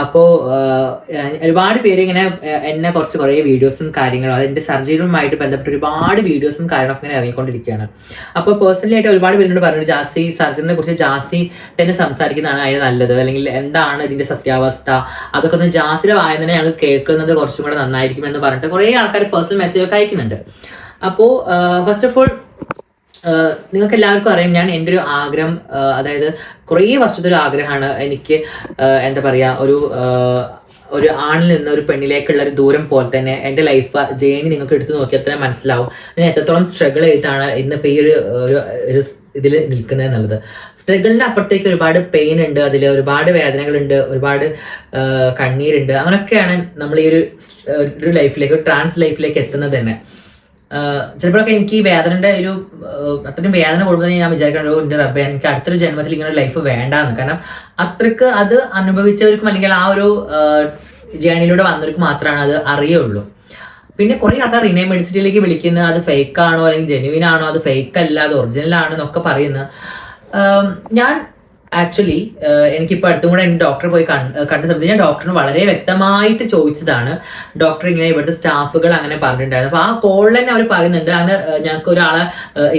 അപ്പോൾ ഒരുപാട് പേര് ഇങ്ങനെ എന്നെ കുറേ വീഡിയോസും കാര്യങ്ങളും അതിൻ്റെ സർജറിയുമായിട്ട് ബന്ധപ്പെട്ട് ഒരുപാട് വീഡിയോസും കാര്യങ്ങളൊക്കെ ഇങ്ങനെ ഇറങ്ങിക്കൊണ്ടിരിക്കുകയാണ്. അപ്പോൾ പേഴ്സണലി ആയിട്ട് ഒരുപാട് പേരോട് പറഞ്ഞു ജാസി സർജറിനെ കുറിച്ച് ജാസി തന്നെ സംസാരിക്കുന്നതാണ് അതിന് നല്ലത്, അല്ലെങ്കിൽ എന്താണ് ഇതിന്റെ സത്യാവസ്ഥ, അതൊക്കെ ഒന്ന് ജാസിയുടെ വായ തന്നെ ഞങ്ങൾ കേൾക്കുന്നത് കുറച്ചും കൂടെ നന്നായിരിക്കും എന്ന് പറഞ്ഞിട്ട് കുറേ ആൾക്കാർ പേഴ്സണൽ മെസ്സേജ് ഒക്കെ അയക്കുന്നുണ്ട്. അപ്പോൾ ഫസ്റ്റ് ഓഫ് ഓൾ നിങ്ങൾക്ക് എല്ലാവർക്കും അറിയാം, ഞാൻ എൻ്റെ ഒരു ആഗ്രഹം, അതായത് കുറേ വർഷത്തെ ഒരു ആഗ്രഹമാണ് എനിക്ക്, എന്താ പറയുക, ഒരു ആണിൽ നിന്ന് ഒരു പെണ്ണിലേക്കുള്ള ഒരു ദൂരം പോലെ തന്നെ എൻ്റെ ലൈഫ് ജേണി നിങ്ങൾക്ക് എടുത്ത് നോക്കിയാൽ തന്നെ മനസ്സിലാവും ഞാൻ എത്രത്തോളം സ്ട്രഗിൾ ചെയ്തിട്ടാണ് ഇന്നിപ്പോൾ ഈ ഒരു ഇതിൽ നിൽക്കുന്നത് എന്നുള്ളത്. സ്ട്രഗിളിൻ്റെ അപ്പുറത്തേക്ക് ഒരുപാട് പെയിൻ ഉണ്ട്, അതിൽ ഒരുപാട് വേദനകളുണ്ട്, ഒരുപാട് കണ്ണീരുണ്ട്. അങ്ങനെയൊക്കെയാണ് നമ്മൾ ഈ ഒരു ലൈഫിലേക്ക്, ഒരു ട്രാൻസ് ലൈഫിലേക്ക് എത്തുന്നത് തന്നെ. ചിലപ്പോഴൊക്കെ എനിക്ക് ഈ വേദനയുടെ അത്രയും വേദന കൊടുക്കുന്നത് ഞാൻ വിചാരിക്കണം, എൻ്റെ റബ്ബേ എനിക്ക് അടുത്തൊരു ജന്മത്തിൽ ഇങ്ങനെ ലൈഫ് വേണ്ടാന്ന്. കാരണം അത്രയ്ക്ക് അത് അനുഭവിച്ചവർക്കും അല്ലെങ്കിൽ ആ ഒരു ജേണിയിലൂടെ വന്നവർക്ക് മാത്രമാണ് അത് അറിയുള്ളൂ. പിന്നെ കുറേ ആൾക്കാർ റീനൈം മെഡിസിറ്റിയിലേക്ക് വിളിക്കുന്നത് അത് ഫേക്ക് ആണോ അല്ലെങ്കിൽ ജെന്യുവിൻ ആണോ, അത് ഫേക്ക് അല്ല അത് ഒറിജിനൽ ആണോ എന്നൊക്കെ പറയുന്നത്. ഞാൻ ആക്ച്വലി എനിക്കിപ്പോൾ അടുത്തും കൂടെ എൻ്റെ ഡോക്ടറെ പോയി കണ്ട സമയത്ത് ഞാൻ ഡോക്ടറിന് വളരെ വ്യക്തമായിട്ട് ചോദിച്ചതാണ്. ഡോക്ടർ ഇങ്ങനെ ഇവിടുത്തെ സ്റ്റാഫുകൾ അങ്ങനെ പറഞ്ഞിട്ടുണ്ടായിരുന്നു. അപ്പോൾ ആ കോളിൽ തന്നെ അവർ പറയുന്നുണ്ട്, അങ്ങനെ ഞങ്ങൾക്ക് ഒരാളെ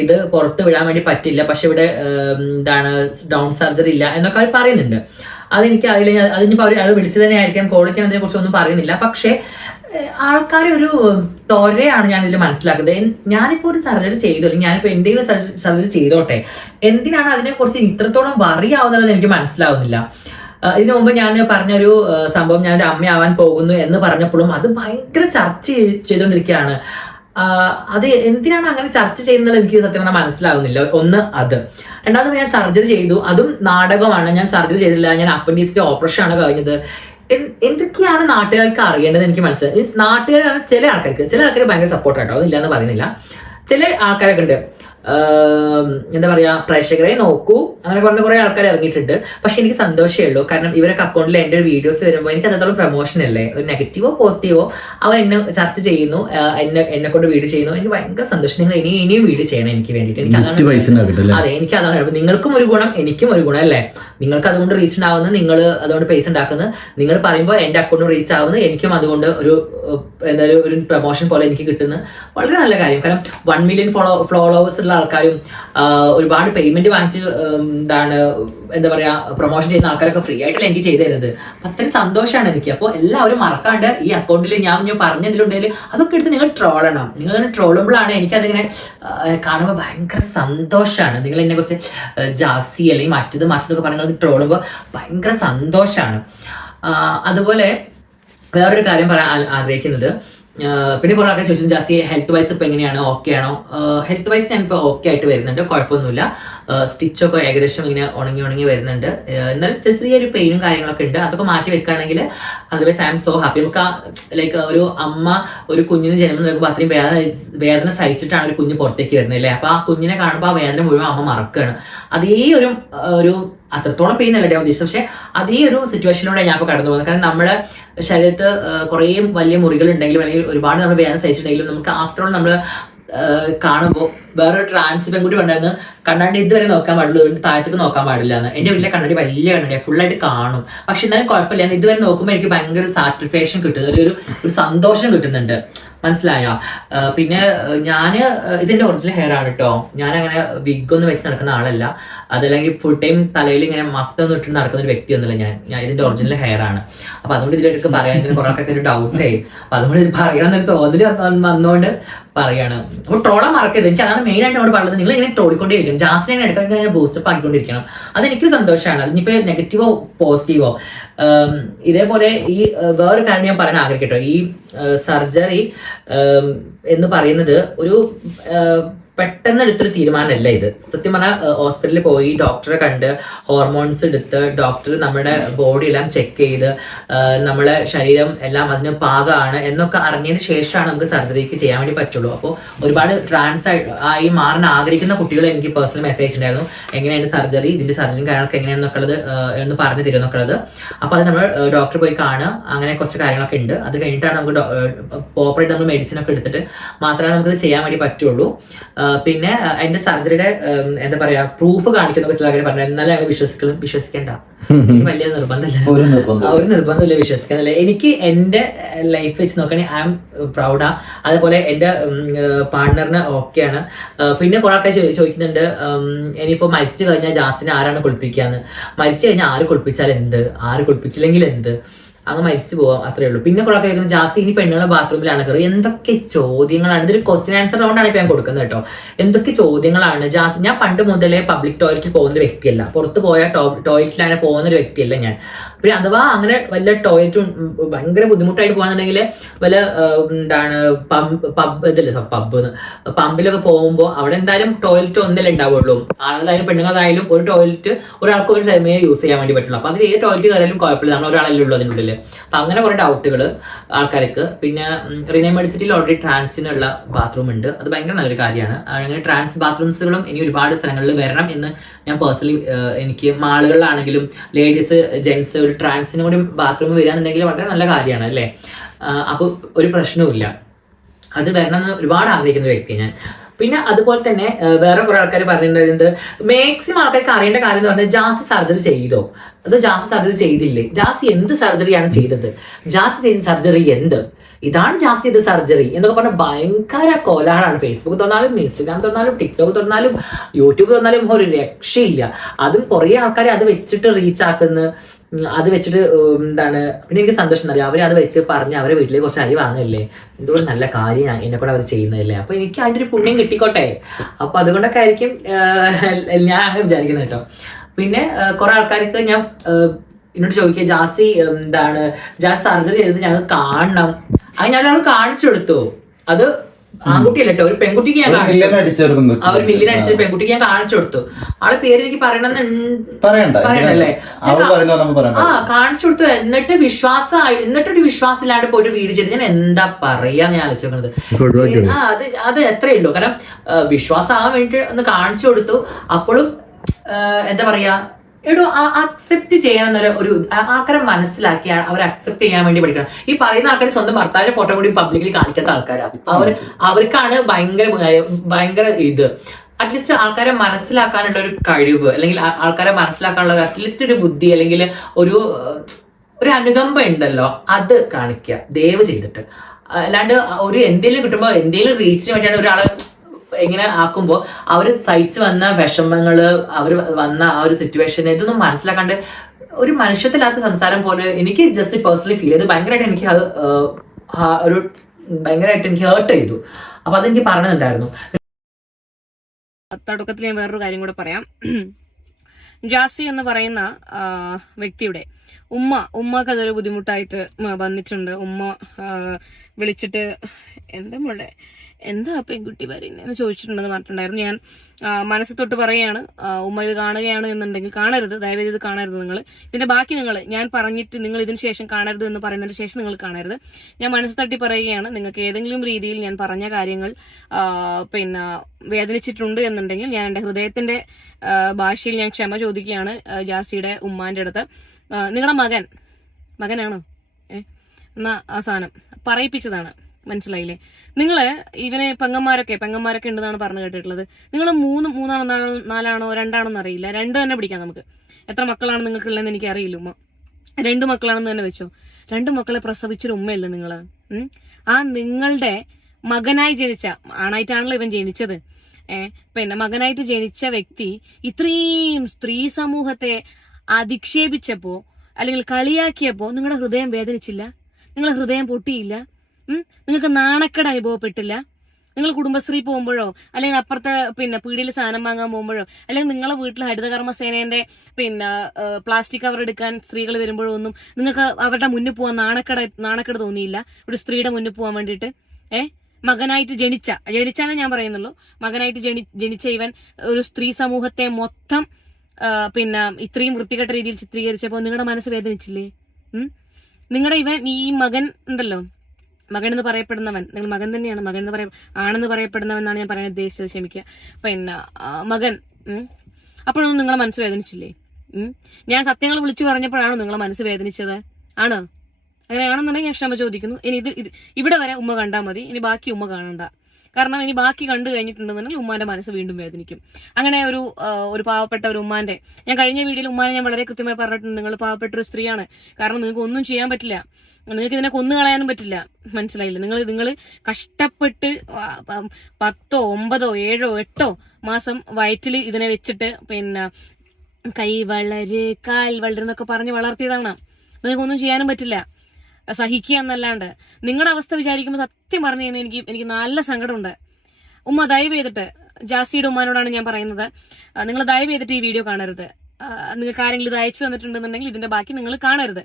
ഇത് പുറത്ത് വിടാൻ വേണ്ടി പറ്റില്ല, പക്ഷെ ഇവിടെ ഡൗൺ സർജറി ഇല്ല എന്നൊക്കെ അവർ പറയുന്നുണ്ട്. അതെനിക്ക് അറിയില്ല, അതിനിപ്പോൾ അവർ വിളിച്ചു തന്നെ ആയിരിക്കാം, കോളിക്കാൻ അതിനെ കുറിച്ച് ഒന്നും പറയുന്നില്ല. പക്ഷേ ആൾക്കാരെ ഒരു തൊരയാണ് ഞാൻ ഇതിൽ മനസ്സിലാക്കുന്നത്. ഞാനിപ്പോൾ ഒരു സർജറി ചെയ്തു, അല്ലെങ്കിൽ ഞാനിപ്പോൾ എന്തെങ്കിലും സർജറി ചെയ്തോട്ടെ, എന്തിനാണ് അതിനെക്കുറിച്ച് ഇത്രത്തോളം വറിയാവുന്നത് എനിക്ക് മനസ്സിലാവുന്നില്ല. ഇതിനു മുമ്പ് ഞാൻ പറഞ്ഞൊരു സംഭവം, ഞാൻ ഒരു അമ്മയാവാൻ പോകുന്നു എന്ന് പറഞ്ഞപ്പോഴും അത് ഭയങ്കര ചർച്ച ചെയ്തുകൊണ്ടിരിക്കുകയാണ്. അത് എന്തിനാണ് അങ്ങനെ ചർച്ച ചെയ്യുന്നത് എനിക്ക് സത്യം പറഞ്ഞാൽ മനസ്സിലാവുന്നില്ല. ഒന്ന് അത്, രണ്ടാമത് ഞാൻ സർജറി ചെയ്തു, അതും നാടകമാണ്. ഞാൻ സർജറി ചെയ്തില്ല, ഞാൻ അപ്പൻഡിക്സിന്റെ ഓപ്പറേഷൻ ആണ് കഴിഞ്ഞത്. എന്തൊക്കെയാണ് നാട്ടുകാർക്ക് അറിയേണ്ടത് എനിക്ക് മനസ്സിലായി. നാട്ടുകാർ ചില ആൾക്കാർ ഭയങ്കര സപ്പോർട്ടായിട്ടോ, അതില്ല എന്ന് പറയുന്നില്ല. ചില ആൾക്കാരൊക്കെ ഉണ്ട്, എന്താ പറയാ, പ്രേക്ഷകരെ നോക്കൂ അങ്ങനെ കുറെ ആൾക്കാർ ഇറങ്ങിയിട്ടുണ്ട്. പക്ഷെ എനിക്ക് സന്തോഷമേ ഉള്ളൂ, കാരണം ഇവരൊക്കെ അക്കൗണ്ടിൽ എൻ്റെ ഒരു വീഡിയോസ് വരുമ്പോൾ എനിക്ക് അത്രത്തോളം പ്രൊമോഷൻ അല്ലേ, ഒരു നെഗറ്റീവോ പോസിറ്റീവോ അവർ എന്നെ ചർച്ച ചെയ്യുന്നു, എന്നെ കൊണ്ട് വീഡിയോ ചെയ്യുന്നു. എനിക്ക് ഭയങ്കര സന്തോഷം. നിങ്ങൾ ഇനിയും വീഡിയോ ചെയ്യണം എനിക്ക് വേണ്ടിയിട്ട്. എനിക്ക് അതാണ്, അതെ, എനിക്ക് അതാണ്. നിങ്ങൾക്കും ഒരു ഗുണം, എനിക്കും ഒരു ഗുണം അല്ലേ. നിങ്ങൾക്ക് അതുകൊണ്ട് റീച്ച് ഉണ്ടാവുന്നത്, നിങ്ങൾ അതുകൊണ്ട് പൈസ ഉണ്ടാക്കുന്നത്, നിങ്ങൾ പറയുമ്പോൾ എൻ്റെ അക്കൗണ്ട് റീച്ച് ആവുന്നത്, എനിക്കും അതുകൊണ്ട് ഒരു പ്രൊമോഷൻ പോലെ എനിക്ക് കിട്ടുന്നത് വളരെ നല്ല കാര്യം. കാരണം 1 മില്യൺ ഫോളോവേഴ്സ് ഉള്ള ആൾക്കാരും ഒരുപാട് പേയ്മെന്റ് വാങ്ങിച്ച് എന്താ പറയാ പ്രൊമോഷൻ ചെയ്യുന്ന ആൾക്കാരൊക്കെ ഫ്രീ ആയിട്ടല്ല എനിക്ക് ചെയ്തു തരുന്നത്. അത്രയും സന്തോഷമാണ് എനിക്ക്. അപ്പോൾ എല്ലാവരും മറക്കാണ്ട് ഈ അക്കൗണ്ടിൽ ഞാൻ പറഞ്ഞതിലുണ്ടെങ്കിൽ അതൊക്കെ എടുത്ത് നിങ്ങൾ ട്രോളണം. നിങ്ങൾ ട്രോളുമ്പോഴാണ് എനിക്കതിങ്ങനെ കാണുമ്പോൾ ഭയങ്കര സന്തോഷമാണ്. നിങ്ങൾ എന്നെ കുറിച്ച് ജാസി അല്ലെങ്കിൽ മറ്റതൊക്കെ പറഞ്ഞ് നിങ്ങൾക്ക് ട്രോളുമ്പോൾ ഭയങ്കര സന്തോഷമാണ്. അതുപോലെ വേറൊരു കാര്യം പറയാൻ ആഗ്രഹിക്കുന്നത്, പിന്നെ കുറെ ആൾക്കാർ ചോദിച്ചു ജാസി ഹെൽത്ത് വൈസ് ഇപ്പൊ എങ്ങനെയാണ്, ഓക്കെ ആണോ? ഹെൽത്ത് വൈസ് ഞാനിപ്പോൾ ഓക്കെ ആയിട്ട് വരുന്നുണ്ട്, കുഴപ്പമൊന്നുമില്ല. സ്റ്റിച്ചൊക്കെ ഏകദേശം ഇങ്ങനെ ഉണങ്ങി വരുന്നുണ്ട്. എന്നാലും ചെറിയൊരു പെയിനും കാര്യങ്ങളൊക്കെ ഉണ്ട്, അതൊക്കെ മാറ്റി വെക്കുകയാണെങ്കിൽ otherwise I am so happy. നമുക്ക് ലൈക്ക് ഒരു അമ്മ ഒരു കുഞ്ഞിന് ജന്മം നൽകുമ്പോൾ അത്രയും വേദന സഹിച്ചിട്ടാണ് ഒരു കുഞ്ഞ് പുറത്തേക്ക് വരുന്നത് അല്ലേ. അപ്പൊ ആ കുഞ്ഞിനെ കാണുമ്പോൾ ആ വേദന മുഴുവൻ അമ്മ മറക്കുകയാണ്. അതേ ഒരു അത്രത്തോളം പെയിൻ അല്ലേ ഉദ്ദേശിച്ചത്, പക്ഷെ അതേ ഒരു സിറ്റുവേഷനിലൂടെ ഞാൻ ഇപ്പോൾ കടന്നു പോകുന്നത്. കാരണം നമ്മുടെ ശരീരത്ത് കുറേ വലിയ മുറികൾ ഉണ്ടെങ്കിലും അല്ലെങ്കിൽ ഒരുപാട് നമ്മൾ വേദന സഹിച്ചിട്ടുണ്ടെങ്കിലും നമുക്ക് ആഫ്റ്റർ ഓൾ നമ്മൾ കാണുമ്പോൾ വേറൊരു ട്രാൻസ് പെൺകുട്ടി ഉണ്ടായിരുന്നു, കണ്ണാടി ഇതുവരെ നോക്കാൻ പാടുള്ളൂ, താഴത്തേക്ക് നോക്കാൻ പാടില്ല എന്ന്. എൻ്റെ വീട്ടിലെ കണ്ണാടി വലിയ കണ്ണാടിയാണ്, ഫുള്ളായിട്ട് കാണും. പക്ഷെ എന്നാലും കുഴപ്പമില്ല, ഞാൻ ഇതുവരെ നോക്കുമ്പോൾ എനിക്ക് ഭയങ്കര സാറ്റിസ്ഫാക്ഷൻ കിട്ടുന്നത്, ഒരു സന്തോഷം കിട്ടുന്നുണ്ട്. മനസ്സിലായോ? പിന്നെ ഞാൻ ഇതിന്റെ ഒറിജിനൽ ഹെയർ ആണ് കേട്ടോ. ഞാൻ അങ്ങനെ വിഗ് ഒന്നും വെച്ച് നടക്കുന്ന ആളല്ല, അതല്ലെങ്കിൽ ഫുൾ ടൈം തലയിൽ ഇങ്ങനെ മഫ്തൊന്നും ഇട്ട് നടക്കുന്ന ഒരു വ്യക്തിയൊന്നുമല്ല ഞാൻ ഇതിന്റെ ഒറിജിനൽ ഹെയർ ആണ്. അപ്പൊ അതുകൊണ്ട് ഇതിലേക്ക് പറയാൻ കുറെ ആൾക്കാർക്ക് ഒരു ഡൗട്ടായി. അപ്പൊ അതുകൊണ്ട് ഇത് പറയണം എന്നൊരു തോന്നല് വന്നുകൊണ്ട് പറയാണ്. അപ്പോൾ ട്രോളാൻ മറക്കരുത്. എനിക്ക് അതാണ് മെയിൻ ആയിട്ട് അവിടെ പറഞ്ഞത്. നിങ്ങൾ ഇങ്ങനെ ട്രോളിക്കൊണ്ടേയിരിക്കും, ജാസ്റ്റിനെ ഇടയ്ക്കൊക്കെ ബൂസ്റ്റപ്പ് ആക്കിക്കൊണ്ടിരിക്കണം. അതെനിക്ക് സന്തോഷമാണ്. അതിനിപ്പോ നെഗറ്റീവോ പോസിറ്റീവോ. ഇതേപോലെ ഈ വേറൊരു കാര്യം ഞാൻ പറയാൻ ആഗ്രഹിക്കട്ടോ, ഈ സർജറി എന്ന് പറയുന്നത് ഒരു പെട്ടെന്ന് എടുത്തൊരു തീരുമാനമല്ല ഇത്. സത്യം പറഞ്ഞാൽ ഹോസ്പിറ്റലിൽ പോയി ഡോക്ടറെ കണ്ട് ഹോർമോൺസ് എടുത്ത് ഡോക്ടർ നമ്മുടെ ബോഡി എല്ലാം ചെക്ക് ചെയ്ത് നമ്മളെ ശരീരം എല്ലാം അതിന് പാകമാണ് എന്നൊക്കെ അറിഞ്ഞതിന് ശേഷമാണ് നമുക്ക് സർജറിക്ക് ചെയ്യാൻ വേണ്ടി പറ്റുള്ളൂ. അപ്പോൾ ഒരുപാട് ട്രാൻസ് ആയി മാറാൻ ആഗ്രഹിക്കുന്ന കുട്ടികൾ എനിക്ക് പേഴ്സണൽ മെസ്സേജ് ഉണ്ടായിരുന്നു, എങ്ങനെയാണ് സർജറി, ഇതിന്റെ സർജറി കാര്യങ്ങളൊക്കെ എങ്ങനെയാണെന്നൊക്കെയുള്ളത് എന്ന് പറഞ്ഞു തരുമെന്നൊക്കെയുള്ളത്. അപ്പോൾ അത് നമ്മൾ ഡോക്ടർ പോയി കാണുക, അങ്ങനെ കുറച്ച് കാര്യങ്ങളൊക്കെ ഉണ്ട്. അത് കഴിഞ്ഞിട്ടാണ് നമുക്ക് പ്രോപ്പറായിട്ട് നമ്മൾ മെഡിസിൻ ഒക്കെ എടുത്തിട്ട് മാത്രമേ നമുക്കത് ചെയ്യാൻ വേണ്ടി പറ്റുള്ളൂ. പിന്നെ എന്റെ സർജറിയുടെ എന്താ പറയാ പ്രൂഫ് കാണിക്കുന്ന ചില ആൾക്കാർ പറഞ്ഞു, എന്നാലും ഞങ്ങൾ വിശ്വസിക്കേണ്ട, എനിക്ക് വലിയ നിർബന്ധമില്ല, ഒരു നിർബന്ധമില്ല വിശ്വസിക്കുന്നില്ല. എനിക്ക് എന്റെ ലൈഫ് വെച്ച് നോക്കുകയാണെങ്കിൽ ഐ ആം പ്രൗഡാ. അതുപോലെ എന്റെ പാർട്ട്ണറിന് ഓക്കെയാണ്. പിന്നെ കുറെ ആൾക്കാർ ചോദിക്കുന്നുണ്ട് ഇനിയിപ്പോ മരിച്ചു കഴിഞ്ഞാൽ ജാസിനെ ആരാണ് കുളിപ്പിക്കാന്ന്. മരിച്ചു കഴിഞ്ഞാൽ ആര് കുളിപ്പിച്ചാൽ എന്ത്, ആര് കുളിപ്പിച്ചില്ലെങ്കിൽ എന്ത്, അങ്ങ് മരിച്ചു പോവാം, അത്രേ ഉള്ളൂ. പിന്നെ കുറെ കേൾക്കുന്നത് ജാസ്തി ഇനി പെണ്ണുങ്ങളെ ബാത്റൂമിലാണ് കയറി. എന്തൊക്കെ ചോദ്യങ്ങളാണ്, ഇതൊരു ക്വസ്റ്റ്യൻ ആൻസർ റൗണ്ടാണ് ഇപ്പൊ ഞാൻ കൊടുക്കുന്നത് കേട്ടോ. എന്തൊക്കെ ചോദ്യങ്ങളാണ് ജാസ്തി. ഞാൻ പണ്ട് മുതലേ പബ്ലിക് ടോയ്ലറ്റിൽ പോകുന്ന ഒരു വ്യക്തിയല്ല, പുറത്ത് പോയാൽ ടോയ്ലറ്റിലാണ് പോകുന്ന ഒരു വ്യക്തിയല്ല ഞാൻ. പിന്നെ അഥവാ അങ്ങനെ വല്ല ടോയ്ലറ്റും ഭയങ്കര ബുദ്ധിമുട്ടായിട്ട് പോകാന്നുണ്ടെങ്കിൽ വല്ല എന്താണ് പമ്പിലൊക്കെ പോകുമ്പോൾ അവിടെ എന്തായാലും ടോയ്ലറ്റ് ഒന്നല്ലേ ഉണ്ടാവുള്ളൂ. ആണതായാലും പെണ്ണുങ്ങളായാലും ഒരു ടോയ്ലറ്റ് ഒരാൾക്ക് ഒരു സമയം യൂസ് ചെയ്യാൻ വേണ്ടി പറ്റുള്ളൂ. അപ്പൊ അതിൽ ഏത് ടോയ്ലറ്റ് കയറിയാലും കുഴപ്പമില്ല, നമ്മൾ ഒരാളല്ലേ ഉള്ളൂ അതിനുള്ളിൽ. അപ്പൊ അങ്ങനെ കുറെ ഡൗട്ടുകൾ ആൾക്കാർക്ക്. പിന്നെ റിനെ മെഡിസിറ്റിയിൽ ഓൾറെഡി ട്രാൻസിനുള്ള ബാത്റൂം ഉണ്ട്, അത് ഭയങ്കര നല്ലൊരു കാര്യമാണ്. അങ്ങനെ ട്രാൻസ് ബാത്റൂംസുകളും ഇനി ഒരുപാട് സ്ഥലങ്ങളിൽ വരണം എന്ന് ഞാൻ പേഴ്സണലി എനിക്ക് മാളുകളിലാണെങ്കിലും ലേഡീസ് ജെന്റ്സ് ഒരു ട്രാൻസിനും കൂടി ബാത്റൂം വരികയാണെന്നുണ്ടെങ്കിൽ വളരെ നല്ല കാര്യമാണ് അല്ലേ. അപ്പോൾ ഒരു പ്രശ്നവുമില്ല, അത് വരണം എന്ന് ഒരുപാട് ആഗ്രഹിക്കുന്ന ഒരു വ്യക്തി ഞാൻ. പിന്നെ അതുപോലെ തന്നെ വേറെ കുറെ ആൾക്കാർ പറഞ്ഞിട്ടുണ്ടായിരുന്നത് മാക്സിമം ആൾക്കാർക്ക് അറിയേണ്ട കാര്യം എന്ന് പറഞ്ഞാൽ ജാസി സർജറി ചെയ്തോ അതോ ജാസി സർജറി ചെയ്തില്ലേ, ജാസി എന്ത് സർജറിയാണ് ചെയ്തത്, ജാസി ചെയ്ത സർജറി എന്ത്, ഇതാണ് ജാസി ചെയ്ത സർജറി എന്നൊക്കെ പറഞ്ഞാൽ ഭയങ്കര കോലാഹലമാണ്. ഫേസ്ബുക്ക് തുറന്നാലും ഇൻസ്റ്റഗ്രാം തുറന്നാലും ടിക്ടോക്ക് തുറന്നാലും യൂട്യൂബ് തുറന്നാലും ഒരു രക്ഷയില്ല. അതും കുറെ ആൾക്കാർ അത് വെച്ചിട്ട് റീച്ച് ആക്കുന്ന, അത് വെച്ചിട്ട് എന്താണ്. പിന്നെ എനിക്ക് സന്തോഷം അറിയാം, അവർ അത് വെച്ച് പറഞ്ഞ് അവരെ വീട്ടിലേക്ക് കുറച്ച് അരി വാങ്ങല്ലേ, എന്തുകൊണ്ട് നല്ല കാര്യം എന്നെ കൂടെ അവർ ചെയ്യുന്നതല്ലേ. അപ്പൊ എനിക്ക് അതിൻ്റെ ഒരു പുണ്യം കിട്ടിക്കോട്ടെ. അപ്പൊ അതുകൊണ്ടൊക്കെ ആയിരിക്കും ഞാൻ അങ്ങനെ വിചാരിക്കുന്നത് കേട്ടോ. പിന്നെ കുറെ ആൾക്കാർക്ക് ഞാൻ എന്നോട് ചോദിക്കുക ജാസി എന്താണ് ജാസി സർജറി ചെയ്തത് ഞങ്ങൾ കാണണം. അത് ഞാൻ കാണിച്ചു കൊടുത്തു. അത് ആൺകുട്ടിയല്ല കേട്ടോ, ഒരു പെൺകുട്ടിക്ക് ഞാൻ കാണിച്ചു, ഒരു മില്യൻ അടിച്ചൊരു പെൺകുട്ടിക്ക് ഞാൻ കാണിച്ചു കൊടുത്തു. ആളെ പേര് എനിക്ക് പറയണല്ലേ, കാണിച്ചു കൊടുത്തു. എന്നിട്ട് എന്നിട്ടൊരു വിശ്വാസം ഇല്ലാണ്ട് പോയിട്ട് വീട് ചെയ്ത് ഞാൻ എന്താ പറയാന്ന് ഞാൻ ആലോചിക്കുന്നത്. അത് എത്രയേ ഉള്ളൂ. കാരണം വിശ്വാസം ആവാൻ വേണ്ടി ഒന്ന് കാണിച്ചു കൊടുത്തു. അപ്പോഴും എന്താ പറയാ എടോ അക്സെപ്റ്റ് ചെയ്യണം ഒരു ആൾക്കാരെ മനസ്സിലാക്കി അവർ അക്സെപ്റ്റ് ചെയ്യാൻ വേണ്ടി പഠിക്കണം. ഈ പറയുന്ന ആൾക്കാർ സ്വന്തം ഭർത്താവിന്റെ ഫോട്ടോ കൂടി പബ്ലിക്കലി കാണിക്കാത്ത ആൾക്കാരാണ്. അവർക്കാണ് ഭയങ്കര ഇത്. അറ്റ്ലീസ്റ്റ് ആൾക്കാരെ മനസ്സിലാക്കാനുള്ള ഒരു കഴിവ്, അല്ലെങ്കിൽ ആൾക്കാരെ മനസ്സിലാക്കാനുള്ള അറ്റ്ലീസ്റ്റ് ഒരു ബുദ്ധി, അല്ലെങ്കിൽ ഒരു അനുകമ്പ ഉണ്ടല്ലോ, അത് കാണിക്കുക ദയവ് ചെയ്തിട്ട്. അല്ലാണ്ട് ഒരു എന്തെങ്കിലും കിട്ടുമ്പോൾ എന്തെങ്കിലും റീച്ചിന് വേണ്ടിയാണ് ഒരാള് എങ്ങനെ ആക്കുമ്പോൾ അവർ സഹിച്ചു വന്ന വിഷമങ്ങള്, അവർ വന്ന ആ ഒരു സിറ്റുവേഷൻ ഇതൊന്നും മനസ്സിലാക്കാണ്ട് ഒരു മനുഷ്യത്തിലാത്ത സംസാരം പോലെ എനിക്ക് ജസ്റ്റ് പേഴ്സണലി ഫീൽ ചെയ്തു. ഭയങ്കരമായിട്ട് എനിക്ക് അത് ഭയങ്കരമായിട്ട് എനിക്ക് ഹേർട്ട് ചെയ്തു. അപ്പൊ അതെനിക്ക് പറഞ്ഞിട്ടുണ്ടായിരുന്നു. തുടക്കത്തിൽ ഞാൻ വേറൊരു കാര്യം കൂടെ പറയാം. ജാസി എന്ന് പറയുന്ന വ്യക്തിയുടെ ഉമ്മക്ക് അതൊരു ബുദ്ധിമുട്ടായിട്ട് വന്നിട്ടുണ്ട്. ഉമ്മ വിളിച്ചിട്ട് എന്താ പെൺകുട്ടി പറയുന്നതെന്ന് ചോദിച്ചിട്ടുണ്ടെന്ന് പറഞ്ഞിട്ടുണ്ടായിരുന്നു. ഞാൻ മനസ്സ് തൊട്ട് പറയുകയാണ്, ഉമ്മ ഇത് കാണുകയാണ് എന്നുണ്ടെങ്കിൽ കാണരുത്, ദയവേദി ഇത് കാണരുത്. നിങ്ങൾ ഇതിന്റെ ബാക്കി ഞാൻ പറഞ്ഞിട്ട് നിങ്ങൾ ഇതിന് ശേഷം കാണരുത് എന്ന് പറയുന്നതിന് ശേഷം നിങ്ങൾ കാണരുത്. ഞാൻ മനസ്സ് തട്ടി പറയുകയാണ്, നിങ്ങൾക്ക് ഏതെങ്കിലും രീതിയിൽ ഞാൻ പറഞ്ഞ കാര്യങ്ങൾ വേദനിച്ചിട്ടുണ്ട് എന്നുണ്ടെങ്കിൽ ഞാൻ എന്റെ ഹൃദയത്തിന്റെ ഭാഷയിൽ ഞാൻ ക്ഷമ ചോദിക്കുകയാണ് ജാസിയുടെ ഉമ്മാന്റെ അടുത്ത്. നിങ്ങളുടെ മകനാണോ എന്നാ ആ സാധനം പറയിപ്പിച്ചതാണ്, മനസ്സിലായില്ലേ? നിങ്ങള് ഇവന് പെങ്ങന്മാരൊക്കെ ഉണ്ടെന്നാണ് പറഞ്ഞു കേട്ടിട്ടുള്ളത്. നിങ്ങൾ മൂന്നാണോ നാലാണോ രണ്ടാണോന്ന് അറിയില്ല, 2 തന്നെ പിടിക്കാം നമുക്ക്. എത്ര മക്കളാണ് നിങ്ങൾക്കുള്ളതെന്ന് എനിക്ക് അറിയില്ല. ഉമ്മ 2 മക്കളാണെന്ന് തന്നെ വെച്ചോ. 2 മക്കളെ പ്രസവിച്ചൊരു ഉമ്മയല്ലേ നിങ്ങള്. ആ നിങ്ങളുടെ മകനായി ജനിച്ച, ആണായിട്ടാണല്ലോ ഇവൻ ജനിച്ചത്, മകനായിട്ട് ജനിച്ച വ്യക്തി ഇത്രയും സ്ത്രീ സമൂഹത്തെ അധിക്ഷേപിച്ചപ്പോ അല്ലെങ്കിൽ കളിയാക്കിയപ്പോ നിങ്ങളുടെ ഹൃദയം വേദനിച്ചില്ല? നിങ്ങളുടെ ഹൃദയം പൊട്ടിയില്ല? നിങ്ങൾക്ക് നാണക്കേട് അനുഭവപ്പെട്ടില്ല? നിങ്ങൾ കുടുംബശ്രീ പോകുമ്പോഴോ അല്ലെങ്കിൽ അപ്പുറത്തെ പീടിയിൽ സാധനം വാങ്ങാൻ പോകുമ്പോഴോ അല്ലെങ്കിൽ നിങ്ങളെ വീട്ടിൽ ഹരിതകർമ്മ സേനേന്റെ പ്ലാസ്റ്റിക് കവർ എടുക്കാൻ സ്ത്രീകൾ വരുമ്പോഴോ ഒന്നും നിങ്ങൾക്ക് അവരുടെ മുന്നിൽ പോകാൻ നാണക്കേട് തോന്നിയില്ല? ഒരു സ്ത്രീയുടെ മുന്നിൽ പോകാൻ വേണ്ടിയിട്ട് മകനായിട്ട് ജനിച്ചാലേ ഞാൻ പറയുന്നുള്ളൂ. മകനായിട്ട് ജനിച്ച ഇവൻ ഒരു സ്ത്രീ സമൂഹത്തെ മൊത്തം ഇത്രയും വൃത്തികെട്ട രീതിയിൽ ചിത്രീകരിച്ചപ്പോ നിങ്ങളുടെ മനസ്സ് വേദനിച്ചില്ലേ? നിങ്ങളുടെ ഈ മകൻ ഉണ്ടല്ലോ, മകൻ എന്ന് പറയപ്പെടുന്നവൻ, നിങ്ങൾ മകൻ തന്നെയാണ്, ആണെന്ന് പറയപ്പെടുന്നവൻ എന്നാണ് ഞാൻ പറയാൻ ഉദ്ദേശിച്ചത്, ക്ഷമിക്കുക. മകൻ അപ്പോഴൊന്നും നിങ്ങളെ മനസ്സ് വേദനിച്ചില്ലേ? ഞാൻ സത്യങ്ങൾ വിളിച്ചു പറഞ്ഞപ്പോഴാണോ നിങ്ങളെ മനസ്സ് വേദനിച്ചത്? ആണോ? അങ്ങനെയാണെന്നുണ്ടെങ്കിൽ ഞാൻ ക്ഷമ ചോദിക്കുന്നു. ഇനി ഇവിടെ വരെ ഉമ്മ കണ്ടാൽ മതി, ഇനി ബാക്കി ഉമ്മ കാണണ്ട. കാരണം ഇനി ബാക്കി കണ്ടു കഴിഞ്ഞിട്ടുണ്ടെന്നുണ്ടെങ്കിൽ ഉമ്മാന്റെ മനസ്സ് വീണ്ടും വേദനിക്കും. അങ്ങനെ ഒരു പാവപ്പെട്ട ഒരു ഉമ്മാന്റെ, ഞാൻ കഴിഞ്ഞ വീഡിയോയിൽ ഉമ്മാനെ ഞാൻ വളരെ കൃത്യമായി പറഞ്ഞിട്ടുണ്ട്, നിങ്ങൾ പാവപ്പെട്ട ഒരു സ്ത്രീയാണ്, കാരണം നിങ്ങൾക്ക് ഒന്നും ചെയ്യാൻ പറ്റില്ല, നിങ്ങൾക്ക് ഇതിനെ കൊന്നു കളയാനും പറ്റില്ല, മനസ്സിലായില്ല? നിങ്ങൾ കഷ്ടപ്പെട്ട് 10, 9, 7, 8 മാസം വയറ്റിൽ ഇതിനെ വെച്ചിട്ട് പിന്നെ കൈ വളര് കാൽ വളരെന്നൊക്കെ പറഞ്ഞ് വളർത്തിയതാണ്. നിങ്ങൾക്കൊന്നും ചെയ്യാനും പറ്റില്ല, സഹിക്കുക എന്നല്ലാണ്ട്. നിങ്ങളുടെ അവസ്ഥ വിചാരിക്കുമ്പോൾ സത്യം പറഞ്ഞു കഴിഞ്ഞാൽ എനിക്ക് നല്ല സങ്കടമുണ്ട്. ഉമ്മ ദയവ് ചെയ്തിട്ട്, ജാസിയുടെ ഉമ്മാനോടാണ് ഞാൻ പറയുന്നത്, നിങ്ങൾ ദയവ് ചെയ്തിട്ട് ഈ വീഡിയോ കാണരുത്. നിങ്ങൾക്ക് ആരെങ്കിലും ഇത് അയച്ചു തന്നിട്ടുണ്ടെന്നുണ്ടെങ്കിൽ ഇതിന്റെ ബാക്കി നിങ്ങൾ കാണരുത്.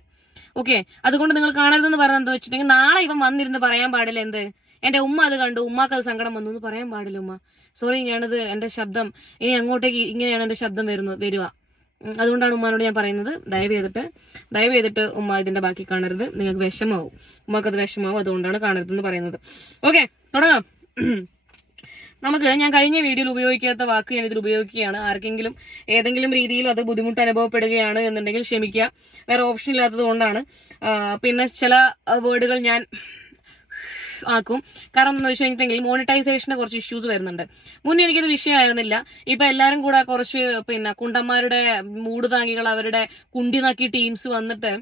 ഓക്കെ, അതുകൊണ്ട് നിങ്ങൾ കാണരുതെന്ന് പറയുന്നത് എന്താ വെച്ചിട്ടുണ്ടെങ്കിൽ, നാളെ ഇവൻ വന്നിരുന്ന് പറയാൻ പാടില്ല എന്ത് എന്റെ ഉമ്മ അത് കണ്ടു, ഉമ്മാക്ക് അത് സങ്കടം വന്നു എന്ന് പറയാൻ പാടില്ല. ഉമ്മ സോറി, ഞാനത് എന്റെ ശബ്ദം ഇനി അങ്ങോട്ടേക്ക് ഇങ്ങനെയാണ് എന്റെ ശബ്ദം വരിക. അതുകൊണ്ടാണ് ഉമ്മാനോട് ഞാൻ പറയുന്നത്, ദയവ് ചെയ്തിട്ട് ഉമ്മ ഇതിന്റെ ബാക്കി കാണരുത്, നിങ്ങൾക്ക് വിഷമാവും, ഉമ്മക്ക് അത് വിഷമാവും, അതുകൊണ്ടാണ് കാണരുതെന്ന് പറയുന്നത്. ഓക്കെ, തുടങ്ങാം. ഞാൻ കഴിഞ്ഞ വീഡിയോയിൽ ഉപയോഗിക്കാത്ത വാക്ക് ഞാൻ ഇതിൽ ഉപയോഗിക്കുകയാണ്. ആർക്കെങ്കിലും ഏതെങ്കിലും രീതിയിൽ അത് ബുദ്ധിമുട്ട് അനുഭവപ്പെടുകയാണ് എന്നുണ്ടെങ്കിൽ ക്ഷമിക്കുക, വേറെ ഓപ്ഷൻ ഇല്ലാത്തത് കൊണ്ടാണ്. പിന്നെ ചില വേർഡുകൾ ഞാൻ ആക്കും, കാരണം എന്ന് വെച്ച് കഴിഞ്ഞിട്ടുണ്ടെങ്കിൽ മോണിറ്റൈസേഷന് കുറച്ച് ഇഷ്യൂസ് വരുന്നുണ്ട്. മുന്നേ എനിക്കത് വിഷയമായിരുന്നില്ല. ഇപ്പൊ എല്ലാരും കൂടെ കുറച്ച് കുണ്ടന്മാരുടെ മൂട് താങ്ങികൾ, അവരുടെ കുണ്ടി നാക്കി ടീംസ് വന്നിട്ട്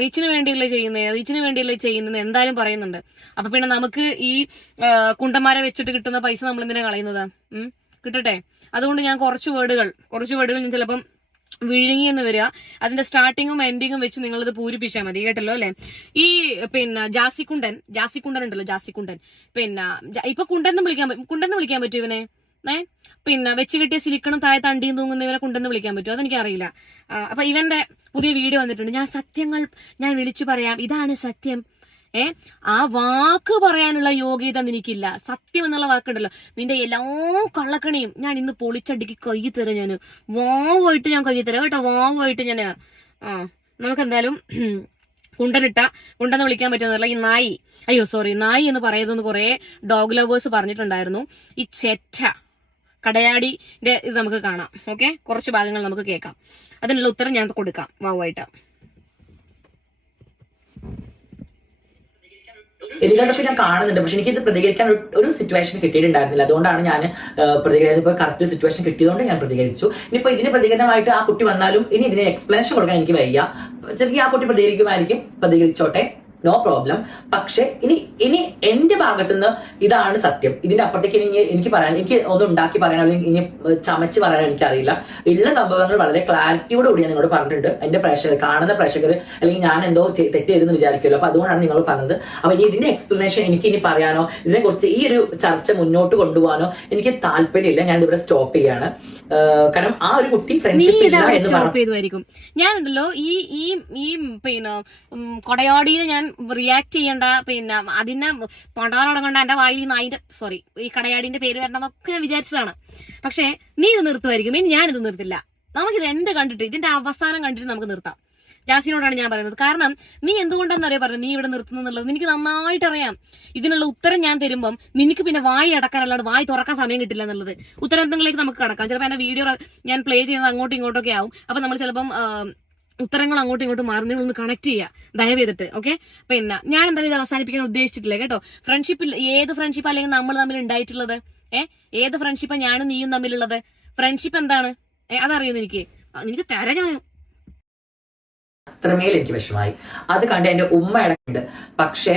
റീച്ചിന് വേണ്ടിയല്ലേ ചെയ്യുന്നത് എന്തായാലും പറയുന്നുണ്ട്. അപ്പൊ നമുക്ക് ഈ കുണ്ടന്മാരെ വെച്ചിട്ട് കിട്ടുന്ന പൈസ നമ്മൾ എന്തിനാ കളയുന്നത്? കിട്ടട്ടെ. അതുകൊണ്ട് ഞാൻ കുറച്ച് വേർഡുകൾ ഞാൻ ചിലപ്പം വിഴുങ്ങിയെന്ന് വരിക, അതിന്റെ സ്റ്റാർട്ടിങ്ങും എൻഡിങ്ങും വെച്ച് നിങ്ങളിത് പൂരിപ്പിച്ചാൽ മതി, കേട്ടല്ലോ അല്ലെ? ഈ ജാസിക്കുണ്ടൻ ഉണ്ടല്ലോ, ജാസിക്കുണ്ടൻ ഇപ്പൊ കുണ്ടെന്ന് വിളിക്കാൻ പറ്റും ഇവനെ? വെച്ച് കെട്ടിയ സിലിക്കണം താഴെ തണ്ടിയും തൂങ്ങുന്നവരെ കുണ്ടെന്ന് വിളിക്കാൻ പറ്റുമോ? അതെനിക്കറിയില്ല. അപ്പൊ ഇവന്റെ പുതിയ വീഡിയോ വന്നിട്ടുണ്ട്, ഞാൻ വിളിച്ചു പറയാം, ഇതാണ് സത്യം. ആ വാക്ക് പറയാനുള്ള യോഗ്യത നിനക്കില്ല. സത്യം എന്നുള്ള വാക്കുണ്ടല്ലോ, നിന്റെ എല്ലാ കള്ളക്കണിയും ഞാൻ ഇന്ന് പൊളിച്ചടിക്ക് കൈ തരാം. ഞാൻ വാവായിട്ട് ഞാൻ കൈ തരാം കേട്ടോ, വാവായിട്ട് ഞാൻ. നമുക്ക് എന്തായാലും കുണ്ടെന്ന് വിളിക്കാൻ പറ്റുന്നതല്ല. ഈ നായി എന്ന് പറയുന്നത് കുറെ ഡോഗ് ലവേഴ്സ് പറഞ്ഞിട്ടുണ്ടായിരുന്നു. ഈ ചെറ്റ കടയാടിന്റെ ഇത് നമുക്ക് കാണാം. ഓക്കെ, കുറച്ച് ഭാഗങ്ങൾ നമുക്ക് കേൾക്കാം, അതിനുള്ള ഉത്തരം ഞാൻ കൊടുക്കാം വാവായിട്ട്. എനിക്കതൊക്കെ ഞാൻ കാണുന്നുണ്ട്, പക്ഷെ എനിക്കിത് പ്രതികരിക്കാൻ ഒരു സിറ്റുവേഷൻ കിട്ടിയിട്ടുണ്ടായിരുന്നില്ല. അതുകൊണ്ടാണ് ഞാൻ പ്രതികരിച്ചത്. ഇപ്പൊ കറക്റ്റ് സിറ്റുവേഷൻ കിട്ടിയതുകൊണ്ട് ഞാൻ പ്രതികരിച്ചു. ഇനിയിപ്പോ ഇതിന് പ്രതികരണമായിട്ട് ആ കുട്ടി വന്നാലും ഇനി ഇതിന് എക്സ്പ്ലനേഷൻ കൊടുക്കാൻ എനിക്ക് വയ്യ. ചിലപ്പോൾ ആ കുട്ടി പ്രതികരിച്ചോട്ടെ, നോ പ്രോബ്ലം. പക്ഷെ ഇനി എന്റെ ഭാഗത്തുനിന്ന് ഇതാണ് സത്യം. ഇതിന്റെ അപ്പുറത്തേക്ക് എനിക്ക് ഒന്നും ഉണ്ടാക്കി പറയാനോ അല്ലെങ്കിൽ ഇനി ചമച്ച് പറയാനോ എനിക്കറിയില്ല. ഉള്ള സംഭവങ്ങൾ വളരെ ക്ലാരിറ്റിയോട് കൂടി ഞാൻ നിങ്ങളോട് പറഞ്ഞിട്ടുണ്ട്. എന്റെ കാണുന്ന പ്രേക്ഷകർ അല്ലെങ്കിൽ ഞാൻ എന്തോ തെറ്റ് ചെയ്തെന്ന് വിചാരിക്കുമല്ലോ, അപ്പൊ അതുകൊണ്ടാണ് നിങ്ങൾ പറഞ്ഞത്. അപ്പൊ ഇനി ഇതിന്റെ എക്സ്പ്ലനേഷൻ എനിക്ക് ഇനി പറയാനോ ഇതിനെ കുറിച്ച് ഈ ഒരു ചർച്ച മുന്നോട്ട് കൊണ്ടുപോകാനോ എനിക്ക് താല്പര്യമില്ല. ഞാൻ ഇവിടെ സ്റ്റോപ്പ് ചെയ്യാണ്. കാരണം ആ ഒരു കുട്ടി ഫ്രണ്ട്ഷിപ്പ് ഇല്ല എന്ന് പറഞ്ഞു. ഞാനുണ്ടല്ലോ ഈ കൊടയാടിയിൽ ഞാൻ റിയാക്ട് ചെയ്യണ്ട, അതിനെ പൊണ്ടാറടങ്ങണ്ട, എന്റെ വായിൽ ഈ കടയാടിന്റെ പേര് വരണമെന്നൊക്കെ ഞാൻ വിചാരിച്ചതാണ്. പക്ഷെ നീ ഇത് നിർത്തുമായിരിക്കും, ഇനി ഞാനിത് നിർത്തില്ല. നമുക്കിത് കണ്ടിട്ട് ഇതിന്റെ അവസാനം കണ്ടിട്ട് നമുക്ക് നിർത്താം. ജാസിനോടാണ് ഞാൻ പറയുന്നത്. കാരണം നീ എന്തുകൊണ്ടാണെന്നറിയാം പറഞ്ഞത് നീ ഇവിടെ നിർത്തുന്നുള്ളത് എനിക്ക് നന്നായിട്ട് അറിയാം. ഇതിനുള്ള ഉത്തരം ഞാൻ തരുമ്പം നിനക്ക് പിന്നെ വായി അടക്കാനല്ലാണ്ട് വായി തുറക്കാൻ സമയം കിട്ടില്ല എന്നുള്ളത്. ഉത്തരം എന്തെങ്കിലേക്ക് നമുക്ക് കടക്കാം. ചിലപ്പോൾ എന്റെ വീഡിയോ ഞാൻ പ്ലേ ചെയ്യുന്നത് അങ്ങോട്ടും ഇങ്ങോട്ടൊക്കെ ആവും. അപ്പൊ നമ്മൾ ചിലപ്പം ഉത്തരങ്ങൾ അങ്ങോട്ടും ഇങ്ങോട്ടും മാറി, നിങ്ങളൊന്ന് കണക്ട് ചെയ്യുക ദയവ് ചെയ്തിട്ട്. ഓക്കെ, ഞാൻ എന്തായാലും ഇത് അവസാനിപ്പിക്കാൻ ഉദ്ദേശിച്ചിട്ടില്ല കേട്ടോ. ഫ്രണ്ട്ഷിപ്പിൽ ഏത് ഫ്രണ്ട്ഷിപ്പ് അല്ലെങ്കിൽ നമ്മൾ തമ്മിൽ ഉണ്ടായിട്ടുള്ളത്? ഏത് ഫ്രണ്ട്ഷിപ്പാണ് ഞാനും നീയും തമ്മിലുള്ളത്? ഫ്രണ്ട്ഷിപ്പ് എന്താണ് അതറിയുന്നു എനിക്ക് തരാം. ഞാൻ അത്രമേൽ എനിക്ക് വിഷമായി. അത് കണ്ട് എന്റെ ഉമ്മ ഇടക്കുണ്ട്. പക്ഷെ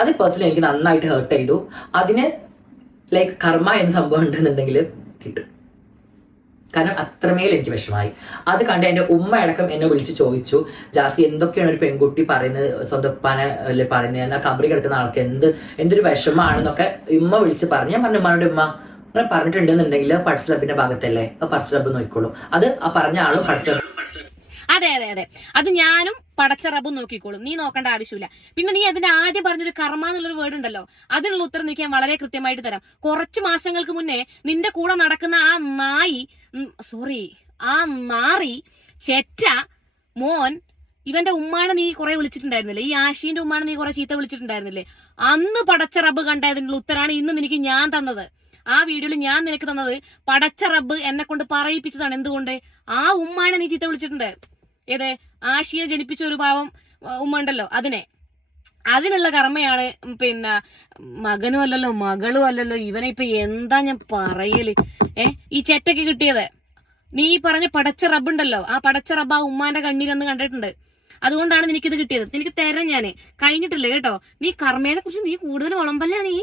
അത് പേഴ്സണലി എനിക്ക് നന്നായിട്ട് ഹേർട്ട് ചെയ്തു. അതിന് ലൈക്ക് കർമ്മ എന്ന സംഭവം ഉണ്ടെന്നുണ്ടെങ്കിൽ കിട്ടും. കാരണം അത്രമേൽ എനിക്ക് വിഷമായി. അത് കണ്ട് എന്റെ ഉമ്മ അടക്കം എന്നെ വിളിച്ച് ചോദിച്ചു, ജാസി എന്തൊക്കെയാണ് ഒരു പെൺകുട്ടി പറയുന്നത്, സ്വന്തം ഉപ്പാനെ അല്ലെ പറയുന്നത്, എന്നാൽ കബറി കിടക്കുന്ന ആൾക്ക് എന്തൊരു വിഷമാണെന്നൊക്കെ ഉമ്മ വിളിച്ച് പറഞ്ഞു. ഞാൻ പറഞ്ഞു, ഉമ്മാനോട് ഉമ്മ അങ്ങനെ പറഞ്ഞിട്ടുണ്ടെന്നുണ്ടെങ്കിൽ പഠിച്ച റബ്ബിന്റെ ഭാഗത്തല്ലേ, പഠിച്ച റബ്ബ് നോക്കിക്കോളൂ. അത് ആ പറഞ്ഞ ആളും പഠിച്ച. അതെ, അത് ഞാനും പടച്ച റബ്ബും നോക്കിക്കോളും, നീ നോക്കേണ്ട ആവശ്യമില്ല. പിന്നെ നീ അതിന്റെ ആദ്യം പറഞ്ഞൊരു കർമ്മ എന്നുള്ളൊരു വേർഡ് ഉണ്ടല്ലോ, അതിനുള്ള ഉത്തരം എനിക്ക് ഞാൻ വളരെ കൃത്യമായിട്ട് തരാം. കുറച്ച് മാസങ്ങൾക്ക് മുന്നേ നിന്റെ കൂടെ നടക്കുന്ന ആ നാറി ചെറ്റ മോൻ ഇവന്റെ ഉമ്മാനെ നീ കുറെ വിളിച്ചിട്ടുണ്ടായിരുന്നില്ലേ? ഈ ആഷീന്റെ ഉമ്മാനെ നീ കുറെ ചീത്ത വിളിച്ചിട്ടുണ്ടായിരുന്നില്ലേ? അന്ന് പടച്ച റബ്ബ് കണ്ടതിനുള്ള ഉത്തരാണ് ഇന്ന് നിനക്ക് ഞാൻ തന്നത്. ആ വീഡിയോയിൽ ഞാൻ നിനക്ക് തന്നത് പടച്ച റബ്ബ് എന്നെ കൊണ്ട് പറയിപ്പിച്ചതാണ്. എന്തുകൊണ്ട്? ആ ഉമ്മാനെ നീ ചീത്ത വിളിച്ചിട്ടുണ്ട്. ഏത്? ആഷിയെ ജനിപ്പിച്ച ഒരു പാവം ഉമ്മ ഉണ്ടല്ലോ, അതിനെ. അതിനുള്ള കർമ്മയാണ് പിന്നെ മകനും അല്ലല്ലോ മകളും അല്ലല്ലോ, ഇവനെ ഇപ്പൊ എന്താ ഞാൻ പറയല്. ഈ ചെറ്റയ്ക്ക് കിട്ടിയത് നീ പറഞ്ഞ പടച്ച റബ്ബുണ്ടല്ലോ, ആ പടച്ച റബ്ബ് ആ ഉമ്മാന്റെ കണ്ണിലൊന്ന് കണ്ടിട്ടുണ്ട്. അതുകൊണ്ടാണ് നിനക്കിത് കിട്ടിയത്. നിനക്ക് തരാം ഞാന്, കഴിഞ്ഞിട്ടില്ല കേട്ടോ. നീ കർമ്മേനെ കുറിച്ച് നീ കൂടുതൽ വിളമ്പല്ല നീ.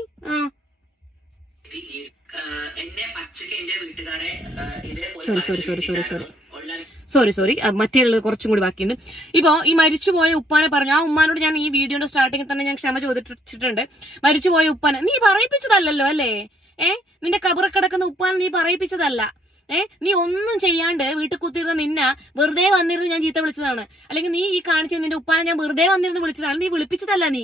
സോറി മറ്റേ കുറച്ചും കൂടി ബാക്കിയുണ്ട്. ഇപ്പൊ ഈ മരിച്ചുപോയ ഉപ്പാനെ പറഞ്ഞു, ആ ഉമ്മാനോട് ഞാൻ ഈ വീഡിയോയുടെ സ്റ്റാർട്ടിങ്ങിൽ തന്നെ ഞാൻ ക്ഷമ ചോദിച്ചിട്ടുണ്ട്. മരിച്ചുപോയ ഉപ്പാനെ നീ പറയിപ്പിച്ചതല്ലോ അല്ലേ? നിന്റെ കബറ കിടക്കുന്ന ഉപ്പാനെ നീ പറയിപ്പിച്ചതല്ല. നീ ഒന്നും ചെയ്യാണ്ട് വീട്ടിൽ കുത്തിയിരുന്ന നിന്ന വെറുതെ വന്നിരുന്ന് ഞാൻ ചീത്ത വിളിച്ചതാണ്. അല്ലെങ്കിൽ നീ ഈ കാണിച്ച നിന്റെ ഉപ്പാനെ ഞാൻ വെറുതെ വന്നിരുന്ന് വിളിച്ചതാണ്. നീ വിളിപ്പിച്ചതല്ല നീ.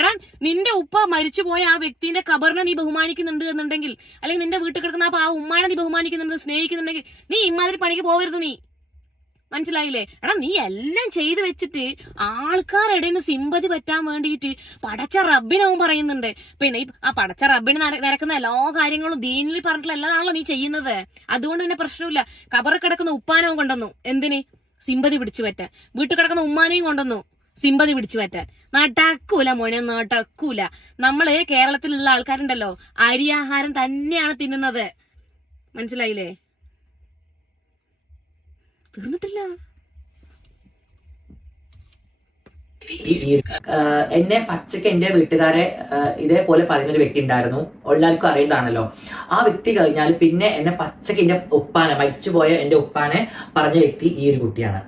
എടാ, നിന്റെ ഉപ്പ മരിച്ചുപോയ ആ വ്യക്തിന്റെ ഖബറിനെ നീ ബഹുമാനിക്കുന്നുണ്ട് എന്നുണ്ടെങ്കിൽ, അല്ലെങ്കിൽ നിന്റെ വീട്ടിൽ കിടക്കുന്ന ആ ഉമ്മാനെ നീ ബഹുമാനിക്കുന്നുണ്ട്, സ്നേഹിക്കുന്നുണ്ടെങ്കിൽ നീ ഇമാതിരി പണിക്ക് പോകരുത് നീ. മനസ്സിലായില്ലേ? എടാ, നീ എല്ലാം ചെയ്തു വെച്ചിട്ട് ആൾക്കാരുടെ നിന്ന് സിമ്പതി പറ്റാൻ വേണ്ടിയിട്ട് പടച്ച റബ്ബിനവും പറയുന്നുണ്ട്. പിന്നെ ആ പടച്ച റബ്ബിന് നിരക്കുന്ന എല്ലാ കാര്യങ്ങളും ദീനിൽ പറഞ്ഞിട്ടുള്ള എല്ലാണല്ലോ നീ ചെയ്യുന്നത്. അതുകൊണ്ട് തന്നെ പ്രശ്നമില്ല. കബറിൽ കിടക്കുന്ന ഉപ്പാനവും കൊണ്ടുവന്നു എന്തിന്? സിമ്പതി പിടിച്ചു പറ്റാൻ. വീട്ടിൽ കിടക്കുന്ന ഉമ്മാനെയും കൊണ്ടുവന്നു സിമ്പതി പിടിച്ചു പറ്റാൻ. നടക്കൂല മോനെ, നടക്കൂല. നമ്മള് കേരളത്തിലുള്ള ആൾക്കാരുണ്ടല്ലോ, അരിയാഹാരം തന്നെയാണ് തിന്നുന്നത്. മനസ്സിലായില്ലേ? തീർന്നിട്ടില്ല. എന്നെ പച്ചക്ക് എന്റെ വീട്ടുകാരെ ഇതേപോലെ പറയുന്നൊരു വ്യക്തി ഉണ്ടായിരുന്നു, എല്ലാവർക്കും അറിയുന്നതാണല്ലോ. ആ വ്യക്തി കഴിഞ്ഞാൽ പിന്നെ എന്നെ പച്ചക്ക് എന്റെ ഉപ്പാനെ, മരിച്ചുപോയ എന്റെ ഉപ്പാനെ പറഞ്ഞ വ്യക്തി ഈ ഒരു കുട്ടിയാണ്.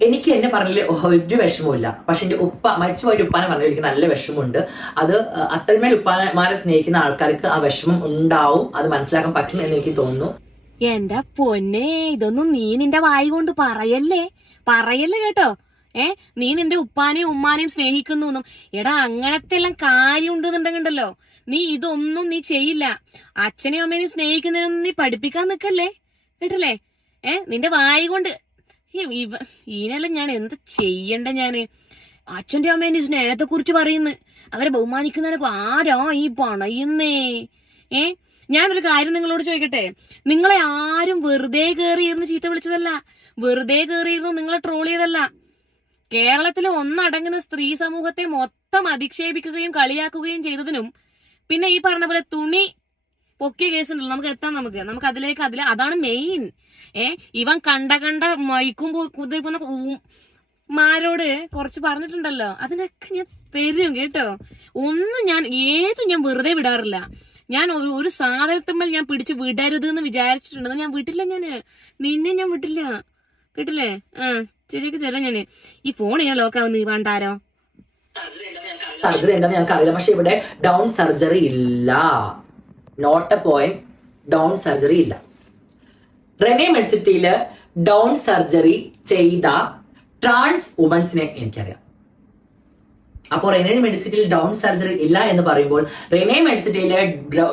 എനിക്ക് എന്നെ പറഞ്ഞതിൽ ഒരു വിഷമമില്ല. പക്ഷെ എന്റെ മരിച്ചുപോയ ഉപ്പാനെ പറഞ്ഞതിൽ എനിക്ക് നല്ല വിഷമമുണ്ട്. അത് അത്രമേൽ ഉപ്പാമാരെ സ്നേഹിക്കുന്ന ആൾക്കാർക്ക് ആ വിഷമം ഉണ്ടാവും, അത് മനസ്സിലാക്കാൻ പറ്റും എന്ന് എനിക്ക് തോന്നുന്നു. എന്റെ പൊന്നെ, ഇതൊന്നും നീ നിന്റെ വായി കൊണ്ട് പറയല്ലേ കേട്ടോ. നീ നിന്റെ ഉപ്പാനെയും ഉമ്മാനെയും സ്നേഹിക്കുന്നു എന്നും. എടാ, അങ്ങനത്തെ എല്ലാം കാര്യം ഉണ്ടെന്നുണ്ടെങ്കിലോ നീ ഇതൊന്നും നീ ചെയ്യില്ല. അച്ഛനെയും അമ്മേനെയും സ്നേഹിക്കുന്നതിനൊന്നും നീ പഠിപ്പിക്കാൻ നിക്കല്ലേ, കേട്ടല്ലേ? നിന്റെ വായി കൊണ്ട് ഈനെല്ലാം ഞാൻ എന്താ ചെയ്യണ്ട? ഞാന് അച്ഛന്റെ അമ്മേന്റെ സ്നേഹത്തെ കുറിച്ച് പറയുന്നു, അവരെ ബഹുമാനിക്കുന്നതിനൊക്കെ ആരാ ഈ പണയുന്നേ? ഞാനൊരു കാര്യം നിങ്ങളോട് ചോദിക്കട്ടെ. നിങ്ങളെ ആരും വെറുതെ കയറിയിരുന്ന് ചീത്ത വിളിച്ചതല്ല, വെറുതെ കയറിയിരുന്ന് നിങ്ങളെ ട്രോൾ ചെയ്തല്ല. കേരളത്തിലെ ഒന്നടങ്ങുന്ന സ്ത്രീ സമൂഹത്തെ മൊത്തം അധിക്ഷേപിക്കുകയും കളിയാക്കുകയും ചെയ്തതിനും, പിന്നെ ഈ പറഞ്ഞ പോലെ തുണി പൊക്കിയ കേസുണ്ടല്ലോ, നമുക്ക് എത്താം, നമുക്ക് അതിലേക്ക് അതാണ് മെയിൻ. ഇവൻ കണ്ട മൈക്കും കുതിക്കുന്ന മാരോട് കുറച്ച് പറഞ്ഞിട്ടുണ്ടല്ലോ, അതിനൊക്കെ ഞാൻ തരും കേട്ടോ. ഏതും ഞാൻ വെറുതെ വിടാറില്ല. ഞാൻ ഒരു സാധനത്തിന്മേൽ ഞാൻ പിടിച്ച് വിടരുത് എന്ന് വിചാരിച്ചിട്ടുണ്ട്. ഞാൻ വിട്ടില്ല, നിന്നെ ഞാൻ വിട്ടില്ല, കേട്ടില്ലേ? ശരിയൊക്കെ തരാം ഞാന്. ഈ ഫോൺ ഞാൻ ലോക്കാവുന്ന നീ വേണ്ടാരോ. സർജറി എന്താന്ന് ഞങ്ങൾക്ക് അറിയില്ല, പക്ഷെ ഇവിടെ ഡൗൺ സർജറി ഇല്ല. Not a point, down surgery ഇല്ല. റെനെ മെഡിസിറ്റിയില് ഡൗൺ സർജറി ചെയ്ത ട്രാൻസ് വുമൻസിനെ എനിക്കറിയാം. അപ്പോൾ റെനെ മെഡിസിറ്റിയിൽ ഡൗൺ സർജറി ഇല്ല എന്ന് പറയുമ്പോൾ റെനെ മെഡിസിറ്റിയിലെ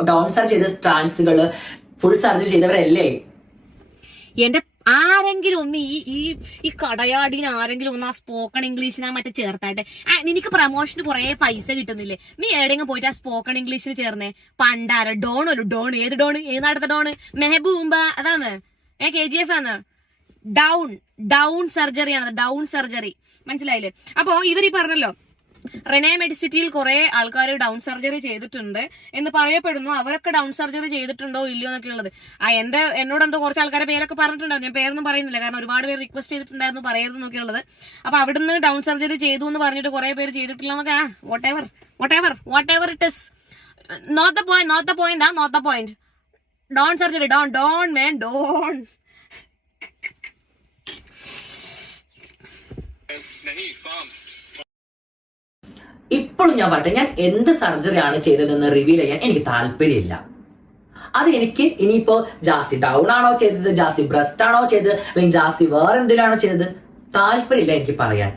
ഡൗൺ സർജറി ചെയ്ത ട്രാൻസുകള് ഫുൾ സർജറി ചെയ്തവരല്ലേ? എന്റെ ആരെങ്കിലും ഒന്ന് ഈ കടയാടിന് ആരെങ്കിലും ഒന്ന് ആ സ്പോക്കൺ ഇംഗ്ലീഷിനാ മറ്റേ ചേർത്താട്ടെ. നിനക്ക് പ്രമോഷന് കുറെ പൈസ കിട്ടുന്നില്ലേ? നീ എവിടെയെങ്കിലും പോയിട്ട് ആ സ്പോക്കൺ ഇംഗ്ലീഷിന് ചേർന്നേ. പണ്ടാര ഡോൺ ഏത് നാടത്തെ ഡോണ്? മെഹബൂമ്പ അതാണ്. KGF ആണ്. ഡൗൺ സർജറിയാണ്, ഡൗൺ സർജറി. മനസ്സിലായില്ലേ? അപ്പോ ഇവരീ പറഞ്ഞല്ലോ, റെനെ മെഡിസിറ്റിയിൽ കുറെ ആൾക്കാർ ഡൗൺ സർജറി ചെയ്തിട്ടുണ്ട് എന്ന് പറയപ്പെടുന്നു. അവരൊക്കെ ഡൗൺ സർജറി ചെയ്തിട്ടുണ്ടോ ഇല്ലയോ എന്നൊക്കെ ഉള്ളത്. എന്നോട് എന്തോ കുറച്ച് ആൾക്കാരെ പേരൊക്കെ പറഞ്ഞിട്ടുണ്ടായിരുന്നു. ഞാൻ പേരൊന്നും പറയുന്നില്ല, കാരണം ഒരുപാട് പേര് റിക്വസ്റ്റ് ചെയ്തിട്ടുണ്ടായിരുന്നു പറയരുതെന്നൊക്കെ ഉള്ളത്. അപ്പൊ അവിടുന്ന് ഡൗൺ സർജറി ചെയ്തു എന്ന് പറഞ്ഞിട്ട് കുറെ പേര് ചെയ്തിട്ടില്ല എന്നൊക്കെ. What ever it is, not the point. Down surgery, done man, done. ഇപ്പോഴും ഞാൻ പറയട്ടെ, ഞാൻ എന്ത് സർജറിയാണ് ചെയ്തതെന്ന് റിവീൽ ചെയ്യാൻ എനിക്ക് താല്പര്യമില്ല. അത് എനിക്ക് ഇനിയിപ്പോ ജാസി ഡൗൺ ആണോ ചെയ്തത്, ജാസി ബ്രസ്റ്റ് ആണോ ചെയ്തത്, അല്ലെങ്കിൽ ജാസി വേറെ എന്തിനാണോ ചെയ്തത്, താല്പര്യമില്ല എനിക്ക് പറയാൻ.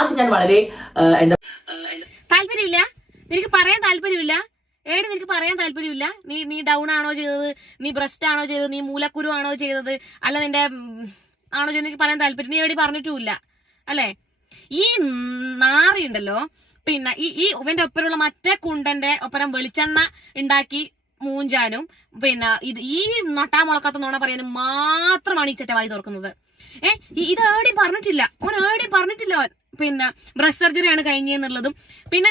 അത് ഞാൻ വളരെ താല്പര്യമില്ല. നിനക്ക് പറയാൻ താല്പര്യമില്ല. നിനക്ക് പറയാൻ താല്പര്യമില്ല. നീ ഡൗൺ ആണോ ചെയ്തത്, നീ ബ്രസ്റ്റ് ആണോ ചെയ്തത്, നീ മൂലക്കുരു ആണോ ചെയ്തത്, അല്ല നിന്റെ ആണോ ചെയ്തത്, എനിക്ക് പറയാൻ താല്പര്യം. നീ എവിടെ പറഞ്ഞിട്ടുമില്ല അല്ലേ? ഈ നാറി ഉണ്ടല്ലോ, പിന്നെ ഈ ഇവന്റെ ഒപ്പരമുള്ള മറ്റേ കുണ്ടന്റെ ഒപ്പരം വെളിച്ചെണ്ണ ഉണ്ടാക്കി മൂഞ്ചാനും, പിന്നെ ഈ നട്ടാ മുളക്കാത്ത നോണ പറയാനും മാത്രമാണ് ഈ ചെറ്റ വായി തുറക്കുന്നത്. ഇത് എവിടെയും പറഞ്ഞിട്ടില്ല, ഓൻ എവിടെയും പറഞ്ഞിട്ടില്ല. ഓൻ പിന്നെ ബ്രസ്റ്റ് സർജറിയാണ് കഴിഞ്ഞെന്നുള്ളതും പിന്നെ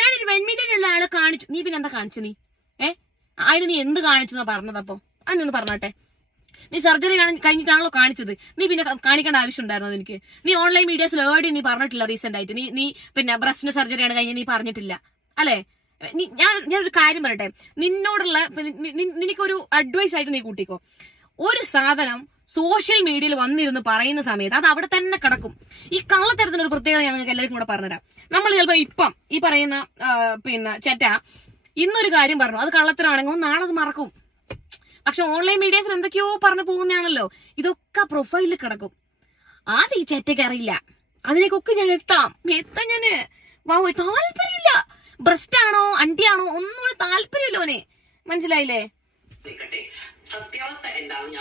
ഞാനൊരു 1 മില്യൺ ഉള്ള ആളെ കാണിച്ചു. നീ പിന്നെ എന്താ കാണിച്ചു? നീ അതിന് നീ എന്ത് കാണിച്ചെന്നാ പറഞ്ഞതപ്പോ? അതിനൊന്ന് പറഞ്ഞോട്ടെ. നീ സർജറി കഴിഞ്ഞിട്ടാണല്ലോ കാണിച്ചത്. നീ പിന്നെ കാണിക്കേണ്ട ആവശ്യം ഉണ്ടായിരുന്നു എനിക്ക്? നീ ഓൺലൈൻ മീഡിയാസിൽ എവിടെയും നീ പറഞ്ഞിട്ടില്ല റീസെന്റ് ആയിട്ട്. നീ പിന്നെ ബ്രസ്റ്റിന് സർജറിയാണ് കഴിഞ്ഞ് നീ പറഞ്ഞിട്ടില്ല അല്ലേ? ഞാനൊരു കാര്യം പറയട്ടെ, നിന്നോടുള്ള നിനക്കൊരു അഡ്വൈസ് ആയിട്ട് നീ കൂട്ടിക്കോ. ഒരു സാധനം സോഷ്യൽ മീഡിയയിൽ വന്നിരുന്ന് പറയുന്ന സമയത്ത് അത് അവിടെ തന്നെ കിടക്കും. ഈ കള്ളത്തരത്തിനൊരു പ്രത്യേകത ഞാൻ നിങ്ങൾക്ക് എല്ലാവർക്കും കൂടെ പറഞ്ഞുതരാം. നമ്മൾ ചിലപ്പോ ഇപ്പം ഈ പറയുന്ന ചെറ്റ ഇന്നൊരു കാര്യം പറഞ്ഞു, അത് കള്ളത്തരമാണെങ്കിൽ നാളെ അത് മറക്കും. പക്ഷെ ഓൺലൈൻ മീഡിയാസിൽ എന്തൊക്കെയോ പറഞ്ഞു പോകുന്നതാണല്ലോ, ഇതൊക്കെ പ്രൊഫൈലിൽ കിടക്കും. അത് ഈ ചെറ്റയ്ക്ക് അറിയില്ല. അതിലേക്കൊക്കെ ഞാൻ എത്താം ഞാന് താല്പര്യമില്ല. ബ്രസ്റ്റ് ആണോ അണ്ടിയാണോ ഒന്നും താല്പര്യമില്ല ഓനെ, മനസ്സിലായില്ലേ? സത്യാവസ്ഥ എന്താണെന്ന്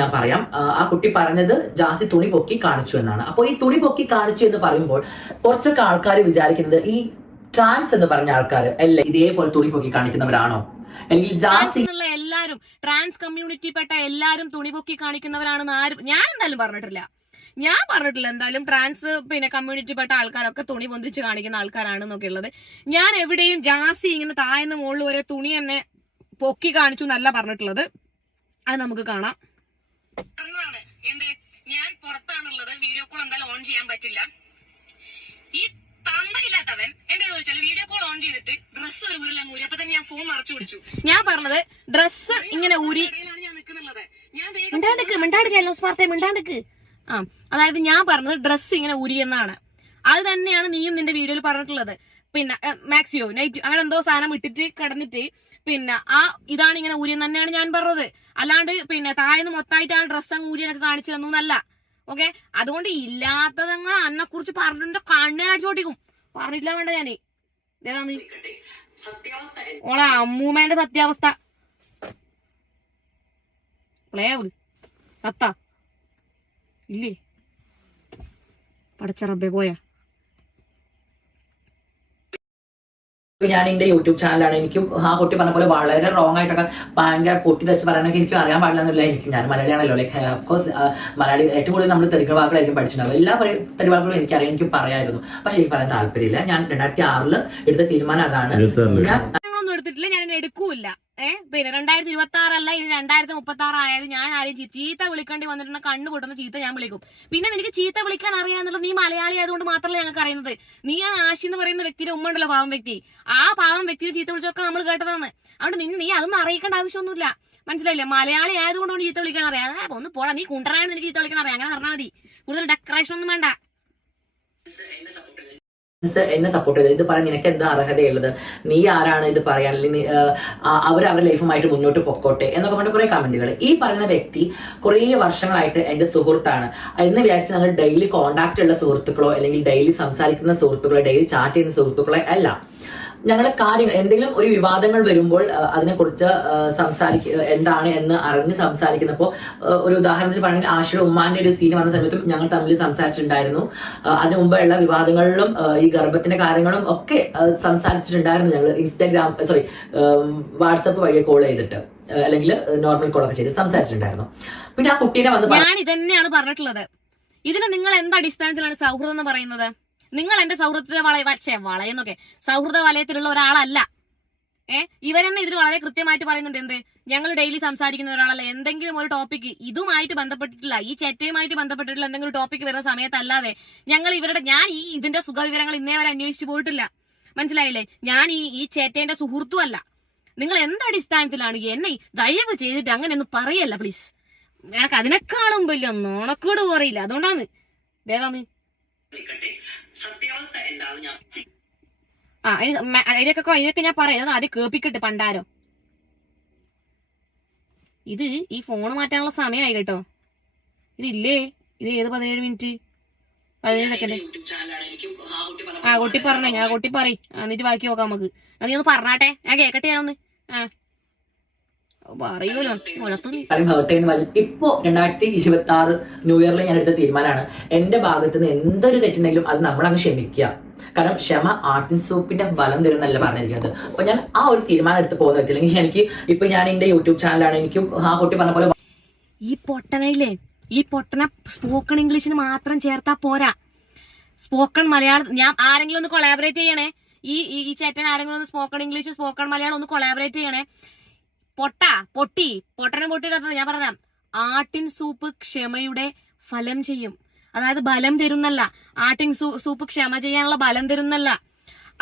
ഞാൻ പറയാം. ആ കുട്ടി പറഞ്ഞത് ജാസി തുണി പൊക്കി കാണിച്ചു എന്നാണ്. അപ്പൊ ഈ തുണി പൊക്കി കാണിച്ചു എന്ന് പറയുമ്പോൾ കുറച്ചൊക്കെ ആൾക്കാർ വിചാരിക്കുന്നത് ഈ ട്രാൻസ് എന്ന് പറഞ്ഞ ആൾക്കാർ അല്ല ഇതേപോലെ തുണി പൊക്കി കാണിക്കുന്നവരാണോ, അല്ലെങ്കിൽ ജാസി എല്ലാരും ട്രാൻസ് കമ്മ്യൂണിറ്റി പെട്ട എല്ലാരും തുണി പൊക്കി കാണിക്കുന്നവരാണെന്ന് ആരും ഞാൻ എന്തായാലും പറഞ്ഞിട്ടില്ല. എന്തായാലും ട്രാൻസ് കമ്മ്യൂണിറ്റി പെട്ട ആൾക്കാരൊക്കെ തുണി പൊന്തിച്ച് കാണിക്കുന്ന ആൾക്കാരാണെന്നൊക്കെ ഉള്ളത്. ഞാൻ എവിടെയും ജാസി ഇങ്ങനെ താഴ്ന്ന മുകളിൽ വരെ തുണി തന്നെ പൊക്കി കാണിച്ചു എന്നല്ല പറഞ്ഞിട്ടുള്ളത്. അത് നമുക്ക് കാണാം. ഞാൻ പുറത്താണുള്ളത്, വീഡിയോ കോൾ എന്തായാലും ഓൺ ചെയ്യാൻ പറ്റില്ല. ഈ തന്തയില്ലാത്തവൻ എന്റെ ചോദിച്ചാൽ വീഡിയോ കോൾ ഓൺ ചെയ്തിട്ട് ഡ്രസ്സ് ഒരു ഊരിലങ്ങ് ഊരി. അപ്പൊ തന്നെ ഞാൻ ഫോൺ മറച്ചു പിടിച്ചു. ഞാൻ പറഞ്ഞത് ഡ്രസ്സ് ഇങ്ങനെ ഊരി മിണ്ടാണ്ടിക്ക്. അതായത് ഞാൻ പറഞ്ഞത് ഡ്രസ്സ് ഇങ്ങനെ ഊരി എന്നാണ്. അത് തന്നെയാണ് നീയും നിന്റെ വീഡിയോയിൽ പറഞ്ഞിട്ടുള്ളത്. മാക്സിയോ നൈറ്റ് അങ്ങനെ എന്തോ സാധനം ഇട്ടിട്ട് കിടന്നിട്ട് ഇതാണ് ഇങ്ങനെ ഊരിയെന്ന് തന്നെയാണ് ഞാൻ പറഞ്ഞത്. അല്ലാണ്ട് താഴ്ന്ന് മൊത്തമായിട്ട് ആ ഡ്രസ്സ് അങ്ങ് ഊരിയൊക്കെ കാണിച്ചു തന്നല്ല. ഓക്കെ, അതുകൊണ്ട് ഇല്ലാത്തതങ്ങ അന്നെ കുറിച്ച് പറഞ്ഞിട്ട് കണ്ണിനടിച്ചു പൊട്ടിക്കും. പറഞ്ഞിട്ടില്ല വേണ്ട ഞാന്. ഏതാന്ന് ഓളെ അമ്മൂമ്മേന്റെ സത്യാവസ്ഥ സത്ത ഇല്ലേ? പടച്ച റബ്ബേ പോയാ. ഞാൻ എന്റെ യൂട്യൂബ് ചാനലാണ്. എനിക്കും ആ കുട്ടി പറഞ്ഞ പോലെ വളരെ റോങ് ആയിട്ടൊക്കെ ഭയങ്കര പൊട്ടി തെറിച്ച് പറയാനൊക്കെ എനിക്ക് അറിയാൻ പാടില്ലെന്നില്ല. ഞാൻ മലയാളിയാണല്ലോ. ലൈക്ക് ഓഫ്കോഴ്സ് മലയാളി ഏറ്റവും കൂടുതൽ നമ്മൾ തെറിക്കുന്ന വാക്കുകളായിരിക്കും പഠിച്ചിട്ടുണ്ടാവും. എല്ലാ തെരുവാക്കുകളും എനിക്കറിയാം, എനിക്ക് പറയായിരുന്നു. പക്ഷെ എനിക്ക് പറയാൻ താല്പര്യമില്ല. ഞാൻ 2006 എടുത്ത തീരുമാനം അതാണ്. എടുത്തിട്ടില്ല, ഞാൻ എടുക്കൂല. 2026 അല്ല, ഇനി 2036 ആയാലും ഞാൻ ആരെയും ചീത്ത വിളിക്കേണ്ടി വന്നിട്ടുള്ള കണ്ണു പൊട്ടുന്ന ചീത്ത ഞാൻ വിളിക്കും. പിന്നെ നിനക്ക് ചീത്ത വിളിക്കാൻ അറിയാന്നുള്ളത് നീ മലയാളി ആയതുകൊണ്ട് മാത്രമല്ല ഞങ്ങൾക്ക് അറിയുന്നത്. നീ ആ ആശി എന്ന് പറയുന്ന വ്യക്തിയുടെ ഉമ്മ ഉണ്ടല്ലോ, പാവം വ്യക്തി, ആ പാവം വ്യക്തിയെ ചീത്ത വിളിച്ചൊക്കെ നമ്മൾ കേട്ടതാണ്. അതുകൊണ്ട് നീ അതൊന്നും അറിയിക്കേണ്ട ആവശ്യമൊന്നുമില്ല, മനസ്സിലായില്ലേ? മലയാളി ആയതുകൊണ്ടാണ് ചീത്ത വിളിക്കാൻ അറിയാം. ഒന്ന് പോടാ, നീ കുണ്ടറാണ് നിനക്ക് ചീത്ത വിളിക്കാൻ അറിയാം, അങ്ങനെ പറഞ്ഞാൽ മതി. കൂടുതൽ ഡെക്കറേഷൻ ഒന്നും വേണ്ട. എന്നെ സപ്പോർട്ട് ചെയ്തത് ഇത് പറയാൻ നിനക്ക് എന്താ അർഹതയുള്ളത്, നീ ആരാണ് ഇത് പറയാൻ, അല്ലെങ്കിൽ അവരുടെ ലൈഫുമായിട്ട് മുന്നോട്ട് പൊക്കോട്ടെ എന്നൊക്കെ പറഞ്ഞ കുറെ കമന്റുകൾ. ഈ പറയുന്ന വ്യക്തി കുറേ വർഷങ്ങളായിട്ട് എന്റെ സുഹൃത്താണ് എന്ന് വിചാരിച്ച് ഞങ്ങൾ ഡെയിലി കോണ്ടാക്ട് ഉള്ള സുഹൃത്തുക്കളോ അല്ലെങ്കിൽ ഡെയിലി സംസാരിക്കുന്ന സുഹൃത്തുക്കളോ ഡെയിലി ചാറ്റ് ചെയ്യുന്ന സുഹൃത്തുക്കളോ അല്ല. ഞങ്ങളെ കാര്യങ്ങൾ എന്തെങ്കിലും ഒരു വിവാദങ്ങൾ വരുമ്പോൾ അതിനെക്കുറിച്ച് എന്താണ് എന്ന് അറിഞ്ഞ് സംസാരിക്കുന്നപ്പോൾ ഒരു ഉദാഹരണത്തിന് പറയുകയാണെങ്കിൽ ആഷിയുടെ ഉമ്മാന്റെ ഒരു സീൻ വന്ന സമയത്തും ഞങ്ങൾ തമ്മിൽ സംസാരിച്ചിട്ടുണ്ടായിരുന്നു. അതിനു മുമ്പുള്ള വിവാദങ്ങളിലും ഈ ഗർഭത്തിന്റെ കാര്യങ്ങളും ഒക്കെ സംസാരിച്ചിട്ടുണ്ടായിരുന്നു. ഞങ്ങൾ വാട്സപ്പ് വഴി കോൾ ചെയ്തിട്ട് അല്ലെങ്കിൽ നോർമൽ കോൾ ഒക്കെ ചെയ്ത് സംസാരിച്ചിട്ടുണ്ടായിരുന്നു. പിന്നെ ആ കുട്ടീനെ വന്ന് ഞാൻ ഇതന്നെയാണ് പറഞ്ഞിട്ടുള്ളത്. ഇതിന് നിങ്ങൾ എന്ത് അടിസ്ഥാനത്തിലാണ് സൗഹൃദം എന്ന് പറയുന്നത്? നിങ്ങൾ എന്റെ സൗഹൃദ വളയെന്നൊക്കെ സൗഹൃദ വലയത്തിലുള്ള ഒരാളല്ല. ഇവരെന്നെ ഇതിൽ വളരെ കൃത്യമായിട്ട് പറയുന്നുണ്ട്. എന്ത്, ഞങ്ങൾ ഡെയിലി സംസാരിക്കുന്ന ഒരാളല്ല. എന്തെങ്കിലും ഒരു ടോപ്പിക്ക് ഇതുമായിട്ട് ബന്ധപ്പെട്ടിട്ടില്ല, ഈ ചാറ്റയുമായിട്ട് ബന്ധപ്പെട്ടിട്ടുള്ള എന്തെങ്കിലും ഒരു ടോപ്പിക്ക് വരുന്ന സമയത്തല്ലാതെ ഞാൻ ഇതിന്റെ സുഖവിവരങ്ങൾ ഇന്നേ വരെ അന്വേഷിച്ചു പോയിട്ടില്ല, മനസ്സിലായില്ലേ? ഞാൻ ഈ ചേറ്റേന്റെ സുഹൃത്തും അല്ല. നിങ്ങൾ എന്തടിസ്ഥാനത്തിലാണ് എന്നെ ദയവ് ചെയ്തിട്ട് അങ്ങനെയൊന്നും പറയല്ല പ്ലീസ്. ഞങ്ങൾക്ക് അതിനേക്കാളും വലിയ നോണക്കേട് പറയില്ല, അതുകൊണ്ടാണ്. ഏതാന്ന് ഇതിനൊക്കെ ഞാൻ പറയാം. ആദ്യം കേൾപ്പിക്കട്ടെ പണ്ടാരോ. ഇത് ഈ ഫോൺ മാറ്റാനുള്ള സമയമായി കേട്ടോ. ഇതില്ലേ, ഇത് ഏത് 17 മിനിറ്റ് 17 സെക്കൻഡ്. കുട്ടി പറഞ്ഞേ, കുട്ടി പറയും, എന്നിട്ട് ബാക്കി നോക്കാം നമുക്ക്. നീ ഒന്ന് പറഞ്ഞാട്ടെ, ഞാൻ കേക്കട്ടെ. ഞാനൊന്ന് പറയൂലോ. ഇപ്പോ 2026 ന്യൂ ഇയറിൽ ഞാൻ എടുത്ത തീരുമാനമാണ്, എന്റെ ഭാഗത്ത് നിന്ന് എന്തൊരു തെറ്റുണ്ടെങ്കിലും അത് നമ്മളങ്ങ് ക്ഷമിക്കുക. കാരണം ക്ഷമ ആട്ടിൻ സൂപ്പിന്റെ ബലം തരുന്നല്ല പറഞ്ഞിരിക്കുന്നത്. അപ്പൊ ഞാൻ ആ ഒരു തീരുമാനം എടുത്ത് പോകുന്ന വ്യക്തി, അല്ലെങ്കിൽ എനിക്ക് ഇപ്പൊ ഞാൻ എന്റെ യൂട്യൂബ് ചാനലാണ്, എനിക്കും ആ കുട്ടി പറഞ്ഞ പോലെ ഈ പൊട്ടനെ സ്പോക്കൺ ഇംഗ്ലീഷിന് മാത്രം ചേർത്താ പോരാ, സ്പോക്കൺ മലയാളം. ഞാൻ ആരെങ്കിലും ഒന്ന് കൊളാബറേറ്റ് ചെയ്യണേ, ഈ ചേട്ടൻ ആരെങ്കിലും ഒന്ന് സ്പോക്കൺ ഇംഗ്ലീഷ് സ്പോക്കൺ മലയാളം ഒന്ന് കൊളാബറേറ്റ് ചെയ്യണേ. പൊട്ടനെ പൊട്ടിയിടത്തത് ഞാൻ പറഞ്ഞ ആട്ടിൻ സൂപ്പ് ക്ഷമയുടെ ഫലം ചെയ്യും. അതായത് ബലം തരുന്നല്ല, ആട്ടിൻ സൂപ്പ് ക്ഷമ ചെയ്യാനുള്ള ബലം തരുന്നല്ല,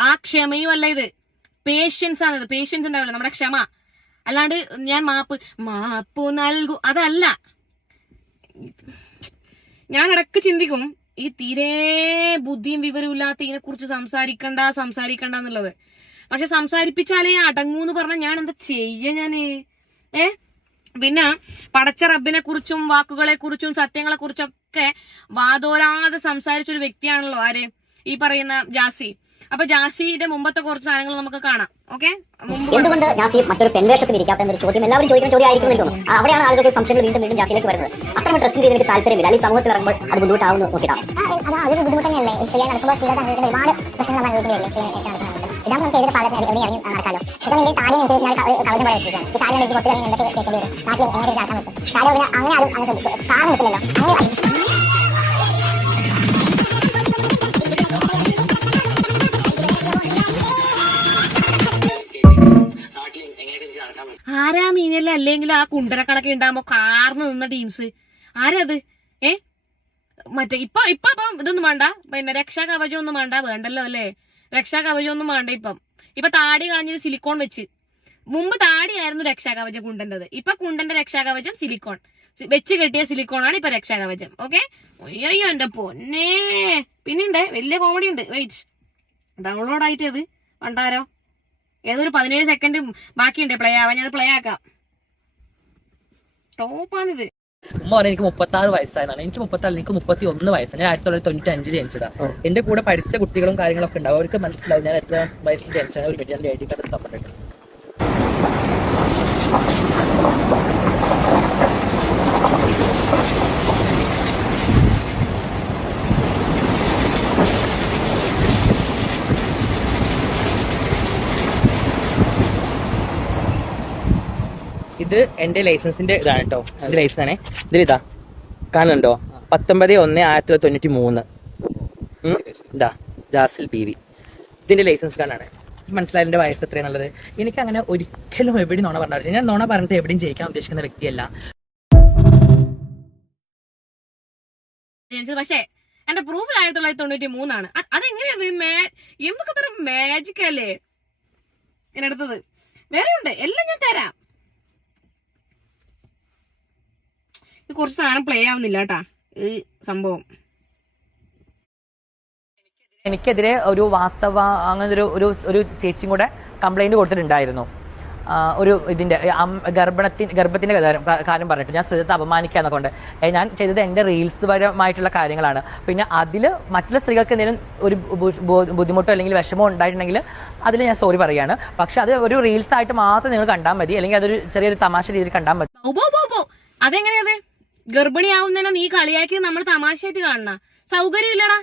ആ ക്ഷമയും അല്ല ഇത്, പേഷ്യൻസ് ആണിത്. പേഷ്യൻസ് ഉണ്ടാവില്ല നമ്മുടെ ക്ഷമ. അല്ലാണ്ട് ഞാൻ മാപ്പ് നൽകൂ അതല്ല. ഞാൻ ഇടക്ക് ചിന്തിക്കും ഈ തീരെ ബുദ്ധിയും വിവരവും ഇല്ലാത്ത ഇതിനെ കുറിച്ച് സംസാരിക്കണ്ട എന്നുള്ളത്. പക്ഷെ സംസാരിപ്പിച്ചാലേ അടങ്ങൂന്ന് പറഞ്ഞാൽ ഞാൻ എന്താ ഞാന് പിന്നെ പടച്ച റബ്ബിനെ കുറിച്ചും വാക്കുകളെ കുറിച്ചും സത്യങ്ങളെ കുറിച്ചൊക്കെ വാതോരാതെ സംസാരിച്ചൊരു വ്യക്തിയാണല്ലോ ആര്, ഈ പറയുന്ന ജാസി. അപ്പൊ ജാസിയുടെ മുമ്പത്തെ കുറച്ച് സാധനങ്ങൾ നമുക്ക് കാണാം. ഓക്കെ, എന്തുകൊണ്ട് ജാസി മറ്റൊരു പെൺവേഷത്തിൽ ഇരിക്കാത്ത എന്നൊരു ചോദ്യം എല്ലാവരും ചോദിക്കുന്ന ചോദ്യമായിരിക്കും എന്ന് തോന്നുന്നു. അവിടെയാണ് ആളുകൾക്ക് സംശയങ്ങൾ വീണ്ടും ജാസിയിലേക്ക് വരുന്നത്. അത്തരം ഡ്രസ്സിംഗ് ചെയ്ത് എനിക്ക് താല്പര്യമില്ല, അല്ലെങ്കിൽ സമൂഹത്തിൽ ഇറങ്ങുമ്പോൾ അത് ബുദ്ധിമുട്ടാവുന്നു നോക്കിയിട്ടാണ്. അതൊരു ബുദ്ധിമുട്ട് തന്നെയല്ലേ, സ്ത്രീയെ നടക്കുമ്പോൾ സ്ത്രീകൾ ഒരുപാട് പ്രശ്നങ്ങൾ നമ്മൾ വീട്ടിൽ ഇതാണ് നമുക്ക് ഏത് പാലത്തിന് എവിടെ ഇറങ്ങി നടക്കാലോ. ഇപ്പം വേണ്ടി താടി കവചം പോലെ വെച്ചിരിക്കുകയാണ്. ഈ താടി എനിക്ക് പുറത്ത് എന്തൊക്കെ കേൾക്കേണ്ടി വരും, നാട്ടിൽ എങ്ങനെ നടക്കാൻ പറ്റും. താടി അങ്ങനെ ആരും അങ്ങനെ കാർ നിൽക്കില്ലല്ലോ. ആരാ മീനല്ല, അല്ലെങ്കിൽ ആ കുണ്ടരക്കണക്കെ ഉണ്ടാകുമ്പോ കാറിന് നിന്ന ടീംസ് ആരത്? മറ്റേ ഇപ്പൊ ഇതൊന്നും വേണ്ട, പിന്നെ രക്ഷാ കവചം ഒന്നും വേണ്ടല്ലോ അല്ലേ, രക്ഷാ കവചം ഒന്നും വേണ്ട. ഇപ്പൊ താടി കളഞ്ഞൊരു സിലിക്കോൺ വെച്ച്, മുമ്പ് താടിയായിരുന്നു രക്ഷാ കവചം കുണ്ടന്റത്, ഇപ്പൊ കുണ്ടന്റെ രക്ഷാ കവചം സിലിക്കോൺ വെച്ച് കെട്ടിയ സിലിക്കോൺ ആണ് ഇപ്പൊ രക്ഷാ കവചം. ഓക്കെ, അയ്യോ എന്റെ പൊന്നേ. പിന്നെയുണ്ട് വലിയ കോമഡി ഉണ്ട്, വെയിറ്റ്, ഡൗൺലോഡ് ആയിട്ട് അത് കണ്ടാരോ, ഏതൊരു 17 സെക്കൻഡ് ബാക്കിയുണ്ട് പ്ലേ ആവാൻ, ഞാൻ പ്ലേ ആക്കാം. ടോപ്പാണിത്. ഉമ്മ പറഞ്ഞ എനിക്ക് 36 വയസ്സായതാണ്, എനിക്ക് 36, എനിക്ക് 31 വയസ്സാണ്. ഞാൻ 1995 ജനിച്ചതാണ്. എന്റെ കൂടെ പഠിച്ച കുട്ടികളും കാര്യങ്ങളൊക്കെ ഉണ്ടാവും, അവർക്ക് മനസ്സിലാവും ഞാൻ എത്ര വയസ്സിൽ ജനിച്ചാണ്. ഒരു പറ്റി ഞാൻ ഐ ഡി കാർഡ് തന്നിട്ടുണ്ട്. ഇത് എന്റെ ലൈസൻസിന്റെ ഇതാണ് കേട്ടോ, എന്റെ ലൈസൻസാണേ. ഇതിലിതാ കാണുന്നുണ്ടോ, 19/1/1993 ഇതാ ജാസിൽ PV. ഇതിന്റെ ലൈസൻസ് കാർഡാണ്. മനസ്സിലായി എന്റെ വയസ്സ് എത്രയാണുള്ളത്. എനിക്ക് അങ്ങനെ ഒരിക്കലും എവിടെയും നുണ പറഞ്ഞില്ല. ഞാൻ നുണ പറഞ്ഞിട്ട് എവിടെയും ജയിക്കാൻ ഉദ്ദേശിക്കുന്ന വ്യക്തിയല്ല. പക്ഷേ എന്റെ പ്രൂഫ് 1993 അതെങ്ങനെയത്? എന്തൊക്കെ തരം മാജിക് അല്ലേ ഞാൻ എടുത്തത്. വേറെ ഉണ്ട്, എല്ലാം ഞാൻ തരാം. കുറച്ച് സാധനം പ്ലേ ആവുന്നില്ല കേട്ടാ ഈ സംഭവം. എനിക്കെതിരെ ഒരു വാസ്തവ അങ്ങനെ ഒരു ചേച്ചിയും കൂടെ കംപ്ലൈന്റ് കൊടുത്തിട്ടുണ്ടായിരുന്നു. ഒരു ഇതിന്റെ ഗർഭത്തിന്റെ കാര്യം പറഞ്ഞിട്ട് ഞാൻ സ്ത്രീത്വത്തെ അപമാനിക്കാന്നൊക്കെ കൊണ്ട്. ഞാൻ ചെയ്തത് എൻ്റെ റീൽസ് പരമായിട്ടുള്ള കാര്യങ്ങളാണ്. പിന്നെ അതിൽ മറ്റുള്ള സ്ത്രീകൾക്ക് എന്തെങ്കിലും ഒരു ബുദ്ധിമുട്ടോ അല്ലെങ്കിൽ വിഷമോ ഉണ്ടായിട്ടുണ്ടെങ്കിൽ അതിൽ ഞാൻ സോറി പറയാണ്. പക്ഷെ അത് ഒരു റീൽസ് ആയിട്ട് മാത്രം നിങ്ങൾ കണ്ടാൽ മതി, അല്ലെങ്കിൽ അതൊരു ചെറിയൊരു തമാശ രീതിയിൽ കണ്ടാൽ മതി. അതെങ്ങനെയത്? ഗർഭിണിയാവുന്നതിനെ നീ കളിയാക്കി നമ്മൾ തമാശയായിട്ട് കാണണ സൗകര്യമില്ലടാ.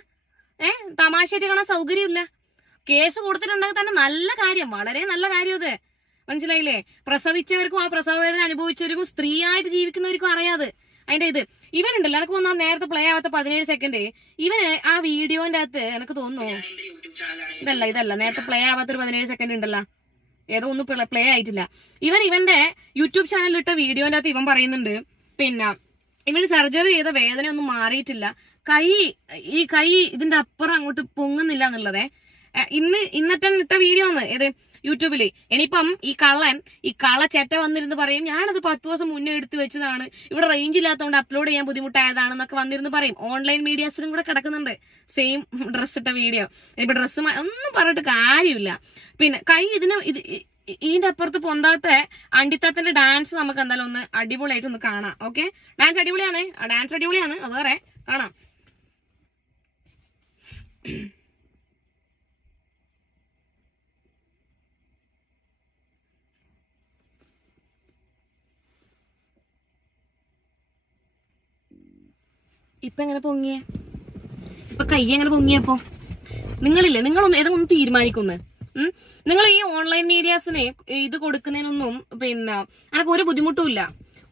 തമാശയായിട്ട് കാണാൻ സൗകര്യമില്ല. കേസ് കൊടുത്തിട്ടുണ്ടെങ്കിൽ തന്നെ നല്ല കാര്യം, വളരെ നല്ല കാര്യം അത്. മനസ്സിലായില്ലേ? പ്രസവിച്ചവർക്കും ആ പ്രസവ വേദന അനുഭവിച്ചവർക്കും സ്ത്രീയായിട്ട് ജീവിക്കുന്നവർക്കും അറിയാതെ അതിന്റെ ഇത്. ഇവനുണ്ടല്ലോ, എനിക്ക് തോന്നുന്നു നേരത്തെ പ്ലേ ആവാത്ത 17 സെക്കൻഡ് ഇവന് ആ വീഡിയോന്റെ അകത്ത് എനിക്ക് തോന്നുന്നു ഇതല്ല നേരത്തെ പ്ലേ ആവാത്തൊരു 17 സെക്കൻഡ് ഉണ്ടല്ലോ, ഏതോ ഒന്നും പ്ലേ ആയിട്ടില്ല. ഇവന്റെ യൂട്യൂബ് ചാനലിലിട്ട വീഡിയോന്റെ അകത്ത് ഇവൻ പറയുന്നുണ്ട്, പിന്നെ ഇവന് സർജറി ചെയ്ത വേദന ഒന്നും മാറിയിട്ടില്ല, ഈ കൈ ഇതിന്റെ അപ്പുറം അങ്ങോട്ട് പൊങ്ങുന്നില്ല എന്നുള്ളതേ. ഇന്നത്തെ ഇട്ട വീഡിയോ ആണ് ഏത് യൂട്യൂബില്. ഇനിയിപ്പം ഈ കള്ള ചെറ്റ വന്നിരുന്ന് പറയും ഞാനത് 10 ദിവസം മുന്നേ എടുത്തു വെച്ചതാണ്, ഇവിടെ റേഞ്ച് ഇല്ലാത്തതുകൊണ്ട് അപ്ലോഡ് ചെയ്യാൻ ബുദ്ധിമുട്ടായതാണെന്നൊക്കെ വന്നിരുന്ന് പറയും. ഓൺലൈൻ മീഡിയാസിലും കൂടെ കിടക്കുന്നുണ്ട് സെയിം ഡ്രസ് ഇട്ട വീഡിയോ. ഇപ്പൊ ഡ്രസ്സ് ഒന്നും പറഞ്ഞിട്ട് കാര്യമില്ല. പിന്നെ കൈ ഇതിന്റെ അപ്പുറത്ത് പൊന്താത്ത അണ്ടിത്തത്തിന്റെ ഡാൻസ് നമുക്ക് എന്തായാലും ഒന്ന് അടിപൊളിയായിട്ട് ഒന്ന് കാണാം. ഓക്കെ, ഡാൻസ് അടിപൊളിയാണ്, വേറെ കാണാം. ഇപ്പൊ എങ്ങനെ പൊങ്ങിയേ? ഇപ്പൊ കൈ എങ്ങനെ പൊങ്ങിയപ്പോ? നിങ്ങളില്ലേ, നിങ്ങളൊന്ന് ഏതൊന്നും തീരുമാനിക്കുന്നു. നിങ്ങൾ ഈ ഓൺലൈൻ മീഡിയാസിനെ ഇത് കൊടുക്കുന്നതിനൊന്നും പിന്നെ എനിക്ക് ഒരു ബുദ്ധിമുട്ടും ഇല്ല.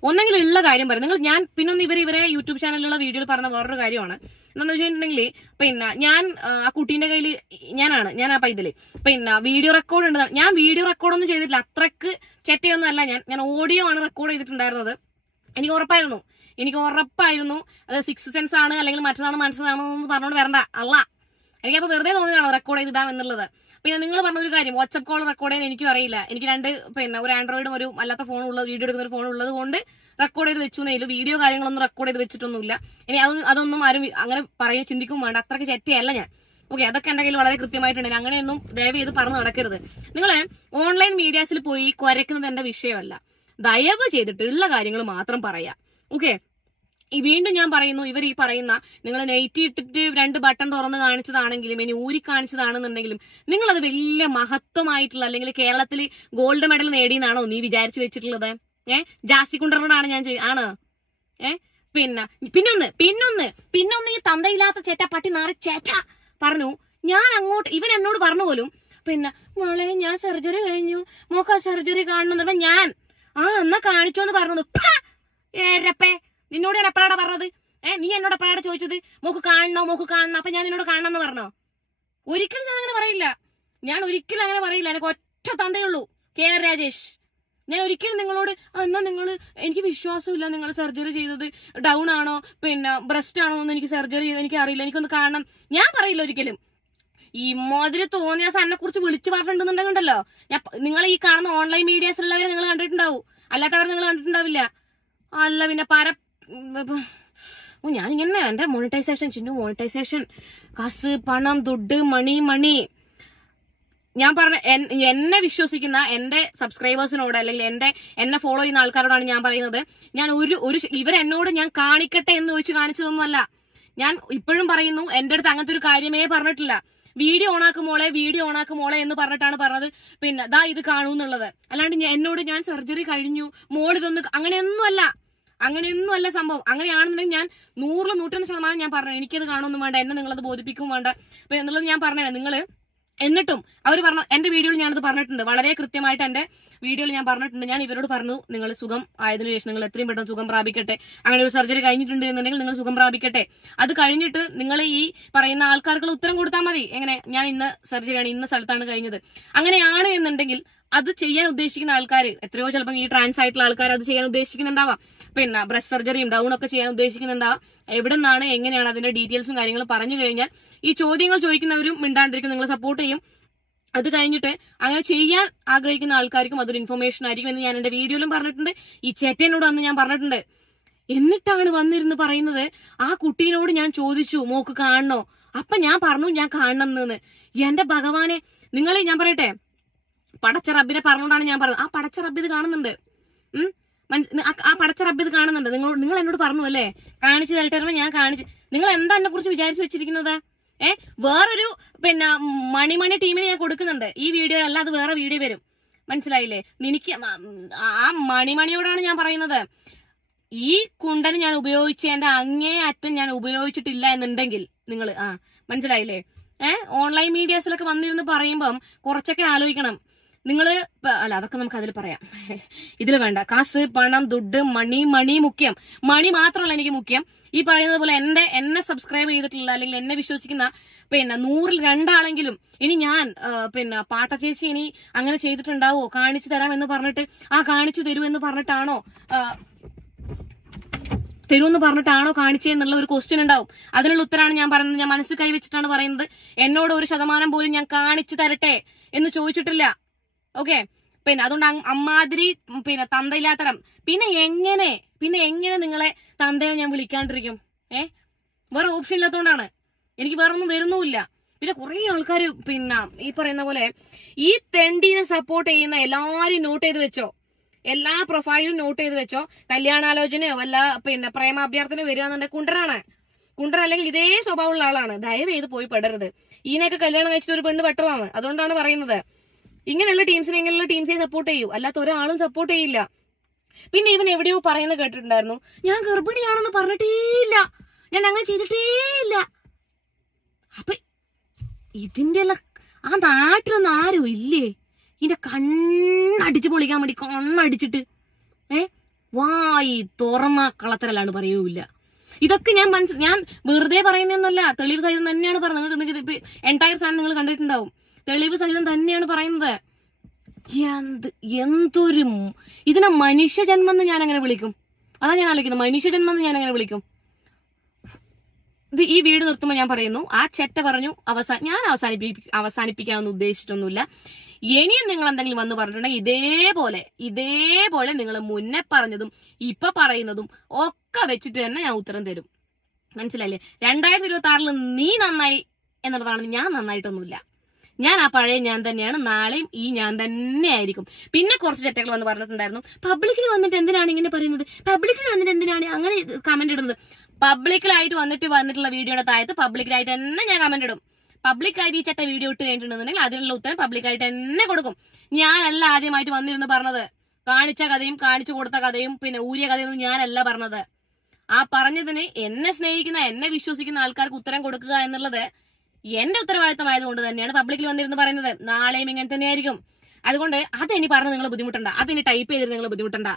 ഒന്നെങ്കിൽ ഉള്ള കാര്യം പറയും നിങ്ങൾ. ഞാൻ പിന്നൊന്ന് ഇവരെ യൂട്യൂബ് ചാനലിലുള്ള വീഡിയോയിൽ പറഞ്ഞ വേറൊരു കാര്യമാണ് എന്താന്ന് വെച്ചിട്ടുണ്ടെങ്കിൽ, പിന്നെ ഞാൻ ആ കുട്ടീന്റെ കയ്യിൽ ഞാൻ ആ പൈതല് പിന്നെ വീഡിയോ റെക്കോർഡ് ഉണ്ട്. ഞാൻ വീഡിയോ റെക്കോർഡൊന്നും ചെയ്തിട്ടില്ല, അത്രക്ക് ചെറ്റയൊന്നും അല്ല. ഞാൻ ഓഡിയോ ആണ് റെക്കോർഡ് ചെയ്തിട്ടുണ്ടായിരുന്നത്. എനിക്ക് ഉറപ്പായിരുന്നു അത് 6th സെൻസ് ആണ് അല്ലെങ്കിൽ മറ്റന്നാണ് മനസ്സിലാണോ എന്ന് പറഞ്ഞുകൊണ്ട് വരണ്ട. അല്ല, എനിക്കപ്പോൾ വെറുതെ തോന്നിയാണ് റെക്കോർഡ് ചെയ്തിടാം എന്നുള്ളത്. പിന്നെ നിങ്ങൾ പറഞ്ഞൊരു കാര്യം, വാട്സ്ആപ്പ് കോൾ റെക്കോർഡ് ചെയ്യാൻ എനിക്കും അറിയില്ല. എനിക്ക് ഒരു ആൻഡ്രോയിഡും ഒരു അല്ലാത്ത ഫോണുള്ള വീഡിയോ എടുക്കുന്ന ഒരു ഫോൺ ഉള്ളത് കൊണ്ട് റെക്കോർഡ് ചെയ്ത് വെച്ചു എന്നേ. വീഡിയോ കാര്യങ്ങളൊന്നും റെക്കോർഡ് ചെയ്ത് വെച്ചിട്ടൊന്നുമില്ല. ഇനി അതൊന്നും ആരും അങ്ങനെ ചിന്തിക്കും വേണ്ട, അത്രയ്ക്ക് ചെറ്റയല്ല ഞാൻ. ഓക്കെ, അതൊക്കെ എന്റെ കയ്യിൽ വളരെ കൃത്യമായിട്ടുണ്ട്. അങ്ങനെയൊന്നും ദയവ് ചെയ്ത് പറഞ്ഞു നടക്കരുത്. നിങ്ങളെ ഓൺലൈൻ മീഡിയാസിൽ പോയി കുരയ്ക്കുന്നത് എന്റെ വിഷയമല്ല. ദയവ് ചെയ്തിട്ട് ഉള്ള കാര്യങ്ങൾ മാത്രം പറയാം. ഓക്കെ, വീണ്ടും ഞാൻ പറയുന്നു, ഇവർ ഈ പറയുന്ന നിങ്ങൾ നെറ്റ് ഇട്ടിട്ട് 2 ബട്ടൺ തുറന്ന് കാണിച്ചതാണെങ്കിലും ഇനി ഊരി കാണിച്ചതാണെന്നുണ്ടെങ്കിലും നിങ്ങളത് വലിയ മഹത്വമായിട്ടുള്ള അല്ലെങ്കിൽ കേരളത്തിൽ ഗോൾഡ് മെഡൽ നേടിയെന്നാണോ നീ വിചാരിച്ചു വെച്ചിട്ടുള്ളത്? ജാസി കുണ്ടറോടാണ് ഞാൻ ആണ്. പിന്നൊന്ന് ഈ തന്തയില്ലാത്ത ചേറ്റ പട്ടി നാറി ചേറ്റ പറഞ്ഞു. ഞാൻ അങ്ങോട്ട് ഇവൻ എന്നോട് പറഞ്ഞു പോലും, പിന്നെ മോളെ ഞാൻ സർജറി കഴിഞ്ഞു, മോക്ക സർജറി കാണുന്നു. ഞാൻ എന്നാ കാണിച്ചോന്ന് പറഞ്ഞത്. ഏരപ്പേ, നിന്നോട് ഞാൻ എപ്പോഴാണ് പറഞ്ഞത്? നീ എന്നോട് എപ്പോഴാണ് ചോദിച്ചത് മോക്ക് കാണണോ? അപ്പൊ ഞാൻ നിന്നോട് കാണണമെന്ന് പറഞ്ഞോ? ഒരിക്കലും ഞാൻ അങ്ങനെ പറയില്ല. എനിക്ക് ഒറ്റ തന്തയുള്ളൂ, KR രാജേഷ്. ഞാൻ ഒരിക്കലും നിങ്ങളോട് എന്നാ എനിക്ക് വിശ്വാസമില്ല, നിങ്ങൾ സർജറി ചെയ്തത് ഡൗൺ ആണോ പിന്നെ ബ്രസ്റ്റ് ആണോ എന്ന് എനിക്ക് സർജറി ചെയ്ത് എനിക്ക് അറിയില്ല, എനിക്കൊന്ന് കാണണം ഞാൻ പറയില്ല ഒരിക്കലും. ഈ മോതിരി തോന്നിയ എന്നെ കുറിച്ച് വിളിച്ചു പറഞ്ഞിട്ടുണ്ടെന്നുണ്ടല്ലോ, നിങ്ങൾ ഈ കാണുന്ന ഓൺലൈൻ മീഡിയാസിലുള്ളവരെ നിങ്ങൾ കണ്ടിട്ടുണ്ടാവും, അല്ലാത്തവർ നിങ്ങൾ കണ്ടിട്ടുണ്ടാവില്ല. അല്ല പിന്നെ ഞാനിങ്ങനെ എന്റെ മോണിറ്റൈസേഷൻ കാസ് പണം ദുഡ് മണി ഞാൻ പറഞ്ഞ എന്നെ വിശ്വസിക്കുന്ന എന്റെ സബ്സ്ക്രൈബേഴ്സിനോട് അല്ലെങ്കിൽ എന്നെ ഫോളോ ചെയ്യുന്ന ആൾക്കാരോടാണ് ഞാൻ പറയുന്നത്. ഞാൻ ഇവരെന്നോട് ഞാൻ കാണിക്കട്ടെ എന്ന് ചോദിച്ച് കാണിച്ചതൊന്നുമല്ല. ഞാൻ ഇപ്പോഴും പറയുന്നു, എന്റെ അടുത്ത് അങ്ങനത്തെ ഒരു കാര്യമേ പറഞ്ഞിട്ടില്ല. വീഡിയോ ഓണാക്ക് മോളെ എന്ന് പറഞ്ഞിട്ടാണ് പറഞ്ഞത്. പിന്നെ ദാ ഇത് കാണൂ എന്നുള്ളത്. അല്ലാണ്ട് എന്നോട് ഞാൻ സർജറി കഴിഞ്ഞു മോളിതൊന്ന് അങ്ങനെയൊന്നും അല്ല സംഭവം. അങ്ങനെയാണെന്നുണ്ടെങ്കിൽ ഞാൻ 100% ഞാൻ പറഞ്ഞു എനിക്കത് കാണുമൊന്നും വേണ്ട, എന്നെ നിങ്ങളത് ബോധിപ്പിക്കും വേണ്ട എന്നുള്ളത് ഞാൻ പറഞ്ഞത്. നിങ്ങള് എന്നിട്ടും അവർ പറഞ്ഞു, എന്റെ വീഡിയോയിൽ ഞാനത് പറഞ്ഞിട്ടുണ്ട്, വളരെ കൃത്യമായിട്ട് എന്റെ വീഡിയോയിൽ ഞാൻ പറഞ്ഞിട്ടുണ്ട്. ഞാൻ ഇവരോട് പറഞ്ഞു, നിങ്ങൾ സുഖം ആയതിനു ശേഷം നിങ്ങൾ എത്രയും പെട്ടെന്ന് സുഖം പ്രാപിക്കട്ടെ. അങ്ങനെ ഒരു സർജറി കഴിഞ്ഞിട്ടുണ്ട് എന്നുണ്ടെങ്കിൽ നിങ്ങൾ സുഖം പ്രാപിക്കട്ടെ. അത് കഴിഞ്ഞിട്ട് നിങ്ങൾ ഈ പറയുന്ന ആൾക്കാർക്ക് ഉത്തരം കൊടുത്താൽ മതി. എങ്ങനെ ഞാൻ ഇന്ന സർജറിയാണ് ഇന്ന സ്ഥലത്താണ് കഴിഞ്ഞത്. അങ്ങനെയാണ് എന്നുണ്ടെങ്കിൽ അത് ചെയ്യാൻ ഉദ്ദേശിക്കുന്ന ആൾക്കാർ എത്രയോ ചിലപ്പോൾ ഈ ട്രാൻസ് ആയിട്ടുള്ള ആൾക്കാർ അത് ചെയ്യാൻ ഉദ്ദേശിക്കുന്നുണ്ടാവാം. പിന്നെ ബ്രസ്റ്റ് സർജറിയും ഡൗൺ ഒക്കെ ചെയ്യാൻ ഉദ്ദേശിക്കുന്നുണ്ടാവാം. എവിടെ നിന്നാണ് എങ്ങനെയാണ് അതിന്റെ ഡീറ്റെയിൽസും കാര്യങ്ങളും പറഞ്ഞു കഴിഞ്ഞാൽ ഈ ചോദ്യങ്ങൾ ചോദിക്കുന്നവരും മിണ്ടാണ്ടിരിക്കും, നിങ്ങൾ സപ്പോർട്ട് ചെയ്യും. അത് കഴിഞ്ഞിട്ട് അങ്ങനെ ചെയ്യാൻ ആഗ്രഹിക്കുന്ന ആൾക്കാർക്കും അതൊരു ഇൻഫർമേഷൻ ആയിരിക്കും എന്ന് ഞാൻ എന്റെ വീഡിയോയിലും പറഞ്ഞിട്ടുണ്ട്. ഈ ചേട്ടനോട് അന്ന് ഞാൻ പറഞ്ഞിട്ടുണ്ട്. എന്നിട്ടാണ് വന്നിരുന്ന് പറയുന്നത്, ആ കുട്ടീനോട് ഞാൻ ചോദിച്ചു മോക്ക് കാണണോ, അപ്പൊ ഞാൻ പറഞ്ഞു ഞാൻ കാണണം എന്ന്. എന്റെ ഭഗവാനെ, നിങ്ങളെ ഞാൻ പറയട്ടെ, പടച്ച റബ്ബിനെ പറഞ്ഞുകൊണ്ടാണ് ഞാൻ പറഞ്ഞത്. ആ പടച്ച റബ്ബ് ഇത് കാണുന്നുണ്ട്. ആ പടച്ച റബ്ബ് ഇത് കാണുന്നുണ്ട്. നിങ്ങൾ എന്നോട് പറഞ്ഞു അല്ലേ കാണിച്ചു തരട്ടെ, ഞാൻ കാണിച്ചു. നിങ്ങൾ എന്താ എന്നെ കുറിച്ച് വിചാരിച്ചു വെച്ചിരിക്കുന്നത്? വേറൊരു പിന്നെ മണി ടീമിന് ഞാൻ കൊടുക്കുന്നുണ്ട് ഈ വീഡിയോ അല്ല, അത് വേറെ വീഡിയോ വരും. മനസ്സിലായില്ലേ? എനിക്ക് ആ മണിയോടാണ് ഞാൻ പറയുന്നത്, ഈ കുണ്ടന് ഞാൻ ഉപയോഗിച്ചതിന്റെ അങ്ങേ അറ്റം ഞാൻ ഉപയോഗിച്ചിട്ടില്ല എന്നുണ്ടെങ്കിൽ നിങ്ങൾ മനസ്സിലായില്ലേ? ഓൺലൈൻ മീഡിയാസിലൊക്കെ വന്നിരുന്ന് പറയുമ്പം കുറച്ചൊക്കെ ആലോചിക്കണം നിങ്ങള്. അല്ല, അതൊക്കെ നമുക്ക് അതിൽ പറയാം, ഇതിൽ വേണ്ട. കാസ് പണം ദുഡ് മണി മുഖ്യം. മണി മാത്രമല്ല എനിക്ക് മുഖ്യം. ഈ പറയുന്നത് പോലെ എന്നെ സബ്സ്ക്രൈബ് ചെയ്തിട്ടുള്ള അല്ലെങ്കിൽ എന്നെ വിശ്വസിക്കുന്ന പിന്നെ 100ൽ 2 ആളെങ്കിലും ഇനി ഞാൻ പിന്നെ പാട്ട ചേച്ചി ഇനി അങ്ങനെ ചെയ്തിട്ടുണ്ടാവോ കാണിച്ചു തരാം എന്ന് പറഞ്ഞിട്ട് കാണിച്ചു തരുമെന്ന് പറഞ്ഞിട്ടാണോ കാണിച്ചെന്നുള്ള ഒരു ക്വസ്റ്റ്യൻ ഉണ്ടാവും. അതിനുള്ള ഉത്തരമാണ് ഞാൻ പറയുന്നത്. ഞാൻ മനസ്സിൽ കൈവച്ചിട്ടാണ് പറയുന്നത്. എന്നോട് 1% പോലും ഞാൻ കാണിച്ചു തരട്ടെ എന്ന് ചോദിച്ചിട്ടില്ല. ഓക്കെ, പിന്നെ അതുകൊണ്ട് അമ്മാതിരി പിന്നെ തന്തയില്ലാത്തരം. പിന്നെ എങ്ങനെ നിങ്ങളെ തന്തയെ ഞാൻ വിളിക്കാണ്ടിരിക്കും? വേറെ ഓപ്ഷൻ ഇല്ലാത്തതുകൊണ്ടാണ്. എനിക്ക് വേറെ ഒന്നും വരുന്നുമില്ല. പിന്നെ കുറെ ആൾക്കാർ പിന്നെ ഈ പറയുന്ന പോലെ ഈ തെണ്ടിനെ സപ്പോർട്ട് ചെയ്യുന്ന എല്ലാരും നോട്ട് ചെയ്ത് വെച്ചോ, എല്ലാ പ്രൊഫൈലും നോട്ട് ചെയ്ത് വെച്ചോ. കല്യാണാലോചനയോ വല്ല പിന്നെ പ്രേമാഭ്യർത്ഥന വരികയെന്നുണ്ടെങ്കിൽ കുണ്ടർ അല്ലെങ്കിൽ ഇതേ സ്വഭാവമുള്ള ആളാണ്. ദയവ് ചെയ്ത് പോയി പെടരുത്. ഇതിനൊക്കെ കല്യാണം കഴിച്ചിട്ട് ഒരു പെണ്ണ് പെട്ടതാണ്. അതുകൊണ്ടാണ് പറയുന്നത്, ഇങ്ങനെയുള്ള ടീംസിനെ സപ്പോർട്ട് ചെയ്യൂ, അല്ലാത്ത ഒരാളും സപ്പോർട്ട് ചെയ്യില്ല. പിന്നെ ഇവൻ എവിടെയോ പറയുന്നത് കേട്ടിട്ടുണ്ടായിരുന്നു, ഞാൻ ഗർഭിണിയാണെന്ന് പറഞ്ഞിട്ടേയില്ല, ഞാൻ അങ്ങനെ ചെയ്തിട്ടേയില്ല. അപ്പൊ ഇതിന്റെ എല്ലാം ആ നാട്ടിലൊന്നും ആരും ഇല്ലേ ഇതിന്റെ കണ്ണടിച്ച് പൊളിക്കാൻ വേണ്ടി കണ്ണടിച്ചിട്ട് വായി തുറന്ന കളത്തരല്ലാണ്ട് പറയൂല്ല. ഇതൊക്കെ ഞാൻ വെറുതെ പറയുന്നൊന്നല്ല, തെളിവ് സഹിതം തന്നെയാണ് പറയുന്നത്. നിങ്ങൾക്ക് എൻടയർ സാധനം നിങ്ങൾ കണ്ടിട്ടുണ്ടാവും, തെളിവ് സഹിതം തന്നെയാണ് പറയുന്നത്. എന്തൊരു ഇതിനെ മനുഷ്യജന്മം എന്ന് ഞാൻ അങ്ങനെ വിളിക്കും. അതാ ഞാൻ ആലോചിക്കുന്നത്, മനുഷ്യജന്മം എന്ന് ഞാൻ അങ്ങനെ വിളിക്കും. ഈ വീട് നിർത്തുമ്പോൾ ഞാൻ പറയുന്നു, ആ ചെറ്റ പറഞ്ഞു ഞാൻ അവസാനിപ്പിക്കാമെന്ന് ഉദ്ദേശിച്ചിട്ടൊന്നുമില്ല. ഇനിയും നിങ്ങൾ എന്തെങ്കിലും വന്ന് പറഞ്ഞിട്ടുണ്ടെങ്കിൽ ഇതേപോലെ നിങ്ങൾ മുന്നേ പറഞ്ഞതും ഇപ്പൊ പറയുന്നതും ഒക്കെ വെച്ചിട്ട് തന്നെ ഞാൻ ഉത്തരം തരും. മനസ്സിലായില്ലേ? 2026 നീ നന്നായി എന്നുള്ളതാണ്, ഞാൻ നന്നായിട്ടൊന്നുമില്ല. ഞാൻ ആ പഴയ ഞാൻ തന്നെയാണ്, നാളെയും ഈ ഞാൻ തന്നെ ആയിരിക്കും. പിന്നെ കുറച്ച് ചെറ്റകൾ വന്ന് പറഞ്ഞിട്ടുണ്ടായിരുന്നു, പബ്ലിക്കിൽ വന്നിട്ട് എന്തിനാണ് ഇങ്ങനെ പറയുന്നത്, പബ്ലിക്കിൽ വന്നിട്ട് എന്തിനാണ് അങ്ങനെ കമന്റ് ഇടുന്നത്. പബ്ലിക്കിലായിട്ട് വന്നിട്ടുള്ള വീഡിയോയുടെ താഴത്ത് പബ്ലിക്കിലായിട്ട് തന്നെ ഞാൻ കമന്റ് ഇടും. പബ്ലിക്കായിട്ട് ഈ ചെറ്റ വീഡിയോ ഇട്ട് കഴിഞ്ഞിട്ടുണ്ടെന്നുണ്ടെങ്കിൽ അതിനുള്ള ഉത്തരം പബ്ലിക്കായിട്ട് തന്നെ കൊടുക്കും. ഞാനല്ല ആദ്യമായിട്ട് വന്നിരുന്ന് പറഞ്ഞത്. കാണിച്ച കഥയും കാണിച്ചു കൊടുത്ത കഥയും പിന്നെ ഊരിയ കഥയൊന്നും ഞാനല്ല പറഞ്ഞത്. ആ പറഞ്ഞതിന് എന്നെ സ്നേഹിക്കുന്ന എന്നെ വിശ്വസിക്കുന്ന ആൾക്കാർക്ക് ഉത്തരം കൊടുക്കുക എന്നുള്ളത് എന്റെ ഉത്തരവാദിത്തമായതുകൊണ്ട് തന്നെയാണ് പബ്ലിക്കിൽ വന്നിരുന്ന് പറയുന്നത്. നാളെയും ഇങ്ങനെ തന്നെയായിരിക്കും. അതുകൊണ്ട് അതെനി പറഞ്ഞ് നിങ്ങൾ ബുദ്ധിമുട്ടണ്ട, അതെനി ടൈപ്പ് ചെയ്തിട്ട് നിങ്ങൾ ബുദ്ധിമുട്ടണ്ട.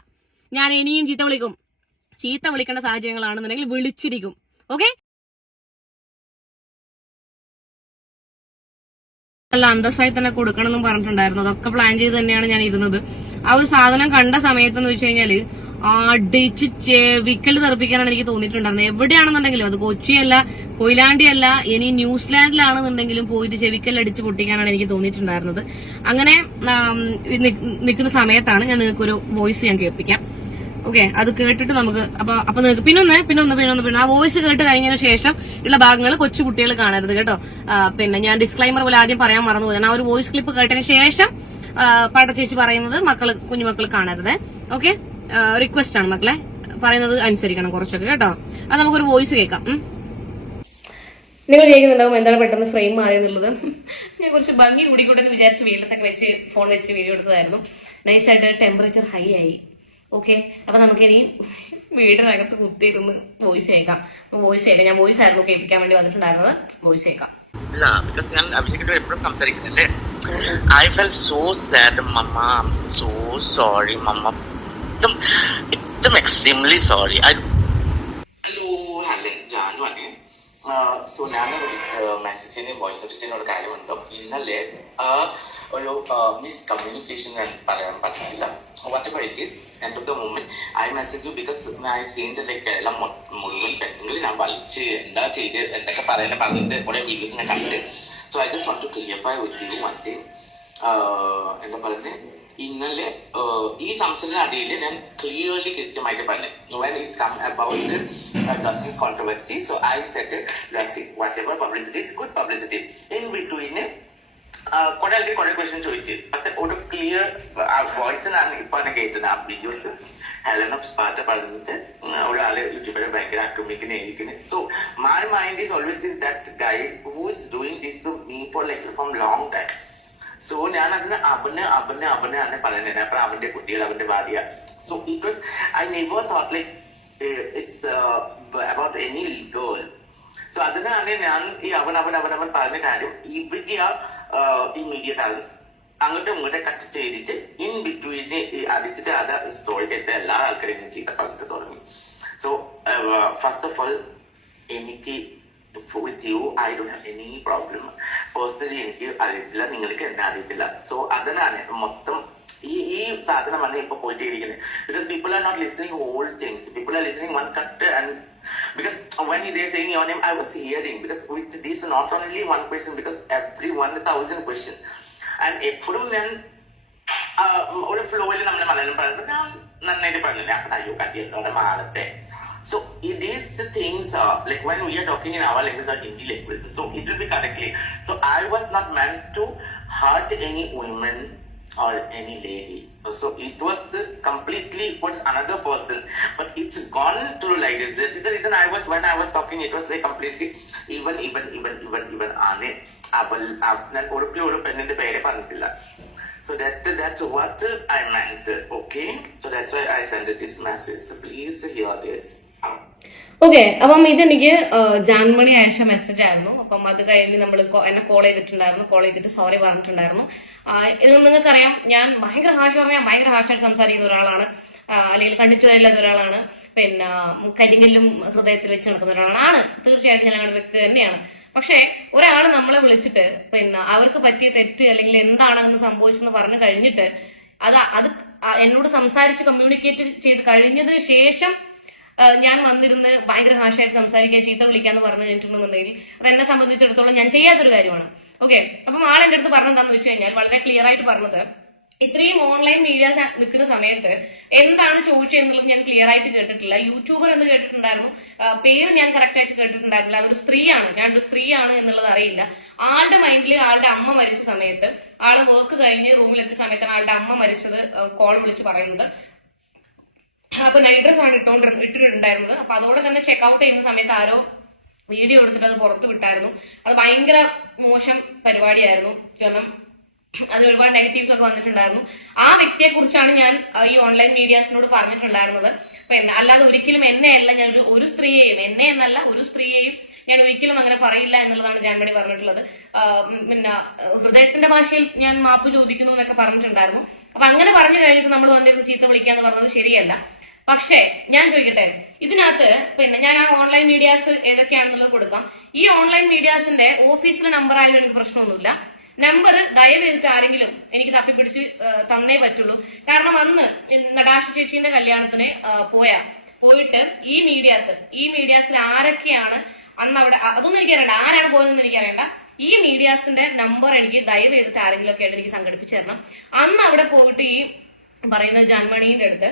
ഞാൻ ഇനിയും ചീത്ത വിളിക്കും. ചീത്ത വിളിക്കേണ്ട സാഹചര്യങ്ങളാണെന്നുണ്ടെങ്കിൽ വിളിച്ചിരിക്കും. ഓക്കെ, നല്ല അന്തസ്സായി തന്നെ കൊടുക്കണം എന്നും പറഞ്ഞിട്ടുണ്ടായിരുന്നു. അതൊക്കെ പ്ലാൻ ചെയ്ത് തന്നെയാണ് ഞാൻ ഇരുന്നത്. ആ ഒരു സാധനം കണ്ട സമയത്തെന്ന് വെച്ച് കഴിഞ്ഞാല് അടിച്ച് ചെവിക്കൽ തെറിപ്പിക്കാനാണ് എനിക്ക് തോന്നിയിട്ടുണ്ടായിരുന്നത്. എവിടെയാണെന്നുണ്ടെങ്കിലും, അത് കൊച്ചിയല്ല, കൊയിലാണ്ടിയല്ല, ഇനി ന്യൂസിലാൻഡിലാണെന്നുണ്ടെങ്കിലും പോയിട്ട് ചെവിക്കൽ അടിച്ച് പൊട്ടിക്കാനാണ് എനിക്ക് തോന്നിയിട്ടുണ്ടായിരുന്നത്. അങ്ങനെ നിൽക്കുന്ന സമയത്താണ് ഞാൻ നിങ്ങൾക്ക് ഒരു വോയിസ് ഞാൻ കേൾപ്പിക്കാം. ഓക്കെ, അത് കേട്ടിട്ട് നമുക്ക് അപ്പൊ നിങ്ങൾക്ക് പിന്നെ ആ വോയിസ് കേട്ട് കഴിഞ്ഞതിന് ശേഷം ഉള്ള ഭാഗങ്ങൾ കൊച്ചു കുട്ടികൾ കാണരുത് കേട്ടോ. പിന്നെ ഞാൻ ഡിസ്ക്ലൈമർ പോലെ ആദ്യം പറയാൻ മറന്നുപോയി. ആ ഒരു വോയിസ് ക്ലിപ്പ് കേട്ടതിന് ശേഷം പാട്ടച്ചേച്ചി പറയുന്നത് കുഞ്ഞുമക്കൾ കാണരുത്. ഓക്കെ, റിക്വസ്റ്റ് ആണ് മക്കളെ, പറയുന്നത് അനുസരിക്കണം കുറച്ചൊക്കെ കേട്ടോ. അത് നമുക്കൊരു വോയിസ് കേൾക്കാം. നിങ്ങൾ കേൾക്കുന്നുണ്ടാവും എന്താണ് പെട്ടെന്ന് ഫ്രെയിം മാറിയെന്നുള്ളത്. ഞാൻ കുറച്ച് ഭംഗി കൂടിക്കൂട്ടെ എന്ന് വിചാരിച്ച് വീട്ടിലത്തൊക്കെ വെച്ച് ഫോൺ വെച്ച് വീഡിയോ എടുത്തതായിരുന്നു. നൈസായിട്ട് ടെമ്പറേച്ചർ ഹൈ ആയി. ഓക്കെ, അപ്പൊ നമുക്കിനി വീടിനകത്ത് കുത്തിയിരുന്ന് വോയിസ് കേൾക്കാം. ഞാൻ വോയിസ് ആയിരുന്നു കേൾപ്പിക്കാൻ വേണ്ടി വന്നിട്ടുണ്ടായിരുന്നത്. വോയിസ് കേൾക്കാം. ഇല്ല, ബിക്കോസ് ഞാൻ അഭിഷേകിനോട് എപ്പോഴും സംസാരിക്കുന്നില്ലേ, I fell so sad mama, I am so sorry mama, एकदम extremely sorry. Hello, Helen, Janu again. So ഞാൻ മെസ്സേജിന് വോയിസ് മെസ്സേജിന് ഒരു കാര്യമുണ്ടോ, ഇന്നലെ ഒരു മിസ്കമ്മ്യൂണിക്കേഷൻ പറയാൻ പറ്റില്ല. whatever it is, end of the moment I message you because I seen that like എല്ലാം മുഴുവൻ പെണ്ണുങ്ങൾ ഞാൻ വലിച്ച് എന്താ ചെയ്ത് എന്തൊക്കെ പറഞ്ഞിട്ട് കുറെ വീഡിയോസ് ഞാൻ കണ്ടിട്ട്. So I just want to clarify with you one thing. എന്താ പറയുന്നത്, ഇന്നലെ ഈ സംസാരത്തിന്റെ അടിയിൽ ഞാൻ ക്ലിയർലി കൃത്യമായിട്ട് പറഞ്ഞു, when it's come about the justice controversy, so I said justice whatever publicity is good publicity. In between കുറെ ക്വസ്റ്റ്യൻ ചോദിച്ചു, പക്ഷെ ഒരു ക്ലിയർ വോയിസിനാണ് ഇപ്പൊ കേട്ടത്. ആ വീഡിയോസ് ഹെലൻ ഓഫ് സ്പാർട്ട പറഞ്ഞിട്ട് ഒരാള് യൂട്യൂബിലെ ഭയങ്കര ആക്രമിക്കുന്നതായിരിക്കുന്നത്. So my mind is always in that guy who is doing this to me for like from long time. So ഞാൻ അതിന് അവനെ പറയുന്നത്, അപ്പൊ അവന്റെ കുട്ടികൾ, അവന്റെ ഭാര്യ. So it was I never thought like it's about any girl. So അതിനാണ് ഞാൻ ഈ അവൻ പറഞ്ഞ കാര്യം ഇവിടെ ഇമ്മീഡിയറ്റ് ആണ് അങ്ങോട്ടും ഇങ്ങോട്ടും കട്ട് ചെയ്തിട്ട് ഇൻ ബിറ്റ്വീന് അടിച്ചിട്ട് അത് സ്റ്റോറി കേട്ട് എല്ലാ ആൾക്കാരും ചീത്ത പറഞ്ഞിട്ട് തുടങ്ങി. സോ ഫസ്റ്റ് ഓഫ് ഓൾ എനിക്ക് with you I don't have any problem personally. എനിക്ക് അറിയത്തില്ല, നിങ്ങൾക്ക് എന്നെ അറിയത്തില്ല. സോ അതിനാണ് മൊത്തം ഈ സാധനമാണ് ഇപ്പൊ പോയിട്ടിരിക്കുന്നത്. Because people are not listening all things, people are listening one cut. And because when they are saying your name I was hearing, because with this not only one question, because every 1,000 question. and എപ്പോഴും ഞാൻ ഒരു ഫ്ലോയിൽ നമ്മളെ മലയാളം പറയുമ്പോൾ ഞാൻ നന്നായിട്ട് പറഞ്ഞില്ല, അപ്പൊ അയ്യോ കട്ടിയോടെ മാറത്തെ. So these things like when we are talking in our language or Hindi language, so it will be correctly. So I was not meant to hurt any women or any lady. So it was completely for another person, but it's gone through like this. That is the reason when I was talking, it was like completely even ane nan oru penninte pere parnilla. So that's what I meant. Okay, so that's why I sent this message. So please hear this. Okay, അപ്പം ഇതെനിക്ക് ജാൻമണി അയച്ച message ആയിരുന്നു. അപ്പം അത് കഴിഞ്ഞ് നമ്മൾ എന്നെ call ചെയ്തിട്ടുണ്ടായിരുന്നു. കോൾ ചെയ്തിട്ട് സോറി പറഞ്ഞിട്ടുണ്ടായിരുന്നു. ഇത് നിങ്ങൾക്കറിയാം, ഞാൻ ഭയങ്കര ഹാഷായിട്ട് സംസാരിക്കുന്ന ഒരാളാണ്, അല്ലെങ്കിൽ കണ്ടിച്ചു വരില്ലാത്ത ഒരാളാണ്, പിന്നെ കരിങ്കല്ലും ഹൃദയത്തിൽ വെച്ച് നടക്കുന്ന ഒരാളാണ്. തീർച്ചയായിട്ടും ഞാൻ അങ്ങനെ വ്യക്തി തന്നെയാണ്. പക്ഷെ ഒരാൾ നമ്മളെ വിളിച്ചിട്ട് പിന്നെ അവർക്ക് പറ്റിയ തെറ്റ് അല്ലെങ്കിൽ എന്താണെന്ന് സംഭവിച്ചെന്ന് പറഞ്ഞു കഴിഞ്ഞിട്ട് അത് എന്നോട് സംസാരിച്ച് കമ്മ്യൂണിക്കേറ്റ് ചെയ്ത് കഴിഞ്ഞതിന് ശേഷം ഞാൻ വന്നിരുന്ന് ഭയങ്കര ഹാഷായിട്ട് സംസാരിക്കുക, ചീത്ത വിളിക്കാന്ന് പറഞ്ഞു കഴിഞ്ഞിട്ടുണ്ടെന്നുണ്ടെങ്കിൽ അത് എന്നെ സംബന്ധിച്ചിടത്തോളം ഞാൻ ചെയ്യാത്തൊരു കാര്യമാണ്. ഓക്കെ, അപ്പം ആൾ എന്റെ അടുത്ത് പറഞ്ഞെന്താന്ന് വെച്ച് കഴിഞ്ഞാൽ വളരെ ക്ലിയർ ആയിട്ട് പറഞ്ഞത്, ഇത്രയും ഓൺലൈൻ മീഡിയാസ് നിൽക്കുന്ന സമയത്ത് എന്താണ് ചോദിച്ചതെന്നുള്ളത് ഞാൻ ക്ലിയർ ആയിട്ട് കേട്ടിട്ടില്ല. യൂട്യൂബർ എന്ന് കേട്ടിട്ടുണ്ടായിരുന്നു, പേര് ഞാൻ കറക്റ്റ് ആയിട്ട് കേട്ടിട്ടുണ്ടായിരുന്നില്ല. അതൊരു സ്ത്രീയാണ്, ഞാനൊരു സ്ത്രീയാണ് എന്നുള്ളത് അറിയില്ല. ആളുടെ മൈൻഡിൽ ആളുടെ അമ്മ മരിച്ച സമയത്ത്, ആള് വർക്ക് കഴിഞ്ഞ് റൂമിലെത്തിയ സമയത്താണ് ആളുടെ അമ്മ മരിച്ചത് കോൾ വിളിച്ച് പറയുന്നത്. അപ്പൊ നൈറ്റ് ഡ്രസ് ആണ് ഇട്ടിട്ടുണ്ടായിരുന്നത്. അപ്പൊ അതോടെ തന്നെ ചെക്ക്ഔട്ട് ചെയ്യുന്ന സമയത്ത് ആരോ വീഡിയോ എടുത്തിട്ട് അത് പുറത്ത് വിട്ടായിരുന്നു. അത് ഭയങ്കര മോശം പരിപാടിയായിരുന്നു. കാരണം അത് ഒരുപാട് നെഗറ്റീവ്സ് ഒക്കെ വന്നിട്ടുണ്ടായിരുന്നു. ആ വ്യക്തിയെ കുറിച്ചാണ് ഞാൻ ഈ ഓൺലൈൻ മീഡിയാസിനോട് പറഞ്ഞിട്ടുണ്ടായിരുന്നത്. പിന്നെ അല്ലാതെ ഒരിക്കലും എന്നെയല്ല, ഞാൻ ഒരു സ്ത്രീയെയും, എന്നെ എന്നല്ല ഒരു സ്ത്രീയെയും ഞാൻ ഒരിക്കലും അങ്ങനെ പറയില്ല എന്നുള്ളതാണ് ജാൻമണി പറഞ്ഞിട്ടുള്ളത്. പിന്നെ ഹൃദയത്തിന്റെ ഭാഷയിൽ ഞാൻ മാപ്പ് ചോദിക്കുന്നു എന്നൊക്കെ പറഞ്ഞിട്ടുണ്ടായിരുന്നു. അപ്പൊ അങ്ങനെ പറഞ്ഞു കഴിഞ്ഞിട്ട് നമ്മൾ വന്നിരുന്ന് ചീത്ത വിളിക്കാന്ന് പറഞ്ഞത് ശരിയല്ല. പക്ഷേ ഞാൻ ചോദിക്കട്ടെ, ഇതിനകത്ത് പിന്നെ ഞാൻ ആ ഓൺലൈൻ മീഡിയാസ് ഏതൊക്കെയാണെന്നുള്ളത് കൊടുക്കാം. ഈ ഓൺലൈൻ മീഡിയാസിന്റെ ഓഫീസിലെ നമ്പർ ആയാലും എനിക്ക് പ്രശ്നമൊന്നുമില്ല. നമ്പർ ദയവ് ചെയ്തിട്ട് ആരെങ്കിലും എനിക്ക് തപ്പിപ്പിടിച്ച് തന്നേ പറ്റുള്ളൂ. കാരണം അന്ന് നടാശ ചേച്ചീന്റെ കല്യാണത്തിന് പോയിട്ട് ഈ മീഡിയാസിൽ ആരൊക്കെയാണ് അന്ന് അവിടെ, അതൊന്നും എനിക്കറിയണ്ട, ആരാണ് പോയതെന്ന് എനിക്കറിയണ്ട. ഈ മീഡിയാസിന്റെ നമ്പർ എനിക്ക് ദയവ് ചെയ്തിട്ട് ആരെങ്കിലും ഒക്കെ ആയിട്ട് എനിക്ക് സംഘടിപ്പിച്ചു തരണം. അന്ന് അവിടെ പോയിട്ട് ഈ പറയുന്ന ജാൻമണിയുടെ അടുത്ത്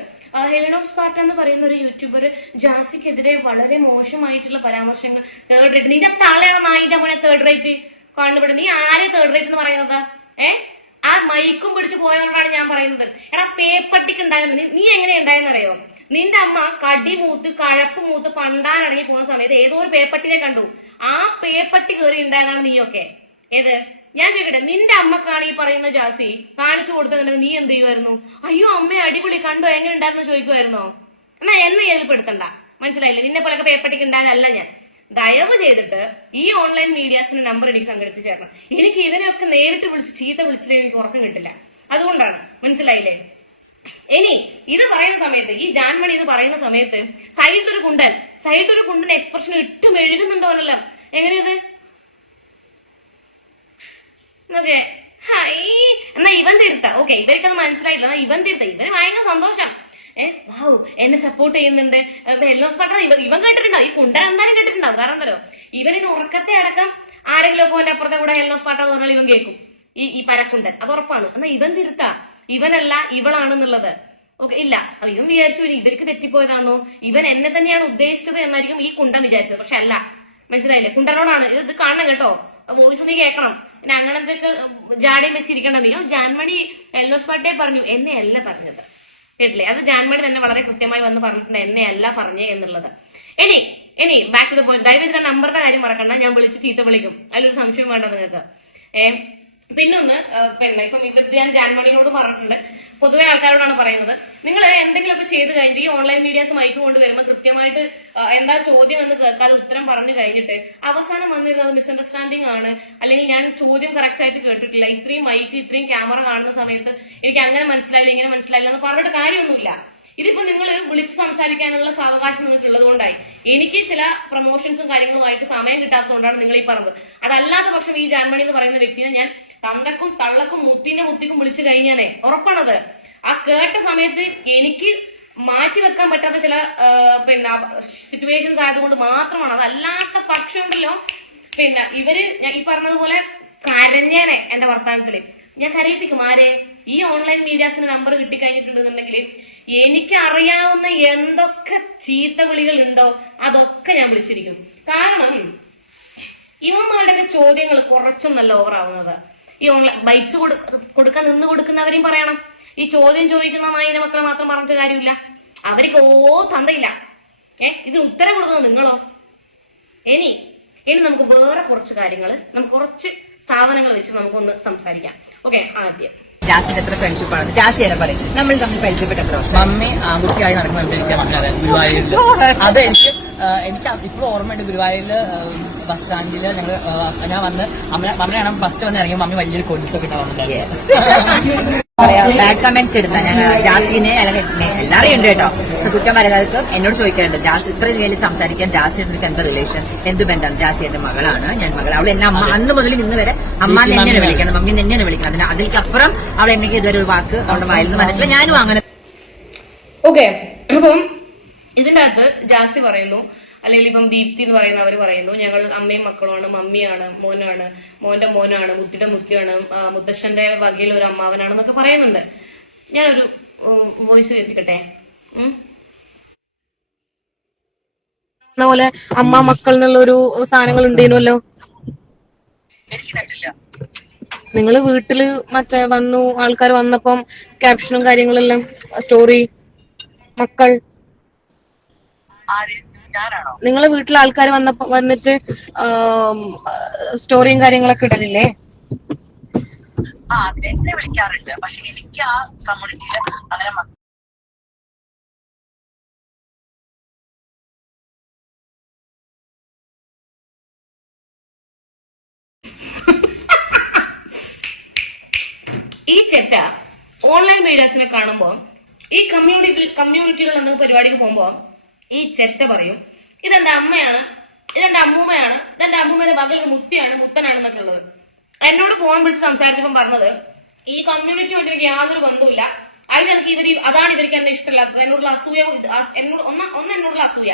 ഹെലൻ ഓഫ് സ്പാർട്ട എന്ന് പറയുന്ന ഒരു യൂട്യൂബർ ജാസിക്കെതിരെ വളരെ മോശമായിട്ടുള്ള പരാമർശങ്ങൾ, തേർഡ് റേറ്റ്, നിന്റെ തളയാണ് നായിന്റെ മോനെ തേർഡ് റേറ്റ് കാണുമ്പോൾ, നീ ആരെ തേർഡ് റേറ്റ് എന്ന് പറയുന്നത്? ആ മൈക്കും പിടിച്ച് പോയതുകൊണ്ടാണ് ഞാൻ പറയുന്നത്. എടാ പേപ്പട്ടിക്ക് ഉണ്ടായിരുന്നു, നീ എങ്ങനെ ഉണ്ടായെന്നറിയോ? നിന്റെ അമ്മ കടി മൂത്ത് കഴപ്പ് മൂത്ത് പണ്ടാനിറങ്ങി പോകുന്ന സമയത്ത് ഏതോ ഒരു പേപ്പട്ടിനെ കണ്ടു. ആ പേപ്പട്ടി കയറി ഉണ്ടായതാണ് നീയൊക്കെ. ഏത് ഞാൻ ചോദിക്കട്ടെ, നിന്റെ അമ്മക്കാണ് ഈ പറയുന്ന ജാസി കാണിച്ചു കൊടുത്തതുണ്ടെങ്കിൽ നീ എന്ത് ചെയ്യുമായിരുന്നു? അയ്യോ അമ്മ അടിപൊളി കണ്ടോ എങ്ങനെ ഉണ്ടായിരുന്നു ചോദിക്കുമായിരുന്നോ? എന്നാ എന്നെ ഏൽപ്പെടുത്തണ്ട, മനസ്സിലായില്ലേ? നിന്നെ പോലൊക്കെ പേപ്പട്ടിക്ക് ഉണ്ടായതല്ല ഞാൻ. ദയവ് ചെയ്തിട്ട് ഈ ഓൺലൈൻ മീഡിയാസിന്റെ നമ്പർ എനിക്ക് സംഘടിപ്പിച്ചു തരണം. എനിക്ക് ഇവരെയൊക്കെ നേരിട്ട് വിളിച്ച് ചീത്ത വിളിച്ചിട്ട് എനിക്ക് ഉറക്കം കിട്ടില്ല. അതുകൊണ്ടാണ്, മനസ്സിലായില്ലേ? ഇനി ഇത് പറയുന്ന സമയത്ത്, ഈ ജാൻമണി എന്ന് പറയുന്ന സമയത്ത് സൈഡിലൊരു കുണ്ടൻ എക്സ്പ്രഷൻ ഇട്ടും എഴുതുന്നുണ്ടോ അല്ലല്ലോ. എങ്ങനെയത് ഓക്കെ എന്നാ ഇവൻ തീർത്ത. ഓക്കെ, ഇവർക്കത് മനസ്സിലായില്ല, എന്നാ ഇവൻ തീർത്ത. ഇവന് ഭയങ്കര സന്തോഷം. വാവ്, എന്നെ സപ്പോർട്ട് ചെയ്യുന്നുണ്ട്. എല്ലോസ് പാട്ട ഇവൻ കേട്ടിട്ടുണ്ടാവും, ഈ കുണ്ടൻ എന്തായാലും കേട്ടിട്ടുണ്ടാവും. കാരണം എന്തല്ലോ, ഇവനിന് ഉറക്കത്തെ അടക്കം ആരെങ്കിലും ഒക്കെ ഓന്റെ അപ്പുറത്തെ കൂടെ എല്ലോസ് പാട്ട എന്ന് പറഞ്ഞാൽ ഇവൻ കേൾക്കും, ഈ പരക്കുണ്ടൻ. അത് ഉറപ്പാണ്. എന്നാ ഇവൻ തീർത്ത, ഇവനല്ല ഇവളാണെന്നുള്ളത്. ഓക്കെ, ഇല്ല ഇവൻ വിചാരിച്ചു ഇവർക്ക് തെറ്റിപ്പോയതാണോ, ഇവൻ എന്നെ തന്നെയാണ് ഉദ്ദേശിച്ചത് എന്നായിരിക്കും ഈ കുണ്ടൻ വിചാരിച്ചത്. പക്ഷെ അല്ല, മനസ്സിലായില്ലേ? കുണ്ടനോടാണ് ഇത് കാണണം കേട്ടോ, വോയിസ് നീ കേൾക്കണം. പിന്നെ അങ്ങനത്തെ ജാടയും വെച്ചിരിക്കേണ്ടത്. നീ ജാൻമണി എല്ലോസ് പാട്ടേ പറഞ്ഞു, എന്നെ അല്ല പറഞ്ഞത്, കേട്ടില്ലേ? അത് ജാൻമണി തന്നെ വളരെ കൃത്യമായി വന്ന് പറഞ്ഞിട്ടുണ്ട്, എന്നെ അല്ല പറഞ്ഞേ എന്നുള്ളത്. ഇനി ബാക്ക് ടു ദ പോയിന്റ്. ദയവ് ഇതിന്റെ നമ്പറിന്റെ കാര്യം മറക്കണ്ട, ഞാൻ വിളിച്ച് ചീത്ത വിളിക്കും, അതിലൊരു സംശയം വേണ്ട നിങ്ങൾക്ക്. പിന്നൊന്ന് ഇപ്പം ഇത് ഞാൻ ജാൻമണിയോട് പറഞ്ഞിട്ടുണ്ട്, പൊതുവെ ആൾക്കാരോടാണ് പറയുന്നത്. നിങ്ങൾ എന്തെങ്കിലുമൊക്കെ ചെയ്ത് കഴിഞ്ഞിട്ട് ഈ ഓൺലൈൻ മീഡിയാസ് മൈക്ക് കൊണ്ടുവരുമ്പോൾ കൃത്യമായിട്ട് എന്താ ചോദ്യം എന്ന് കേൾക്കാതെ ഉത്തരം പറഞ്ഞു കഴിഞ്ഞിട്ട് അവസാനം വന്നിരുന്നത് മിസ്അണ്ടർസ്റ്റാൻഡിങ് ആണ്, അല്ലെങ്കിൽ ഞാൻ ചോദ്യം കറക്റ്റ് ആയിട്ട് കേട്ടിട്ടില്ല, ഇത്രയും മൈക്ക് ഇത്രയും ക്യാമറ കാണുന്ന സമയത്ത് എനിക്ക് അങ്ങനെ മനസ്സിലായില്ല ഇങ്ങനെ മനസ്സിലായില്ല എന്ന് പറഞ്ഞിട്ട് കാര്യമൊന്നുമില്ല. ഇതിപ്പോ നിങ്ങൾ വിളിച്ച് സംസാരിക്കാനുള്ള സാവകാശം നിങ്ങൾക്ക് ഉള്ളത് കൊണ്ടായി. എനിക്ക് ചില പ്രൊമോഷൻസും കാര്യങ്ങളുമായിട്ട് സമയം കിട്ടാത്തതുകൊണ്ടാണ് നിങ്ങൾ ഈ പറഞ്ഞത്. അതല്ലാത്ത പക്ഷം ഈ ജാൻമണി എന്ന് പറയുന്ന വ്യക്തിനെ ഞാൻ തന്തക്കും തള്ളക്കും മുത്തിക്കും വിളിച്ചു കഴിഞ്ഞാനേ ഉറപ്പാണത്. ആ കേട്ട സമയത്ത് എനിക്ക് മാറ്റി വെക്കാൻ പറ്റാത്ത ചില സിറ്റുവേഷൻസ് ആയതുകൊണ്ട് മാത്രമാണ്. അതല്ലാത്ത പക്ഷം ഉണ്ടല്ലോ, ഇവര് ഞാൻ ഈ പറഞ്ഞതുപോലെ കരഞ്ഞേനെ എന്റെ വർത്തമാനത്തില്. ഞാൻ കരയിപ്പിക്കും ആരെ? ഈ ഓൺലൈൻ മീഡിയാസിന്റെ നമ്പർ കിട്ടിക്കഴിഞ്ഞിട്ടുണ്ടെന്നുണ്ടെങ്കിൽ എനിക്ക് അറിയാവുന്ന എന്തൊക്കെ ചീത്ത വിളികൾ ഉണ്ടോ അതൊക്കെ ഞാൻ വിളിച്ചിരിക്കും. കാരണം ഇവന്മാരുടെയൊക്കെ ചോദ്യങ്ങൾ കുറച്ചും നല്ല ഓവറാവുന്നത്. ഈ ഓൺലൈൻ ബൈറ്റ്സ് കൊടുക്കാൻ നിന്ന് കൊടുക്കുന്നവരെയും പറയണം. ഈ ചോദ്യം ചോദിക്കുന്ന നായിന്റെ മക്കളെ മാത്രം പറഞ്ഞിട്ട് കാര്യമില്ല. അവർക്ക് തന്തയില്ല. ഇതിന് ഉത്തരം കൊടുക്കുന്നത് നിങ്ങളോ? ഇനി നമുക്ക് വേറെ കുറച്ച് കാര്യങ്ങൾ, നമുക്ക് കുറച്ച് സാധനങ്ങൾ വെച്ച് നമുക്കൊന്ന് സംസാരിക്കാം. ഓക്കെ, ആദ്യം ജാസിന്റെ എത്ര ഫ്രണ്ട്ഷിപ്പ് ആണ്? ജാസി തന്നെ പറയും, നമ്മൾ തമ്മിൽ പരിചയപ്പെട്ട എത്ര വർഷം? മമ്മി ആൺകുട്ടിയായി നടക്കുന്നുണ്ട് എനിക്ക് മനസ്സിലായത് ഗുരുവായൂരിൽ. അതെനിക്ക് എനിക്ക് ഇപ്പോഴും ഓർമ്മയുണ്ട് ഗുരുവായൂരില് ബസ് സ്റ്റാൻഡില് ഞാൻ വന്ന് മമ്മിയാണ് ഫസ്റ്റ് വന്ന് ഇറങ്ങി. മമ്മി വലിയൊരു കൊലുസൊക്കെ ഉണ്ടാവുന്നുണ്ടായിരുന്നു. ബാഡ് കമന്റ്സ് എടുത്ത ഞാൻ ജാസിനെ എല്ലാവരെയും ഉണ്ട് കേട്ടോ. കുറ്റം പറയുന്നവർക്ക് എന്നോട് ചോദിക്കാറുണ്ട് ജാസി ഇത്ര രീതിയിൽ സംസാരിക്കാൻ ജാസിയുടെ എന്താ റിലേഷൻ, എന്ത് ബന്ധമാണ്? ജാസി എന്റെ മകളാണ്, ഞാൻ മകൾ. അവൾ എന്നെ അമ്മ അന്ന് മുതൽ ഇന്ന് വരെ അമ്മ തന്നെയാണ് വിളിക്കണം, മമ്മി തന്നെയാണ് വിളിക്കണം. അതിലേക്കപ്പുറം അവൾ എനിക്ക് ഇതുവരെ ഒരു വാക്ക് അവളുടെ വായിൽ നിന്ന് വന്നിട്ടില്ല. ഞാനും അങ്ങനെ. ഓക്കെ, അപ്പം ഇതിന്റെ അകത്ത് ജാസി പറയുന്നു, അല്ലെങ്കിൽ ഇപ്പം ദീപ്തി എന്ന് പറയുന്നവർ പറയുന്നു, ഞങ്ങൾ അമ്മയും മക്കളുമാണ്, മമ്മിയാണ്, മോനാണ്, മോന്റെ മോനാണ്, മുത്തിയുടെ മുത്തിയാണ്, മുത്തശ്ശന്റെ വകയിൽ ഒരു അമ്മാവനാണെന്നൊക്കെ പറയുന്നുണ്ട്. ഞാനൊരു വോയിസ് കേൾപ്പിക്കട്ടെ. പോലെ അമ്മ മക്കൾ എന്നുള്ള ഒരു സാധനങ്ങൾ ഉണ്ടേനല്ലോ. നിങ്ങള് വീട്ടില് മറ്റേ വന്നു, ആൾക്കാർ വന്നപ്പം ക്യാപ്ഷനും കാര്യങ്ങളെല്ലാം സ്റ്റോറി മക്കൾ, നിങ്ങള് വീട്ടിലെ ആൾക്കാർ വന്നിട്ട് സ്റ്റോറിയും കാര്യങ്ങളൊക്കെ ഇടലില്ലേ? എന്നെ വിളിക്കാറുണ്ട്. പക്ഷെ എനിക്ക് ആ കമ്മ്യൂണിറ്റിയില് അങ്ങനെ ഈ ചെറ്റ ഓൺലൈൻ മീഡിയാസിനെ കാണുമ്പോൾ, ഈ കമ്മ്യൂണിറ്റികൾ എന്ന പരിപാടിക്ക് പോകുമ്പോൾ ഈ ചെറ്റ പറയും ഇതെന്റെ അമ്മയാണ്, ഇതെന്റെ അമ്മൂമ്മയാണ്, ഇതെന്റെ അമ്മൂമ്മയുടെ മകളുടെ മുത്തിയാണ്, മുത്തനാണെന്നൊക്കെ ഉള്ളത്. എന്നോട് ഫോൺ വിളിച്ച് സംസാരിച്ചപ്പം പറഞ്ഞത് ഈ കമ്മ്യൂണിറ്റിയുമായിട്ട് എനിക്ക് യാതൊരു ബന്ധവുമില്ല, അതിനെനിക്ക് അതാണ് ഇവർക്ക് എന്നെ ഇഷ്ടമില്ലാത്തത്, എന്നോടുള്ള അസൂയ, എന്നോടുള്ള അസൂയ,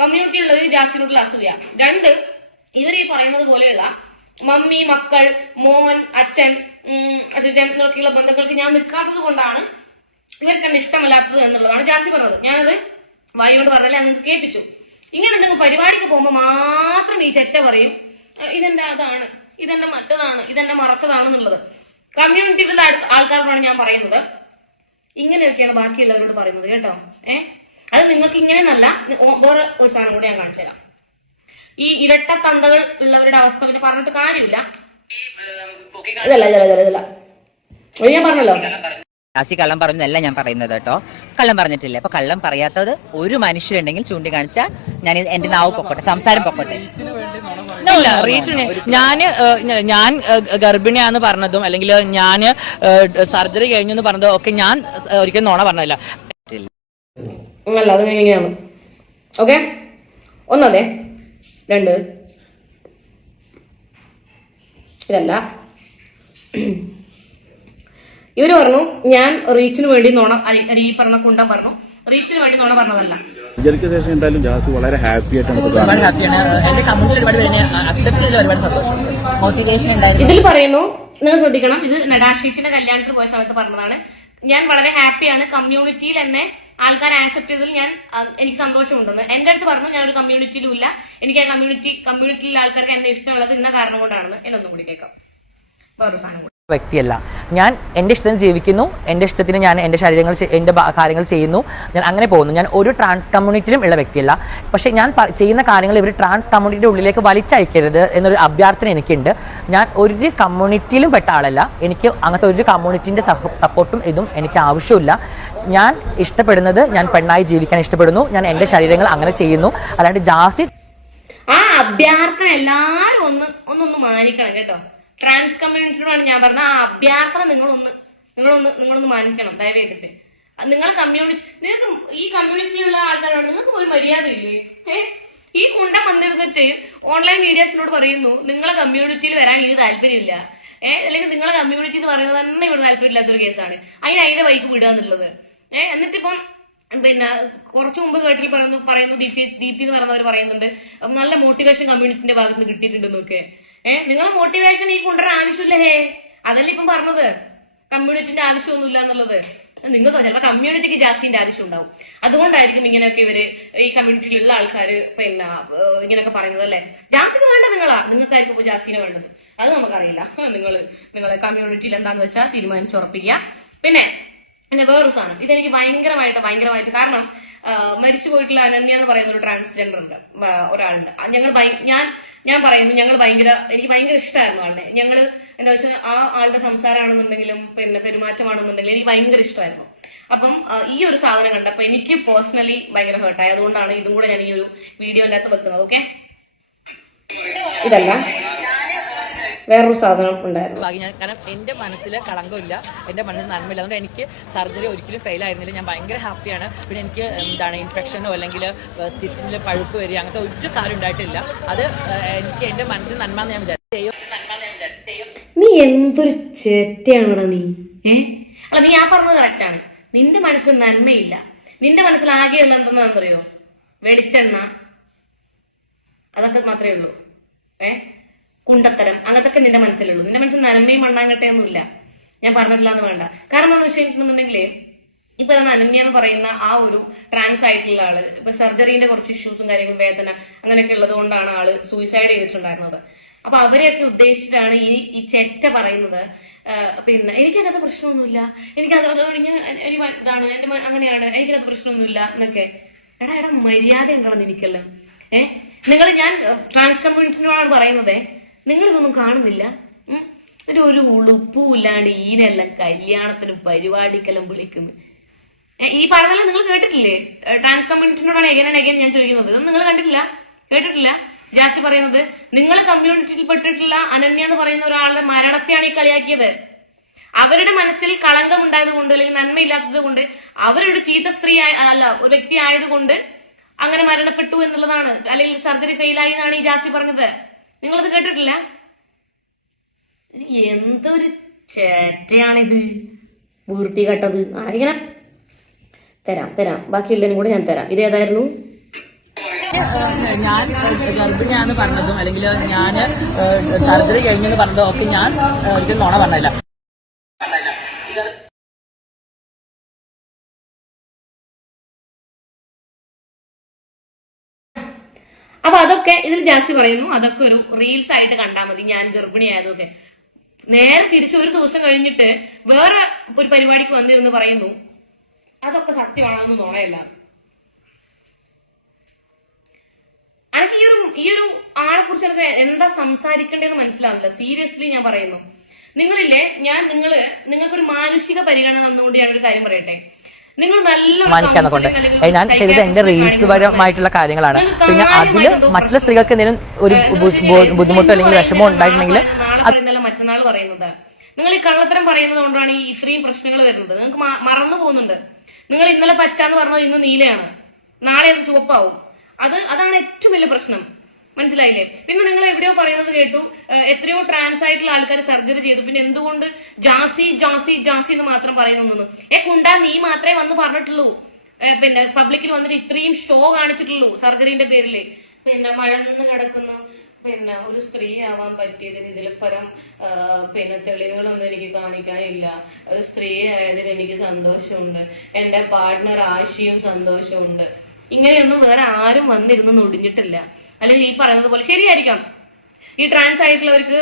കമ്മ്യൂണിറ്റി ഉള്ളത് ജാസിനോടുള്ള അസൂയ. 2, ഇവർ ഈ പറയുന്നത് പോലെയുള്ള മമ്മി, മക്കൾ, മോൻ, അച്ഛൻ, അച്ഛൻ എന്നൊക്കെയുള്ള ബന്ധങ്ങൾക്ക് ഞാൻ നിൽക്കാത്തത് കൊണ്ടാണ് ഇവർക്ക് എന്നെ ഇഷ്ടമില്ലാത്തത് എന്നുള്ളതാണ് ജാസി പറഞ്ഞത്. ഞാനത് വായോട് പറഞ്ഞാൽ ഞാൻ നിങ്ങൾക്ക് കേൾപ്പിച്ചു. ഇങ്ങനെ എന്തെങ്കിലും പരിപാടിക്ക് പോകുമ്പോൾ മാത്രം ഈ ചെറ്റ പറയും ഇതെന്റെ അതാണ്, ഇതെന്റെ മറ്റതാണ്, ഇതെന്റെ മറച്ചതാണെന്നുള്ളത്. കമ്മ്യൂണിറ്റിയുടെ ആൾക്കാരോടാണ് ഞാൻ പറയുന്നത്. ഇങ്ങനെയൊക്കെയാണ് ബാക്കിയുള്ളവരോട് പറയുന്നത് കേട്ടോ. അത് നിങ്ങൾക്ക് ഇങ്ങനെയെന്നല്ല, വേറെ ഒരു സാധനം കൂടെ ഞാൻ കാണിച്ചു തരാം. ഈ ഇരട്ട തന്തകൾ ഉള്ളവരുടെ അവസ്ഥ പിന്നെ പറഞ്ഞിട്ട് കാര്യമില്ല. ഇതല്ല ഞാൻ പറഞ്ഞല്ലോ, ജാസി കള്ളം പറഞ്ഞല്ല ഞാൻ പറയുന്നത് കേട്ടോ. കള്ളം പറഞ്ഞിട്ടില്ല. അപ്പൊ കള്ളം പറയാത്തത് ഒരു മനുഷ്യരുണ്ടെങ്കിൽ ചൂണ്ടിക്കാണിച്ചാൽ ഞാൻ എന്റെ നാവ് പൊക്കോട്ടെ, സംസാരം പൊക്കോട്ടെ. റീച്ചിന് ഞാൻ ഗർഭിണിയാന്ന് പറഞ്ഞതും അല്ലെങ്കിൽ ഞാൻ സർജറി കഴിഞ്ഞു എന്ന് പറഞ്ഞതും ഒക്കെ ഞാൻ ഒരിക്കലും നോണ പറഞ്ഞതല്ല. അല്ല, അത് എങ്ങനെയാണ്? ഓക്കെ, 1 2 ഇതല്ല. ഇവര് പറഞ്ഞു ഞാൻ റീച്ചിന് വേണ്ടി നോണ, ഈ പറഞ്ഞ കുണ്ടം പറഞ്ഞു റീച്ചിന് വേണ്ടി നോണ പറഞ്ഞതല്ല. സർജറിക്ക് ശേഷം എന്തായാലും ജാസി വളരെ ഹാപ്പി ആയിട്ടാണ്. ഇതിൽ പറയുന്നു, നിങ്ങൾ ശ്രദ്ധിക്കണം, ഇത് നടാഷീഷിന്റെ കല്യാണത്തിന് പോയ സമയത്ത് പറഞ്ഞതാണ്. ഞാൻ വളരെ ഹാപ്പിയാണ്, കമ്മ്യൂണിറ്റിയിൽ എന്നെ ആൾക്കാർ ആക്സെപ്റ്റ് ചെയ്തതിൽ എനിക്ക് സന്തോഷമുണ്ടെന്ന്. എന്റെ അടുത്ത് പറഞ്ഞു ഞാൻ ഒരു കമ്മ്യൂണിറ്റിയിലും ഇല്ല, എനിക്ക് ആ കമ്മ്യൂണിറ്റിയിലെ ആൾക്കാർക്ക് എന്നെ ഇഷ്ടമുള്ളത് ഇന്ന കാരണം കൊണ്ടാണെന്ന്. എന്നൊന്നും കൂടി കേൾക്കാം. വേറൊരു സാധനം വ്യക്തിയല്ല ഞാൻ. എൻ്റെ ഇഷ്ടത്തിന് ജീവിക്കുന്നു, എൻ്റെ ഇഷ്ടത്തിന് ഞാൻ എൻ്റെ എൻ്റെ കാര്യങ്ങൾ ചെയ്യുന്നു, ഞാൻ അങ്ങനെ പോകുന്നു. ഞാൻ ഒരു ട്രാൻസ് കമ്മ്യൂണിറ്റിയിലും ഉള്ള വ്യക്തിയല്ല. പക്ഷേ ഞാൻ ചെയ്യുന്ന കാര്യങ്ങൾ ഇവർ ട്രാൻസ് കമ്മ്യൂണിറ്റിയുടെ ഉള്ളിലേക്ക് വലിച്ചയക്കരുത് എന്നൊരു അഭ്യർത്ഥന എനിക്കുണ്ട്. ഞാൻ ഒരു കമ്മ്യൂണിറ്റിയിലും പെട്ട ആളല്ല. എനിക്ക് അങ്ങനത്തെ ഒരു കമ്മ്യൂണിറ്റിൻ്റെ സപ്പോർട്ടും ഇതും എനിക്ക് ആവശ്യമില്ല. ഞാൻ ഇഷ്ടപ്പെടുന്നത്, ഞാൻ പെണ്ണായി ജീവിക്കാൻ ഇഷ്ടപ്പെടുന്നു, ഞാൻ എൻ്റെ ശരീരങ്ങൾ അങ്ങനെ ചെയ്യുന്നു. അല്ലാണ്ട് ജാസി ആ അഭ്യർത്ഥന എല്ലാവരും ഒന്നൊന്ന് മാനിക്കണം കേട്ടോ. ട്രാൻസ് കമ്മ്യൂണിറ്റിയോടാണ് ഞാൻ പറഞ്ഞ ആ അഭ്യർത്ഥന നിങ്ങളൊന്ന് മാനിക്കണം ദയവേദിട്ട്. നിങ്ങൾക്ക് ഈ കമ്മ്യൂണിറ്റിയിലുള്ള ആൾക്കാരോട് നിങ്ങൾക്ക് ഒരു മര്യാദ ഇല്ലേ? ഈ കുണ്ട വന്നിരുന്നിട്ട് ഓൺലൈൻ മീഡിയാസിനോട് പറയുന്നു നിങ്ങളെ കമ്മ്യൂണിറ്റിയിൽ വരാൻ എനിക്ക് താല്പര്യമില്ല, അല്ലെങ്കിൽ നിങ്ങളെ കമ്മ്യൂണിറ്റി എന്ന് പറയുന്നത് തന്നെ ഇവിടെ താല്പര്യമില്ലാത്തൊരു കേസാണ്, അതിന്റെ വൈക്ക് വിടുക എന്നുള്ളത്. എന്നിട്ടിപ്പം പിന്നെ കുറച്ചു മുമ്പ് കേട്ടിൽ പറയുന്നു ദീപ്തി എന്ന് പറയുന്നവർ പറയുന്നുണ്ട് നല്ല മോട്ടിവേഷൻ കമ്മ്യൂണിറ്റിന്റെ ഭാഗത്ത് നിന്ന് കിട്ടിയിട്ടുണ്ടെന്നൊക്കെ. നിങ്ങൾ മോട്ടിവേഷൻ ഈ കൊണ്ടുവരാൻ ആവശ്യമില്ല. അതല്ല ഇപ്പം പറഞ്ഞത്, കമ്മ്യൂണിറ്റിന്റെ ആവശ്യമൊന്നുമില്ല എന്നുള്ളത്. നിങ്ങൾക്ക് ചിലപ്പോൾ കമ്മ്യൂണിറ്റിക്ക് ജാസിന്റെ ആവശ്യം ഉണ്ടാവും. അതുകൊണ്ടായിരിക്കും ഇങ്ങനെയൊക്കെ ഇവര് ഈ കമ്മ്യൂണിറ്റിയിലുള്ള ആൾക്കാര് പിന്നെ ഇങ്ങനെയൊക്കെ പറയുന്നത് അല്ലേ. ജാസിക്ക് വേണ്ട നിങ്ങൾക്കായിരിക്കും ഇപ്പൊ ജാസിനെ വേണ്ടത്, അത് നമുക്കറിയില്ല. നിങ്ങളെ കമ്മ്യൂണിറ്റിയിൽ എന്താന്ന് വെച്ചാൽ തീരുമാനിച്ചുറപ്പിക്കുക. പിന്നെ വേറൊരു സാധനം, ഇതെനിക്ക് ഭയങ്കരമായിട്ട് കാരണം മരിച്ചു പോയിട്ടുള്ള അനന്യ എന്ന് പറയുന്ന ഒരു ട്രാൻസ്ജെൻഡർ ഉണ്ട്, ഒരാളുണ്ട്. ഞാൻ പറയുന്നു, എനിക്ക് ഭയങ്കര ഇഷ്ടമായിരുന്നു ആളിനെ. എന്താ വെച്ചാൽ ആ ആളുടെ സംസാരമാണെന്നുണ്ടെങ്കിലും പിന്നെ പെരുമാറ്റമാണെന്നുണ്ടെങ്കിലും എനിക്ക് ഭയങ്കര ഇഷ്ടമായിരുന്നു. അപ്പം ഈ ഒരു സാധനം കണ്ടപ്പോ എനിക്ക് പേഴ്സണലി ഭയങ്കര ഹേർട്ടായി. അതുകൊണ്ടാണ് ഇതും കൂടെ ഞാൻ ഈ ഒരു വീഡിയോന്റെ അകത്ത് വെക്കുന്നത്. ഓക്കെ, ഇതല്ല വേറൊരു സാധനം ഉണ്ടായിരുന്നു. കാരണം എന്റെ മനസ്സിൽ കളങ്കമില്ല, എന്റെ മനസ്സിൽ നന്മയില്ല. അതുകൊണ്ട് എനിക്ക് സർജറി ഒരിക്കലും ഫെയിൽ ആയിരുന്നില്ല. ഞാൻ ഭയങ്കര ഹാപ്പിയാണ്. പിന്നെ എനിക്ക് ഇൻഫെക്ഷനോ അല്ലെങ്കിൽ സ്റ്റിച്ചിൽ പഴുപ്പ് വരിക അങ്ങനത്തെ ഒരു കാര്യം ഉണ്ടായിട്ടില്ല. അത് എനിക്ക് എന്റെ മനസ്സിൽ നന്മ ഞാൻ വിചാരിച്ചു. നീ എന്തൊരു ചേട്ടയാണോ നീ? അല്ല, നീ ആ പറഞ്ഞത് കറക്റ്റാണ്. നിന്റെ മനസ്സിൽ നന്മയില്ല. നിന്റെ മനസ്സിൽ ആകെയുള്ള എന്തെന്നാണെന്നറിയോ? വെളിച്ചെണ്ണ, അതൊക്കെ മാത്രമേ ഉള്ളൂ. കുണ്ടത്തരം, അതൊക്കെ നിന്റെ മനസ്സിലുള്ളൂ. നിന്റെ മനസ്സിൽ നന്മയും മണ്ണാങ്കട്ടയൊന്നുമില്ല. ഞാൻ പറഞ്ഞിട്ടില്ല എന്ന് വേണ്ട. കാരണം എന്താണെന്ന് വെച്ചിട്ടുണ്ടെന്നുണ്ടെങ്കിൽ ഇപ്പൊ അനന്യ എന്ന് പറയുന്ന ആ ഒരു ട്രാൻസ് ആയിട്ടുള്ള ആള് ഇപ്പൊ സർജറിന്റെ കുറച്ച് ഇഷ്യൂസും കാര്യങ്ങളും, വേദന അങ്ങനെയൊക്കെ ഉള്ളത് കൊണ്ടാണ് ആള് സൂയിസൈഡ് ചെയ്തിട്ടുണ്ടായിരുന്നത്. അപ്പൊ അവരെയൊക്കെ ഉദ്ദേശിച്ചിട്ടാണ് ഈ ചെറ്റ പറയുന്നത്. പിന്നെ എനിക്കകത്ത് പ്രശ്നമൊന്നുമില്ല, എനിക്കത് ഇതാണ് എന്റെ അങ്ങനെയാണ്, എനിക്കകത്ത് പ്രശ്നമൊന്നുമില്ല എന്നൊക്കെ. എടാ മര്യാദ ഉണ്ടോ നിനക്കെല്ലാം? ഞാൻ ട്രാൻസ് കമ്മ്യൂണിറ്റിനോടാണ് പറയുന്നത്, നിങ്ങൾ ഇതൊന്നും കാണുന്നില്ല. ഒരു ഉളുപ്പും ഇല്ലാണ്ട് ഈനെല്ലാം കല്യാണത്തിനും പരിപാടിക്കെല്ലാം വിളിക്കുന്നു. ഈ പറഞ്ഞതെല്ലാം നിങ്ങൾ കേട്ടിട്ടില്ലേ? ട്രാൻസ് കമ്മ്യൂണിറ്റിനോടാണ് എഗൈൻ ഞാൻ ചോദിക്കുന്നത്. ഇതൊന്നും നിങ്ങൾ കണ്ടിട്ടില്ല, കേട്ടിട്ടില്ല? ജാസി പറയുന്നത് നിങ്ങൾ കമ്മ്യൂണിറ്റിയിൽ പെട്ടിട്ടുള്ള അനന്യ എന്ന് പറയുന്ന ഒരാളുടെ മരണത്തെയാണ് ഈ കളിയാക്കിയത്. അവരുടെ മനസ്സിൽ കളങ്കം ഉണ്ടായത് കൊണ്ട് അല്ലെങ്കിൽ നന്മയില്ലാത്തത് കൊണ്ട്, അവരൊരു ചീത്ത സ്ത്രീ അല്ല ഒരു വ്യക്തി ആയതുകൊണ്ട് അങ്ങനെ മരണപ്പെട്ടു എന്നുള്ളതാണ്, അല്ലെങ്കിൽ സർജറി ഫെയിലായി എന്നാണ് ഈ ജാസി പറഞ്ഞത്. നിങ്ങളത് കേട്ടിട്ടില്ല? എന്തൊരു ചേറ്റയാണിത്, വൃത്തികെട്ടത്. ആരിങ്ങനെ തരാം ബാക്കിയുള്ളതിനും കൂടെ ഞാൻ തരാം. ഇതേതായിരുന്നു? ഞാൻ ഗർഭിണിയാന്ന് പറഞ്ഞതും അല്ലെങ്കിൽ ഞാൻ സർജറി കഴിഞ്ഞെന്ന് പറഞ്ഞതും ഒക്കെ ഞാൻ ഒരിക്കലും നുണ പറഞ്ഞില്ല. അപ്പൊ അതൊക്കെ ഇതിൽ ജാസി പറയുന്നു, അതൊക്കെ ഒരു റീൽസ് ആയിട്ട് കണ്ടാൽ മതി. ഞാൻ ഗർഭിണിയായതൊക്കെ നേരെ തിരിച്ച് ഒരു ദിവസം കഴിഞ്ഞിട്ട് വേറെ ഒരു പരിപാടിക്ക് വന്നിരുന്ന് പറയുന്നു അതൊക്കെ സത്യമാണെന്ന് നുണയല്ല. എനിക്ക് ഈ ഒരു ആളെ കുറിച്ച് എനിക്ക് എന്താ സംസാരിക്കേണ്ടതെന്ന് മനസ്സിലാവില്ല. സീരിയസ്ലി ഞാൻ പറയുന്നു. നിങ്ങൾക്കൊരു മാനുഷിക പരിഗണന തന്നുകൊണ്ട് ഞാനൊരു കാര്യം പറയട്ടെ. നിങ്ങൾ ഞാൻ ചെയ്തത് എന്റെ റീൽസ് പരമായിട്ടുള്ള കാര്യങ്ങളാണ്. പിന്നെ അതില് മറ്റുള്ള സ്ത്രീകൾക്ക് എന്തെങ്കിലും ഒരു ബുദ്ധിമുട്ടോ അല്ലെങ്കിൽ വിഷമോ ഉണ്ടായിട്ടുണ്ടെങ്കിൽ മറ്റന്നാൾ പറയുന്നത് നിങ്ങൾ ഈ കള്ളത്തരം പറയുന്നത് കൊണ്ടാണ് ഈ ഇത്രയും പ്രശ്നങ്ങൾ വരുന്നത്. നിങ്ങൾക്ക് മറന്നു പോകുന്നുണ്ട്. നിങ്ങൾ ഇന്നലെ പച്ചാന്ന് പറഞ്ഞത് ഇന്ന് നീലയാണ്, നാളെ അത് ചുവപ്പാവും. അതാണ് ഏറ്റവും വലിയ പ്രശ്നം. മനസ്സിലായില്ലേ? പിന്നെ നിങ്ങൾ എവിടെയോ പറയുന്നത് കേട്ടു, എത്രയോ ട്രാൻസ് ആയിട്ടുള്ള ആൾക്കാർ സർജറി ചെയ്തു, പിന്നെ എന്തുകൊണ്ട് ജാസി ജാസി ജാസി എന്ന് മാത്രം പറയുന്നു? കുണ്ടാ നീ മാത്രമേ വന്ന് പറഞ്ഞിട്ടുള്ളൂ, പിന്നെ പബ്ലിക്കിൽ വന്നിട്ട് ഇത്രയും ഷോ കാണിച്ചിട്ടുള്ളൂ സർജറിന്റെ പേരില്. പിന്നെ മഴന്ന് കിടക്കുന്നു, പിന്നെ ഒരു സ്ത്രീ ആവാൻ പറ്റിയതിന് ഇതിൽ പരം പിന്നെ തെളിവുകളൊന്നും എനിക്ക് കാണിക്കാനില്ല. ഒരു സ്ത്രീ ആയതിന് എനിക്ക് സന്തോഷമുണ്ട്, എന്റെ പാർട്ട്ണർ ആശയും സന്തോഷമുണ്ട്. ഇങ്ങനെയൊന്നും വേറെ ആരും വന്നിരുന്ന് ഒടിഞ്ഞിട്ടില്ല. അല്ലെങ്കിൽ ഈ പറയുന്നത് പോലെ ശരിയായിരിക്കാം, ഈ ട്രാൻസ് ആയിട്ടുള്ളവർക്ക്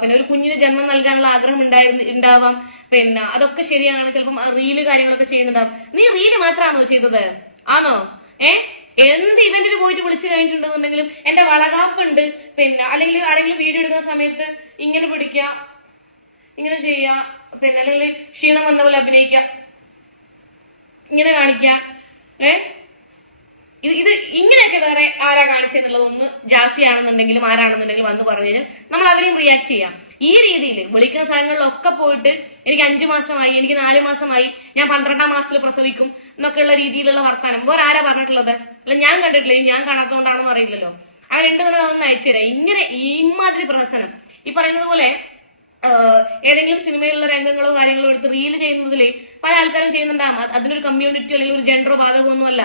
പിന്നെ ഒരു കുഞ്ഞിന് ജന്മം നൽകാനുള്ള ആഗ്രഹം ഉണ്ടാവാം. പിന്നെ അതൊക്കെ ശരിയാണ്. ചിലപ്പം റീല് കാര്യങ്ങളൊക്കെ ചെയ്യുന്നുണ്ടാവും. നീ റീല് മാത്രമാണോ ചെയ്തത്? ആണോ? എന്ത് ഇവന്റിന് പോയിട്ട് വിളിച്ചു കഴിഞ്ഞിട്ടുണ്ടെന്നുണ്ടെങ്കിലും എന്റെ വളകാപ്പുണ്ട്, പിന്നെ അല്ലെങ്കിൽ ആരെങ്കിലും വീഡിയോ എടുക്കുന്ന സമയത്ത് ഇങ്ങനെ പിടിക്കുക, ഇങ്ങനെ ചെയ്യുക, പിന്നെ അല്ലെങ്കിൽ ക്ഷീണം വന്ന പോലെ അഭിനയിക്കുക, ഇങ്ങനെ കാണിക്കുക. ഇത് ഇങ്ങനെയൊക്കെ വേറെ ആരാ കാണിച്ചെന്നുള്ളതൊന്ന് ജാസി ആണെന്നുണ്ടെങ്കിലും ആരാണെന്നുണ്ടെങ്കിലും വന്ന് പറഞ്ഞു കഴിഞ്ഞാൽ നമ്മൾ അവരെയും റിയാക്ട് ചെയ്യാം. ഈ രീതിയിൽ വിളിക്കുന്ന സ്ഥലങ്ങളിലൊക്കെ പോയിട്ട് എനിക്ക് 5 മാസമായി, എനിക്ക് 4 മാസമായി, ഞാൻ 12ാം മാസത്തിൽ പ്രസവിക്കും എന്നൊക്കെയുള്ള രീതിയിലുള്ള വർത്താനം വേറെ ആരാ പറഞ്ഞിട്ടുള്ളത്? അല്ല ഞാൻ കണ്ടിട്ടില്ല, ഞാൻ കാണാത്തതുകൊണ്ടാണെന്ന് അറിയില്ലല്ലോ. അങ്ങനെ ഉണ്ടെന്നുള്ള അതൊന്ന് അയച്ചുതരാം. ഇങ്ങനെ ഇമാതിരി പ്രഹസനം ഈ പറയുന്നത് പോലെ ഏതെങ്കിലും സിനിമയിലുള്ള രംഗങ്ങളോ കാര്യങ്ങളോ എടുത്ത് റീൽ ചെയ്യുന്നതിൽ പല ആൾക്കാരും ചെയ്യുന്നുണ്ടാകും. അതിനൊരു കമ്മ്യൂണിറ്റി അല്ലെങ്കിൽ ഒരു ജെൻഡറോ ബാധകമൊന്നുമല്ല.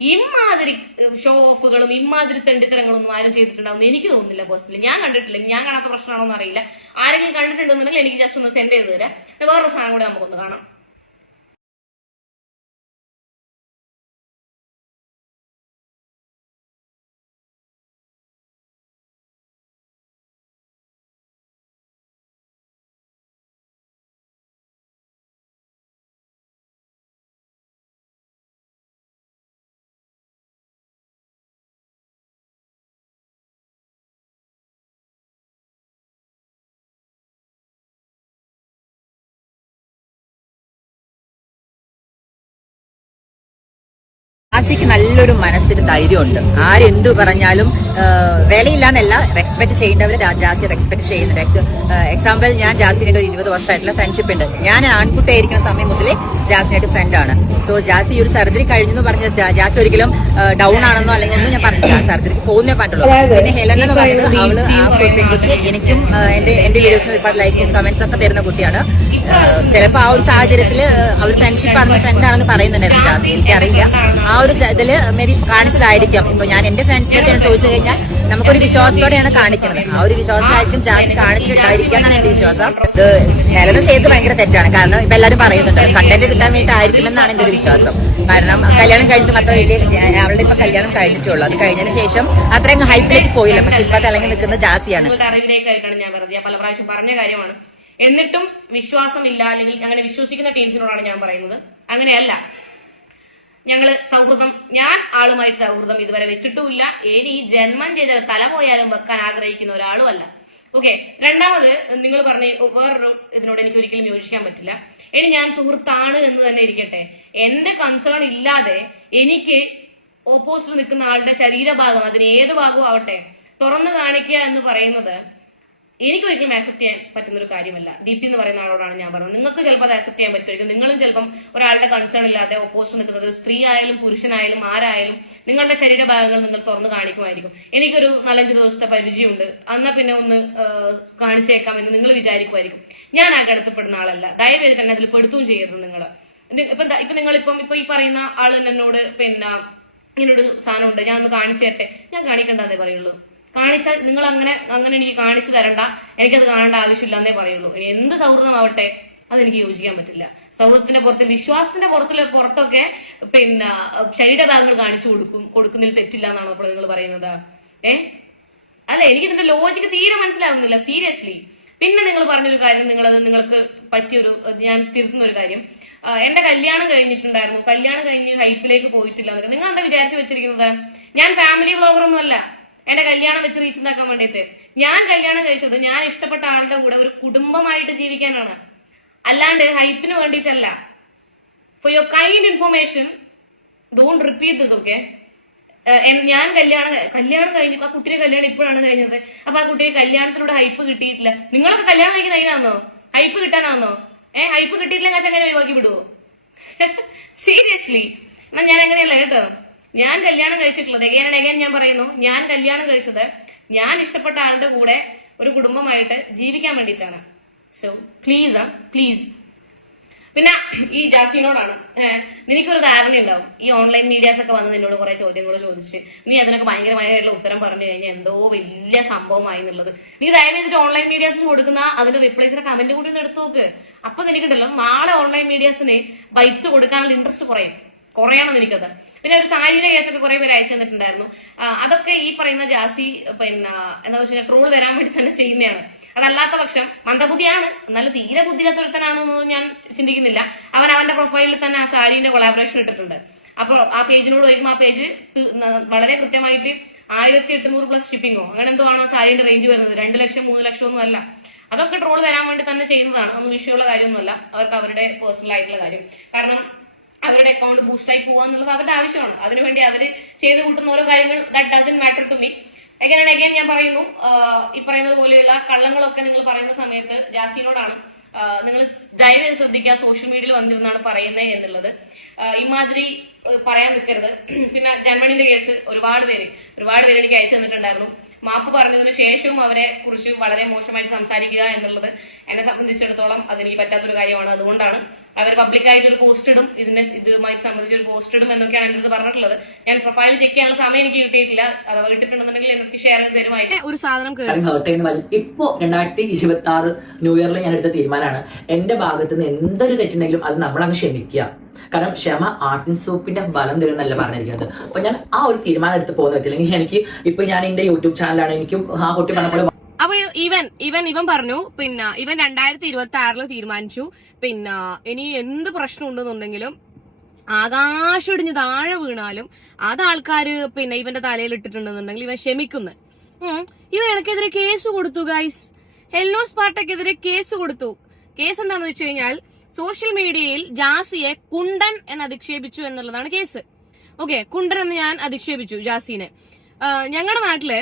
ഇമാതിരി ഷോ ഓഫുകളും ഇമാതിരി തെണ്ടിത്തരങ്ങളൊന്നും ആരും ചെയ്തിട്ടുണ്ടാവും എനിക്ക് തോന്നുന്നില്ല. പേഴ്സണലി ഞാൻ കണ്ടിട്ടില്ല. ഞാൻ കാണാത്ത പ്രശ്നമാണോ എന്ന് അറിയില്ല. ആരെങ്കിലും കണ്ടിട്ടുണ്ടെന്നുണ്ടെങ്കിൽ എനിക്ക് ജസ്റ്റ് ഒന്ന് സെൻഡ് ചെയ്ത് തരാം. വേറൊരു സാധനം കൂടെ നമുക്കൊന്ന് കാണാം. ജാസിക്ക് നല്ലൊരു മനസ്സിന് ധൈര്യമുണ്ട്. ആരെന്തു പറഞ്ഞാലും വിലയില്ലാന്നല്ല, റെസ്പെക്ട് ചെയ്യേണ്ടവര് ജാസി റെസ്പെക്ട് ചെയ്യുന്നുണ്ട്. എക്സാമ്പിൾ, ഞാൻ ജാസിനായിട്ട് ഒരു 20 വർഷമായിട്ടുള്ള ഫ്രണ്ട്ഷിപ്പ് ഉണ്ട്. ഞാൻ ആൺകുട്ടിയായിരിക്കുന്ന സമയം മുതലേ ജാസിനായിട്ട് ഫ്രണ്ടാണ്. സോ ജാസി ഒരു സർജറി കഴിഞ്ഞെന്ന് പറഞ്ഞ ജാസി ഒരിക്കലും ഡൗൺ ആണെന്നോ അല്ലെങ്കിൽ ഒന്നും ഞാൻ പറഞ്ഞില്ല. സർജറിക്ക് പോകുന്നേ പറ്റുള്ളൂ. പിന്നെ ഹെലൻ എന്ന് പറയുന്നത് അവള് ആ പെൺകുറിച്ച് എനിക്കും എന്റെ വീഡിയോസിന് ഒരുപാട് ലൈക്കും കമന്റ്സ് ഒക്കെ തരുന്ന കുട്ടിയാണ്. ചിലപ്പോൾ ആ ഒരു സാഹചര്യത്തിൽ അവർ ഫ്രണ്ടാണെന്ന് പറയുന്നുണ്ടായിരുന്നു ജാസി, എനിക്കറിയില്ല. ആ ഒരു ഇതില് മേ ബി കാണിച്ചതായിരിക്കാം. ഇപ്പൊ ഞാൻ എന്റെ ഫ്രണ്ട്സിനോട് ഞാൻ ചോദിച്ചു കഴിഞ്ഞാൽ നമുക്കൊരു വിശ്വാസത്തോടെയാണ് കാണിക്കുന്നത്. ആ ഒരു വിശ്വാസമായിരിക്കും ജാസി കാണിച്ചിട്ടായിരിക്കാം എന്നാണ് എന്റെ വിശ്വാസം. ഇത് ഹെലൻ ചെയ്ത് ഭയങ്കര തെറ്റാണ്. കാരണം ഇപ്പൊ എല്ലാവരും പറയുന്നുണ്ട് കണ്ടന്റ് കിട്ടാൻ വേണ്ടിയിട്ടായിരിക്കുമെന്നാണ് എന്റെ ഒരു വിശ്വാസം. കാരണം കല്യാണം കഴിഞ്ഞിട്ട് അത്ര വലിയ, അവളുടെ ഇപ്പൊ കല്യാണം കഴിഞ്ഞിട്ടുള്ളൂ. അത് കഴിഞ്ഞതിന് ശേഷം അത്രയും ഹൈപ്പിലേക്ക് പോയില്ല. പക്ഷെ ഇപ്പൊ തിളങ്ങി നിൽക്കുന്ന ജാസിയാണ്. അറിവിലേക്കായിട്ടാണ് ഞാൻ വെറുതെ പല പ്രാവശ്യം പറഞ്ഞ കാര്യമാണ്. എന്നിട്ടും വിശ്വാസമില്ല, അല്ലെങ്കിൽ അങ്ങനെ വിശ്വസിക്കുന്ന ടീംസിനോടാണ് ഞാൻ പറയുന്നത്, അങ്ങനെയല്ല. ഞങ്ങള് സൗഹൃദം, ഞാൻ ആളുമായിട്ട് സൗഹൃദം ഇതുവരെ വെച്ചിട്ടുമില്ല. ഇനി ഈ ജന്മം ചെയ്ത തല പോയാലും വെക്കാൻ ആഗ്രഹിക്കുന്ന ഒരാളും അല്ല. ഓക്കെ. രണ്ടാമത്, നിങ്ങൾ പറഞ്ഞ വേറൊരു ഇതിനോട് എനിക്ക് ഒരിക്കലും യോജിക്കാൻ പറ്റില്ല. ഇനി ഞാൻ സുഹൃത്താണ് എന്ന് തന്നെ ഇരിക്കട്ടെ, എന്റെ കൺസേൺ ഇല്ലാതെ എനിക്ക് ഓപ്പോസിറ്റ് നിൽക്കുന്ന ആളുടെ ശരീരഭാഗം, അതിന് ഏത് ഭാഗവും ആവട്ടെ, തുറന്നു കാണിക്കുക എന്ന് പറയുന്നത് എനിക്കൊരിക്കലും ആക്സെപ്റ്റ് ചെയ്യാൻ പറ്റുന്ന ഒരു കാര്യമല്ല. ദീപ്തി എന്ന് പറയുന്ന ആളോടാണ് ഞാൻ പറഞ്ഞത്. നിങ്ങൾക്ക് ചിലപ്പോൾ അത് ആക്സെപ്റ്റ് ചെയ്യാൻ പറ്റുമായിരിക്കും. നിങ്ങളും ചിലപ്പം ഒരാളുടെ കൺസേൺ ഇല്ലാതെ ഓപ്പോസിറ്റ് നിൽക്കുന്നത്, സ്ത്രീ ആയാലും പുരുഷനായാലും ആരായാലും, നിങ്ങളുടെ ശരീരഭാഗങ്ങൾ നിങ്ങൾ തുറന്നു കാണിക്കുമായിരിക്കും. എനിക്കൊരു 4-5 ദിവസത്തെ പരിചയമുണ്ട്, എന്നാ പിന്നെ ഒന്ന് കാണിച്ചേക്കാം എന്ന് നിങ്ങൾ വിചാരിക്കുമായിരിക്കും. ഞാൻ ആ കടത്തപ്പെടുന്ന ആളല്ല. ദയവേദിട്ട് തന്നെ അതിൽ പെടുത്തുകയും ചെയ്യരുത് നിങ്ങൾ. ഇപ്പൊ നിങ്ങളിപ്പം ഈ പറയുന്ന ആള് എന്നോട് പിന്നെ ഇങ്ങനൊരു സാധനം ഉണ്ട്, ഞാൻ ഒന്ന് കാണിച്ചു തരട്ടെ, ഞാൻ കാണിക്കണ്ടെന്നേ പറയുള്ളൂ. കാണിച്ചാൽ നിങ്ങൾ അങ്ങനെ എനിക്ക് കാണിച്ചു തരണ്ട, എനിക്കത് കാണേണ്ട ആവശ്യമില്ല എന്നേ പറയുള്ളൂ. ഇനി എന്ത് സൗഹൃദമാവട്ടെ അതെനിക്ക് യോജിക്കാൻ പറ്റില്ല. സൗഹൃദത്തിന്റെ പുറത്ത്, വിശ്വാസത്തിന്റെ പുറത്തൊക്കെ പിന്നെ ശരീരഭാഗങ്ങൾ കാണിച്ചു കൊടുക്കുന്നതിൽ തെറ്റില്ല എന്നാണോ അപ്പോൾ നിങ്ങൾ പറയുന്നത്? അല്ല, എനിക്ക് ഇതിന്റെ ലോജിക്ക് തീരെ മനസ്സിലാവുന്നില്ല, സീരിയസ്ലി. പിന്നെ നിങ്ങൾ പറഞ്ഞൊരു കാര്യം, നിങ്ങൾക്ക് പറ്റിയൊരു, ഞാൻ തിരുത്തുന്ന ഒരു കാര്യം, എന്റെ കല്യാണം കഴിഞ്ഞിട്ടുണ്ടായിരുന്നു, കല്യാണം കഴിഞ്ഞ് ഹൈപ്പിലേക്ക് പോയിട്ടില്ല എന്നൊക്കെ. നിങ്ങൾ എന്താ വിചാരിച്ചു വെച്ചിരിക്കുന്നത്? ഞാൻ ഫാമിലി ബ്ലോഗറൊന്നും അല്ല എന്റെ കല്യാണം വെച്ച് റീച്ച് ഉണ്ടാക്കാൻ വേണ്ടിയിട്ട്. ഞാൻ കല്യാണം കഴിച്ചത് ഞാൻ ഇഷ്ടപ്പെട്ട ആളുടെ കൂടെ ഒരു കുടുംബമായിട്ട് ജീവിക്കാനാണ്, അല്ലാണ്ട് ഹൈപ്പിന് വേണ്ടിയിട്ടല്ല. For your kind information, don't repeat this. Okay. ഞാൻ കല്യാണം കഴിഞ്ഞു, ആ കുട്ടിയുടെ കല്യാണം ഇപ്പോഴാണ് കഴിഞ്ഞത്. അപ്പൊ ആ കുട്ടിയെ കല്യാണത്തിലൂടെ ഹൈപ്പ് കിട്ടിയിട്ടില്ല. നിങ്ങളൊക്കെ കല്യാണം കഴിക്കുന്ന അതിനാന്നോ? ഹൈപ്പ് കിട്ടാനാന്നോ? ഹൈപ്പ് കിട്ടിയിട്ടില്ല ഞാൻ അങ്ങനെ ഒഴിവാക്കി വിടുവോ? സീരിയസ്ലി. എന്നാ ഞാൻ അങ്ങനെയല്ല കേട്ടോ. ഞാൻ കല്യാണം കഴിച്ചിട്ടുള്ളത് എഗൈൻ ഞാൻ പറയുന്നു, ഞാൻ കല്യാണം കഴിച്ചത് ഞാൻ ഇഷ്ടപ്പെട്ട ആളുടെ കൂടെ ഒരു കുടുംബമായിട്ട് ജീവിക്കാൻ വേണ്ടിയിട്ടാണ്. So please. പിന്നെ ഈ ജാസിനോടാണ്, നിനക്കൊരു ധാരണ ഉണ്ടാവും, ഈ ഓൺലൈൻ മീഡിയാസ് ഒക്കെ വന്ന് നിന്നോട് കുറെ ചോദ്യങ്ങൾ ചോദിച്ച് നീ അതിനൊക്കെ ഭയങ്കരമായിട്ടുള്ള ഉത്തരം പറഞ്ഞു കഴിഞ്ഞാൽ എന്തോ വലിയ സംഭവമായി എന്നുള്ളത്. നീ ദയവ് ചെയ്തിട്ട് ഓൺലൈൻ മീഡിയാസിന് കൊടുക്കുന്ന അതിന്റെ റിപ്ലൈസിന്റെ കമന്റ് കൂടി ഒന്ന് എടുത്തു നോക്ക്. അപ്പൊ നിനക്കുണ്ടല്ലോ നാളെ ഓൺലൈൻ മീഡിയാസിന് ബൈറ്റ്സ് കൊടുക്കാനുള്ള ഇൻട്രസ്റ്റ് കുറയണം എനിക്കത്. പിന്നെ ഒരു സാരിയുടെ കേസൊക്കെ കുറെ പേര് അയച്ചു തന്നിട്ടുണ്ടായിരുന്നു. അതൊക്കെ ഈ പറയുന്ന ജാസി പിന്നെ എന്താ വെച്ചാൽ ട്രോൾ വരാൻ വേണ്ടി തന്നെ ചെയ്യുന്നതാണ്. അതല്ലാത്ത പക്ഷം മന്ദബുദ്ധിയാണ്, എന്നാലും തീരെ ബുദ്ധിയില്ലാത്തൊരുത്തനാണെന്നൊന്നും ഞാൻ ചിന്തിക്കുന്നില്ല. അവന്റെ പ്രൊഫൈലിൽ തന്നെ ആ സാരിന്റെ കൊളാബറേഷൻ ഇട്ടിട്ടുണ്ട്. അപ്പൊ ആ പേജിനോട് വരുമ്പോൾ ആ പേജ് വളരെ കൃത്യമായിട്ട് 1800+ ഷിപ്പിങ്ങോ അങ്ങനെ എന്തോ ആണോ സാരിന്റെ റേഞ്ച് വരുന്നത്. 2 ലക്ഷം 3 ലക്ഷം ഒന്നും അല്ല. അതൊക്കെ ട്രോൾ വരാൻ വേണ്ടി തന്നെ ചെയ്യുന്നതാണ്. ഒന്നും വിഷയമുള്ള കാര്യമൊന്നുമല്ല. അവർക്ക് അവരുടെ പേഴ്സണൽ ആയിട്ടുള്ള കാര്യം. കാരണം അവരുടെ അക്കൗണ്ട് ബൂസ്റ്റായി പോവാന്നുള്ളത് അവരുടെ ആവശ്യമാണ്. അതിനുവേണ്ടി അവര് ചെയ്തു കൂട്ടുന്ന ഓരോ കാര്യങ്ങൾ that doesn't matter to me. Again ഞാൻ പറയുന്നു, ഈ പറയുന്നത് പോലെയുള്ള കള്ളങ്ങളൊക്കെ നിങ്ങൾ പറയുന്ന സമയത്ത് ജാസിനോടാണ് നിങ്ങൾ ദയവ് ശ്രദ്ധിക്കുക. സോഷ്യൽ മീഡിയയിൽ വന്നിരുന്നാണ് പറയുന്നത് എന്നുള്ളത് ഇമാതിരി പറയാൻ നിൽക്കരുത്. പിന്നെ ജർമ്മനിന്റെ കേസ് ഒരുപാട് പേര് എനിക്ക് അയച്ചു തന്നിട്ടുണ്ടായിരുന്നു. മാപ്പ് പറഞ്ഞതിന് ശേഷവും അവരെ കുറിച്ച് വളരെ മോശമായിട്ട് സംസാരിക്കുക എന്നുള്ളത് എന്നെ സംബന്ധിച്ചിടത്തോളം അതെനിക്ക് പറ്റാത്തൊരു കാര്യമാണ്. അതുകൊണ്ടാണ് അവർ പബ്ലിക്കായിട്ട് ഒരു പോസ്റ്റ് ഇടും, ഇതുമായി സംബന്ധിച്ച് ഒരു പോസ്റ്റ് ഇടും എന്നൊക്കെയാണ് എൻ്റെ അടുത്ത് പറഞ്ഞിട്ടുള്ളത്. ഞാൻ പ്രൊഫൈൽ ചെക്ക് ചെയ്യാനുള്ള സമയം എനിക്ക് കിട്ടിയിട്ടില്ല. അഥവാ കിട്ടിയിട്ടുണ്ടെന്നുണ്ടെങ്കിൽ എനിക്ക് ഷെയർ ചെയ്ത് തരുമായിട്ട് ഒരു സാധനം ഹേർട്ട് ചെയ്യുന്ന ഇപ്പോ 2026 ന്യൂ ഇയറിൽ ഞാൻ എടുത്ത തീരുമാനമാണ്, എന്റെ ഭാഗത്ത് നിന്ന് എന്തൊരു തെറ്റുണ്ടെങ്കിലും അത് നമ്മളങ്ങ് ക്ഷമിക്കുക. കാരണം ക്ഷമ ആട്ടിൻ സൂപ്പിന്റെ ബലം തരുമെന്നല്ല പറഞ്ഞിരിക്കുന്നത്. അപ്പൊ ഞാൻ ആ ഒരു തീരുമാനം എടുത്ത് പോകുന്ന വെച്ചില്ലെങ്കിൽ എനിക്ക് ഇപ്പൊ ഞാൻ എന്റെ യൂട്യൂബ് ചാനലാണ്, എനിക്കും ആ കുട്ടി പറഞ്ഞ പോലെ. അപ്പൊ ഇവൻ പറഞ്ഞു, പിന്നെ ഇവൻ 2026 തീരുമാനിച്ചു, പിന്നെ ഇനി എന്ത് പ്രശ്നം ഉണ്ടെന്നുണ്ടെങ്കിലും ആകാശം ഇടിഞ്ഞ് താഴെ വീണാലും അത് ആൾക്കാര് പിന്നെ ഇവന്റെ തലയിൽ ഇട്ടിട്ടുണ്ടെന്നുണ്ടെങ്കിൽ ഇവൻ ക്ഷമിക്കുന്നു. ഇവൻ എനിക്കെതിരെ കേസ് കൊടുത്തു ഗൈസ്. ഹെല്ലോ സ്പാർട്ടക്കെതിരെ കേസ് കൊടുത്തു. കേസ് എന്താണെന്ന് വെച്ച് കഴിഞ്ഞാൽ സോഷ്യൽ മീഡിയയിൽ ജാസിയെ കുണ്ടൻ എന്ന് അധിക്ഷേപിച്ചു എന്നുള്ളതാണ് കേസ്. ഓക്കെ, കുണ്ടൻ എന്ന് ഞാൻ അധിക്ഷേപിച്ചു ജാസിനെ. ഞങ്ങളുടെ നാട്ടില്,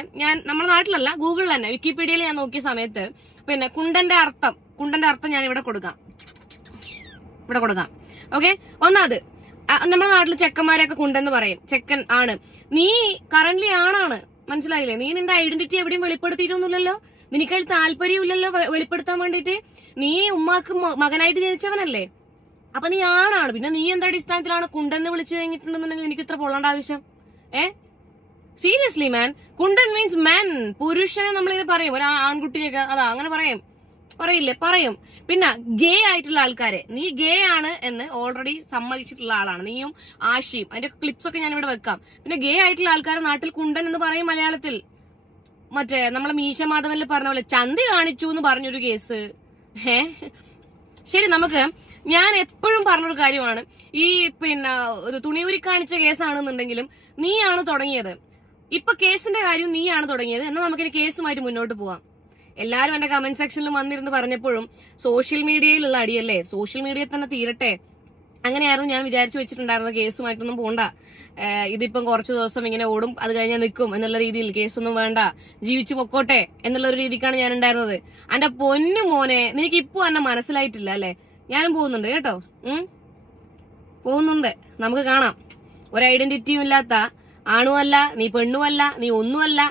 നമ്മുടെ നാട്ടിലല്ല, ഗൂഗിളിൽ തന്നെ വിക്കിപീഡിയയിൽ ഞാൻ നോക്കിയ സമയത്ത് പിന്നെ കുണ്ടന്റെ അർത്ഥം ഞാൻ ഇവിടെ കൊടുക്കാം. ഓക്കെ, ഒന്നാമത് നമ്മുടെ നാട്ടിൽ ചെക്കന്മാരെയൊക്കെ കുണ്ടെന്ന് പറയും, ചെക്കൻ ആണ്. നീ കറന്റ്ലി ആണാണ്, മനസ്സിലായില്ലേ? നീ നിന്റെ ഐഡന്റിറ്റി എവിടെയും വെളിപ്പെടുത്തിയിട്ടൊന്നുമില്ലല്ലോ, നിനക്കതിൽ താല്പര്യമില്ലല്ലോ വെളിപ്പെടുത്താൻ വേണ്ടിട്ട്. നീ ഉമ്മാക്ക് മകനായിട്ട് ജനിച്ചവനല്ലേ, അപ്പൊ നീ ആണാണ്. പിന്നെ നീ എന്താ അടിസ്ഥാനത്തിലാണ് കുണ്ടെന്ന് വിളിച്ചു കഴിഞ്ഞിട്ടുണ്ടെന്നുണ്ടെങ്കിൽ എനിക്ക് ഇത്ര പൊള്ളേണ്ട ആവശ്യം? സീരിയസ്ലി മാൻ, കുണ്ടൻ മീൻസ് മാൻ, പുരുഷനെ നമ്മളിങ്ങനെ പറയും, ഒരു ആൺകുട്ടിയൊക്കെ അതാ അങ്ങനെ പറയും. പിന്നെ ഗേ ആയിട്ടുള്ള ആൾക്കാരെ, നീ ഗേ ആണ് എന്ന് ഓൾറെഡി സമ്മതിച്ചിട്ടുള്ള ആളാണ് നീയും ആഷിയും. അതിന്റെ ക്ലിപ്സ് ഒക്കെ ഞാൻ ഇവിടെ വെക്കാം. പിന്നെ ഗേ ആയിട്ടുള്ള ആൾക്കാരെ നാട്ടിൽ കുണ്ടൻ എന്ന് പറയും മലയാളത്തിൽ. മറ്റേ നമ്മളെ മീശ മാധവനിൽ പറഞ്ഞ പോലെ ചന്തി കാണിച്ചു എന്ന് പറഞ്ഞൊരു കേസ്. ശരി, ഞാൻ എപ്പോഴും പറഞ്ഞൊരു കാര്യമാണ്, ഈ പിന്നെ ഒരു തുണിയൂരി കാണിച്ച കേസാണെന്നുണ്ടെങ്കിലും നീയാണ് തുടങ്ങിയത്. ഇപ്പൊ കേസിന്റെ കാര്യം നീയാണ് തുടങ്ങിയത്. എന്നാൽ നമുക്കിനി കേസുമായിട്ട് മുന്നോട്ട് പോവാം. എല്ലാരും എന്റെ കമന്റ് സെക്ഷനിൽ വന്നിരുന്ന് പറഞ്ഞപ്പോഴും സോഷ്യൽ മീഡിയയിലുള്ള അടിയല്ലേ, സോഷ്യൽ മീഡിയയിൽ തന്നെ തീരട്ടെ, അങ്ങനെയായിരുന്നു ഞാൻ വിചാരിച്ചു വെച്ചിട്ടുണ്ടായിരുന്നത്. കേസുമായിട്ടൊന്നും പോണ്ട, ഇതിപ്പം കുറച്ചു ദിവസം ഇങ്ങനെ ഓടും, അത് കഴിഞ്ഞാൽ നിൽക്കും എന്നുള്ള രീതിയിൽ, കേസൊന്നും വേണ്ട, ജീവിച്ചു പൊക്കോട്ടെ എന്നുള്ള ഒരു രീതിക്കാണ് ഞാൻ ഉണ്ടായിരുന്നത്. എന്റെ പൊന്നു മോനെ, നിനക്ക് ഇപ്പൊ എന്നെ മനസ്സിലായിട്ടില്ല അല്ലെ? ഞാനും പോകുന്നുണ്ട് കേട്ടോ, പോകുന്നുണ്ട്. നമുക്ക് കാണാം. ഒരു ഐഡന്റിറ്റിയും ഇല്ലാത്ത ആണുമല്ല, നീ പെണ്ണുമല്ല, നീ ഒന്നുമല്ല.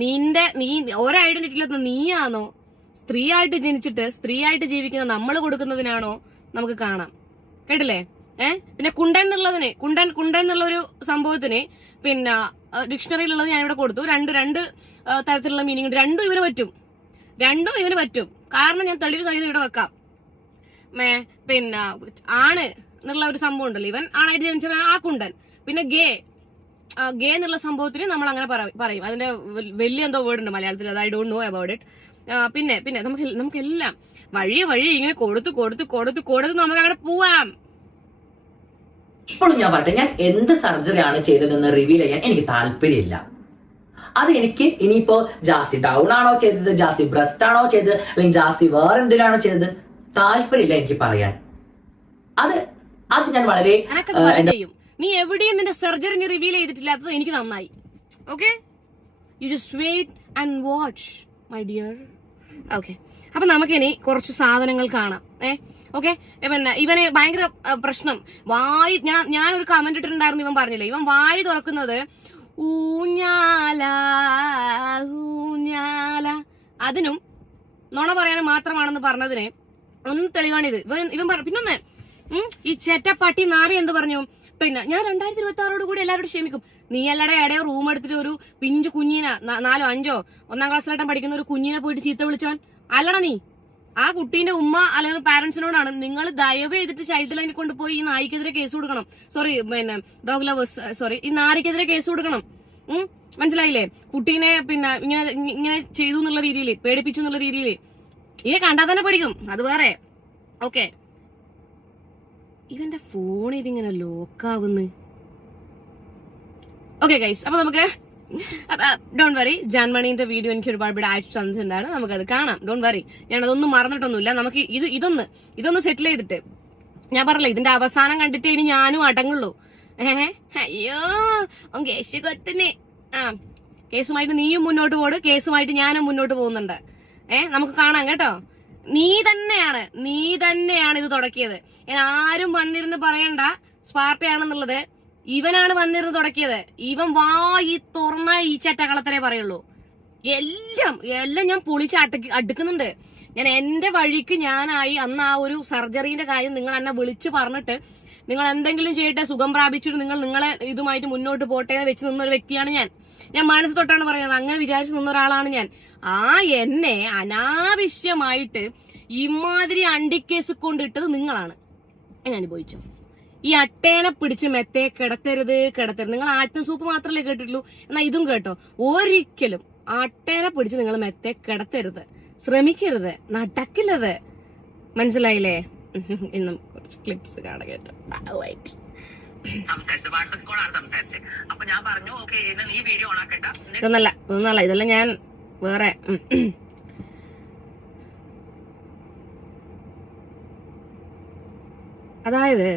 നീ ഓരോ ഐഡന്റിറ്റി ഇല്ലാത്ത നീയാണോ? സ്ത്രീയായിട്ട് ജനിച്ചിട്ട് സ്ത്രീയായിട്ട് ജീവിക്കുന്ന നമ്മൾ കൊടുക്കുന്നതിനാണോ? നമുക്ക് കാണാം. കേട്ടില്ലേ? പിന്നെ കുണ്ടൻ എന്നുള്ള ഒരു സംഭവത്തിന് പിന്നെ ഡിക്ഷണറിയിലുള്ളത് ഞാൻ ഇവിടെ കൊടുത്തു. രണ്ട് തരത്തിലുള്ള മീനിങ് ഉണ്ട്. രണ്ടും ഇവന് പറ്റും. കാരണം ഞാൻ തെളിവ് സഹിതം ഇവിടെ വെക്കാം. പിന്നെ ആണ് എന്നുള്ള ഒരു സംഭവം ഉണ്ടല്ലോ, ഇവൻ ആണായിട്ട് ജനിച്ചവൻ ആ കുണ്ടൻ. പിന്നെ ഗേ എന്നുള്ള സംഭവത്തിന് നമ്മൾ അങ്ങനെ പറയും. അതിന്റെ വലിയ എന്തോ വേർഡ് ഉണ്ട് മലയാളത്തിൽ, അത് I don't know about it. പിന്നെ നമുക്കെല്ലാം വഴി ഇങ്ങനെ കൊടുത്ത് നമുക്ക് അങ്ങനെ പോവാം. ഇപ്പോഴും ഞാൻ പറയട്ടെ, ഞാൻ എന്ത് സർജറി ആണ് ചെയ്തതെന്ന് റിവീൽ ചെയ്യാൻ എനിക്ക് താല്പര്യമില്ല. അത് എനിക്ക് ഇനിയിപ്പോ ജാസി ഡൗൺ ആണോ ചെയ്തത്, ജാസി ബ്രസ്റ്റ് ആണോ ചെയ്തത്, അല്ലെങ്കിൽ ജാസി വേറെ എന്തിനാണോ ചെയ്തത്, താല്പര്യമില്ല എനിക്ക് പറയാൻ. അത് ഞാൻ വളരെ നീ എവിടെയും നിന്റെ സർജറി റിവീൽ ചെയ്തിട്ടില്ലാത്തത് എനിക്ക് നന്നായി. Okay, you just wait and watch my dear. Okay, അപ്പൊ നമുക്കിനി കുറച്ച് സാധനങ്ങൾ കാണാം. ഓക്കെ, പിന്നെ ഇവന് ഭയങ്കര പ്രശ്നം. ഞാനൊരു കമന്റ് ഇട്ടിട്ടുണ്ടായിരുന്നു, ഇവൻ പറഞ്ഞില്ലേ, ഇവൻ വായി തുറക്കുന്നത് ഊഞ്ഞാല. അതിനും നുണ പറയാനും മാത്രമാണെന്ന് പറഞ്ഞതിന് ഒന്ന് തെളിവാണിത്. ഇവൻ പിന്നൊന്ന് ഈ ചേറ്റപ്പാട്ടി നാറി എന്ത് പറഞ്ഞു, പിന്നെ ഞാൻ 2026 കൂടി എല്ലാവരോടും ക്ഷമിക്കും. നീ എല്ലാടെ എടയോ റൂം എടുത്തിട്ട് ഒരു പിഞ്ചു കുഞ്ഞിനെ 4, 5 1ാം ക്ലാസ്സിലായിട്ടും പഠിക്കുന്ന ഒരു കുഞ്ഞിനെ പോയിട്ട് ചീത്ത വിളിച്ചവൻ അല്ലടാ നീ. ആ കുട്ടീന്റെ ഉമ്മ അല്ലെങ്കിൽ പാരന്റ്സിനോടാണ് നിങ്ങൾ ദയവ് ചെയ്തിട്ട് ചൈൽഡ് ലൈനിൽ കൊണ്ടുപോയി ഈ നായിക്കെതിരെ കേസ് കൊടുക്കണം. പിന്നെ ഡോഗ് ലവേഴ്സ് ഈ നാരിക്കെതിരെ കേസ് കൊടുക്കണം. മനസ്സിലായില്ലേ? കുട്ടീനെ പിന്നെ ഇങ്ങനെ ചെയ്തു എന്നുള്ള രീതിയിൽ, പേടിപ്പിച്ചു എന്നുള്ള രീതിയിൽ ഇവയെ കണ്ടാൽ തന്നെ പഠിക്കും, അത് വേറെ. ഓക്കെ, ഇവന്റെ ഫോൺ ഇതിങ്ങനെ ലോക്കാവുന്നു. ഓക്കെ ഗൈസ്, അപ്പൊ നമുക്ക് ഡോണ്ട് വറി, ജാൻമണീന്റെ വീഡിയോ എനിക്ക് ഒരുപാട് ആയിട്ട് തന്നിട്ടുണ്ടാണ്, നമുക്കത് കാണാം. ഡോണ്ട് വറി, ഞാൻ അതൊന്നും മറന്നിട്ടൊന്നുമില്ല. നമുക്ക് ഇതൊന്ന് സെറ്റിൽ ചെയ്തിട്ട്, ഞാൻ പറഞ്ഞില്ല ഇതിന്റെ അവസാനം കണ്ടിട്ട് ഇനി ഞാനും അടങ്ങുള്ളൂ. അയ്യോ കേസ് കൊത്തിന്. കേസുമായിട്ട് നീയും മുന്നോട്ട് പോട്, കേസുമായിട്ട് ഞാനും മുന്നോട്ട് പോകുന്നുണ്ട്. നമുക്ക് കാണാം കേട്ടോ. നീ തന്നെയാണ് ഇത് തുടക്കിയത്. ആരും വന്നിരുന്ന് പറയണ്ട സ്പാർട്ടയാണെന്നുള്ളത്. ഇവനാണ് വന്നിരുന്ന് തുടക്കിയത്. ഇവൻ വായി തുറന്ന ഈ ചറ്റകളത്തരേ പറയുള്ളൂ. എല്ലാം ഞാൻ പൊളിച്ച് അടുക്കുന്നുണ്ട്. ഞാൻ എന്റെ വഴിക്ക് ഞാനായി അന്ന് ആ ഒരു സർജറിന്റെ കാര്യം നിങ്ങൾ എന്നെ വിളിച്ചു പറഞ്ഞിട്ട് നിങ്ങൾ എന്തെങ്കിലും ചെയ്യട്ടെ, സുഖം പ്രാപിച്ചിട്ട് നിങ്ങളെ ഇതുമായിട്ട് മുന്നോട്ട് പോട്ടെ എന്ന് വെച്ച് നിന്നൊരു വ്യക്തിയാണ് ഞാൻ മനസ്സ് തൊട്ടാണ് പറയുന്നത്. അങ്ങനെ വിചാരിച്ചു നിന്ന ഒരാളാണ് ഞാൻ. എന്നെ അനാവശ്യമായിട്ട് ഇമാതിരി അണ്ടിക്കേസ് കൊണ്ടിട്ടത് നിങ്ങളാണ്. ഞാൻ അനുഭവിച്ചു. ഈ അട്ടേനെ പിടിച്ച് മെത്തേ കിടത്തരുത്. നിങ്ങൾ ആട്ടും സൂപ്പ് മാത്രമല്ലേ കേട്ടിട്ടുള്ളൂ, എന്നാ ഇതും കേട്ടോ. ഒരിക്കലും അട്ടേനെ പിടിച്ച് നിങ്ങൾ മെത്തേ കിടത്തരുത്, ശ്രമിക്കരുത്, നടക്കില്ലത്. മനസ്സിലായില്ലേ? ഇന്നും കുറച്ച് ക്ലിപ്സ് കാണാൻ കേട്ടോ. ഇതൊന്നല്ല, ഇതെല്ലാം ഞാൻ വേറെ. അതായത്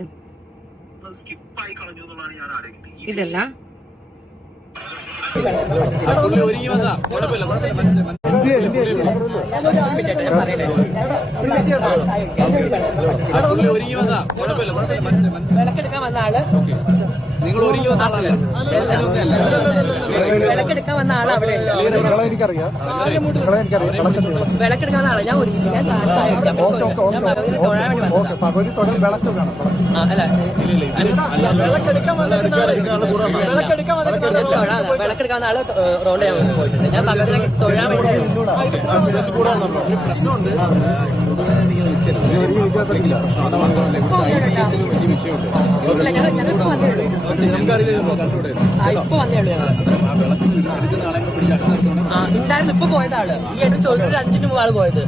ഇതല്ല വിളക്കെടുക്കാൻ വന്ന ആള് നിങ്ങൾ വിളക്കെടുക്കാൻ വന്ന ആള് അവിടെ വിളക്കെടുക്കാൻ വന്ന ആള് ഞാൻ ഒരുങ്ങി ഞാൻ വിളക്കെടുക്കാൻ വന്ന ആള് റോഡ് ഞാൻ പോയിട്ടുണ്ട് ഞാൻ പകരം തൊഴാൻ വേണ്ടി ഇപ്പൊ വന്നേ ഉള്ളൂ ഉണ്ടായിരുന്നു ഇപ്പൊ പോയത് ആള് ഈ എന്റെ ചോദിച്ചിട്ട് 5 മിനിറ്റ് മുമ്പ് ആള് പോയത്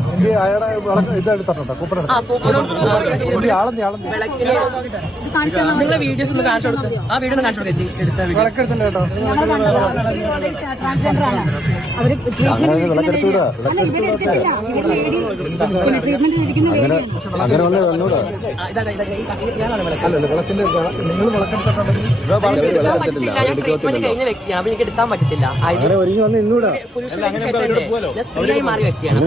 നിങ്ങളെ വീഡിയോസ് ഒന്ന് കാണിച്ചു കൊടുത്തു ആ വീഡിയോ ഒന്ന് കാണിച്ചു കൊടുത്തേച്ചി എടുത്ത ട്രീറ്റ്മെന്റ് കഴിഞ്ഞ വ്യക്തിയാണ് അപ്പൊ എനിക്ക് എടുക്കാൻ പറ്റത്തില്ല സ്ത്രീയായി മാറിയ വ്യക്തിയാണ്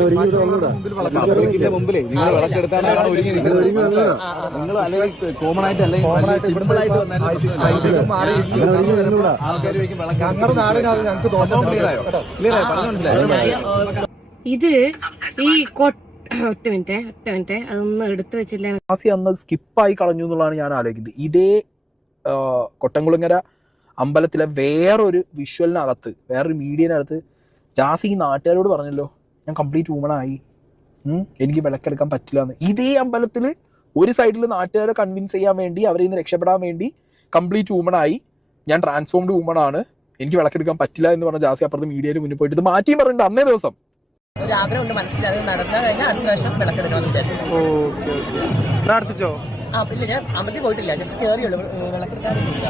കോമൺ ആയിട്ട് ഞങ്ങളുടെ നാടിന് അത് ഞങ്ങൾക്ക് ദോഷം. ഇത് ഈ ഒറ്റ മിനിറ്റ് അതൊന്നും എടുത്തു വെച്ചില്ല. ജാസി അന്ന് സ്കിപ്പായി കളഞ്ഞു എന്നുള്ളതാണ് ഞാൻ ആലോചിക്കുന്നത്. ഇതേ കൊട്ടംകുളങ്ങര അമ്പലത്തിലെ വേറൊരു വിഷ്വലിനകത്ത് വേറൊരു മീഡിയനകത്ത് ജാസി ഈ നാട്ടുകാരോട് പറഞ്ഞല്ലോ ഞാൻ കംപ്ലീറ്റ് വുമണായി, എനിക്ക് വിളക്കെടുക്കാൻ പറ്റില്ല എന്ന്. ഇതേ അമ്പലത്തിൽ ഒരു സൈഡിൽ നാട്ടുകാരെ കൺവിൻസ് ചെയ്യാൻ വേണ്ടി അവരെ ഇന്ന് രക്ഷപ്പെടാൻ വേണ്ടി കംപ്ലീറ്റ് വുമണായി, ഞാൻ ട്രാൻസ്ഫോംഡ് വുമണാണ്, എനിക്ക് വിളക്കെടുക്കാൻ പറ്റില്ല എന്ന് പറഞ്ഞ ജാസി അപ്പുറത്ത് മീഡിയയിൽ മുന്നിൽ പോയിട്ട് ഇത് മാറ്റിയും പറഞ്ഞിട്ടുണ്ട് അന്നേ ദിവസം. ഒരു ആഗ്രഹമുണ്ട് മനസ്സിലായത് നടന്നാൽ കഴിഞ്ഞാൽ അടുത്ത വർഷം വിളക്കെടുക്കണമെന്ന് വിചാരിച്ചു. പ്രാർത്ഥിച്ചോ? ഇല്ല ഞാൻ അമ്പലത്തിൽ പോയിട്ടില്ല, ജസ്റ്റ് കയറിയുള്ളൂ, വിളക്കെടുക്കാറില്ല.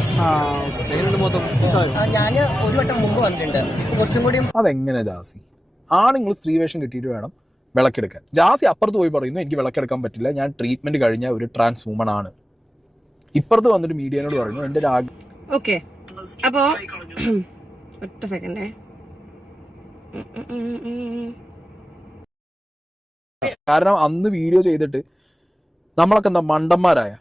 ഞാൻ ഒരു വട്ടം മുമ്പ് വന്നിട്ടുണ്ട്, കുറച്ചും കൂടി. അതെങ്ങനെ ജാസി? ആണുങ്ങൾ സ്ത്രീവേഷം കിട്ടിയിട്ട് വേണം വിളക്കെടുക്കാൻ. ജാസി അപ്പുറത്ത് പോയി പറയുന്നു എനിക്ക് വിളക്കെടുക്കാൻ പറ്റില്ല, ഞാൻ ട്രീറ്റ്മെന്റ് കഴിഞ്ഞ ഒരു ട്രാൻസ് വുമൺ ആണ്. ഇപ്പുറത്ത് വന്നിട്ട് മീഡിയനോട് പറഞ്ഞു എന്റെ ഒരു ആഗ്രഹം. ഓക്കെ, അപ്പോ ഒറ്റ സെക്കൻഡേ. കാരണം അന്ന് വീഡിയോ ചെയ്തിട്ട് നമ്മളൊക്കെ എന്താ മണ്ടന്മാരായ?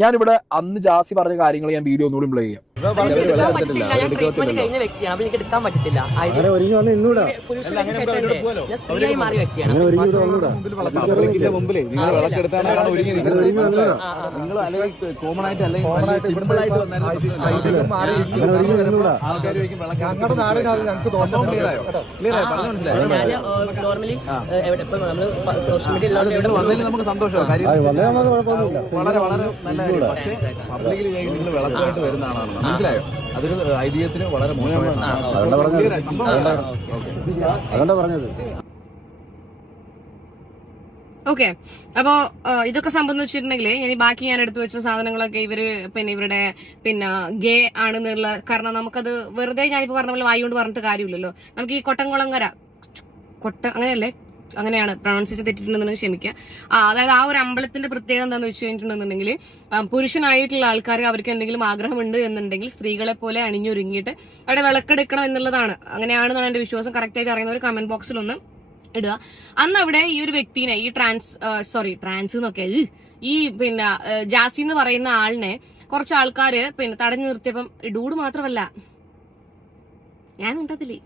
ഞാനിവിടെ അന്ന് ജാസി പറഞ്ഞ കാര്യങ്ങൾ ഞാൻ വീഡിയോ ഒന്നുകൂടി പ്ലേ ചെയ്യാം. ട്രീറ്റ്മെന്റ് കഴിഞ്ഞ വ്യക്തിയാണ് അപ്പൊ എനിക്ക് എടുക്കാൻ പറ്റത്തില്ല. സ്ത്രീയായി മാറിയ വ്യക്തിയാണ്. കോമൺ ആയിട്ട് ഞങ്ങളുടെ നാടിന് അത് ഞങ്ങൾക്ക് ദോഷം. നോർമലി എവിടെ നമ്മള് സോഷ്യൽ മീഡിയ നമുക്ക് സന്തോഷമാണ്, വളരെ വളരെ നല്ല കാര്യം. പക്ഷേ പബ്ലിക്കിൽ നിങ്ങൾ വിളക്കായിട്ട് വരുന്ന ആളാണ്, മനസ്സിലായോ? അതൊരു ഐതിഹ്യത്തിന് വളരെ മോശമാണ്. അതുകൊണ്ടാ പറഞ്ഞത്. ഓക്കെ, അപ്പോ ഇതൊക്കെ സംബന്ധിച്ചിട്ടുണ്ടെങ്കിൽ ഇനി ബാക്കി ഞാൻ എടുത്തു വെച്ച സാധനങ്ങളൊക്കെ ഇവര് ഇവരുടെ ഗേ ആണെന്നുള്ള, കാരണം നമുക്കത് വെറുതെ ഞാനിപ്പോ പറഞ്ഞ പോലെ വായി കൊണ്ട് പറഞ്ഞിട്ട് കാര്യമില്ലല്ലോ. നമുക്ക് ഈ കൊട്ടംകുളങ്ങര അങ്ങനെയല്ലേ, അങ്ങനെയാണ് പ്രൊണൗൺസിയേഷൻ തെറ്റിട്ടുണ്ടെന്നുണ്ടെങ്കിൽ ക്ഷമിക്കുക. അതായത് ആ ഒരു അമ്പലത്തിന്റെ പ്രത്യേകത എന്താണെന്ന് വെച്ച് കഴിഞ്ഞിട്ടുണ്ടെന്നുണ്ടെങ്കിൽ പുരുഷനായിട്ടുള്ള ആൾക്കാർ അവർക്ക് എന്തെങ്കിലും ആഗ്രഹമുണ്ട് എന്നുണ്ടെങ്കിൽ സ്ത്രീകളെ പോലെ അണിഞ്ഞൊരുങ്ങിയിട്ട് അവിടെ വിളക്കെടുക്കണം എന്നുള്ളതാണ്. അങ്ങനെയാണെന്നാണ് എന്റെ വിശ്വാസം. കറക്റ്റ് ആയിട്ട് അറിയുന്ന ഒരു കമന്റ് ബോക്സിലൊന്ന് ഇടുക. അന്ന് അവിടെ ഈ ഒരു വ്യക്തിനെ, ഈ ട്രാൻസ് എന്നൊക്കെ ഈ ജാസി എന്ന് പറയുന്ന ആളിനെ കുറച്ച് ആൾക്കാര് തടഞ്ഞു നിർത്തിയപ്പം ഡൂഡ് മാത്രമല്ല ഞാൻ ഉണ്ടതില്ലേ,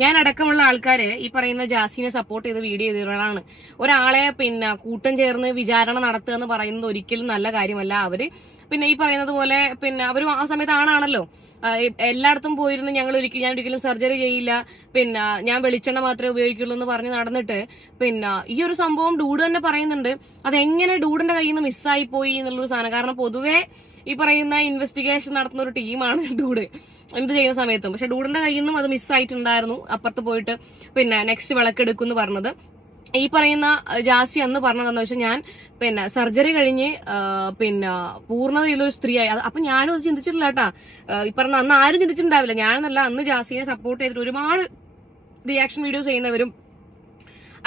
ഞാൻ അടക്കമുള്ള ആൾക്കാര് ഈ പറയുന്ന ജാസിനെ സപ്പോർട്ട് ചെയ്ത് വീഡിയോ ചെയ്തവരാണ്. ഒരാളെ കൂട്ടം ചേർന്ന് വിചാരണ നടത്തുക എന്ന് പറയുന്നത് ഒരിക്കലും നല്ല കാര്യമല്ല. അവര് ഈ പറയുന്നത് പോലെ അവര് ആ സമയത്ത് ആണാണല്ലോ, എല്ലായിടത്തും പോയിരുന്നു ഞാൻ ഒരിക്കലും സർജറി ചെയ്യില്ല, ഞാൻ വെളിച്ചെണ്ണ മാത്രമേ ഉപയോഗിക്കുള്ളൂ എന്ന് പറഞ്ഞ് നടന്നിട്ട് ഈ ഒരു സംഭവം ഡൂഡ് തന്നെ പറയുന്നുണ്ട്. അതെങ്ങനെ ഡൂഡിന്റെ കയ്യിൽ നിന്ന് മിസ്സായി പോയി എന്നുള്ളൊരു സാധനം. കാരണം പൊതുവെ ഈ പറയുന്ന ഇൻവെസ്റ്റിഗേഷൻ നടത്തുന്ന ഒരു ടീമാണ് ഡൂഡ് എന്ത് ചെയ്യുന്ന സമയത്തും. പക്ഷെ ഡൂഡിന്റെ കയ്യിൽ നിന്നും അത് മിസ്സായിട്ടുണ്ടായിരുന്നു. അപ്പുറത്ത് പോയിട്ട് നെക്സ്റ്റ് വിളക്കെടുക്കും എന്ന് പറഞ്ഞത് ഈ പറയുന്ന ജാസി അന്ന് പറഞ്ഞതെന്ന് വെച്ചാൽ ഞാൻ സർജറി കഴിഞ്ഞ് പൂർണ്ണതയുള്ളൊരു സ്ത്രീയായി. അപ്പൊ ഞാനും അത് ചിന്തിച്ചിട്ടില്ല കേട്ടാ. ഈ പറഞ്ഞ അന്ന് ആരും ചിന്തിച്ചിട്ടുണ്ടാവില്ല. ഞാനെന്നല്ല, അന്ന് ജാസിനെ സപ്പോർട്ട് ചെയ്തിട്ട് ഒരുപാട് റിയാക്ഷൻ വീഡിയോസ് ചെയ്യുന്നവരും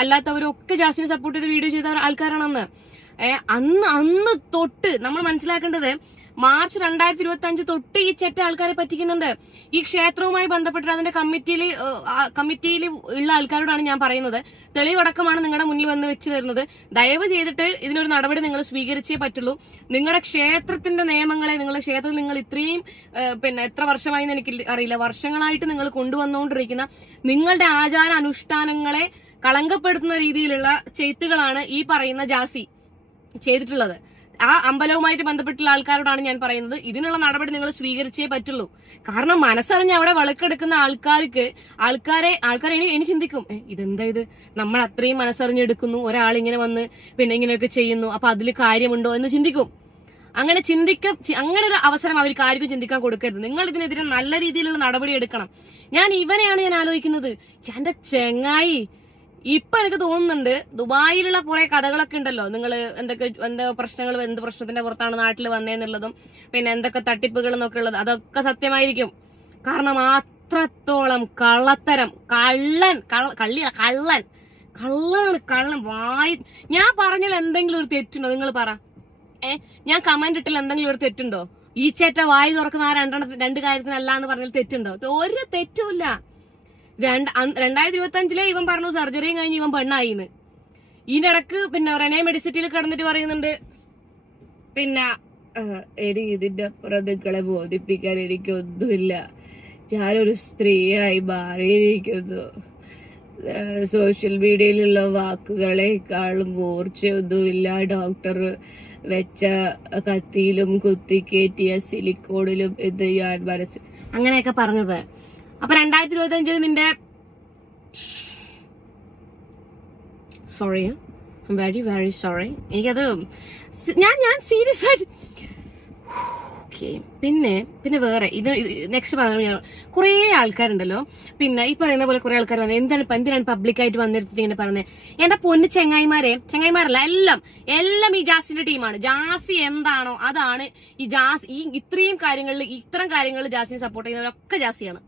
അല്ലാത്തവരും ഒക്കെ ജാസിനെ സപ്പോർട്ട് ചെയ്ത് വീഡിയോ ചെയ്ത ആൾക്കാരാണ് അന്ന്. അന്ന് തൊട്ട് നമ്മൾ മനസ്സിലാക്കേണ്ടത് മാർച്ച് 2025 തൊട്ട് ഈ ചെറ്റ ആൾക്കാരെ പറ്റിക്കുന്നുണ്ട്. ഈ ക്ഷേത്രവുമായി ബന്ധപ്പെട്ടിട്ട് അതിന്റെ കമ്മിറ്റിയിൽ ഉള്ള ആൾക്കാരോടാണ് ഞാൻ പറയുന്നത്. തെളിവടക്കമാണ് നിങ്ങളുടെ മുന്നിൽ വന്ന് വെച്ച് തരുന്നത്. ദയവ് ചെയ്തിട്ട് ഇതിനൊരു നടപടി നിങ്ങൾ സ്വീകരിച്ചേ പറ്റുള്ളൂ. നിങ്ങളുടെ ക്ഷേത്രത്തിന്റെ നിയമങ്ങളെ, നിങ്ങളുടെ ക്ഷേത്രത്തിൽ നിങ്ങൾ ഇത്രയും എത്ര വർഷമായി എന്ന് എനിക്ക് അറിയില്ല, വർഷങ്ങളായിട്ട് നിങ്ങൾ കൊണ്ടുവന്നുകൊണ്ടിരിക്കുന്ന നിങ്ങളുടെ ആചാര അനുഷ്ഠാനങ്ങളെ കളങ്കപ്പെടുത്തുന്ന രീതിയിലുള്ള ചെയ്ത്തുകളാണ് ഈ പറയുന്ന ജാസി ചെയ്തിട്ടുള്ളത്. ആ അമ്പലവുമായിട്ട് ബന്ധപ്പെട്ടുള്ള ആൾക്കാരോടാണ് ഞാൻ പറയുന്നത്, ഇതിനുള്ള നടപടി നിങ്ങൾ സ്വീകരിച്ചേ പറ്റുള്ളൂ. കാരണം മനസ്സറിഞ്ഞ് അവിടെ വിളക്കെടുക്കുന്ന ആൾക്കാരെ ഇനി ചിന്തിക്കും, ഇതെന്താ ഇത്, നമ്മൾ അത്രയും മനസ്സറിഞ്ഞെടുക്കുന്നു, ഒരാളിങ്ങനെ വന്ന് ഇങ്ങനെയൊക്കെ ചെയ്യുന്നു, അപ്പൊ അതിൽ കാര്യമുണ്ടോ എന്ന് ചിന്തിക്കും. അങ്ങനെ ഒരു അവസരം അവർക്ക് ആർക്കും ചിന്തിക്കാൻ കൊടുക്കരുത്. നിങ്ങൾ ഇതിനെതിരെ നല്ല രീതിയിലുള്ള നടപടി എടുക്കണം. ഞാൻ ആലോചിക്കുന്നത്, എന്റെ ചെങ്ങായി, ഇപ്പൊ എനിക്ക് തോന്നുന്നുണ്ട് ദുബായിലുള്ള കുറെ കഥകളൊക്കെ ഉണ്ടല്ലോ, നിങ്ങൾ എന്ത് പ്രശ്നത്തിന്റെ പുറത്താണ് നാട്ടിൽ വന്നേന്നുള്ളതും എന്തൊക്കെ തട്ടിപ്പുകൾ എന്നൊക്കെ ഉള്ളത്, അതൊക്കെ സത്യമായിരിക്കും. കാരണം അത്രത്തോളം കള്ളത്തരം, കള്ളൻ വായി. ഞാൻ പറഞ്ഞാൽ എന്തെങ്കിലും ഒരു തെറ്റുണ്ടോ? നിങ്ങൾ പറ. ഞാൻ കമന്റ് ഇട്ടില്ല എന്തെങ്കിലും ഒരു തെറ്റുണ്ടോ? ഈ ചേറ്റ വായി തുറക്കുന്ന ആ രണ്ട് കാര്യത്തിനല്ല എന്ന് പറഞ്ഞാൽ തെറ്റുണ്ടോ? ഒരു തെറ്റുമില്ല. 2025 ഇവൻ പറഞ്ഞു സർജറിയും കഴിഞ്ഞ് ഇവൻ പെണ്ണായിന്ന്. ഇതിന്റെ ഇടക്ക് റെനെ മെഡിസിറ്റിയിൽ കിടന്നിട്ട് പറയുന്നുണ്ട്, ഇതിന്റെ പ്രതികളെ ബോധിപ്പിക്കാൻ എനിക്കൊന്നുമില്ല, ഞാനൊരു സ്ത്രീയായി മാറിയിരിക്കുന്നു, സോഷ്യൽ മീഡിയയിലുള്ള വാക്കുകളെക്കാളും മൂർച്ചയൊന്നുമില്ല, ഡോക്ടർ വെച്ച കത്തിയിലും കുത്തിക്കേറ്റിയ സിലിക്കോണിലും എന്ന് ഞാൻ അങ്ങനെയൊക്കെ പറഞ്ഞത്. അപ്പൊ 2025 നിന്റെ സോറി, വെരി വെരി സോറി. എനിക്കത് ഞാൻ സീരിയസ് ആയിട്ട് പിന്നെ വേറെ ഇത് നെക്സ്റ്റ് പറഞ്ഞു. കുറെ ആൾക്കാരുണ്ടല്ലോ ഈ പറയുന്ന പോലെ കുറെ ആൾക്കാർ വന്നത് എന്തിനാണ് പബ്ലിക്കായിട്ട് വന്നിരുത്തിട്ട് ഇങ്ങനെ പറഞ്ഞത്? എന്റെ പൊന്ന് ചെങ്ങായിമാരല്ല, എല്ലാം ഈ ജാസിന്റെ ടീമാണ്. ജാസി എന്താണോ അതാണ് ഈ ജാസി. ഇത്തരം കാര്യങ്ങളിൽ ജാസിനെ സപ്പോർട്ട് ചെയ്യുന്നവരൊക്കെ ജാസിയാണ്.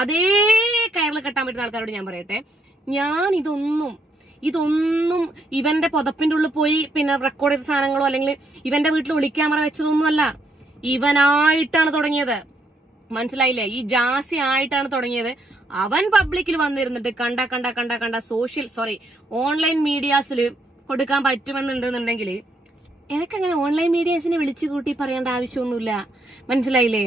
അതേ കയറിൽ കെട്ടാൻ പറ്റുന്ന ആൾക്കാരോട് ഞാൻ പറയട്ടെ, ഞാൻ ഇതൊന്നും ഇവന്റെ പുതപ്പിന്റെ ഉള്ളിൽ പോയി റെക്കോർഡ് ചെയ്ത സാധനങ്ങളോ അല്ലെങ്കിൽ ഇവന്റെ വീട്ടിൽ ഒളിക്യാമറ വെച്ചതൊന്നുമല്ല. ഇവനായിട്ടാണ് തുടങ്ങിയത്, മനസ്സിലായില്ലേ? ഈ ജാസി ആയിട്ടാണ് തുടങ്ങിയത്. അവൻ പബ്ലിക്കിൽ വന്നിരുന്നിട്ട് കണ്ട ഓൺലൈൻ മീഡിയാസിൽ കൊടുക്കാൻ പറ്റുമെന്നുണ്ടെന്നുണ്ടെങ്കിൽ എനിക്കങ്ങനെ ഓൺലൈൻ മീഡിയാസിനെ വിളിച്ചു കൂട്ടി പറയേണ്ട ആവശ്യമൊന്നുമില്ല, മനസ്സിലായില്ലേ?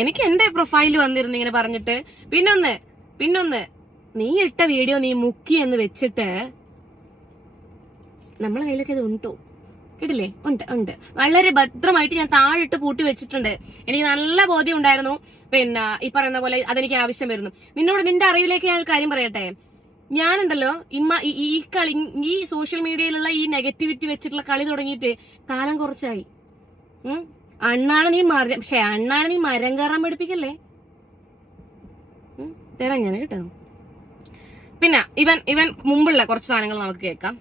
എനിക്ക് എന്റെ പ്രൊഫൈലിൽ വന്നിരുന്നു ഇങ്ങനെ പറഞ്ഞിട്ട്. പിന്നൊന്ന് നീ ഇട്ട വീഡിയോ നീ മുക്കി എന്ന് വെച്ചിട്ട് നമ്മളെ കയ്യിലൊക്കെ അത് ഉണ്ടോ? കേട്ടില്ലേ? ഉണ്ട്. വളരെ ഭദ്രമായിട്ട് ഞാൻ താഴിട്ട് പൂട്ടി വെച്ചിട്ടുണ്ട്. എനിക്ക് നല്ല ബോധ്യം ഉണ്ടായിരുന്നു ഈ പറയുന്ന പോലെ അതെനിക്ക് ആവശ്യം വരുന്നു. നിന്റെ അറിവിലേക്ക് ഞാൻ ഒരു കാര്യം പറയട്ടെ. ഞാനുണ്ടല്ലോ ഈ സോഷ്യൽ മീഡിയയിലുള്ള ഈ നെഗറ്റിവിറ്റി വെച്ചിട്ടുള്ള കളി തുടങ്ങിയിട്ട് കാലം കുറച്ചായി. അണ്ണാണ് നീ മരം കയറാൻ പഠിപ്പിക്കല്ലേ, തരാം ഞാൻ കേട്ടോ. ഇവൻ മുമ്പുള്ള കുറച്ച് സാധനങ്ങൾ നമുക്ക് കേൾക്കാം.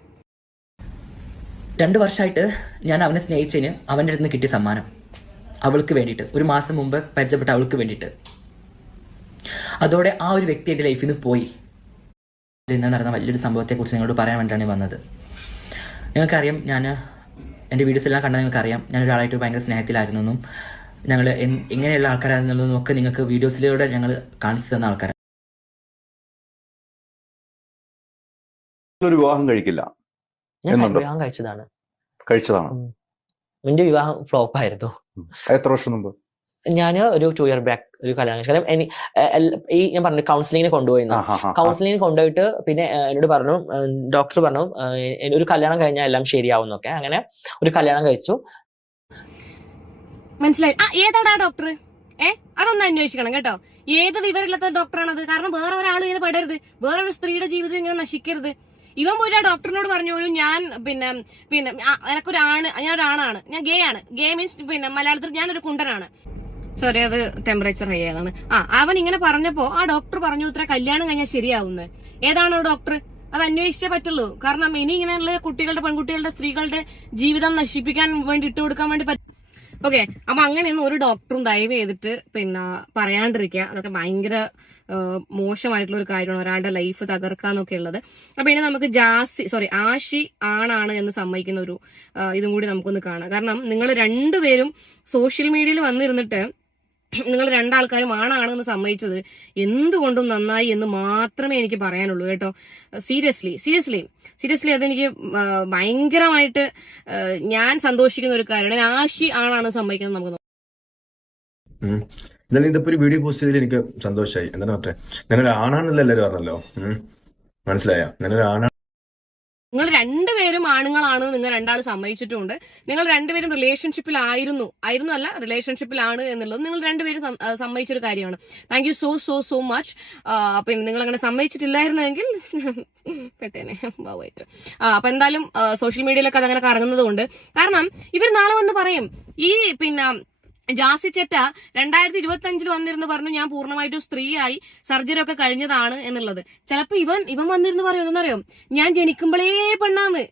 2 വർഷമായിട്ട് ഞാൻ അവനെ സ്നേഹിച്ചതിന് അവൻ്റെ അടുത്ത് നിന്ന് കിട്ടിയ സമ്മാനം അവൾക്ക് വേണ്ടിയിട്ട്, 1 മാസം മുമ്പ് പരിചയപ്പെട്ട അവൾക്ക് വേണ്ടിയിട്ട്. അതോടെ ആ ഒരു വ്യക്തി എൻ്റെ ലൈഫിൽ നിന്ന് പോയി. ഇന്ന് നടന്ന വലിയൊരു സംഭവത്തെക്കുറിച്ച് നിങ്ങളോട് പറയാൻ വേണ്ടിയിട്ടാണ് വന്നത്. നിങ്ങൾക്കറിയാം, ഞാൻ എൻ്റെ വീഡിയോസ് എല്ലാം കണ്ടാൽ നിങ്ങൾക്കറിയാം, ഞാനൊരാളായിട്ട് ഭയങ്കര സ്നേഹത്തിലായിരുന്നെന്നും ഞങ്ങൾ എങ്ങനെയുള്ള ആൾക്കാരായിരുന്നുള്ളതും ഒക്കെ നിങ്ങൾക്ക് വീഡിയോസിലൂടെ ഞങ്ങൾ കാണിച്ചു തന്ന ആൾക്കാരാണ്. ഒരു വിവാഹം കഴിക്കില്ല. ഞാൻ വിവാഹം കഴിച്ചതാണ്. എന്റെ വിവാഹം ഫ്ലോപ്പ് ആയിരുന്നു. എത്ര വർഷം മുമ്പ്? ഞാൻ ഒരു 2 year ബാക്ക് ഒരു കല്യാണം കഴിച്ചു. കാരണം ഈ ഞാൻ പറഞ്ഞു കൗൺസിലിങ്ങിന് കൊണ്ടുപോയിരുന്നു. കൗൺസിലിങ്ങിന് കൊണ്ടുപോയിട്ട് പിന്നെ എന്നോട് പറഞ്ഞു, ഡോക്ടർ പറഞ്ഞു ഒരു കല്യാണം കഴിഞ്ഞാൽ എല്ലാം ശരിയാവുന്നൊക്കെ. അങ്ങനെ ഒരു കല്യാണം കഴിച്ചു. മനസ്സിലായി? ഏതാടാ ഡോക്ടർ? അതൊന്ന് അന്വേഷിക്കണം കേട്ടോ. ഏത് വിവരമില്ലാത്ത ഡോക്ടറാണത്? കാരണം വേറെ ഒരാൾ ഇങ്ങനെ പെടരുത്, വേറൊരു സ്ത്രീയുടെ ജീവിതം ഇങ്ങനെ നശിക്കരുത്. ഇവൻ പോയിട്ട് ആ ഡോക്ടറിനോട് പറഞ്ഞു, ഞാൻ ഞാനൊരാണാണ്, ഞാൻ ഗേ ആണ്. ഗേ മീൻസ് മലയാളത്തിൽ ഞാനൊരു കുണ്ടനാണ്. സോറി, അത് ടെമ്പറേച്ചർ ഹൈ ആണ്. അവൻ ഇങ്ങനെ പറഞ്ഞപ്പോ ആ ഡോക്ടർ പറഞ്ഞു ഇത്ര കല്യാണം കഴിഞ്ഞാൽ ശരിയാവുന്നത്. ഏതാണോ ഡോക്ടർ? അത് അന്വേഷിച്ചേ പറ്റുള്ളൂ. കാരണം ഇനി ഇങ്ങനെയുള്ള പെൺകുട്ടികളുടെ സ്ത്രീകളുടെ ജീവിതം നശിപ്പിക്കാൻ വേണ്ടി ഇട്ടുകൊടുക്കാൻ വേണ്ടി ഓക്കെ, അപ്പൊ അങ്ങനെയൊന്നും ഒരു ഡോക്ടറും ദയവ് ചെയ്തിട്ട് പിന്നെ പറയാണ്ടിരിക്കുക. അതൊക്കെ ഭയങ്കര മോശമായിട്ടുള്ള ഒരു കാര്യമാണ്, ഒരാളുടെ ലൈഫ് തകർക്കാന്നൊക്കെ ഉള്ളത്. അപ്പൊ ഇനി നമുക്ക് ആഷി ആണാണ് എന്ന് സമ്മതിക്കുന്ന ഒരു ഇതും കൂടി നമുക്കൊന്ന് കാണാം. കാരണം നിങ്ങൾ രണ്ടുപേരും സോഷ്യൽ മീഡിയയിൽ വന്നിരുന്നിട്ട് നിങ്ങൾ രണ്ടാൾക്കാരും ആണാണെന്ന് സമ്മതിച്ചത് എന്തുകൊണ്ടും നന്നായി എന്ന് മാത്രമേ എനിക്ക് പറയാനുള്ളൂ കേട്ടോ. സീരിയസ്ലി അതെനിക്ക് ഭയങ്കരമായിട്ട് ഞാൻ സന്തോഷിക്കുന്ന ഒരു കാര്യമാണ്. ആഷി ആണാണ് സമ്മതിക്കുന്നത് നമുക്ക്. എന്നാലും ഇതിപ്പോ ഒരു വീഡിയോ പോസ്റ്റ് ചെയ്തതിൽ എനിക്ക് സന്തോഷമായി. എന്താണ് പറഞ്ഞേ, ഞാനൊരു ആണാണല്ലോ എല്ലാവരും പറഞ്ഞല്ലോ. മനസ്സിലായോ? ഞാനൊരു ആണാണ്. നിങ്ങൾ രണ്ടുപേരും ആണുങ്ങളാണ്, നിങ്ങൾ രണ്ടാൾ സമ്മതിച്ചിട്ടുമുണ്ട്. നിങ്ങൾ രണ്ടുപേരും റിലേഷൻഷിപ്പിലാണ് എന്നുള്ളത് നിങ്ങൾ രണ്ടുപേരും സമ്മതിച്ചൊരു കാര്യമാണ്. Thank you so much. പിന്നെ നിങ്ങൾ അങ്ങനെ സമ്മതിച്ചിട്ടില്ലായിരുന്നെങ്കിൽ പെട്ടേനെ ഭാവമായിട്ട്. അപ്പൊ എന്തായാലും സോഷ്യൽ മീഡിയയിലൊക്കെ അതങ്ങനെ കറങ്ങുന്നത് കൊണ്ട്, കാരണം ഇവർ നാളെ വന്ന് പറയും ഈ പിന്നെ ജാസി ചെറ്റ 2025 വന്നിരുന്ന് പറഞ്ഞു ഞാൻ പൂർണ്ണമായിട്ടും സ്ത്രീയായി, സർജറി ഒക്കെ കഴിഞ്ഞതാണ് എന്നുള്ളത്. ചിലപ്പോ ഇവൻ വന്നിരുന്ന് പറയും എന്നറിയോ, ഞാൻ ജനിക്കുമ്പോഴേ പെണ്ണാന്ന്,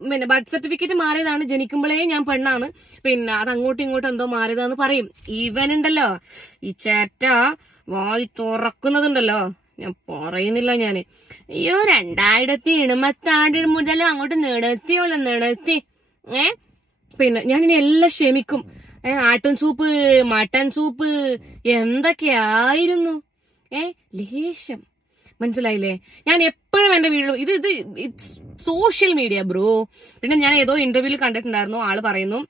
പിന്നെ ബർത്ത് സർട്ടിഫിക്കറ്റ് മാറിയതാണ്, ജനിക്കുമ്പോഴേ ഞാൻ പെണ്ണാന്ന്, പിന്നെ അത് അങ്ങോട്ടും ഇങ്ങോട്ടും എന്തോ മാറിയതാന്ന് പറയും. ഇവനുണ്ടല്ലോ ഈ ചേറ്റ വായി തുറക്കുന്നതുണ്ടല്ലോ, ഞാൻ പറയുന്നില്ല ഞാന്. അയ്യോ 2026 മുതൽ അങ്ങോട്ട് നിർത്തി പിന്നെ ഞാനിനി എല്ലാം ക്ഷമിക്കും. ആട്ടും സൂപ്പ്, മട്ടൻ സൂപ്പ് എന്തൊക്കെയായിരുന്നു ലേശം. മനസ്സിലായില്ലേ? ഞാൻ എപ്പോഴും എന്റെ വീഡിയോ ഇത് സോഷ്യൽ മീഡിയ ബ്രോ. പിന്നെ ഞാൻ ഏതോ ഇന്റർവ്യൂവിൽ കണ്ടിട്ടുണ്ടായിരുന്നു, ആള് പറയുന്നു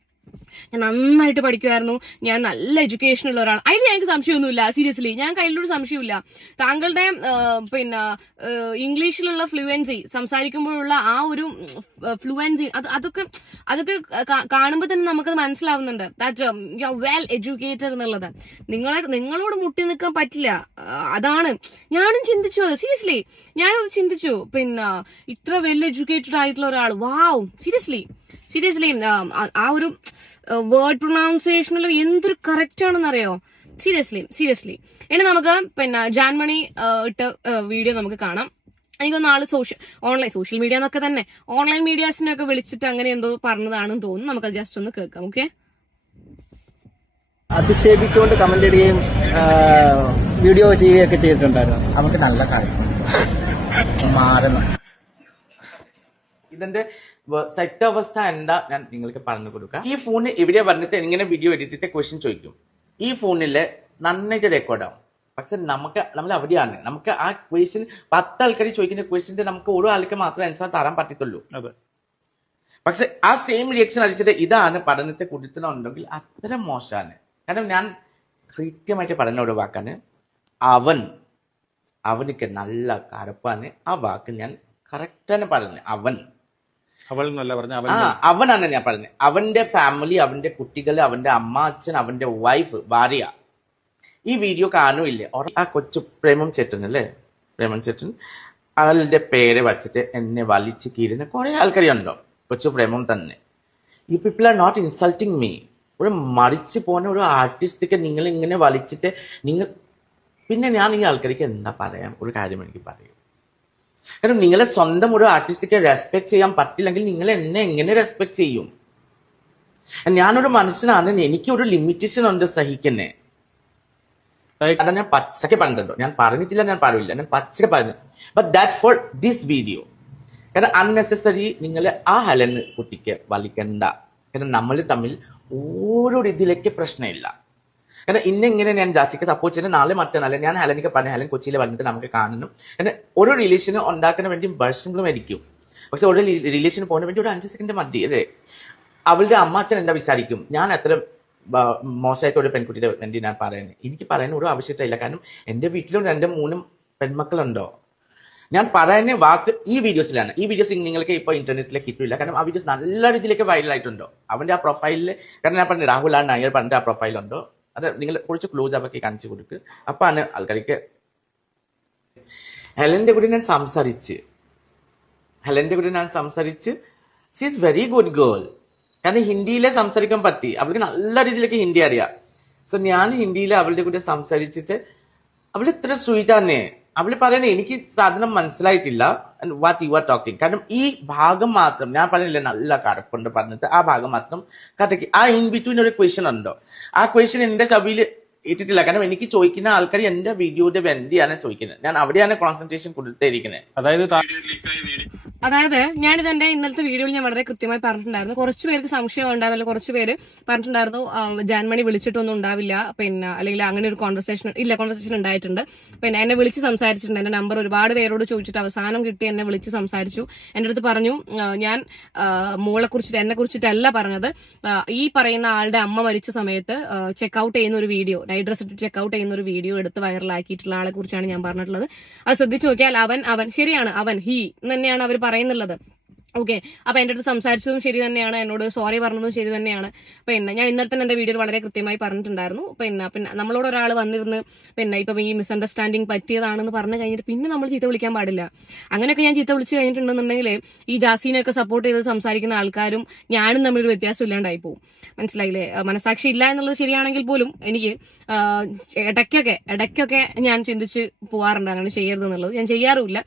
ഞാൻ നന്നായിട്ട് പഠിക്കുമായിരുന്നു, ഞാൻ നല്ല എഡ്യൂക്കേഷൻ ഉള്ള ഒരാൾ. അതിൽ എനിക്ക് സംശയമൊന്നുമില്ല. സീരിയസ്ലി ഞാൻ കയ്യിലൊരു സംശയമില്ല. താങ്കളുടെ പിന്നെ ഇംഗ്ലീഷിലുള്ള ഫ്ലുവൻസി, സംസാരിക്കുമ്പോഴുള്ള ആ ഒരു ഫ്ലുവൻസി, അതൊക്കെ കാണുമ്പോൾ തന്നെ നമുക്കത് മനസ്സിലാവുന്നുണ്ട്. That you are well educated എന്നുള്ളത്. നിങ്ങളോട് മുട്ടി നിൽക്കാൻ പറ്റില്ല. അതാണ് ഞാനും ചിന്തിച്ചു. സീരിയസ്ലി ഞാനത് ചിന്തിച്ചു. പിന്നെ ഇത്ര വെൽ എഡ്യൂക്കേറ്റഡ് ആയിട്ടുള്ള ഒരാൾ, വാവ്. സീരിയസ്ലി ആ ഒരു വേർഡ് പ്രൊനൗൺസിയേഷനിൽ എന്തൊരു കറക്റ്റ് ആണെന്നറിയോ. സീരിയസ്ലി ഇനി നമുക്ക് പിന്നെ ജാൻമണി ഇട്ട വീഡിയോ നമുക്ക് കാണാം. എനിക്കൊന്ന് ആള് സോഷ്യൽ മീഡിയ എന്നൊക്കെ തന്നെ ഓൺലൈൻ മീഡിയാസിനൊക്കെ വിളിച്ചിട്ട് അങ്ങനെ എന്തോ പറഞ്ഞതാണെന്ന് തോന്നുന്നു. നമുക്ക് ജസ്റ്റ് ഒന്ന് കേൾക്കാം. ഓക്കെ, അധിക്ഷേപിച്ചുകൊണ്ട് കമന്റ് ഇടുകയും വീഡിയോ ചെയ്യുകയൊക്കെ ചെയ്തിട്ടുണ്ടായിരുന്നു. നമുക്ക് നല്ല കാര്യം മാറുന്നു. ഇതിന്റെ സത്യാവസ്ഥ എന്താ ഞാൻ നിങ്ങൾക്ക് പറഞ്ഞു കൊടുക്കാം. ഈ ഫോണിൽ ഇവിടെ വന്നിട്ട് ഇങ്ങനെ വീഡിയോ എഡിറ്റിന്റെ ക്വസ്റ്റ്യൻ ചോദിക്കും. ഈ ഫോണില് നന്നായിട്ട് റെക്കോർഡാവും. പക്ഷെ നമ്മൾ അവിടെയാണ്, നമുക്ക് ആ ക്വസ്റ്റ്യൻ 10 ആൾക്കാർ ചോദിക്കുന്ന ക്വസ്റ്റ്യന്റെ നമുക്ക് ഓരോ ആൾക്ക് മാത്രമേ ആൻസർ തരാൻ പറ്റത്തുള്ളൂ. പക്ഷെ ആ സെയിം റിയാക്ഷൻ അടിച്ചിട്ട് ഇതാണ് പഠനത്തെ കൊടുക്കുന്നുണ്ടെങ്കിൽ അത്ര മോശമാണ്. കാരണം ഞാൻ കൃത്യമായിട്ട് പറഞ്ഞ ഒരു വാക്കാണ് അവനിക്ക് നല്ല കറുപ്പാണ്. ആ വാക്ക് ഞാൻ കറക്റ്റാണ് പറഞ്ഞത്. അവനാണ് ഞാൻ പറഞ്ഞത്. അവന്റെ ഫാമിലി, അവന്റെ കുട്ടികൾ, അവന്റെ അമ്മ അച്ഛൻ, അവന്റെ വൈഫ്, ഭാര്യ ഈ വീഡിയോ കാണുമില്ലേ? ആ കൊച്ചു പ്രേമം ചേട്ടനല്ലേ, പ്രേമം ചേട്ടൻ ആളുടെ പേര് വച്ചിട്ട് എന്നെ വലിച്ചു കീറുന്ന കുറെ ആൾക്കാരുണ്ടോ. കൊച്ചു പ്രേമം തന്നെ. You people are not insulting me. ഒരു മരിച്ചു പോന്ന ഒരു ആർട്ടിസ്റ്റൊക്കെ നിങ്ങൾ ഇങ്ങനെ വലിച്ചിട്ട് പിന്നെ ഞാൻ ഈ ആൾക്കാർക്ക് എന്താ പറയാം? ഒരു കാര്യം എനിക്ക് പറയും. കാരണം നിങ്ങളെ സ്വന്തം ഒരു ആർട്ടിസ്റ്റൊക്കെ റെസ്പെക്ട് ചെയ്യാൻ പറ്റില്ലെങ്കിൽ നിങ്ങൾ എന്നെ എങ്ങനെ റെസ്പെക്ട് ചെയ്യും? ഞാനൊരു മനുഷ്യനാണ്, എനിക്കൊരു ലിമിറ്റേഷൻ ഉണ്ട് സഹിക്കുന്നേ. കാരണം ഞാൻ പച്ചക്ക് പറഞ്ഞിട്ടുണ്ടോ, ഞാൻ പറഞ്ഞിട്ടില്ല, ഞാൻ പറയില്ല, ഞാൻ പച്ചക്ക് പറഞ്ഞു. But that for this video. കാരണം അൺനെസസറി നിങ്ങൾ ആ ഹെലന് കുട്ടിക്ക് വലിക്കണ്ട. കാരണം നമ്മൾ തമ്മിൽ ഓരോ രീതിയിലേക്ക് പ്രശ്നമില്ല. കാരണം ഇന്നെങ്ങനെ ഞാൻ ജാസിക്ക് സപ്പോർട്ട് ചെയ്യുന്നത്, നാളെ മറ്റന്നാളെ ഞാൻ ഹെലനിക്ക് പറഞ്ഞു ഹെലൻ കൊച്ചിയിൽ വന്നിട്ട് നമുക്ക് കാണണം. കാരണം ഓരോ റിലേഷന് ഉണ്ടാക്കാൻ വേണ്ടി വർഷങ്ങളും ആയിരിക്കും. പക്ഷെ ഓരോ റിലേഷന് പോകാൻ വേണ്ടി ഒരു 5 സെക്കൻഡ് മതി അല്ലേ? അവളുടെ അമ്മ അച്ഛൻ എന്താ വിചാരിക്കും? ഞാൻ അത്ര മോശമായിട്ട് ഒരു പെൺകുട്ടിയുടെ വേണ്ടി ഞാൻ പറയുന്നത്, എനിക്ക് പറയാൻ ഒരു ആവശ്യമില്ല. കാരണം എൻ്റെ വീട്ടിലും 2-3 പെൺമക്കളുണ്ടോ. ഞാൻ പറയുന്ന വാക്ക് ഈ വീഡിയോസിലാണ്. ഈ വീഡിയോസ് നിങ്ങൾക്ക് ഇപ്പോൾ ഇന്റർനെറ്റിലേക്ക് കിട്ടില്ല. കാരണം ആ വീഡിയോസ് നല്ല രീതിയിലേക്ക് വൈറൽ ആയിട്ടുണ്ടോ. അവന്റെ ആ പ്രൊഫൈലിൽ, കാരണം ഞാൻ പറഞ്ഞു രാഹുൽ ആ നായർ പറഞ്ഞിട്ട് ആ പ്രൊഫൈലുണ്ടോ, അത് നിങ്ങൾ കുറച്ച് ക്ലോസ് ആക്കി കാണിച്ചു കൊടുക്കുക. അപ്പാണ് ആൾക്കാർക്ക്. ഹെലന്റെ കൂടെ ഞാൻ സംസാരിച്ച് she is very good girl. കാരണം ഹിന്ദിയിലെ സംസാരിക്കാൻ പറ്റി, അവൾക്ക് നല്ല രീതിയിലേക്ക് ഹിന്ദി അറിയാം. സോ ഞാൻ ഹിന്ദിയിൽ അവളുടെ കൂടെ സംസാരിച്ചിട്ട് അവൾ ഇത്ര സ്വീറ്റ് ആണ്. അവള് പറയുന്നത് എനിക്ക് സാധനം മനസ്സിലായിട്ടില്ല വാട്ട് യു ആർ ടോക്കിംഗ്. കാരണം ഈ ഭാഗം മാത്രം ഞാൻ പറഞ്ഞില്ല നല്ല കറുപ്പുണ്ട് പറഞ്ഞിട്ട് ആ ഭാഗം മാത്രം കഥയ്ക്ക് ആ ഇൻ ബിറ്റ്വീൻ ഒരു ക്വസ്റ്റ്യൻ ഉണ്ടോ, ആ ക്വസ്റ്റ്യൻ എന്റെ സഭയിൽ ഇട്ടിട്ടില്ല. കാരണം എനിക്ക് ചോദിക്കുന്ന ആൾക്കാർ എന്റെ വീഡിയോയുടെ വേണ്ടിയാണ് ചോദിക്കുന്നത്, ഞാൻ അവിടെയാണ് കോൺസെൻട്രേഷൻ കൊടുത്തിരിക്കുന്നത്. അതായത് ഞാനിത് എന്റെ ഇന്നലത്തെ വീഡിയോയിൽ ഞാൻ വളരെ കൃത്യമായി പറഞ്ഞിട്ടുണ്ടായിരുന്നു. കുറച്ചു പേർക്ക് സംശയം ഉണ്ടാവില്ല, കുറച്ചു പേര് പറഞ്ഞിട്ടുണ്ടായിരുന്നു ജാൻമണി വിളിച്ചിട്ടൊന്നും ഉണ്ടാവില്ല, പിന്നെ അല്ലെങ്കിൽ അങ്ങനെ ഒരു കോൺവെർസേഷൻ ഉണ്ടായിട്ടുണ്ട്. പിന്നെ എന്നെ വിളിച്ച് സംസാരിച്ചിട്ടുണ്ട്, എന്റെ നമ്പർ ഒരുപാട് പേരോട് ചോദിച്ചിട്ട് അവസാനം കിട്ടി എന്നെ വിളിച്ച് സംസാരിച്ചു. എന്റെ അടുത്ത് പറഞ്ഞു ഞാൻ മോളെ കുറിച്ചിട്ട് എന്നെ കുറിച്ചിട്ടല്ല പറഞ്ഞത്, ഈ പറയുന്ന ആളുടെ അമ്മ മരിച്ച സമയത്ത് ചെക്ക്ഔട്ട് ചെയ്യുന്ന ഒരു വീഡിയോ, നൈറ്റ് ഡ്രസ് ഇട്ട് ചെക്ക്ഔട്ട് ചെയ്യുന്ന ഒരു വീഡിയോ എടുത്ത് വൈറലാക്കിയിട്ടുള്ള ആളെ കുറിച്ചാണ് ഞാൻ പറഞ്ഞിട്ടുള്ളത്. അത് ശ്രദ്ധിച്ചു നോക്കിയാൽ അവൻ ശരിയാണ്, ഹീ തന്നെയാണ് അവർ പറയുന്നുള്ളത്. ഓക്കെ, അപ്പൊ എന്റെ അടുത്ത് സംസാരിച്ചതും ശരി തന്നെയാണ്, എന്നോട് സോറി പറഞ്ഞതും ശരി തന്നെയാണ്. പിന്നെ ഞാൻ ഇന്നലെ തന്നെ എന്റെ വീഡിയോയിൽ വളരെ കൃത്യമായി പറഞ്ഞിട്ടുണ്ടായിരുന്നു. പിന്നെ നമ്മളോട് ഒരാൾ വന്നിരുന്ന് പിന്നെ ഇപ്പം ഈ മിസ്അണ്ടർസ്റ്റാൻഡിങ് പറ്റിയതാണെന്ന് പറഞ്ഞു കഴിഞ്ഞിട്ട് പിന്നെ നമ്മൾ ചീത്ത വിളിക്കാൻ പാടില്ല. അങ്ങനെയൊക്കെ ഞാൻ ചീത്ത വിളിച്ച് കഴിഞ്ഞിട്ടുണ്ടെന്നുണ്ടെങ്കിൽ ഈ ജാസീനെയൊക്കെ സപ്പോർട്ട് ചെയ്ത് സംസാരിക്കുന്ന ആൾക്കാരും ഞാനും തമ്മിലൊരു വ്യത്യാസം ഇല്ലാണ്ടായി പോകും. മനസ്സിലായില്ലേ? മനസാക്ഷി ഇല്ല എന്നുള്ളത് ശരിയാണെങ്കിൽ പോലും എനിക്ക് ഇടയ്ക്കൊക്കെ ഞാൻ ചിന്തിച്ച് പോവാറുണ്ട് അങ്ങനെ ചെയ്യരുത് എന്നുള്ളത്. ഞാൻ ചെയ്യാറുമില്ല.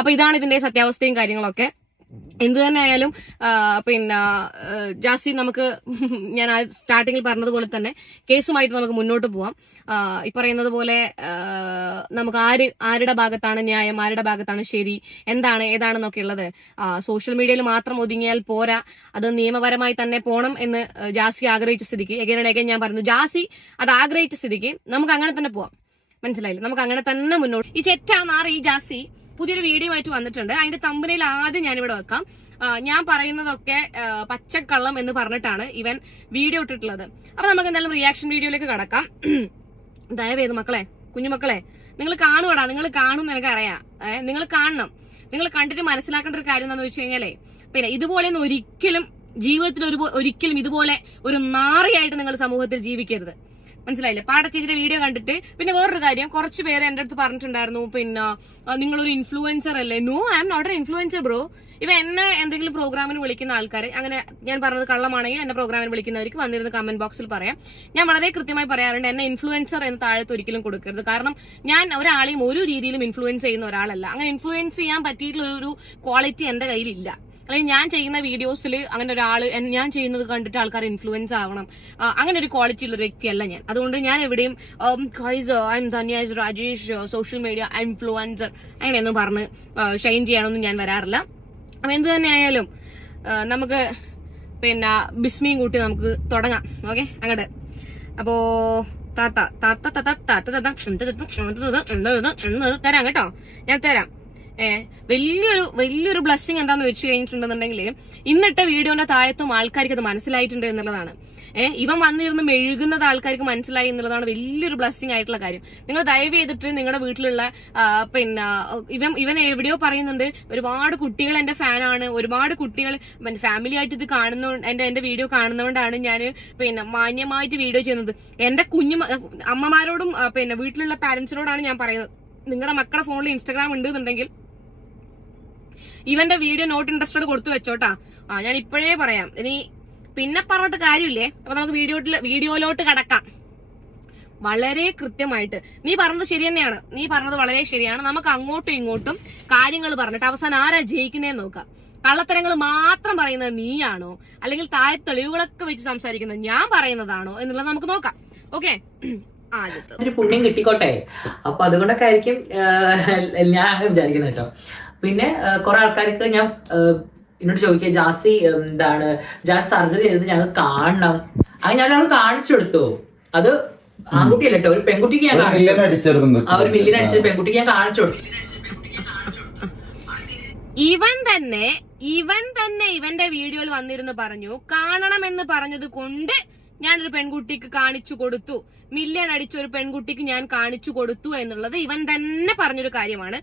അപ്പൊ ഇതാണ് ഇതിന്റെ സത്യാവസ്ഥയും കാര്യങ്ങളൊക്കെ. എന്ത് തന്നെ ആയാലും പിന്നെ ജാസി നമുക്ക് ഞാൻ സ്റ്റാർട്ടിങ്ങിൽ പറഞ്ഞതുപോലെ തന്നെ കേസുമായിട്ട് നമുക്ക് മുന്നോട്ട് പോവാം. ഈ പറയുന്നത് പോലെ നമുക്ക് ആരുടെ ഭാഗത്താണ് ന്യായം, ആരുടെ ഭാഗത്താണ് ശരി, എന്താണ് ഏതാണെന്നൊക്കെ ഉള്ളത് സോഷ്യൽ മീഡിയയിൽ മാത്രം ഒതുങ്ങിയാൽ പോരാ, അത് നിയമപരമായി തന്നെ പോണം എന്ന് ജാസി ആഗ്രഹിച്ച സ്ഥിതിക്ക് എഗൈൻ ഞാൻ പറഞ്ഞു, ജാസി അത് ആഗ്രഹിച്ച സ്ഥിതിക്ക് നമുക്ക് അങ്ങനെ തന്നെ പോവാം. മനസ്സിലായില്ലേ? നമുക്ക് അങ്ങനെ തന്നെ മുന്നോട്ട്. ഈ ചെറ്റാന്നാറ് ഈ ജാസി പുതിയൊരു വീഡിയോ ആയിട്ട് വന്നിട്ടുണ്ട്. അതിന്റെ തമ്പനയിൽ ആദ്യം ഞാനിവിടെ വെക്കാം. ഞാൻ പറയുന്നതൊക്കെ പച്ചക്കള്ളം എന്ന് പറഞ്ഞിട്ടാണ് ഇവൻ വീഡിയോ ഇട്ടിട്ടുള്ളത്. അപ്പൊ നമുക്ക് എന്തായാലും റിയാക്ഷൻ വീഡിയോയിലേക്ക് കടക്കാം. ദയവേത് മക്കളെ, കുഞ്ഞുമക്കളെ, നിങ്ങൾ കാണുവാടാ, നിങ്ങൾ കാണുമെന്ന് എനിക്കറിയാം. നിങ്ങൾ കാണണം. നിങ്ങൾ കണ്ടിട്ട് മനസ്സിലാക്കേണ്ട ഒരു കാര്യം എന്താണെന്ന് വെച്ച് കഴിഞ്ഞാലേ, പിന്നെ ഇതുപോലെയൊന്നും ഒരിക്കലും ജീവിതത്തിൽ ഒരിക്കലും ഇതുപോലെ ഒരു നാറിയായിട്ട് നിങ്ങൾ സമൂഹത്തിൽ ജീവിക്കരുത്. മനസ്സിലായില്ലേ? പാടച്ചേച്ചിയുടെ വീഡിയോ കണ്ടിട്ട് പിന്നെ വേറൊരു കാര്യം, കുറച്ച് പേര് എന്റെ അടുത്ത് പറഞ്ഞിട്ടുണ്ടായിരുന്നു, പിന്നെ നിങ്ങളൊരു ഇൻഫ്ലുവൻസർ അല്ലേ? No, I am not an influencer bro. ഇവ എന്നെ എന്തെങ്കിലും പ്രോഗ്രാമിന് വിളിക്കുന്ന ആൾക്കാർ, അങ്ങനെ ഞാൻ പറഞ്ഞത് കള്ളമാണെങ്കിൽ എന്നെ പ്രോഗ്രാമിന് വിളിക്കുന്നവർക്ക് വന്നിരുന്ന കമന്റ് ബോക്സിൽ പറയാം. ഞാൻ വളരെ കൃത്യമായി പറയാറുണ്ട്, എന്നെ ഇൻഫ്ലുവൻസർ എന്ന് താഴത്ത് ഒരിക്കലും കൊടുക്കരുത്. കാരണം ഞാൻ ഒരാളെയും ഒരു രീതിയിലും ഇൻഫ്ലുവൻസ് ചെയ്യുന്ന ഒരാളല്ല. അങ്ങനെ ഇൻഫ്ലുവൻസ് ചെയ്യാൻ പറ്റിയിട്ടുള്ള ഒരു ക്വാളിറ്റി എന്റെ കയ്യിലില്ല. അല്ലെങ്കിൽ ഞാൻ ചെയ്യുന്ന വീഡിയോസിൽ അങ്ങനെ ഒരാൾ ഞാൻ ചെയ്യുന്നത് കണ്ടിട്ട് ആൾക്കാർ ഇൻഫ്ലുവൻസ് ആവണം, അങ്ങനെ ഒരു ക്വാളിറ്റി ഉള്ള ഒരു വ്യക്തിയല്ല ഞാൻ. അതുകൊണ്ട് ഞാൻ എവിടെയും I M Dhanyas Rajesh social media influencer അങ്ങനെയൊന്നും പറഞ്ഞ് ഷൈൻ ചെയ്യാനൊന്നും ഞാൻ വരാറില്ല. അപ്പൊ എന്ത് തന്നെ ആയാലും നമുക്ക് പിന്നെ ബിസ്മിയും കൂട്ടി നമുക്ക് തുടങ്ങാം. ഓക്കെ, അങ്ങോട്ട്. അപ്പോ തരാം കേട്ടോ, ഞാൻ തരാം. വലിയൊരു ബ്ലെസ്സിങ് എന്താന്ന് വെച്ച് കഴിഞ്ഞിട്ടുണ്ടെന്നുണ്ടെങ്കിൽ ഇന്നിട്ട വീഡിയോന്റെ താഴത്തും ആൾക്കാർക്ക് അത് മനസ്സിലായിട്ടുണ്ട് എന്നുള്ളതാണ്. ഇവൻ വന്നിരുന്ന് മെഴുകുന്നത് ആൾക്കാർക്ക് മനസ്സിലായി എന്നുള്ളതാണ് വലിയൊരു ബ്ലെസ്സിങ് ആയിട്ടുള്ള കാര്യം. നിങ്ങൾ ദയവ് ചെയ്തിട്ട് നിങ്ങളുടെ വീട്ടിലുള്ള പിന്നെ ഇവൻ എവിടെയോ പറയുന്നുണ്ട്, ഒരുപാട് കുട്ടികൾ എന്റെ ഫാനാണ്, ഒരുപാട് കുട്ടികൾ ഫാമിലി ആയിട്ട് ഇത് എന്റെ വീഡിയോ കാണുന്നതുകൊണ്ടാണ് ഞാൻ പിന്നെ മാന്യമായിട്ട് വീഡിയോ ചെയ്യുന്നത്. എന്റെ അമ്മമാരോടും പിന്നെ വീട്ടിലുള്ള പാരന്റ്സിനോടാണ് ഞാൻ പറയുന്നത്, നിങ്ങളുടെ മക്കളുടെ ഫോണിൽ ഇൻസ്റ്റാഗ്രാം ഉണ്ട് എന്നുണ്ടെങ്കിൽ ഇവന്റെ വീഡിയോ നോട്ട് ഇൻട്രസ്റ്റഡ് കൊടുത്തു വെച്ചോട്ടാ. ഞാൻ ഇപ്പോഴേ പറയാം, ഇനി പിന്നെ പറഞ്ഞിട്ട് കാര്യമില്ലേ. അപ്പൊ നമുക്ക് വീഡിയോയിലോട്ട് കടക്കാം. വളരെ കൃത്യമായിട്ട് നീ പറഞ്ഞത് ശരി തന്നെയാണ്, നീ പറഞ്ഞത് വളരെ ശരിയാണ്. നമുക്ക് അങ്ങോട്ടും ഇങ്ങോട്ടും കാര്യങ്ങൾ പറഞ്ഞിട്ട് അവസാനം ആരാ ജയിക്കുന്നതെന്ന് നോക്കാം. കള്ളത്തരങ്ങൾ മാത്രം പറയുന്നത് നീയാണോ, അല്ലെങ്കിൽ താഴെ തെളിവുകളൊക്കെ വെച്ച് സംസാരിക്കുന്നത് ഞാൻ പറയുന്നതാണോ എന്നുള്ളത് നമുക്ക് നോക്കാം. ഓക്കെ, ഒരു പുണ്യം കിട്ടിക്കോട്ടെ. അപ്പൊ അതുകൊണ്ടൊക്കെ ആയിരിക്കും ഞാൻ അങ്ങനെ വിചാരിക്കുന്നത് കേട്ടോ. പിന്നെ കുറെ ആൾക്കാർക്ക് ഞാൻ എന്നോട് ചോദിക്കുക, ജാസി ജാസി സർജറി ചെയ്തത് ഞങ്ങൾ കാണണം. അത് ഞാൻ കാണിച്ചു കൊടുത്തു. അത് ആൺകുട്ടിയല്ല കേട്ടോ, ഒരു പെൺകുട്ടിക്ക് ഞാൻ കാണിച്ചു, ഒരു മില്യൻ അടിച്ച പെൺകുട്ടിക്ക് ഞാൻ കാണിച്ചു കൊടുത്തു. ഇവൻ തന്നെ ഇവന്റെ വീഡിയോയിൽ വന്നിരുന്ന് പറഞ്ഞു, കാണണമെന്ന് പറഞ്ഞത് കൊണ്ട് ഞാനൊരു പെൺകുട്ടിക്ക് കാണിച്ചു കൊടുത്തു, മില്യൺ അടിച്ച ഒരു പെൺകുട്ടിക്ക് ഞാൻ കാണിച്ചു കൊടുത്തു എന്നുള്ളത് ഇവൻ തന്നെ പറഞ്ഞൊരു കാര്യമാണ്.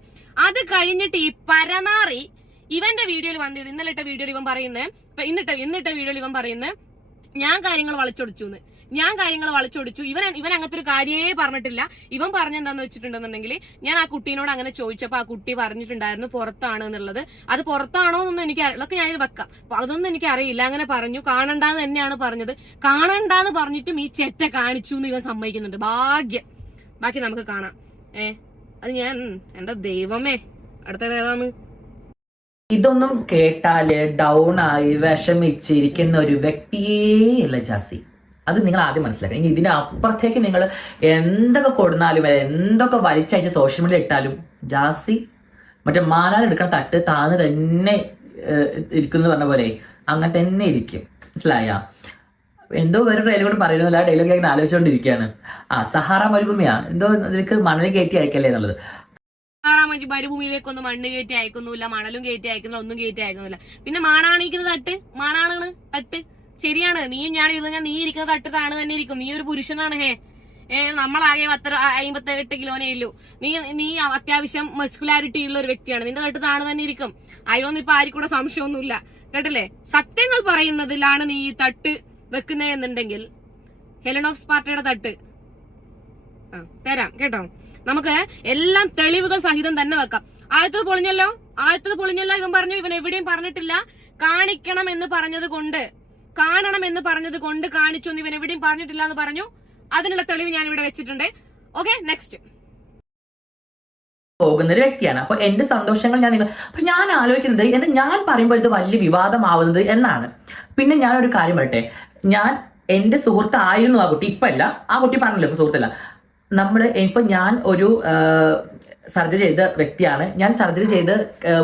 അത് കഴിഞ്ഞിട്ട് ഈ പരനാറി ഇവന്റെ വീഡിയോയിൽ വന്നിരുന്നു, ഇന്നിട്ട വീഡിയോയിൽ ഇവൻ പറയുന്നത്, ഇന്നിട്ട വീഡിയോയിൽ ഇവൻ പറയുന്നത് ഞാൻ കാര്യങ്ങൾ വളച്ചൊടിച്ചു. ഇവൻ അങ്ങനത്തെ ഒരു കാര്യമേ പറഞ്ഞിട്ടില്ല. ഇവൻ പറഞ്ഞെന്താന്ന് വെച്ചിട്ടുണ്ടെന്നുണ്ടെങ്കിൽ, ഞാൻ ആ കുട്ടീനോട് അങ്ങനെ ചോദിച്ചപ്പോ ആ കുട്ടി പറഞ്ഞിട്ടുണ്ടായിരുന്നു പുറത്താണ് എന്നുള്ളത്. അത് പുറത്താണോ എന്നൊന്നും എനിക്ക് അതൊക്കെ ഞാൻ വെക്കാം, അതൊന്നും എനിക്ക് അറിയില്ല. അങ്ങനെ പറഞ്ഞു, കാണണ്ടാന്ന് തന്നെയാണ് പറഞ്ഞത്. കാണണ്ടാന്ന് പറഞ്ഞിട്ടും ഈ ചെറ്റ കാണിച്ചു എന്ന് ഇവൻ സമ്മതിക്കുന്നുണ്ട്. ഭാഗ്യം. ബാക്കി നമുക്ക് കാണാം. അത് ഞാൻ എന്റെ ദൈവമേ അടുത്തത് ഏതാണ്? ഇതൊന്നും കേട്ടാല് ഡൗൺ ആയി വിഷമിച്ചിരിക്കുന്ന ഒരു വ്യക്തിയേ അല്ല ജാസി. അത് നിങ്ങൾ ആദ്യം മനസ്സിലാക്കണം. ഇനി ഇതിന്റെ അപ്പുറത്തേക്ക് നിങ്ങൾ എന്തൊക്കെ കൊടുന്നാലും എന്തൊക്കെ വലിച്ചയച്ച് സോഷ്യൽ മീഡിയ ഇട്ടാലും ജാസി മറ്റേ മാനാൻ എടുക്കുന്ന തട്ട് താന്ന് തന്നെ ഇരിക്കുന്നു പറഞ്ഞ പോലെ അങ്ങനെ തന്നെ ഇരിക്കും. മനസ്സിലായ? എന്തോ വേറെ ഡയലോഗ് പറയുന്നില്ല, ആ ഡയലോഗ് ഞാൻ ആലോചിച്ചുകൊണ്ടിരിക്കുകയാണ്. സഹാറ മരുഭൂമിയാ എന്തോ ഇതിലേക്ക് മണൽ കയറ്റി അയക്കല്ലേ എന്നുള്ളത്. മരുഭൂമിയിലേക്കൊന്നും മണ്ണ് കയറ്റി അയക്കുന്നില്ല, മണലും കയറ്റി അയക്കുന്നില്ല, ഒന്നും കയറ്റി അയക്കുന്നില്ല. പിന്നെ മാണാണിക്കുന്ന തട്ട്, മാണാണ് തട്ട്. ശരിയാണ്, നീയും ഞാൻ ഇരുന്ന് നീ ഇരിക്കുന്ന തട്ട് താണ് തന്നെ ഇരിക്കും. നീ ഒരു പുരുഷനാണ്. നമ്മളാകെ 58 കിലോനേ ഉള്ളൂ. നീ അത്യാവശ്യം മസ്കുലാരിറ്റി ഉള്ള ഒരു വ്യക്തിയാണ്. നിന്റെ തട്ട് താണ് തന്നെ ഇരിക്കും. അതിലൊന്നും ഇപ്പൊ ആർക്കൂടെ സംശയമൊന്നുമില്ല. കേട്ടില്ലേ? സത്യങ്ങൾ പറയുന്നതിലാണ് നീ ഈ തട്ട് വെക്കുന്നതെന്നുണ്ടെങ്കിൽ ഹെലൻ ഓഫ് സ്പാർട്ടയുടെ തട്ട് തരാം കേട്ടോ. നമുക്ക് എല്ലാം തെളിവുകൾ സഹിതം തന്നെ വെക്കാം. ആദ്യത്തത് പൊളിഞ്ഞല്ലോ. ഇവൻ പറഞ്ഞു ഇവൻ എവിടെയും പറഞ്ഞിട്ടില്ല. കാണിക്കണം എന്ന് പറഞ്ഞത് കൊണ്ട്, കാണണം എന്ന് പറഞ്ഞത് കൊണ്ട് കാണിച്ചു എന്ന് ഇവൻ എവിടെയും പറഞ്ഞിട്ടില്ല എന്ന് പറഞ്ഞു. അതിനുള്ള തെളിവ് ഞാൻ ഇവിടെ വെച്ചിട്ടുണ്ട്. Okay, next. പോകുന്ന ഒരു വ്യക്തിയാണ്. അപ്പൊ എന്റെ സന്തോഷങ്ങൾ അപ്പൊ ഞാൻ ആലോചിക്കുന്നത് എന്ന് ഞാൻ പറയുമ്പോൾ ഇത് വലിയ വിവാദമാവുന്നത് എന്നാണ്. പിന്നെ ഞാനൊരു കാര്യം പറയട്ടെ, ഞാൻ എന്റെ സുഹൃത്തായിരുന്നു ആ കുട്ടി, ഇപ്പൊ അല്ല. ആ കുട്ടി പറഞ്ഞല്ലോ ഇപ്പൊ സുഹൃത്തല്ല. ഞാൻ ഒരു സർജറി ചെയ്ത വ്യക്തിയാണ്. ഞാൻ സർജറി ചെയ്ത്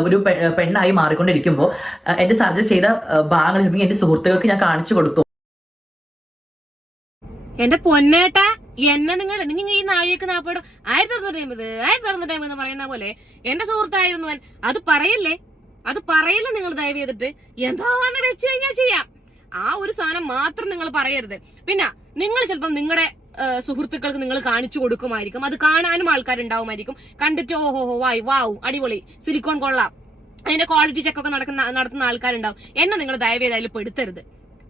ഒരു പെണ്ണായി മാറിക്കൊണ്ടിരിക്കുമ്പോൾ എന്റെ സർജറി ചെയ്ത ഭാഗങ്ങൾ എന്റെ സുഹൃത്തുക്കൾക്ക് ഞാൻ കാണിച്ചു കൊടുക്കും. എന്റെ പൊന്നേട്ട, എന്നെ നിങ്ങൾ ഈ നാഴികക്ക് 1950 എന്ന് പറയുന്ന പോലെ എന്റെ സുഹൃത്തായിരുന്നു. അത് പറയില്ലേ നിങ്ങൾ ദയവ് ചെയ്തിട്ട്. എന്താന്ന് വെച്ച് കഴിഞ്ഞാൽ ചെയ്യാം. ആ ഒരു സാധനം മാത്രം നിങ്ങൾ പറയരുത്. പിന്നെ നിങ്ങൾ ചിലപ്പം നിങ്ങളുടെ സുഹൃത്തുക്കൾക്ക് നിങ്ങൾ കാണിച്ചു കൊടുക്കുമായിരിക്കും. അത് കാണാനും ആൾക്കാരുണ്ടാവുമായിരിക്കും. കണ്ടിട്ട് ഓഹോ വാവ് അടിപൊളി, സിലിക്കോൺ കൊള്ളാം, അതിന്റെ ക്വാളിറ്റി ചെക്കൊക്കെ നടത്തുന്ന ആൾക്കാരുണ്ടാവും. എന്നെ നിങ്ങൾ ദയവേത് അതിൽ പെടുത്തരുത്.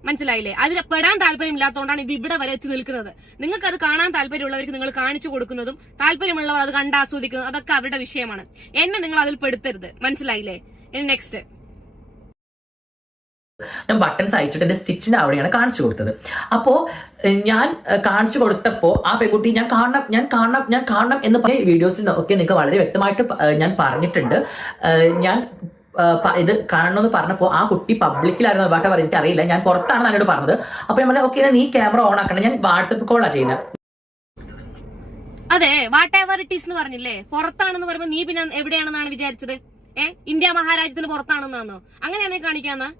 മനസ്സിലായില്ലേ? അതിൽ പെടാൻ താല്പര്യമില്ലാത്തതുകൊണ്ടാണ് ഇത് ഇവിടെ വരെ എത്തി നിൽക്കുന്നത്. നിങ്ങൾക്ക് അത് കാണാൻ താല്പര്യമുള്ളവർക്ക് നിങ്ങൾ കാണിച്ചു കൊടുക്കുന്നതും താല്പര്യമുള്ളവർ അത് കണ്ടാസ്വദിക്കുന്നതും അതൊക്കെ അവരുടെ വിഷയമാണ്. എന്നെ നിങ്ങൾ അതിൽ പെടുത്തരുത്. മനസ്സിലായില്ലേ? നെക്സ്റ്റ്. ഞാൻ ബട്ടൺസ് അയച്ചിട്ട് എന്റെ സ്റ്റിച്ചിന്റെ അവിടെയാണ് കാണിച്ചു കൊടുത്തത്. അപ്പോ ഞാൻ കാണിച്ചു കൊടുത്തപ്പോ ആ പെൺകുട്ടി ഞാൻ കാണണം എന്ന് പറഞ്ഞ വീഡിയോസിൽ ഒക്കെ നിങ്ങൾക്ക് വളരെ വ്യക്തമായിട്ട് ഞാൻ പറഞ്ഞിട്ടുണ്ട്. ഞാൻ ഇത് കാണണമെന്ന് പറഞ്ഞപ്പോ ആ കുട്ടി പബ്ലിക്കിലായിരുന്നു ബാട്ട പറഞ്ഞ എനിക്കറിയില്ല, ഞാൻ പുറത്താണ് എന്നോട് പറഞ്ഞത്. അപ്പൊ ഞാൻ പറഞ്ഞു ഓക്കെ നീ ക്യാമറ ഓൺ ആക്കണം, ഞാൻ വാട്സപ്പ് കോളാ ചെയ്യുന്നത്. അതെ, വാട്ട് എവർ ഇറ്റ് ഈസ് എന്ന് പറഞ്ഞില്ലേ? പുറത്താണെന്ന് പറയുമ്പോ നീ പിന്നെ എവിടെയാണെന്നാണ് വിചാരിച്ചത്? ഇന്ത്യ മഹാരാജ്യത്തിന് പുറത്താണെന്നാണോ? അങ്ങനെയാണെ കാണിക്കാന്നാ?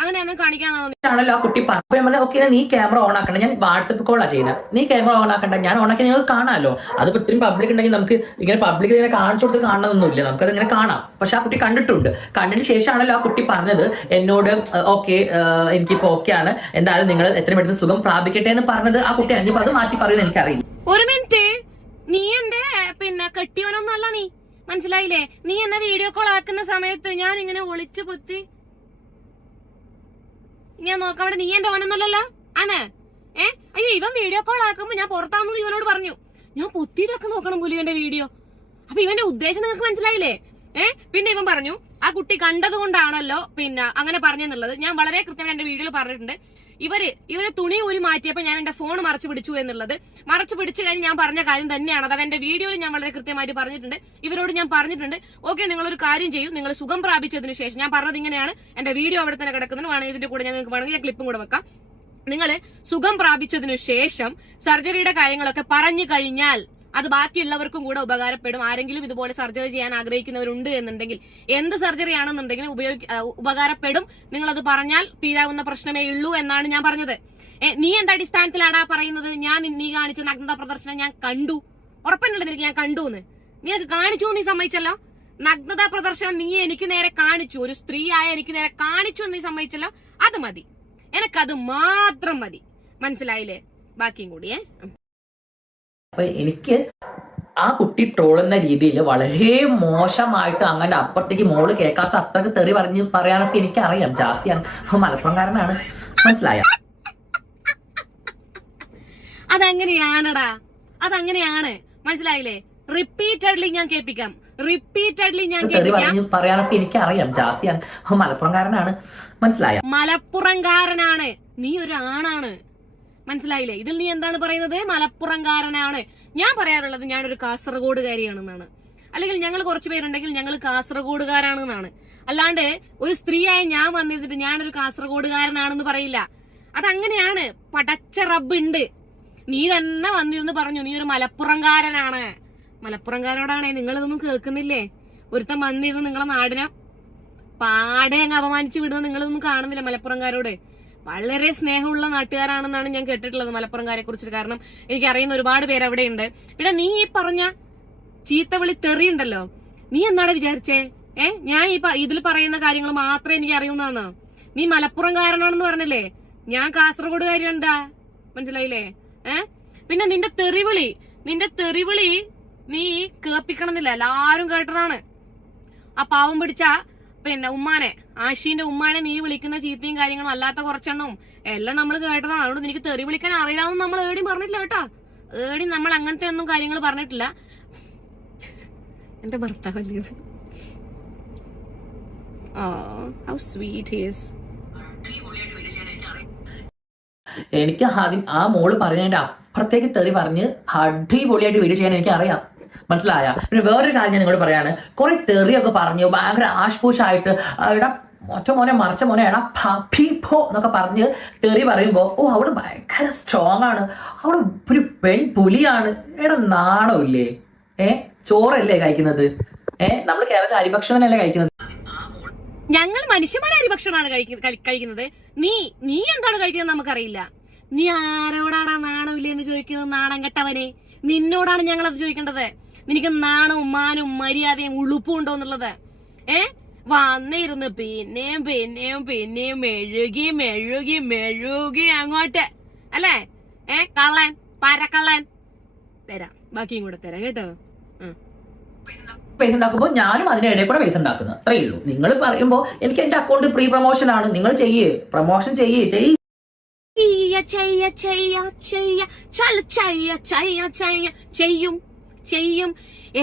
അങ്ങനെയാണെന്ന് കാണിക്കാന്നാണല്ലോ ആ കുട്ടി പറഞ്ഞു. ഓക്കെ നീ ക്യാമറ ഓൺ ആക്കണം, ഞാൻ വാട്സപ്പ് കോളാ ചെയ്യുന്നത്. നീ ക്യാമറ ഓൺ ആക്കണ്ട, ഞാൻ ഓൺ ആക്കി നിങ്ങൾക്ക് കാണാമല്ലോ. അത് ഇത്രയും പബ്ലിക് ഉണ്ടെങ്കിൽ നമുക്ക് ഇങ്ങനെ പബ്ലിക് ഇങ്ങനെ കാണിച്ചു കൊടുത്ത് കാണണമെന്നൊന്നുമില്ല, നമുക്കത് ഇങ്ങനെ കാണാം. പക്ഷെ ആ കുട്ടി കണ്ടിട്ടുണ്ട്. കണ്ടതിന് ശേഷമാണല്ലോ ആ കുട്ടി പറഞ്ഞത് എന്നോട് ഓക്കെ എനിക്കിപ്പോ ഓക്കെ ആണ്, എന്തായാലും നിങ്ങൾ എത്രയും പെട്ടെന്ന് സുഖം പ്രാപിക്കട്ടെ എന്ന് പറഞ്ഞത്. ആ കുട്ടി അഞ്ചിപ്പോ അത് മാറ്റി പറയുന്നത് എനിക്കറിയില്ല. ഒരു മിനിറ്റ്, നീ എന്റെ കെട്ടിയോനൊന്നല്ല നീ. മനസ്സിലായില്ലേ? നീ എന്നെ വീഡിയോ കോൾ ആക്കുന്ന സമയത്ത് ഞാൻ ഇങ്ങനെ ഒളിച്ചു പൊത്തി ഞാൻ നോക്കാം. അവിടെ നീ എന്റെ ഓനൊന്നല്ലോ ആണ്. അയ്യോ, ഇവൻ വീഡിയോ കോൾ ആക്കുമ്പോ ഞാൻ പുറത്താണെന്ന് ഇവനോട് പറഞ്ഞു. ഞാൻ പൊത്തിയിലൊക്കെ നോക്കണം പോലും ഇവന്റെ വീഡിയോ. അപ്പൊ ഇവന്റെ ഉദ്ദേശം നിങ്ങൾക്ക് മനസ്സിലായില്ലേ? പിന്നെ ഇവൻ പറഞ്ഞു ആ കുട്ടി കണ്ടതുകൊണ്ടാണല്ലോ അങ്ങനെ പറഞ്ഞെന്നുള്ളത് ഞാൻ വളരെ കൃത്യമായിട്ട് എന്റെ വീഡിയോയിൽ പറഞ്ഞിട്ടുണ്ട്. ഇവര് തുണി ഊരി മാറ്റിയപ്പോ ഞാൻ എന്റെ ഫോൺ മറച്ചു പിടിച്ചു എന്നുള്ളത്. മറച്ചു പിടിച്ചു കഴിഞ്ഞ് ഞാൻ പറഞ്ഞ കാര്യം തന്നെയാണ്. അത് എന്റെ വീഡിയോയിൽ ഞാൻ വളരെ കൃത്യമായിട്ട് പറഞ്ഞിട്ടുണ്ട്. ഇവരോട് ഞാൻ പറഞ്ഞിട്ടുണ്ട് ഓക്കെ നിങ്ങളൊരു കാര്യം ചെയ്യും, നിങ്ങൾ സുഖം പ്രാപിച്ചതിന് ശേഷം, ഞാൻ പറഞ്ഞത് ഇങ്ങനെയാണ്, എന്റെ വീഡിയോ അവിടെ തന്നെ കിടക്കുന്നത്, വേണമെങ്കിൽ ഇതിന്റെ കൂടെ നിങ്ങൾക്ക് വേണമെങ്കിൽ ഞാൻ ക്ലിപ്പും കൂടെ വെക്കാം. നിങ്ങൾ സുഖം പ്രാപിച്ചതിനു ശേഷം സർജറിയുടെ കാര്യങ്ങളൊക്കെ പറഞ്ഞു കഴിഞ്ഞാൽ അത് ബാക്കിയുള്ളവർക്കും കൂടെ ഉപകാരപ്പെടും. ആരെങ്കിലും ഇതുപോലെ സർജറി ചെയ്യാൻ ആഗ്രഹിക്കുന്നവരുണ്ട് എന്നുണ്ടെങ്കിൽ, എന്ത് സർജറി ആണെന്നുണ്ടെങ്കിലും ഉപകാരപ്പെടും. നിങ്ങൾ അത് പറഞ്ഞാൽ തീരാവുന്ന പ്രശ്നമേ ഉള്ളൂ എന്നാണ് ഞാൻ പറഞ്ഞത്. നീ എന്താ അടിസ്ഥാനത്തിലാടാ പറയുന്നത്? നീ കാണിച്ച നഗ്നത പ്രദർശനം ഞാൻ കണ്ടു. ഉറപ്പന്നല്ല നിനക്ക് ഞാൻ കണ്ടു എന്ന്? നീ അത് കാണിച്ചു നീ സമ്മതിച്ചല്ലോ. നഗ്നത പ്രദർശനം നീ എനിക്ക് നേരെ കാണിച്ചു, ഒരു സ്ത്രീയായ എനിക്ക് നേരെ കാണിച്ചു എന്ന് നീ സമ്മതിച്ചല്ലോ. അത് മതി, എനക്കത് മാത്രം മതി. മനസ്സിലായില്ലേ? ബാക്കിയും കൂടിയേ. അപ്പൊ എനിക്ക് ആ കുട്ടി ട്രോളുന്ന രീതിയിൽ വളരെ മോശമായിട്ട് അങ്ങനെ അപ്പുറത്തേക്ക് മോള് കേൾക്കാത്ത അത്രക്ക് തെറി പറയാനൊക്കെ എനിക്കറിയാം. ജാസിയാണ്, മലപ്പുറംകാരനാണ്. മനസ്സിലായ? അതങ്ങനെയാണടാ, അതങ്ങനെയാണ്. മനസ്സിലായില്ലേ? റിപ്പീറ്റഡ്ലി ഞാൻ കേൾപ്പിക്കാം. പറയാനൊക്കെ എനിക്കറിയാം. ജാസിയാണ്, മലപ്പുറംകാരനാണ്. മനസ്സിലായ? മലപ്പുറംകാരനാണ്. നീ ഒരു ആണാണ്. മനസ്സിലായില്ലേ? ഇതിൽ നീ എന്താണ് പറയുന്നത്? മലപ്പുറംകാരനാണ്. ഞാൻ പറയാറുള്ളത് ഞാനൊരു കാസർഗോഡുകാരിയാണെന്നാണ്, അല്ലെങ്കിൽ ഞങ്ങൾ കുറച്ചു പേരുണ്ടെങ്കിൽ ഞങ്ങൾ കാസർഗോഡുകാരാണെന്നാണ്. അല്ലാണ്ട് ഒരു സ്ത്രീയായ ഞാൻ വന്നിരുന്നിട്ട് ഞാനൊരു കാസർഗോഡുകാരനാണെന്ന് പറയില്ല. അതങ്ങനെയാണ്, പടച്ച റബ്ബുണ്ട്. നീ തന്നെ വന്നിരുന്ന് പറഞ്ഞു നീ ഒരു മലപ്പുറംകാരനാണ്. മലപ്പുറംകാരോടാണേ നിങ്ങളിതൊന്നും കേൾക്കുന്നില്ലേ? ഒരുത്തം വന്നിരുന്ന് നിങ്ങളെ നാടിനെ പാടെ അങ്ങ് അപമാനിച്ചു വിടുന്നത് നിങ്ങളിതൊന്നും കാണുന്നില്ല. മലപ്പുറംകാരോട് വളരെ സ്നേഹമുള്ള നാട്ടുകാരാണെന്നാണ് ഞാൻ കേട്ടിട്ടുള്ളത് മലപ്പുറംകാരെ കുറിച്ച്. കാരണം എനിക്കറിയുന്ന ഒരുപാട് പേര് അവിടെ ഉണ്ട്. ഇവിടെ നീ ഈ പറഞ്ഞ ചീത്തവിളി തെറിയുണ്ടല്ലോ, നീ എന്താണ് വിചാരിച്ചേ? ഞാൻ ഇതിൽ പറയുന്ന കാര്യങ്ങൾ മാത്രമേ എനിക്ക് അറിയുന്നതാണോ? നീ മലപ്പുറംകാരനാണെന്ന് പറഞ്ഞല്ലേ, ഞാൻ കാസർഗോഡുകാരിയുണ്ടാ, മനസ്സിലായില്ലേ? പിന്നെ നിന്റെ തെറിവിളി നീ കേൾപ്പിക്കണമെന്നില്ല, എല്ലാരും കേട്ടതാണ്. ആ പാവം പിടിച്ച പിന്നെ ഉമ്മാനെ, ആഷീന്റെ ഉമ്മാനെ നീ വിളിക്കുന്ന ചീത്തയും കാര്യങ്ങളും അല്ലാത്ത കുറച്ചെണ്ണവും എല്ലാം നമ്മൾ കേട്ടതാണ്. അതുകൊണ്ട് നിനക്ക് തെറി വിളിക്കാൻ അറിയാമെന്ന് നമ്മൾ ഏടിയും പറഞ്ഞിട്ടില്ല കേട്ടോ. ഏടിയും നമ്മൾ അങ്ങനത്തെ ഒന്നും കാര്യങ്ങൾ പറഞ്ഞിട്ടില്ല. എന്റെ ഭർത്താവല്ലേ, ഹൗ സ്വീറ്റ് ഹി ഈസ്. എനിക്ക് ആദ്യം ആ മോള് പറഞ്ഞതിന്റെ അപ്പുറത്തേക്ക് തെറി പറഞ്ഞ് അടിപൊളിയായിട്ട് വീഡിയോ ചെയ്യാൻ എനിക്ക് അറിയാം, മനസ്സിലായ? പിന്നെ വേറൊരു കാര്യം ഞാൻ നിങ്ങളോട് പറയാണ്, കുറെ തെറിയൊക്കെ പറഞ്ഞു ഭയങ്കര ആഷ്പൂഷായിട്ട് എടാ ഒറ്റ മോനെ മറിച്ച മോനെ എടാ പോ എന്നൊക്കെ പറഞ്ഞ് തെറി പറയുമ്പോ അവള് ഭയങ്കര സ്ട്രോങ് ആണ്, അവള് ഒരു പെൺ പുലിയാണ്. എടാ നാണമില്ലേ? ചോറല്ലേ കഴിക്കുന്നത്? നമ്മൾ കേരളത്തിൽ അരിഭക്ഷണം തന്നെയല്ലേ കഴിക്കുന്നത്. ഞങ്ങൾ മനുഷ്യന്മാരെ അരിഭക്ഷണമാണ് കഴിക്കുന്നത്. നീ എന്താണ് കഴിക്കുന്നത് നമുക്കറിയില്ല. നീ ആരോടാണ് നാണമില്ലേ എന്ന് ചോദിക്കുന്നത്? നാണം കെട്ടവനെ, നിന്നോടാണ് ഞങ്ങൾ അത് ചോദിക്കേണ്ടത്. നിനക്ക് നാണവും മാനവും മര്യാദയും ഉളുപ്പും ഉണ്ടോ എന്നുള്ളത്. വന്നിരുന്ന് പിന്നെയും മെഴുകി അങ്ങോട്ട് അല്ലേ? കള്ളൻ പരക്കള്ളൻ. തരാം, ബാക്കിയും കൂടെ തരാം കേട്ടോ. പൈസ ഉണ്ടാക്കുമ്പോൾ ഞാനും അതിനിടയിൽ കൂടെ പൈസ ഉണ്ടാക്കുന്നത്, അത്രയേ ഉള്ളൂ. നിങ്ങൾ പറയുമ്പോൾ എനിക്ക് എന്റെ അക്കൗണ്ട് പ്രീ പ്രൊമോഷൻ ആണ്, നിങ്ങൾ പ്രൊമോഷൻ ചെയ്യും.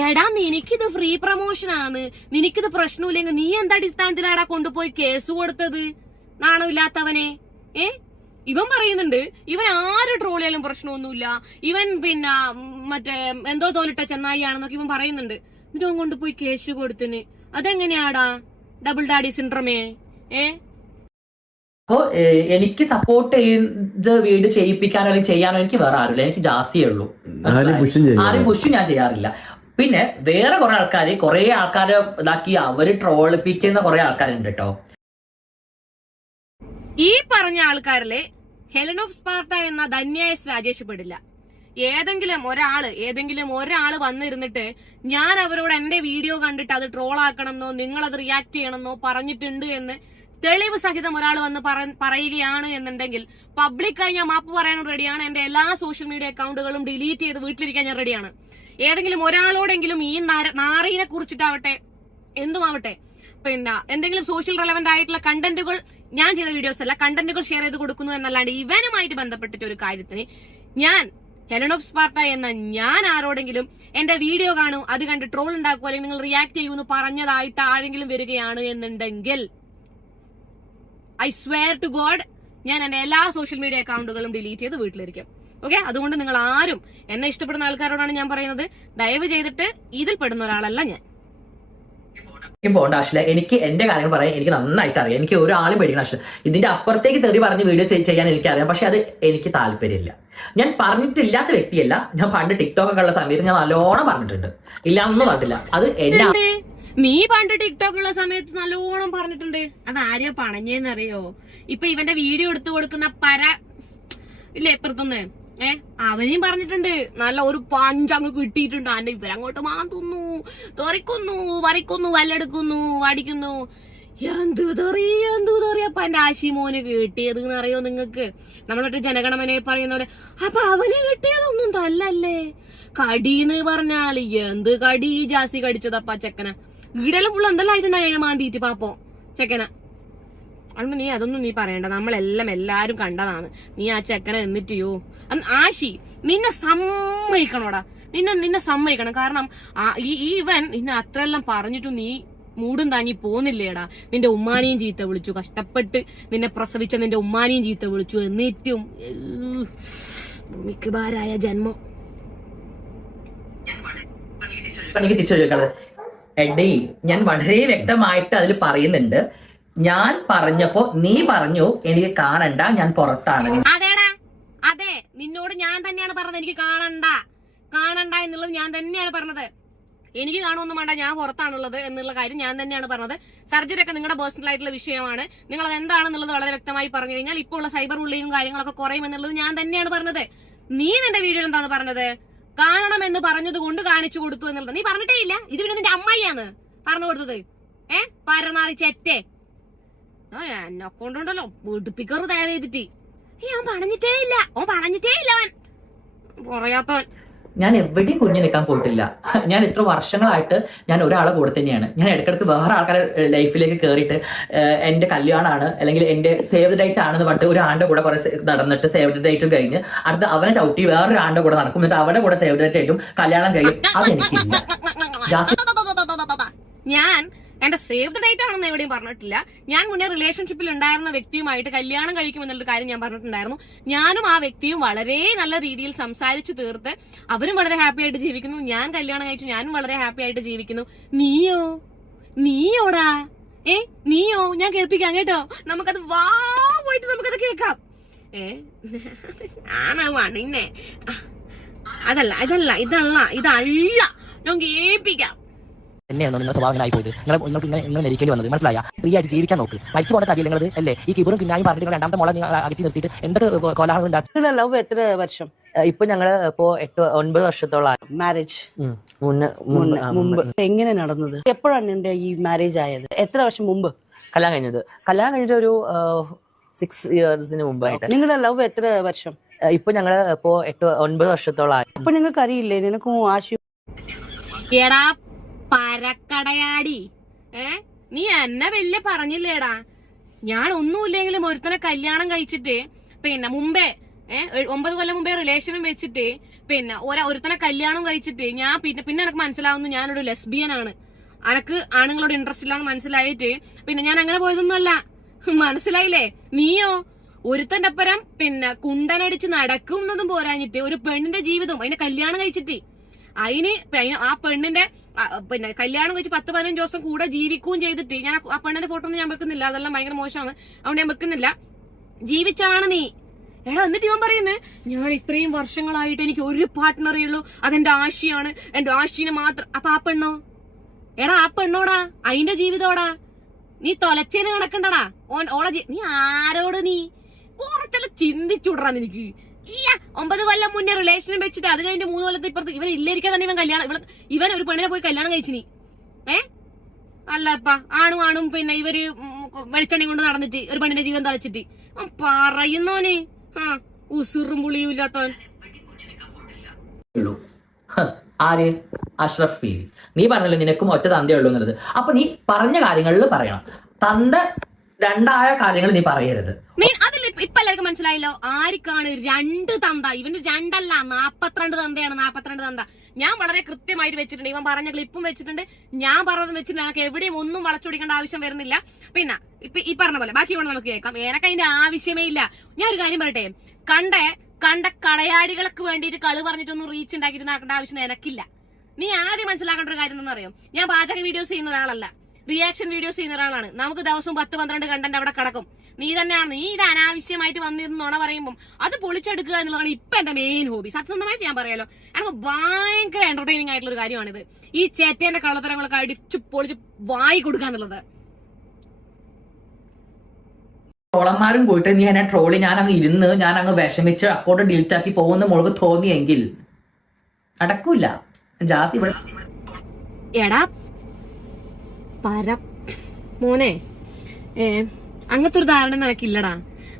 എടാ നിനക്കിത് ഫ്രീ പ്രൊമോഷൻ ആണ്, നിനക്കിത് പ്രശ്നമില്ലെങ്കിൽ നീ എന്താ അടിസ്ഥാനത്തിലാടാ കൊണ്ടുപോയി കേസ് കൊടുത്തത്? നാണമില്ലാത്തവനെ. ഇവൻ പറയുന്നുണ്ട് ഇവൻ ആര് ട്രോൾ ചെയ്യാലും പ്രശ്നമൊന്നുമില്ല, ഇവൻ പിന്നെ മറ്റേ എന്തോ തോലിട്ട ചെന്നായി ആണെന്നൊക്കെ ഇവൻ പറയുന്നുണ്ട്. എന്നിട്ട് അവൻ കൊണ്ടുപോയി കേസ് കൊടുത്തിന്. അതെങ്ങനെയാടാ ഡബിൾ ഡാഡി സിൻഡ്രമേ? അപ്പോ എനിക്ക് സപ്പോർട്ട് ചെയ്ത് വീട് ചെയ്യിപ്പിക്കാനോ അല്ലെങ്കിൽ ചെയ്യാനോ എനിക്ക് വേറെ ആരുമില്ല, എനിക്ക് ജാസിയേ ഉള്ളൂ. ആരും പുഷ് ഞാൻ ചെയ്യാറില്ല. പിന്നെ വേറെ കുറെ ആൾക്കാരെ ഇതാക്കി അവര് ട്രോളിപ്പിക്കുന്ന കുറെ ആൾക്കാരുണ്ട് കേട്ടോ. ഈ പറഞ്ഞ ആൾക്കാരിലെ ഹെലൻ ഓഫ് സ്പാർട്ട എന്ന ധന്യായസ് രാജേഷ് പെടില്ല. ഏതെങ്കിലും ഒരാള് വന്നിരുന്നിട്ട് ഞാൻ അവരോട് എന്റെ വീഡിയോ കണ്ടിട്ട് അത് ട്രോൾ ആക്കണമെന്നോ നിങ്ങളത് റിയാക്ട് ചെയ്യണമെന്നോ പറഞ്ഞിട്ടുണ്ട് എന്ന് തെളിവ് സഹിതം ഒരാൾ വന്ന് പറയുകയാണ് എന്നുണ്ടെങ്കിൽ പബ്ലിക്കായി ഞാൻ മാപ്പ് പറയാനും റെഡിയാണ്. എന്റെ എല്ലാ സോഷ്യൽ മീഡിയ അക്കൗണ്ടുകളും ഡിലീറ്റ് ചെയ്ത് വീട്ടിലിരിക്കാൻ ഞാൻ റെഡിയാണ്. ഏതെങ്കിലും ഒരാളോടെങ്കിലും ഈ നാറീനെ കുറിച്ചിട്ടാവട്ടെ എന്തുമാവട്ടെ പിന്നെ എന്തെങ്കിലും സോഷ്യൽ റെലവന്റ് ആയിട്ടുള്ള കണ്ടന്റുകൾ, ഞാൻ ചെയ്ത വീഡിയോസ് അല്ല, കണ്ടന്റുകൾ ഷെയർ ചെയ്ത് കൊടുക്കുന്നു എന്നല്ലാണ്ട് ഇവനുമായിട്ട് ബന്ധപ്പെട്ടിട്ട് ഒരു കാര്യത്തിന് ഞാൻ ഹെലൻ ഓഫ് സ്പാർട്ട എന്ന ഞാൻ ആരോടെങ്കിലും എന്റെ വീഡിയോ കാണും അത് കണ്ട് ട്രോൾ ഉണ്ടാക്കുക അല്ലെങ്കിൽ നിങ്ങൾ റിയാക്ട് ചെയ്യൂന്ന് പറഞ്ഞതായിട്ട് ആരെങ്കിലും വരികയാണ് എന്നുണ്ടെങ്കിൽ ഐ സ്വെയർ ടു ഗോഡ് ഞാൻ എന്റെ എല്ലാ സോഷ്യൽ മീഡിയ അക്കൗണ്ടുകളും ഡിലീറ്റ് ചെയ്ത് വീട്ടിലിരിക്കും. ഓക്കെ, അതുകൊണ്ട് നിങ്ങൾ ആരും എന്നെ ഇഷ്ടപ്പെടുന്ന ആൾക്കാരോടാണ് ഞാൻ പറയുന്നത്, ദയവ് ചെയ്തിട്ട് ഇതിൽ പെടുന്ന ഒരാളല്ല ഞാൻ. പോകണ്ട ആശില, എനിക്ക് എന്റെ കാര്യങ്ങൾ പറയാൻ എനിക്ക് നന്നായിട്ട് അറിയാം. എനിക്ക് ഒരാളും പേടിക്കണം ആശില. ഇതിന്റെ അപ്പുറത്തേക്ക് തെറി പറഞ്ഞ് വീഡിയോ ചെയ്യാൻ എനിക്കറിയാം, പക്ഷെ അത് എനിക്ക് താല്പര്യമില്ല. ഞാൻ പറഞ്ഞിട്ടില്ലാത്ത വ്യക്തിയല്ല. ഞാൻ പണ്ട് ടിക്ടോക്ക് ഒക്കെ ഉള്ള സമയത്ത് ഞാൻ നല്ലോണം പറഞ്ഞിട്ടുണ്ട്, ഇല്ലാന്നൊന്നും പറഞ്ഞില്ല. അത് എന്നെ നീ പണ്ട് ടിക്ടോക്ക് ഉള്ള സമയത്ത് നല്ലോണം പറഞ്ഞിട്ടുണ്ട്. അത് ആരെയോ പണഞ്ഞേന്നറിയോ? ഇപ്പൊ ഇവന്റെ വീഡിയോ എടുത്തു കൊടുക്കുന്ന ഇല്ലേ ഇപ്പുറത്തുനിന്ന് അവനെയും പറഞ്ഞിട്ടുണ്ട്. നല്ല ഒരു പഞ്ചങ്ങ് കിട്ടിയിട്ടുണ്ട്. അവന്റെ ഇവരങ്ങോട്ട് മാന്തുന്നു, തെറിക്കുന്നു, വരയ്ക്കുന്നു, വല്ലെടുക്കുന്നു, വടിക്കുന്നു. എന്ത് തെറിയപ്പ എന്റെ ആശിമോന് കിട്ടിയത് എന്നറിയോ നിങ്ങൾക്ക്? നമ്മളൊട്ട് ജനഗണമനെ പറയുന്ന പോലെ. അപ്പൊ അവന് കിട്ടിയതൊന്നും തല്ലല്ലേ. കടീന്ന് പറഞ്ഞാല് എന്ത് കടി ജാസി കടിച്ചതപ്പ ചെക്കന. വീടെല്ലാം ഫുള്ള് എന്തെല്ലാം ആയിട്ടുണ്ടായി മാന്തിയിട്ട് പാപ്പോ ചെക്കന. അതുകൊണ്ട് അതൊന്നും നീ പറയണ്ട, എല്ലാരും കണ്ടതാണ്. നീ ആ ചെക്കനെ എന്നിട്ടിയോ ആശി നിന്നെ സമ്മതിക്കണോടാ, നിന്നെ സമ്മതിക്കണം. കാരണം ഇവൻ നിന്നെ അത്രയെല്ലാം പറഞ്ഞിട്ടും നീ മൂടും താങ്ങി പോന്നില്ലേടാ. നിന്റെ ഉമ്മാനെയും ചീത്ത വിളിച്ചു, കഷ്ടപ്പെട്ട് നിന്നെ പ്രസവിച്ച നിന്റെ ഉമ്മാനെയും ചീത്ത വിളിച്ചു. എന്നിട്ടും ഭൂമിക്ക് ഭാരായ ജന്മം. എനിക്ക് തിരിച്ചു ചോദിക്കാനുള്ളത്, എടേ ഞാൻ വളരെ വ്യക്തമായിട്ട് അതിൽ പറയുന്നുണ്ട്, ഞാൻ പറഞ്ഞപ്പോ നീ പറഞ്ഞു എനിക്ക് കാണണ്ട, ഞാൻ പുറത്താണ്. അതേടാ, അതെ, നിന്നോട് ഞാൻ തന്നെയാണ് പറഞ്ഞത് എനിക്ക് കാണണ്ട എന്നുള്ളത് ഞാൻ തന്നെയാണ് പറഞ്ഞത്. എനിക്ക് കാണുമൊന്നും വേണ്ട, ഞാൻ പുറത്താണുള്ളത് എന്നുള്ള കാര്യം ഞാൻ തന്നെയാണ് പറഞ്ഞത്. സർജറി ഒക്കെ നിങ്ങളുടെ പേഴ്സണൽ ആയിട്ടുള്ള വിഷയമാണ്, നിങ്ങൾ അത് എന്താണെന്നുള്ളത് വളരെ വ്യക്തമായി പറഞ്ഞു കഴിഞ്ഞാൽ ഇപ്പോൾ ഉള്ള സൈബർ ബുള്ളിയും കാര്യങ്ങളൊക്കെ കുറയും എന്നുള്ളത് ഞാൻ തന്നെയാണ് പറഞ്ഞത്. നീ നിന്റെ വീഡിയോയിൽ എന്താണ് പറഞ്ഞത്? കാണണമെന്ന് പറഞ്ഞത് കൊണ്ട് കാണിച്ചു കൊടുത്തു എന്നുള്ളത് നീ പറഞ്ഞിട്ടേ ഇല്ല. ഇത് പിന്നെ നിന്റെ അമ്മായിയാണ് പറഞ്ഞു കൊടുത്തത്. പരനാറി ചെറ്റേ, എന്നെ കൊണ്ടുണ്ടല്ലോ വീട്ടിപ്പിക്കറ് ദയവ് ചെയ്തിട്ട്. അവൻ പറഞ്ഞിട്ടേ ഇല്ല അവൻ പറയാത്തവൻ. ഞാൻ എവിടെയും കുഞ്ഞു നിൽക്കാൻ പോയിട്ടില്ല. ഞാൻ ഇത്ര വർഷങ്ങളായിട്ട് ഞാൻ ഒരാളെ കൂടെ തന്നെയാണ്. ഞാൻ ഇടയ്ക്കിടയ്ക്ക് വേറെ ആൾക്കാരുടെ ലൈഫിലേക്ക് കയറിയിട്ട് എന്റെ കല്യാണമാണ് അല്ലെങ്കിൽ എന്റെ സേവ് ദ ഡേറ്റ് ആണെന്ന് പറഞ്ഞിട്ട് ഒരു ആളുടെ കൂടെ കുറെ നടന്നിട്ട് സേവ് ദ ഡേറ്റും കഴിഞ്ഞ് അടുത്ത് അവനെ ചവിട്ടി വേറൊരു ആളുടെ കൂടെ നടക്കും, എന്നിട്ട് അവരുടെ കൂടെ സേവ് ദ ഡേറ്റ് ആയിട്ടും കല്യാണം കഴിയും. അതെനിക്കില്ല. ഞാൻ എന്റെ സേവ് ദ ഡേറ്റ് ആണെന്ന് എവിടെയും പറഞ്ഞിട്ടില്ല. ഞാൻ മുന്നേ റിലേഷൻഷിപ്പിൽ ഉണ്ടായിരുന്ന വ്യക്തിയുമായിട്ട് കല്യാണം കഴിക്കുമെന്നുള്ളൊരു കാര്യം ഞാൻ പറഞ്ഞിട്ടുണ്ടായിരുന്നു. ഞാനും ആ വ്യക്തിയും വളരെ നല്ല രീതിയിൽ സംസാരിച്ചു തീർത്ത് അവരും വളരെ ഹാപ്പി ആയിട്ട് ജീവിക്കുന്നു. ഞാൻ കല്യാണം കഴിച്ചു, ഞാനും വളരെ ഹാപ്പി ആയിട്ട് ജീവിക്കുന്നു. നീയോടാ നീയോ? ഞാൻ കേൾപ്പിക്കാം കേട്ടോ, നമുക്കത് പോയിട്ട് നമുക്കത് കേൾക്കാം. ആണെ അതല്ല ഞാൻ കേൾപ്പിക്കാം. തന്നെയാണോ നിങ്ങളുടെ സ്വഭാവം ആയി പോയത്? നിങ്ങൾ നെരിക്കേണ്ടി വന്നത് മനസ്സിലായ? ഫ്രീ ആയിട്ട് ജീവിക്കാൻ നോക്ക്. മരിച്ചു പോകേണ്ട കാര്യമില്ല നിങ്ങളത് അല്ലേ? ഈ കിബറും കിന്നായും പറഞ്ഞിട്ട് രണ്ടാമത്തെ മോളെ അകറ്റി നിർത്തിയിട്ട് എന്തൊക്കെ കോലാഹലം ഉണ്ടാക്കി. ലവ് എത്ര വർഷം? ഇപ്പൊ ഞങ്ങള് ഇപ്പോ 8-9 വർഷത്തോളം മാരേജ് മുമ്പ് എങ്ങനെ നടന്നത്? എപ്പോഴാണ് ഈ മാരേജ് ആയത്? എത്ര വർഷം മുമ്പ് കല്യാണം കഴിഞ്ഞിട്ട്? ഒരു 6 ഇയേഴ്സിന് മുമ്പായിട്ട്. നിങ്ങളുടെ ലവ് എത്ര വർഷം? ഇപ്പൊ ഞങ്ങള് ഇപ്പോ 8-9 വർഷത്തോളം. അപ്പൊ നിങ്ങൾക്ക് അറിയില്ലേ നിനക്കും ആശയം? എടാ പരക്കടയാടി, നീ എന്നെ വലിയ പറഞ്ഞില്ലേടാ. ഞാൻ ഒന്നുമില്ലെങ്കിലും ഒരുത്തനെ കല്യാണം കഴിച്ചിട്ട് പിന്നെ മുമ്പേ 9 കൊല്ലം മുമ്പേ റിലേഷനും വെച്ചിട്ട് പിന്നെ ഒരുത്തനെ കല്യാണം കഴിച്ചിട്ട് ഞാൻ പിന്നെ എനിക്ക് മനസ്സിലാവുന്നു ഞാനൊരു ലെസ്ബിയൻ ആണ്, അനക്ക് ആണുങ്ങളോട് ഇൻട്രസ്റ്റ് ഇല്ലാന്ന് മനസ്സിലായിട്ട് പിന്നെ ഞാൻ അങ്ങനെ പോയതൊന്നുമല്ല. മനസ്സിലായില്ലേ? നീയോ ഒരുത്തന്റെ അപ്പുറം പിന്നെ കുണ്ടനടിച്ച് നടക്കുന്നതും പോരാഞ്ഞിട്ട് ഒരു പെണ്ണിന്റെ ജീവിതം അതിനെ കല്യാണം കഴിച്ചിട്ട് അതിന് ആ പെണ്ണിന്റെ പിന്നെ കല്യാണം കഴിച്ച് 10-15 ദിവസം കൂടെ ജീവിക്കുകയും ചെയ്തിട്ട് ഞാൻ ആ പെണ്ണിന്റെ ഫോട്ടോ ഒന്നും ഞാൻ വെക്കുന്നില്ല, അതെല്ലാം ഭയങ്കര മോശമാണ്, അതുകൊണ്ട് ഞാൻ വെക്കുന്നില്ല. ജീവിച്ചാണ് നീ. എടാ എന്നിട്ട് ഇവൻ പറയുന്നത് ഞാൻ ഇത്രയും വർഷങ്ങളായിട്ട് എനിക്ക് ഒരു പാർട്ട്ണറേ ഉള്ളൂ, അതെന്റെ ആശയാണ്, എന്റെ ആശീനെ മാത്രം. അപ്പൊ ആ പെണ്ണോ? എടാ ആ പെണ്ണോടാ, അതിന്റെ ജീവിതോടാ നീ തൊലച്ചേന് കണക്കണ്ടടാ. നീ ആരോട് നീ കുറച്ചെല്ലാം ചിന്തിച്ചുവിടറാ നിനക്ക്. 9 കൊല്ലം മുന്നേ റിലേഷനും വെച്ചിട്ട് അത് കഴിഞ്ഞിട്ട് 3 കൊല്ലത്തെ ഇപ്പുറത്ത് ഇവൻ ഇല്ലായിരിക്കാൻ തന്നെ ഇവൻ ഒരു പെണ്ണിനെ പോയി കല്യാണം കഴിച്ചിനി. അല്ലപ്പാ ആണും പിന്നെ ഇവര് വെളിച്ചെണ്ണി കൊണ്ട് നടന്നിട്ട് ഒരു പെണ്ണിന്റെ ജീവൻ തളച്ചിട്ട് പറയുന്നോനെ ഉസുറും പുളിയും ഇല്ലാത്തവൻ. ആര്? അഷ്റഫ് ഫീൽ. നീ പറഞ്ഞല്ലോ നിനക്കും ഒറ്റ തന്തേ ഉള്ളൂ എന്നുള്ളത്. അപ്പൊ നീ പറഞ്ഞ കാര്യങ്ങളിൽ പറയണം, തന്ത രണ്ടായ കാര്യങ്ങൾ നീ പറയരുത്. അതിൽ ഇപ്പൊ എല്ലാവർക്കും മനസ്സിലായല്ലോ ആർക്കാണ് 2 തന്ത. ഇവന് 2 അല്ല 42 തന്തയാണ്. 42 തന്ത ഞാൻ വളരെ കൃത്യമായിട്ട് വെച്ചിട്ടുണ്ട്. ഇവൻ പറഞ്ഞ ക്ലിപ്പും വെച്ചിട്ടുണ്ട്, ഞാൻ പറഞ്ഞതും വെച്ചിട്ടുണ്ട്. എനിക്ക് എവിടെയും ഒന്നും വളച്ചൊടിക്കേണ്ട ആവശ്യം വരുന്നില്ല. പിന്നെ ഇപ്പൊ ഈ പറഞ്ഞ പോലെ ബാക്കി കൊണ്ട് നമുക്ക് കേൾക്കാം. എനക്ക് അതിന്റെ ആവശ്യമേ ഇല്ല. ഞാൻ ഒരു കാര്യം പറയട്ടെ, കണ്ട കടയാടികൾക്ക് വേണ്ടിയിട്ട് കളി പറഞ്ഞിട്ടൊന്നും റീച്ച് ഉണ്ടാക്കിയിട്ട് നടക്കേണ്ട ആവശ്യം എനക്കില്ല. നീ ആദ്യം മനസ്സിലാക്കേണ്ട ഒരു കാര്യം എന്നറിയാം, ഞാൻ പാചക വീഡിയോസ് ചെയ്യുന്ന ഒരാളല്ല, റിയാക്ഷൻ വീഡിയോസ് ചെയ്യുന്ന ഒരാളാണ്. നമുക്ക് ദിവസവും 10-12 കണ്ടന്റ് അവിടെ കിടക്കും. നീ തന്നെയാണ് നീ ഇത് അനാവശ്യമായിട്ട് വന്നിരുന്നോണ പറയുമ്പോൾ അത് പൊളിച്ചെടുക്കുക എന്നുള്ളതാണ് ഇപ്പൊ എന്റെ മെയിൻ ഹോബി. സത്യസന്ധമായിട്ട് ഞാൻ പറയാലോ, എനിക്ക് ഭയങ്കര എന്റർടൈനിങ് ആയിട്ടുള്ള ഒരു കാര്യമാണിത്. ഈ ചേറ്റേന്റെ കള്ളത്തരങ്ങളൊക്കെ അടിച്ച് പൊളിച്ച് വായി കൊടുക്കുക എന്നുള്ളത്. ട്രോളന്മാരും പോയിട്ട് നീ എന്നെ ട്രോളി ഞാൻ അങ്ങ് വിഷമിച്ച് അക്കൗണ്ട് ഡിലീറ്റ് ആക്കി പോകുന്ന മുളക് തോന്നിയെങ്കിൽ നടക്കൂല. ജാസി ഇവിടെ എടാ മോനെ, അങ്ങനത്തെ ഒരു ധാരണ നിനക്കില്ലടാ.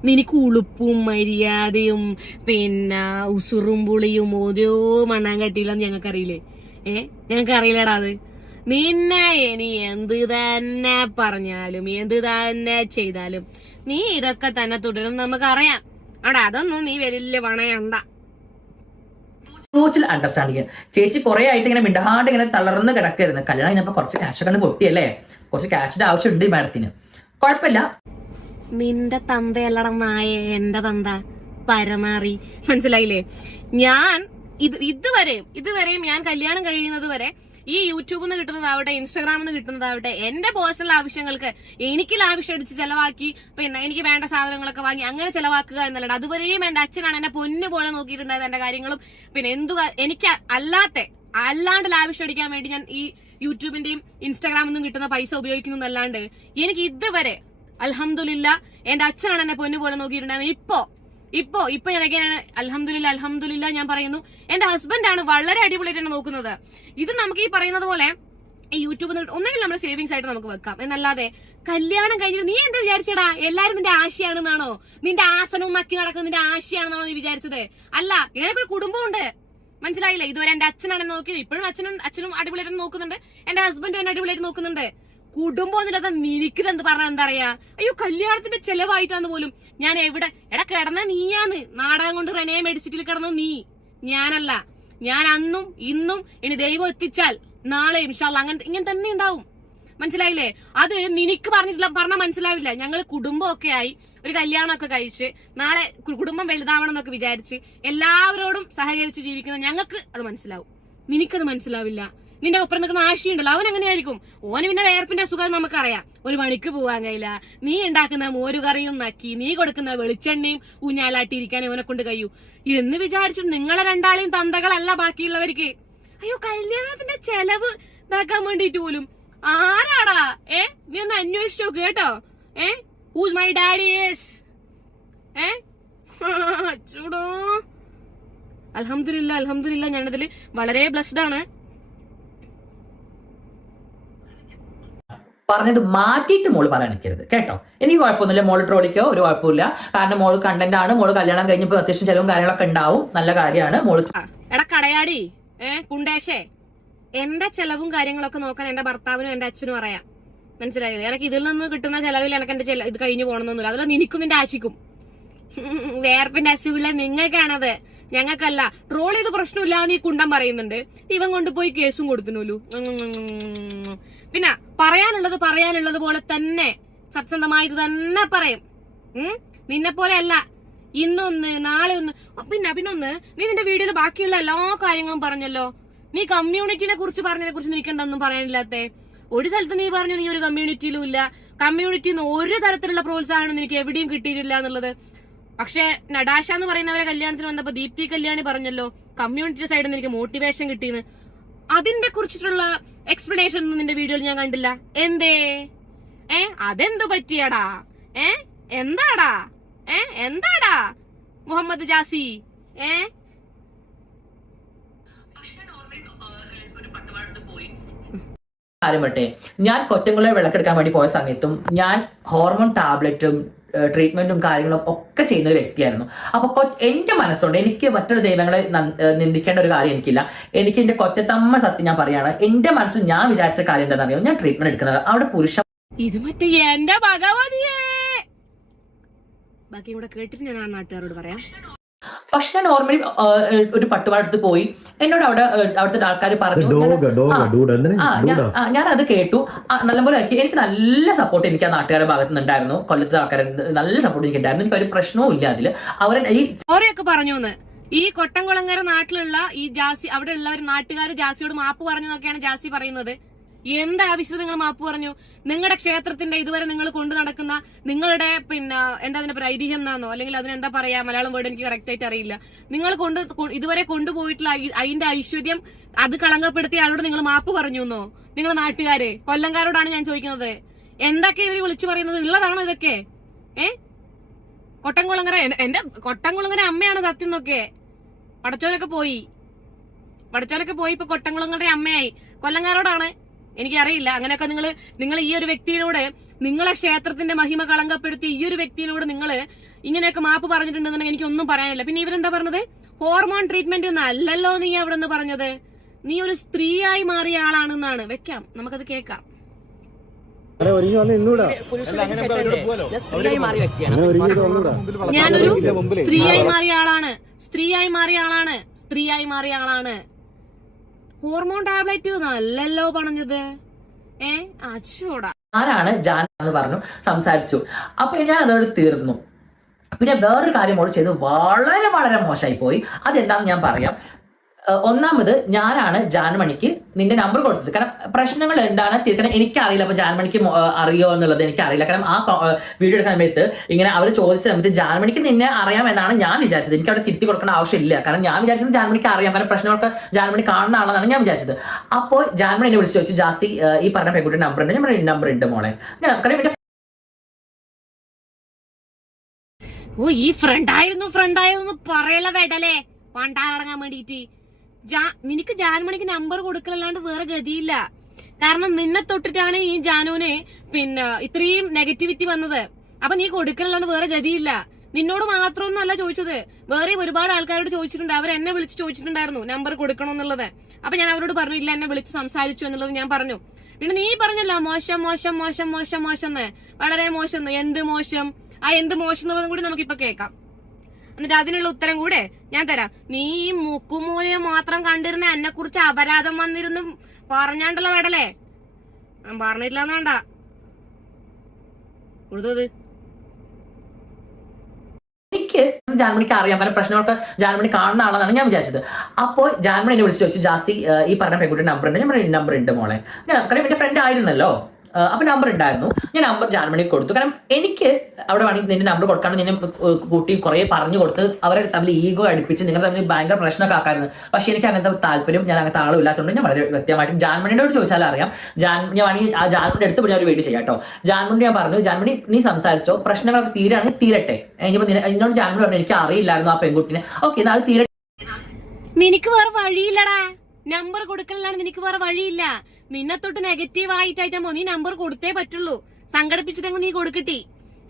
നിനക്ക് ഉളുപ്പും മര്യാദയും പിന്നെ ഉസുറും പുളിയും ഓരോ മണ്ണാങ്കട്ടിയില്ലെന്ന് ഞങ്ങൾക്കറിയില്ലേ? ഞങ്ങൾക്കറിയില്ലടാ അത്. നിന്നെ ഇനി എന്ത് തന്നെ പറഞ്ഞാലും എന്ത് തന്നെ ചെയ്താലും നീ ഇതൊക്കെ തന്നെ തുടരും നമുക്കറിയാം. അവിടെ അതൊന്നും നീ വലിയ പണയണ്ട. Mutual understanding. ചേച്ചി കുറെ ആയിട്ട് ഇങ്ങനെ മിണ്ടാണ്ട് ഇങ്ങനെ തളർന്ന് കിടക്കരുത്. കല്യാണം കഴിഞ്ഞപ്പോ കുറച്ച് ക്യാഷ് ഒക്കെ പൊട്ടിയല്ലേ, കുറച്ച് ക്യാഷിന്റെ ആവശ്യം ഉണ്ട് ഈ മാഡത്തിന്. കുഴപ്പമില്ല. നിന്റെ തന്തയല്ലട നായ, എന്റെ തന്ത പരമാറി. മനസ്സിലായില്ലേ? ഞാൻ ഇതുവരെയും ഞാൻ കല്യാണം കഴിയുന്നത് വരെ ഈ യൂട്യൂബിൽ നിന്ന് കിട്ടുന്നതാവട്ടെ ഇൻസ്റ്റാഗ്രാമിൽ നിന്ന് കിട്ടുന്നതാവട്ടെ എന്റെ പേഴ്സണൽ ആവശ്യങ്ങൾക്ക് എനിക്ക് ലാവിഷ് അടിച്ച് ചെലവാക്കി പിന്നെ എനിക്ക് വേണ്ട സാധനങ്ങളൊക്കെ വാങ്ങി അങ്ങനെ ചെലവാക്കുക എന്നല്ല. അതുവരെയും എന്റെ അച്ഛനാണ് എന്നെ പൊന്നു പോലെ നോക്കിയിട്ടുണ്ടായത്. എന്റെ കാര്യങ്ങളും പിന്നെ എനിക്ക് അല്ലാണ്ട് ലാവിഷ് അടിക്കാൻ വേണ്ടി ഞാൻ ഈ യൂട്യൂബിന്റെയും ഇൻസ്റ്റാഗ്രാമിൽ നിന്നും കിട്ടുന്ന പൈസ ഉപയോഗിക്കുന്നതല്ലാണ്ട് എനിക്ക് ഇതുവരെ അൽഹംദുലില്ലാ എന്റെ അച്ഛനാണ് എന്നെ പൊന്നു പോലെ നോക്കിയിട്ടുണ്ടായത്. ഇപ്പൊ എനിക്കാണ് അൽഹംദുലില്ലാ ഞാൻ പറയുന്നു. എന്റെ ഹസ്ബൻഡാണ് വളരെ അടിപൊളിയായിട്ട് എന്നെ നോക്കുന്നത്. ഇത് നമുക്ക് ഈ പറയുന്നത് പോലെ ഈ യൂട്യൂബിൽ ഒന്നെങ്കിൽ നമ്മുടെ സേവിങ്സ് ആയിട്ട് നമുക്ക് വെക്കാം എന്നല്ലാതെ കല്യാണം കഴിഞ്ഞിട്ട് നീ എന്താ വിചാരിച്ചടാ എല്ലാരും നിന്റെ ആശയാണെന്നാണോ, നിന്റെ ആസനവും നക്കി നടക്കുന്ന നിന്റെ ആശയാണെന്നാണോ നീ വിചാരിച്ചത്? അല്ല, എനിക്കൊരു കുടുംബമുണ്ട്, മനസ്സിലായില്ലേ? ഇതുവരെ എന്റെ അച്ഛനാണ് എന്നെ നോക്കിയത്, ഇപ്പോഴും അച്ഛനും അടിപൊളിയായിട്ട് നോക്കുന്നുണ്ട്, എന്റെ ഹസ്ബൻഡും എന്നെ അടിപൊളിയായിട്ട് നോക്കുന്നുണ്ട്. കുടുംബം എന്നിട്ട് നിനക്കിത് എന്ത് പറഞ്ഞാൽ എന്താ പറയാ? അയ്യോ കല്യാണത്തിന്റെ ചെലവായിട്ടാന്ന് പോലും. ഞാൻ എവിടെ കിടന്ന നീയാന്ന് നാടകം കൊണ്ട് റെനേ മെഡിസിറ്റിൽ കിടന്നു നീ, ഞാനല്ല. ഞാൻ അന്നും ഇന്നും ഇനി ദൈവം എത്തിച്ചാൽ നാളെ ഇൻഷാല്ലാ ഇങ്ങനെ തന്നെ ഉണ്ടാവും, മനസ്സിലായില്ലേ? അത് നിനക്ക് പറഞ്ഞാൽ മനസ്സിലാവില്ല. ഞങ്ങൾ കുടുംബമൊക്കെ ആയി ഒരു കല്യാണമൊക്കെ കഴിച്ച് നാളെ കുടുംബം വലുതാവണം എന്നൊക്കെ വിചാരിച്ച് എല്ലാവരോടും സഹകരിച്ച് ജീവിക്കുന്ന ഞങ്ങൾക്ക് അത് മനസ്സിലാവും, നിനക്കത് മനസ്സിലാവില്ല. നിന്റെ ഒപ്പം നിൽക്കുന്ന ആശയുണ്ടല്ലോ അവൻ എങ്ങനെയായിരിക്കും? ഓന് പിന്നെ വേർപ്പിന്റെ സുഖം നമുക്കറിയാം. ഒരു പണിക്ക് പോവാൻ കഴിയില്ല, നീ ഉണ്ടാക്കുന്ന മോരുകറിയും നക്കി നീ കൊടുക്കുന്ന വെളിച്ചെണ്ണയും ഊഞ്ഞാലാട്ടിയിരിക്കാൻ ഇവനെ കൊണ്ട് കഴിയൂ എന്ന് വിചാരിച്ചു നിങ്ങളെ രണ്ടാളെയും തന്തകളല്ല ബാക്കിയുള്ളവർക്ക്. അയ്യോ കല്യാണത്തിന്റെ ചെലവ് ഇതാക്കാൻ വേണ്ടിട്ട് പോലും ആരാടാ? നീ ഒന്ന് അന്വേഷിച്ചോ കേട്ടോ. ഹൂസ് മൈ ഡാഡി ഈസ് അച്ചൂടോ. അൽഹംദുലില്ലാ ഞാനതില് വളരെ ബ്ലെസ്ഡ് ആണ്. പറഞ്ഞത് മാറ്റിയിട്ട് മോള് പറയാൻ നിൽക്കരുത് കേട്ടോ. എനിക്ക് കുഴപ്പമൊന്നുമില്ല, മോള് ട്രോളിക്കോ ഒരു കുഴപ്പമില്ല. കാരണം മോള് കണ്ടന്റ് ആണ്, മോള് കല്യാണം കഴിഞ്ഞപ്പോൾ അത്യാവശ്യം ചെലവും കാര്യങ്ങളൊക്കെ ഉണ്ടാവും, നല്ല കാര്യമാണ് മോള്. എടാ കടയാടി കുണ്ടേഷേ, എന്റെ ചെലവും കാര്യങ്ങളൊക്കെ നോക്കാൻ എന്റെ ഭർത്താവിനും എന്റെ അച്ഛനും അറിയാം, മനസ്സിലായില്ലേ? എനിക്ക് ഇതിൽ നിന്ന് കിട്ടുന്ന ചെലവിൽ എനിക്ക് എന്റെ ഇത് കഴിഞ്ഞു പോകണമെന്നൊന്നുമില്ല. അതല്ല നിനക്കും നിന്റെ ആശിക്കും വേർപ്പിന്റെ അസുഖമില്ല നിങ്ങൾക്കാണത്, ഞങ്ങൾക്കല്ല. ട്രോൾ ചെയ്ത് പ്രശ്നമില്ല നീ കുണ്ടം പറയുന്നുണ്ട്, ഇവൻ കൊണ്ടുപോയി കേസും കൊടുത്തിനോലു. പിന്നെ പറയാനുള്ളത് പോലെ തന്നെ സത്യസന്ധമായിട്ട് തന്നെ പറയും. നിന്നെ പോലെ അല്ല ഇന്നൊന്ന് നാളെ ഒന്ന് പിന്നൊന്ന് നീ നിന്റെ വീഡിയോയിൽ ബാക്കിയുള്ള എല്ലാ കാര്യങ്ങളും പറഞ്ഞല്ലോ. നീ കമ്മ്യൂണിറ്റിനെ കുറിച്ച് പറഞ്ഞതിനെ കുറിച്ച് നിനക്ക് എന്തൊന്നും പറയാനില്ലാത്തേ? ഒരു സ്ഥലത്ത് നീ പറഞ്ഞു നീ ഒരു കമ്മ്യൂണിറ്റിയിലും ഇല്ല, കമ്മ്യൂണിറ്റിന്ന് ഒരു തരത്തിലുള്ള പ്രോത്സാഹനം നിനക്ക് എവിടെയും കിട്ടിയിട്ടില്ല എന്നുള്ളത്. പക്ഷെ നടാഷ എന്ന് പറയുന്നവരെ കല്യാണത്തിന് വന്നപ്പോ ദീപ്തി കല്യാണി പറഞ്ഞല്ലോ കമ്മ്യൂണിറ്റി സൈഡിൽ നിന്ന് എനിക്ക് മോട്ടിവേഷൻ കിട്ടിയെന്ന്. അതിന്റെ കുറിച്ചിട്ടുള്ള എക്സ്പ്ലനേഷൻ ഒന്നും നിന്റെ വീഡിയോയിൽ ഞാൻ കണ്ടില്ല. എന്തേ? അതെന്തു പറ്റിയടാ? എന്താടാ മുഹമ്മദ് ജാസി? കാര്യം പറ്റേ, ഞാൻ കൊറ്റംകുളം വിളക്കെടുക്കാൻ വേണ്ടി പോയ സമയത്തും ഞാൻ ഹോർമോൺ ടാബ്ലറ്റും ട്രീറ്റ്മെന്റും കാര്യങ്ങളും ഒക്കെ ചെയ്യുന്ന ഒരു വ്യക്തിയായിരുന്നു. അപ്പൊ എന്റെ മനസ്സുകൊണ്ട് എനിക്ക് മറ്റൊരു ദൈവങ്ങളെ നിന്ദിക്കേണ്ട ഒരു കാര്യം എനിക്കില്ല. എനിക്ക് എന്റെ കൊറ്റത്തമ്മ സത്യം ഞാൻ പറയാണ്, എന്റെ മനസ്സിൽ ഞാൻ വിചാരിച്ച കാര്യം എന്താണെന്നറിയോ, ഞാൻ ട്രീറ്റ്മെന്റ് എടുക്കുന്നത് അവിടെ പുരുഷ ഇത് മറ്റേ എന്റെ ഭഗവതിയെ ബാക്കി കൂടെ കേട്ടിട്ട് ഞാൻ ആ നാട്ടുകാരോട് പറയാം. പക്ഷെ ഞാൻ നോർമലി ഒരു പട്ടുപാടത്ത് പോയി, എന്നോട് അവിടുത്തെ ആൾക്കാർ പറഞ്ഞു, ഞാൻ അത് കേട്ടു നല്ലപോലെ. എനിക്ക് നല്ല സപ്പോർട്ട് എനിക്ക് ആ നാട്ടുകാരുടെ ഭാഗത്തു നിന്നുണ്ടായിരുന്നു, കൊല്ലത്തെ ആൾക്കാർ നല്ല സപ്പോർട്ട് എനിക്ക് ഉണ്ടായിരുന്നു. എനിക്ക് ഒരു പ്രശ്നവും ഇല്ല അതില്. അവർ ഈ ഓരെയൊക്കെ പറഞ്ഞു ഈ കൊട്ടംകുളങ്ങര നാട്ടിലുള്ള ഈ ജാസി അവിടെ ഉള്ളവർ നാട്ടുകാർ ജാസിയോട് മാപ്പ് പറഞ്ഞു എന്നൊക്കെയാണ് ജാസി പറയുന്നത്. എന്താവശ്യത്തിന് നിങ്ങൾ മാപ്പ് പറഞ്ഞു? നിങ്ങളുടെ ക്ഷേത്രത്തിന്റെ ഇതുവരെ നിങ്ങൾ കൊണ്ടു നടക്കുന്ന നിങ്ങളുടെ പിന്നെ എന്താ അതിന്റെ ഐതിഹ്യം എന്നാന്നോ അല്ലെങ്കിൽ അതിനെന്താ പറയാ, മലയാളം വേർഡ് എനിക്ക് കറക്റ്റ് ആയിട്ട് അറിയില്ല. നിങ്ങൾ ഇതുവരെ കൊണ്ടുപോയിട്ടുള്ള അതിന്റെ ഐശ്വര്യം അത് കളങ്കപ്പെടുത്തിയ ആളോട് നിങ്ങൾ മാപ്പ് പറഞ്ഞു എന്നോ? നിങ്ങൾ നാട്ടുകാര് കൊല്ലംകാരോടാണ് ഞാൻ ചോദിക്കുന്നത്. എന്തൊക്കെ ഇവര് വിളിച്ചു പറയുന്നത്? ഉള്ളതാണോ ഇതൊക്കെ? കൊട്ടംകുളങ്ങര എന്റെ കൊട്ടംകുളങ്ങര അമ്മയാണ് സത്യം എന്നൊക്കെ. പടച്ചോനൊക്കെ പോയി ഇപ്പൊ കൊട്ടംകുളങ്ങര അമ്മയായി. കൊല്ലംകാരോടാണ് എനിക്കറിയില്ല. അങ്ങനെയൊക്കെ നിങ്ങൾ ഈ ഒരു വ്യക്തിയിലൂടെ നിങ്ങളെ ക്ഷേത്രത്തിന്റെ മഹിമ കളങ്കപ്പെടുത്തി ഈ ഒരു വ്യക്തിയിലൂടെ നിങ്ങൾ ഇങ്ങനെയൊക്കെ മാപ്പ് പറഞ്ഞിട്ടുണ്ടെന്നുണ്ടെങ്കിൽ എനിക്കൊന്നും പറയാനില്ല. പിന്നെ ഇവരെന്താ പറഞ്ഞത്? ഹോർമോൺ ട്രീറ്റ്മെന്റ് ഒന്നും അല്ലല്ലോ നീ അവിടെ നിന്ന് പറഞ്ഞത്, നീ ഒരു സ്ത്രീയായി മാറിയ ആളാണെന്നാണ്. വെക്കാം, നമുക്കത് കേൾക്കാം. ഞാനൊരു സ്ത്രീയായി മാറിയ ആളാണ്. ഹോർമോൺ ടാബ്ലറ്റ് നല്ലല്ലോ പറഞ്ഞത്. അച്ചോടാ ആരാണ് ജാൻ എന്ന് പറഞ്ഞു സംസാരിച്ചു. അപ്പൊ ഞാൻ അതോട് തീർന്നു. പിന്നെ വേറൊരു കാര്യം മോള് ചെയ്ത് വളരെ വളരെ മോശമായി പോയി. അതെന്താണെന്ന് ഞാൻ പറയാം. ഒന്നാമത് ഞാനാണ് ജാൻമണിക്ക് നിന്റെ നമ്പർ കൊടുത്തത്. കാരണം പ്രശ്നങ്ങൾ എന്താണ് തീർക്കണം എനിക്കറിയില്ല. അപ്പൊ ജാൻമണിക്ക് അറിയോ എന്നുള്ളത് എനിക്കറിയില്ല. കാരണം ആ വീഡിയോ എടുക്കുന്ന സമയത്ത് ഇങ്ങനെ അവർ ചോദിച്ച സമയത്ത് ജാൻമണിക്ക് നിന്നെ അറിയാമെന്നാണ് ഞാൻ വിചാരിച്ചത്. എനിക്ക് അവിടെ തിരുത്തി കൊടുക്കേണ്ട ആവശ്യമില്ല. കാരണം ഞാൻ വിചാരിച്ചത് ജാൻമണിക്ക് അറിയാം, കാരണം പ്രശ്നങ്ങളൊക്കെ ജാൻമണി കാണുന്ന ആളെന്നാണ് ഞാൻ വിചാരിച്ചത്. അപ്പോൾ ജാൻമണി എന്നെ വിളിച്ചു ചോദിച്ചു, ജാസ്തി ഈ പറഞ്ഞ പെൺകുട്ടി നമ്പർ ഉണ്ട്? ഞാൻ നമ്പർ ഉണ്ട് മോളെ. കാരണം എന്റെ ഈ ഫ്രണ്ടായിരുന്നു പറയല വേണ്ടല്ലേ പണ്ടാറടങ്ങാൻ വേണ്ടിട്ട്. നിനക്ക് ജാൻമണിക്ക് നമ്പർ കൊടുക്കലല്ലാണ്ട് വേറെ ഗതിയില്ല. കാരണം നിന്നെ തൊട്ടിട്ടാണ് ഈ ജാനുവിന് പിന്നെ ഇത്രയും നെഗറ്റിവിറ്റി വന്നത്. അപ്പൊ നീ കൊടുക്കലല്ലാണ്ട് വേറെ ഗതിയില്ല. നിന്നോട് മാത്രമൊന്നും അല്ല ചോദിച്ചത്, വേറെ ഒരുപാട് ആൾക്കാരോട് ചോദിച്ചിട്ടുണ്ട്. അവർ എന്നെ വിളിച്ച് ചോദിച്ചിട്ടുണ്ടായിരുന്നു നമ്പർ കൊടുക്കണമെന്നുള്ളത്. അപ്പൊ ഞാൻ അവരോട് പറഞ്ഞു ഇല്ല, എന്നെ വിളിച്ച് സംസാരിച്ചു എന്നുള്ളത് ഞാൻ പറഞ്ഞു. പിന്നെ നീ പറഞ്ഞല്ലോ മോശം മോശം മോശം മോശം മോശം എന്ന്, വളരെ മോശം. എന്ത് മോശം? ആ എന്ത് മോശം എന്നുള്ളതും കൂടി നമുക്കിപ്പൊ കേൾക്കാം. എന്നിട്ട് അതിനുള്ള ഉത്തരം കൂടെ ഞാൻ തരാം. നീ ഈ മുക്കുമൂലയെ മാത്രം കണ്ടിരുന്ന എന്നെ കുറിച്ച് അപരാധം വന്നിരുന്നു പറഞ്ഞാണ്ടല്ലോ വേടല്ലേ. ഞാൻ പറഞ്ഞിട്ടില്ലാന്ന് വേണ്ട കൊടുത്തത്. എനിക്ക് ജാൻമണിക്ക് അറിയാം, കാരണം പ്രശ്നങ്ങളൊക്കെ ജാൻമണി കാണുന്ന ആളെന്നാണ് ഞാൻ വിചാരിച്ചത്. അപ്പോൾ ജാൻമണി എന്നെ വിളിച്ചു ചോദിച്ചു, ജാസ്തി ഈ പറഞ്ഞ പെൺകുട്ടി നമ്പർ ഉണ്ട്? ഞാൻ നമ്പർ ഉണ്ട് മോളെ. കാരണം എന്റെ ഫ്രണ്ട് ആയിരുന്നല്ലോ, അപ്പൊ നമ്പർ ഉണ്ടായിരുന്നു. ഞാൻ നമ്പർ ജാൻമണിക്ക് കൊടുത്തു. കാരണം എനിക്ക് അവിടെ വേണമെങ്കിൽ നിന്റെ നമ്പർ കൊടുക്കാണ്ട് നിന്നെ കൂട്ടി കുറെ പറഞ്ഞു കൊടുത്ത് അവരെ തമ്മിൽ ഈഗോ അടുപ്പിച്ച് നിങ്ങൾ തമ്മിൽ ഭയങ്കര പ്രശ്നമൊക്കെ ആക്കായിരുന്നു. പക്ഷെ എനിക്ക് അങ്ങനത്തെ താല്പര്യം, ഞാൻ അങ്ങനത്തെ ആളും ഇല്ലാത്തതുകൊണ്ട് ഞാൻ വളരെ വ്യക്തമായിട്ടും ജാൻമണിയോട് ചോദിച്ചാലും അറിയാം. ഞാൻ വേണമെങ്കിൽ ആ ജാൻമണിയുടെ അടുത്ത് ഞാൻ ഒരു വീഡിയോ ചെയ്യാം കേട്ടോ. ജാൻമണി ഞാൻ പറഞ്ഞു, ജാൻമണി നീ സംസാരിച്ചോ, പ്രശ്നങ്ങളൊക്കെ തീരാണെങ്കിൽ തീരട്ടെ. ഇനിയിപ്പോ എന്നോട് ജാൻമണി പറഞ്ഞു എനിക്ക് അറിയില്ലായിരുന്നു ആ പെൺകുട്ടിനെ. ഓക്കെ, എന്നാൽ അത് തീരട്ടെ. നിനക്ക് വേറെ വഴിയില്ലടാ, നമ്പർ കൊടുക്കലാണ് നിനക്ക് വേറെ വഴിയില്ല. നിന്നെ തൊട്ട് നെഗറ്റീവ് ആയിട്ടായിട്ടാകുമ്പോ നീ നമ്പർ കൊടുത്തേ പറ്റുള്ളൂ. സംഘടിപ്പിച്ചിട്ടെങ്കിൽ നീ കൊടുക്കട്ടി.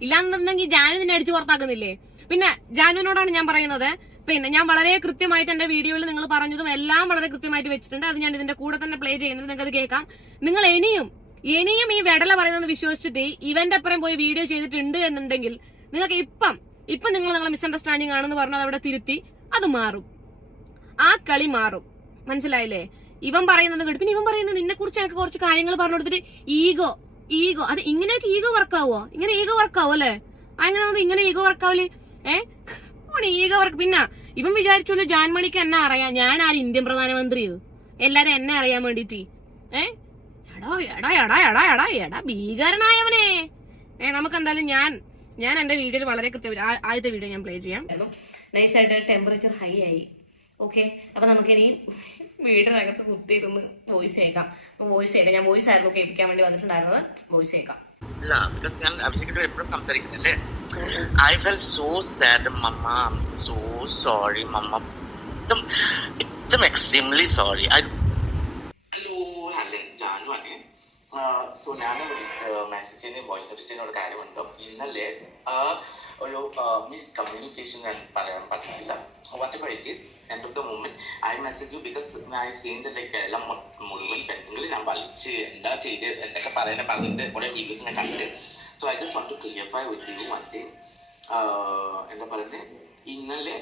ഇല്ലാന്നുണ്ടെങ്കിൽ ജാനു നിന്നെ അടിച്ചു പുറത്താക്കുന്നില്ലേ? പിന്നെ ജാനുവിനോടാണ് ഞാൻ പറയുന്നത്, പിന്നെ ഞാൻ വളരെ കൃത്യമായിട്ട് എന്റെ വീഡിയോയിൽ നിങ്ങൾ പറഞ്ഞതും എല്ലാം വളരെ കൃത്യമായിട്ട് വെച്ചിട്ടുണ്ട്. അത് ഞാൻ ഇതിന്റെ കൂടെ തന്നെ പ്ലേ ചെയ്യുന്നത്, നിങ്ങൾക്ക് അത് കേൾക്കാം. നിങ്ങൾ ഇനിയും ഈ വെടല പറയുന്നത് വിശ്വസിച്ചിട്ട് ഇവന്റെ അപ്പുറം പോയി വീഡിയോ ചെയ്തിട്ടുണ്ട് എന്നുണ്ടെങ്കിൽ നിങ്ങൾക്ക് ഇപ്പം നിങ്ങളെ മിസ്അണ്ടർസ്റ്റാൻഡിങ് ആണെന്ന് പറഞ്ഞത് അവിടെ തിരുത്തി അത് മാറും. ആ കളി മാറും. മനസ്സിലായില്ലേ? ഇവൻ പറയുന്നത് കേട്ടു. പിന്നെ ഇവൻ പറയുന്നത് നിന്നെ കുറിച്ച് എനിക്ക് കുറച്ച് കാര്യങ്ങൾ പറഞ്ഞു കൊടുത്തിട്ട് ഈഗോ അത് ഇങ്ങനെയൊക്കെ ഈഗോ വർക്കാവോ? ഇങ്ങനെ ഈഗോ വർക്കാവോ അല്ലേ? അങ്ങനെ ഇങ്ങനെ ഈഗോ വർക്കാവില്ലേ? Ego work. പിന്നെ ഇവൻ വിചാരിച്ചോളൂ ജാൻമണിക്ക് എന്നെ അറിയാം, ഞാൻ ആര് ഇന്ത്യൻ പ്രധാനമന്ത്രിയോ? എല്ലാരും എന്നെ അറിയാൻ വേണ്ടിട്ട് എടാ ഭീകരനായവനെ. നമുക്ക് എന്തായാലും ഞാൻ എന്റെ വീഡിയോയിൽ വളരെ കൃത്യമായിട്ട് ആദ്യത്തെ വീഡിയോ ഞാൻ പ്ലേ ചെയ്യാം. നൈസായിട്ട് ടെമ്പറേച്ചർ ഹൈ ആയി. ഓക്കെ, അപ്പൊ നമുക്കിനി വീടിനകത്ത് കുത്തിയിരുന്ന് വോയിസ് കേൾക്കാം. ഞാൻ വോയിസ് ആയിരുന്നു കേൾപ്പിക്കാൻ വേണ്ടി വന്നിട്ടുണ്ടായിരുന്നത്. വോയിസ് കേൾക്കാം. ഇല്ല, ബിക്കോസ് ഞാൻ അഭിഷേകിനോട് എപ്പോഴും സംസാരിക്കുന്നില്ലേ. I fell so sad mama, I am so sorry mama, ഇതും എക്സ്ട്രീംലി സോറി. ഹലോ ഹലൻ ജാനു ആണ്. സോ ഞാൻ മെസ്സേജിന് വോയിസ് മെസ്സേജിന് ഒരു കാര്യമുണ്ടോ. ഇന്നലെ ഒരു മിസ്കമ്മ്യൂണിക്കേഷൻ ഞാൻ പറയാൻ പറ്റില്ല. Whatever it is, end of the moment I message you because I seen that like എല്ലാം മുഴുവൻ പെണ്ണുങ്ങൾ ഞാൻ വലിച്ച് എന്താ ചെയ്ത് എന്തൊക്കെ പറഞ്ഞിട്ട് കുറെ വീഡിയോസ് ഞാൻ കണ്ടിട്ട്. So I just want to clarify with you one thing. എന്താ പറയുന്നത്, ഇന്നലെ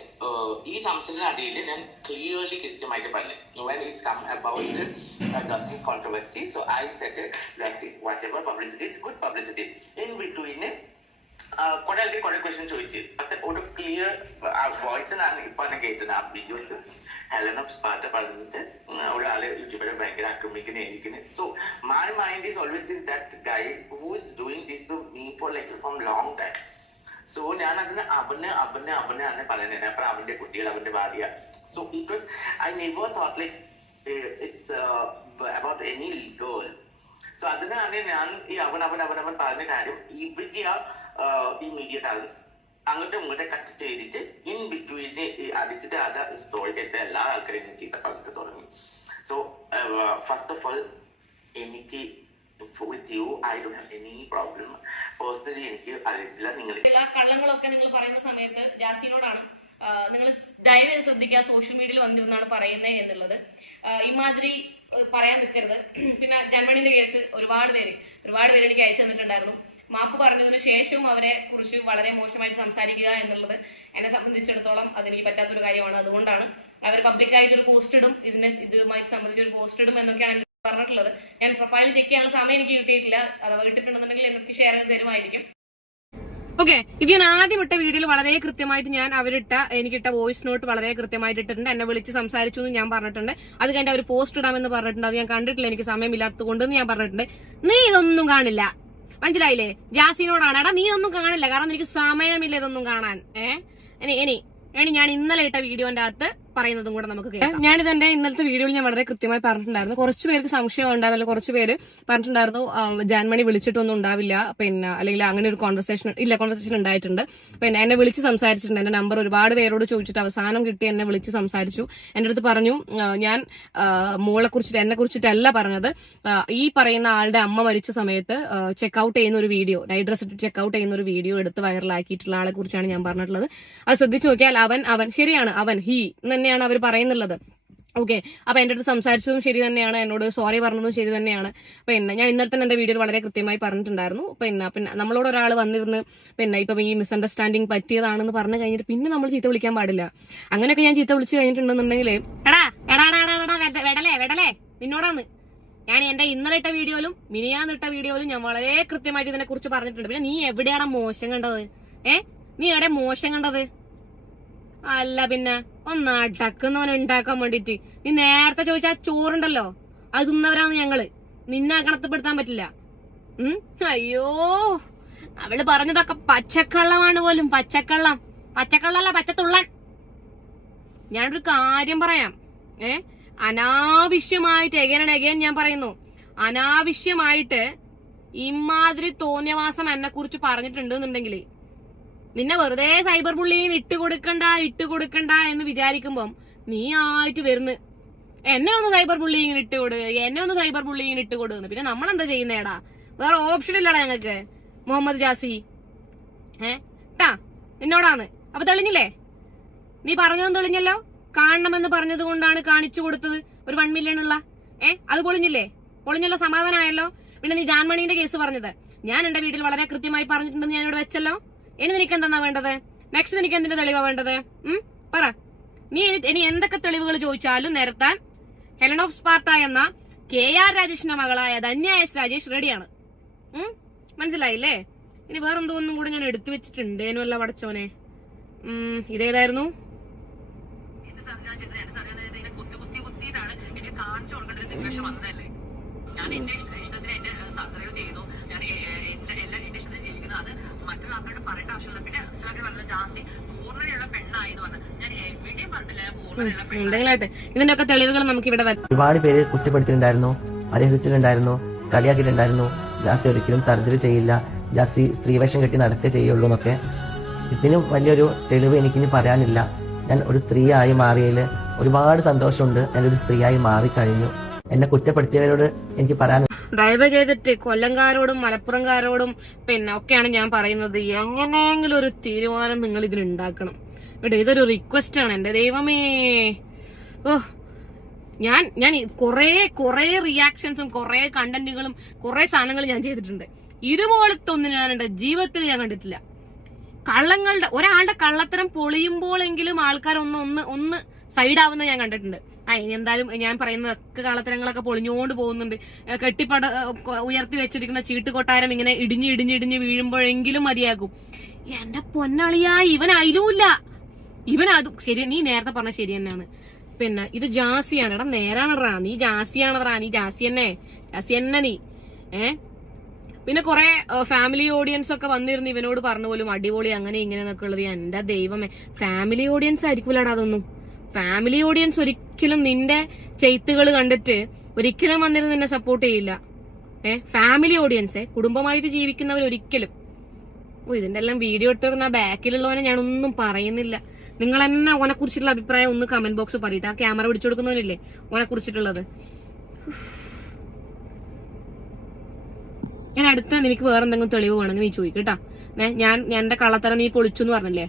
ഈ സംസാരത്തിന്റെ അടിയിൽ ഞാൻ ക്ലിയർലി കൃത്യമായിട്ട് പറഞ്ഞു when it's come about the justice controversy. So I said justice whatever publicity is good publicity. In between കുറെ ആൾക്കാർ കുറെ ക്വസ്റ്റ്യൻ ചോദിച്ചു. പക്ഷെ ഒരു ക്ലിയർ വോയിസ് ആണ് ഇപ്പൊ കേട്ടത്. ആ വീഡിയോസ് ഹെലൻ ഓഫ് സ്പാർട്ട പറഞ്ഞിട്ട് ഒരാള് യൂട്യൂബറെ ഭയങ്കര ആക്രമിക്കുന്നതായിരിക്കുന്നത്. So my mind is always in that guy who is doing this to me for like from long time. So ഞാൻ അതിന് അവനെ പറയുന്നത്. അപ്പൊ അവന്റെ കുട്ടികൾ, അവന്റെ ഭാര്യ. So it was I never thought like it's about any girl. So അതിനാണ് ഞാൻ ഈ അവൻ പറഞ്ഞ കാര്യം ഇവര് ഈ മീഡിയക്കാരൻ അങ്ങോട്ടും ഇങ്ങോട്ടും കട്ട് ചെയ്തിട്ട് ഇൻ ബിറ്റ്വീന് അടിച്ചിട്ട് അത് സ്റ്റോറി കേട്ട് എല്ലാ ആൾക്കാരും ചീത്ത പറഞ്ഞിട്ട് തുടങ്ങി. സോ ഫസ്റ്റ് ഓഫ് ഓൾ എനിക്ക് with you I don't have any problem personally. എനിക്ക് അറിയില്ല നിങ്ങൾ എല്ലാ കള്ളങ്ങളൊക്കെ നിങ്ങൾ പറയുന്ന സമയത്ത് ജാസിനോടാണ് നിങ്ങൾ ദയവ് ചെയ്ത് ശ്രദ്ധിക്കുക. സോഷ്യൽ മീഡിയയിൽ വന്നിരുന്നാണ് പറയുന്നത് എന്നുള്ളത്. ഇമാതിരി പറയാൻ നിൽക്കരുത്. പിന്നെ ജന്മണിന്റെ കേസ് ഒരുപാട് പേര് എനിക്ക് അയച്ചു തന്നിട്ടുണ്ടായിരുന്നു. മാപ്പ് പറഞ്ഞതിന് ശേഷവും അവരെ കുറിച്ച് വളരെ മോശമായിട്ട് സംസാരിക്കുക എന്നുള്ളത് എന്നെ സംബന്ധിച്ചിടത്തോളം അതെനിക്ക് പറ്റാത്തൊരു കാര്യമാണ്. അതുകൊണ്ടാണ് അവർ പബ്ലിക്കായിട്ട് ഒരു പോസ്റ്റ് ഇടും, ഇതുമായിട്ട് സംബന്ധിച്ച് ഒരു പോസ്റ്റ് ഇടും എന്നൊക്കെയാണ് എനിക്ക് പറഞ്ഞിട്ടുള്ളത്. ഞാൻ പ്രൊഫൈൽ ചെക്ക് ചെയ്യാനുള്ള സമയം എനിക്ക് കിട്ടിയിട്ടില്ല. അഥവാ ഇട്ടിട്ടുണ്ടെന്നുണ്ടെങ്കിൽ എനിക്ക് ഷെയർ ചെയ്ത് തരുമായിരിക്കും. ഓക്കെ, ഇത് ഞാൻ ആദ്യം ഇട്ട വീഡിയോയിൽ വളരെ കൃത്യമായിട്ട് ഞാൻ എനിക്കിട്ട വോയിസ് നോട്ട് വളരെ കൃത്യമായിട്ട് ഇട്ടിട്ടുണ്ട്. എന്നെ വിളിച്ച് സംസാരിച്ചു എന്ന് ഞാൻ പറഞ്ഞിട്ടുണ്ട്. അത് കഴിഞ്ഞ് അവർ പോസ്റ്റ് ഇടാമെന്ന് പറഞ്ഞിട്ടുണ്ട്. അത് ഞാൻ കണ്ടിട്ടില്ല, എനിക്ക് സമയമില്ലാത്തത് കൊണ്ടെന്ന് ഞാൻ പറഞ്ഞിട്ടുണ്ട്. നീ ഇതൊന്നും കാണില്ല, മനസ്സിലായില്ലേ? ജാസിനോടാണ് എടാ നീ ഒന്നും കാണില്ല, കാരണം എനിക്ക് സമയമില്ല ഇതൊന്നും കാണാൻ. ഇനി ഞാൻ ഇന്നലെ ഇട്ട വീഡിയോന്റെ അകത്ത് പറയുന്നതും കൂടെ നമുക്ക് കേൾക്കാം. ഞാനിത് എന്റെ ഇന്നലത്തെ വീഡിയോയിൽ ഞാൻ വളരെ കൃത്യമായി പറഞ്ഞിട്ടുണ്ടായിരുന്നു. കുറച്ച് പേർക്ക് സംശയം ഉണ്ടാവില്ല, കുറച്ച് പേര് പറഞ്ഞിട്ടുണ്ടായിരുന്നു ജാൻമണി വിളിച്ചിട്ടൊന്നും ഉണ്ടാവില്ല, പിന്നെ അല്ലെങ്കിൽ അങ്ങനെ ഒരു കോൺവെർസേഷൻ ഉണ്ടായിട്ടുണ്ട്. പിന്നെ എന്നെ വിളിച്ച് സംസാരിച്ചിട്ടുണ്ട്. എന്റെ നമ്പർ ഒരുപാട് പേരോട് ചോദിച്ചിട്ട് അവസാനം കിട്ടി എന്നെ വിളിച്ച് സംസാരിച്ചു. എന്റെ അടുത്ത് പറഞ്ഞു ഞാൻ മോളെ കുറിച്ചിട്ട് എന്നെ കുറിച്ചിട്ടല്ല പറഞ്ഞത്, ഈ പറയുന്ന ആളുടെ അമ്മ മരിച്ച സമയത്ത് ചെക്ക്ഔട്ട് ചെയ്യുന്ന ഒരു വീഡിയോ, നൈറ്റ് ഡ്രസ് ഇട്ട് ചെക്ക്ഔട്ട് ചെയ്യുന്ന ഒരു വീഡിയോ എടുത്ത് വൈറലാക്കിയിട്ടുള്ള ആളെ കുറിച്ചാണ് ഞാൻ പറഞ്ഞിട്ടുള്ളത്. അത് ശ്രദ്ധിച്ചു നോക്കിയാൽ അവൻ ശരിയാണ്, ഹി തന്നെയാണ് അവർ പറയുന്നുള്ളത്. ഓക്കെ, അപ്പൊ എന്റെ അടുത്ത് സംസാരിച്ചതും ശരി തന്നെയാണ്, എന്നോട് സോറി പറഞ്ഞതും ശരി തന്നെയാണ്. പിന്നെ ഞാൻ ഇന്നലെ തന്നെ എന്റെ വീഡിയോയിൽ വളരെ കൃത്യമായി പറഞ്ഞിട്ടുണ്ടായിരുന്നു. പിന്നെ നമ്മളോട് ഒരാൾ വന്നിരുന്ന് ഇപ്പൊ ഈ മിസ്അണ്ടർസ്റ്റാൻഡിങ് പറ്റിയതാണെന്ന് പറഞ്ഞു കഴിഞ്ഞിട്ട് പിന്നെ നമ്മൾ ചീത്ത വിളിക്കാൻ പാടില്ല. അങ്ങനെയൊക്കെ ഞാൻ ചീത്ത വിളിച്ചു കഴിഞ്ഞിട്ടുണ്ടെന്നുണ്ടെങ്കിൽ വെടലേ നിന്നോടാന്ന് ഞാൻ എന്റെ ഇന്നലെ ഇട്ട വീഡിയോയിലും മിനിയാന്നിട്ട വീഡിയോയിലും ഞാൻ വളരെ കൃത്യമായിട്ട് ഇതിനെ കുറിച്ച് പറഞ്ഞിട്ടുണ്ട്. പിന്നെ നീ എവിടെയാണ് മോശം കണ്ടത്? നീ എവിടെ മോശം കണ്ടത്? അല്ല പിന്നെ ഒന്ന് അടക്കുന്നവൻ ഉണ്ടാക്കാൻ വേണ്ടിട്ട് നീ നേരത്തെ ചോദിച്ച ആ ചോറുണ്ടല്ലോ അത് തിന്നവരാണ് ഞങ്ങള്, നിന്നെ കണത്തപ്പെടുത്താൻ പറ്റില്ല. അയ്യോ, അവള് പറഞ്ഞതൊക്കെ പച്ചക്കള്ളമാണ് പോലും, പച്ചക്കള്ളല്ല പച്ചത്തുള്ളൻ. ഞാനൊരു കാര്യം പറയാം, അനാവശ്യമായിട്ട് എഗൈൻ ഞാൻ പറയുന്നു, അനാവശ്യമായിട്ട് ഇമാതിരി തോന്നിയവാസം എന്നെ കുറിച്ച് പറഞ്ഞിട്ടുണ്ടെന്നുണ്ടെങ്കിൽ നിന്നെ വെറുതെ സൈബർ ബുള്ളിങ് ഇട്ടുകൊടുക്കണ്ട എന്ന് വിചാരിക്കുമ്പം നീ ആയിട്ട് വരുന്നു എന്നെ ഒന്ന് സൈബർ ബുള്ളിങ്ങിന് ഇട്ടുകൊടുക്കുന്നു. പിന്നെ നമ്മളെന്താ ചെയ്യുന്നേടാ? വേറെ ഓപ്ഷൻ ഇല്ലടാ ഞങ്ങൾക്ക്. മുഹമ്മദ് ജാസി നിന്നോടാന്ന് അപ്പൊ തെളിഞ്ഞില്ലേ? നീ പറഞ്ഞതും തെളിഞ്ഞല്ലോ. കാണണമെന്ന് പറഞ്ഞത് കൊണ്ടാണ് കാണിച്ചു കൊടുത്തത് ഒരു 1 മില്യൺ ഉള്ള. അത് പൊളിഞ്ഞല്ലോ, സമാധാനമായല്ലോ. പിന്നെ നീ ജാൻമണീന്റെ കേസ് പറഞ്ഞത് ഞാൻ എന്റെ വീട്ടിൽ വളരെ കൃത്യമായി പറഞ്ഞിട്ടുണ്ടെന്ന് ഞാൻ ഇവിടെ വെച്ചല്ലോ. ഇനി നിനക്ക് എന്താ വേണ്ടത്? നെക്സ്റ്റ് നിനക്ക് എന്തിന്റെ തെളിവാ വേണ്ടത്? പറ. നീ ഇനി എന്തൊക്കെ തെളിവുകൾ ചോദിച്ചാലും നിരത്താൻ ഹെലൻ ഓഫ് സ്പാർട്ട എന്ന KR രാജേഷിന്റെ മകളായ ധന്യ S രാജേഷ് റെഡിയാണ്. മനസ്സിലായില്ലേ? ഇനി വേറെന്തോന്നും കൂടെ ഞാൻ എടുത്തു വെച്ചിട്ടുണ്ട്. വല്ല പടച്ചോനെ, ഇതേതായിരുന്നു? ഞാൻ എന്റെ ഇഷ്ടത്തിന് എന്റെ സർജറികൾ ചെയ്യുന്നു. ഞാൻ എന്റെ ഇഷ്ടത്തിന് ജീവിക്കുന്നു. അത് മറ്റൊരാൾക്കാരോട് പറയേണ്ട ആവശ്യമില്ല. പിന്നെ ചിലർ പറഞ്ഞ ജാസി പൂർണ്ണതയുള്ള പെണ്ണായി പറഞ്ഞു. ഞാൻ എവിടെയും പറഞ്ഞില്ല പൂർണ്ണതയുള്ള പെണ്ണായിട്ട്. ഇതിന്റെയൊക്കെ തെളിവുകൾ നമുക്ക് ഇവിടെ ഒരുപാട് പേര് കുറ്റപ്പെടുത്തിയിട്ടുണ്ടായിരുന്നു, പരിഹസിച്ചിട്ടുണ്ടായിരുന്നു, കളിയാക്കിയിട്ടുണ്ടായിരുന്നു. ജാസി ഒരിക്കലും സർജറി ചെയ്യില്ല, ജാസി സ്ത്രീവേഷം കെട്ടി നടക്കേ ചെയ്യുള്ളൂ എന്നൊക്കെ. ഇതിനും വലിയൊരു തെളിവ് എനിക്കിനി പറയാനില്ല. ഞാൻ ഒരു സ്ത്രീയായി മാറിയതിൽ ഒരുപാട് സന്തോഷമുണ്ട്. ഞാനൊരു സ്ത്രീയായി മാറിക്കഴിഞ്ഞു. എന്നെ കുറ്റപ്പെടുത്തിയവരോട് എനിക്ക് പറയാൻ, ദയവ് ചെയ്തിട്ട് കൊല്ലംകാരോടും മലപ്പുറംകാരോടും പിന്നെ ഒക്കെയാണ് ഞാൻ പറയുന്നത്, എങ്ങനെയെങ്കിലും ഒരു തീരുമാനം നിങ്ങൾ ഇതിനുണ്ടാക്കണം കേട്ടോ. ഇതൊരു റിക്വസ്റ്റ് ആണ് എന്റെ ദൈവമേ. ഞാൻ കുറെ റിയാക്ഷൻസും കുറെ കണ്ടന്റുകളും കുറെ സാധനങ്ങളും ഞാൻ ചെയ്തിട്ടുണ്ട്. ഇതുപോലത്തെ ഒന്നും ഞാൻ എന്റെ ജീവിതത്തിൽ ഞാൻ കണ്ടിട്ടില്ല. ഒരാളുടെ കള്ളത്തരം പൊളിയുമ്പോഴെങ്കിലും ആൾക്കാർ ഒന്ന് സൈഡാവുന്ന ഞാൻ കണ്ടിട്ടുണ്ട്. ഇനി എന്തായാലും ഞാൻ പറയുന്നതൊക്കെ കള്ളത്തരങ്ങളൊക്കെ പൊളിഞ്ഞുകൊണ്ട് പോകുന്നുണ്ട്. ഉയർത്തി വെച്ചിരിക്കുന്ന ചീട്ടുകൊട്ടാരം ഇങ്ങനെ ഇടിഞ്ഞ് വീഴുമ്പോഴെങ്കിലും മതിയാകും. എന്റെ പൊന്നളിയാ, ഇവൻ അയിലുമില്ല. ഇവൻ അത് ശരി, നീ നേരത്തെ പറഞ്ഞ ശരി തന്നെയാണ്. പിന്നെ ഇത് ജാസിയാണ്. എടാ നേരാണടാ, നീ ജാസിയാണടാ, നീ ജാസി തന്നെ നീ. പിന്നെ കുറെ ഫാമിലി ഓഡിയൻസ് ഒക്കെ വന്നിരുന്നു ഇവനോട് പറഞ്ഞു പോലും അടിപൊളി അങ്ങനെ ഇങ്ങനെ എന്നൊക്കെ ഉള്ളത്. എന്റെ ദൈവമേ, ഫാമിലി ഓഡിയൻസ് ആയിരിക്കൂലടാ അതൊന്നും. ഫാമിലി ഓഡിയൻസ് ഒരിക്കലും നിന്റെ ചെയ്ത്തുകൾ കണ്ടിട്ട് ഒരിക്കലും വന്നിരുന്ന് നിന്നെ സപ്പോർട്ട് ചെയ്യില്ല. ഫാമിലി ഓഡിയൻസ്, കുടുംബമായിട്ട് ജീവിക്കുന്നവർ ഒരിക്കലും. ഇതിന്റെ എല്ലാം വീഡിയോ എടുത്തിരുന്ന ബാക്കിലുള്ളവനെ ഞാനൊന്നും പറയുന്നില്ല. നിങ്ങൾ തന്നെ ഓനെ കുറിച്ചിട്ടുള്ള അഭിപ്രായം ഒന്ന് കമന്റ് ബോക്സ് പറയട്ടെ. ആ ക്യാമറ പിടിച്ചു കൊടുക്കുന്നവനില്ലേ ഓനെ കുറിച്ചിട്ടുള്ളത്. ഞാൻ അടുത്ത നിനക്ക് വേറെ എന്തെങ്കിലും തെളിവ് വേണമെങ്കിൽ നീ ചോദിക്കട്ടാ. ഞാൻ എന്റെ കള്ളത്തരം നീ പൊളിച്ചു എന്ന് പറഞ്ഞില്ലേ,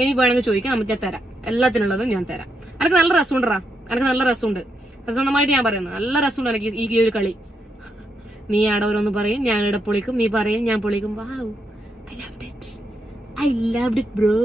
ഇനി വേണമെങ്കിൽ ചോദിക്കാം, നമുക്ക് ഞാൻ തരാം. എല്ലാത്തിനുള്ളതും ഞാൻ തരാം. എനിക്ക് നല്ല രസമുണ്ടാ, എനിക്ക് നല്ല രസമുണ്ട്. സത്യസന്ധമായിട്ട് ഞാൻ പറയുന്നത് നല്ല രസമുണ്ട് എനിക്ക് ഈ ഒരു കളി. നീ ആടെ ഓരോന്ന് പറയും, ഞാൻ ഇവിടെ പൊളിക്കും, നീ പറയും, ഞാൻ പൊളിക്കും. വാവ്, I loved it bro.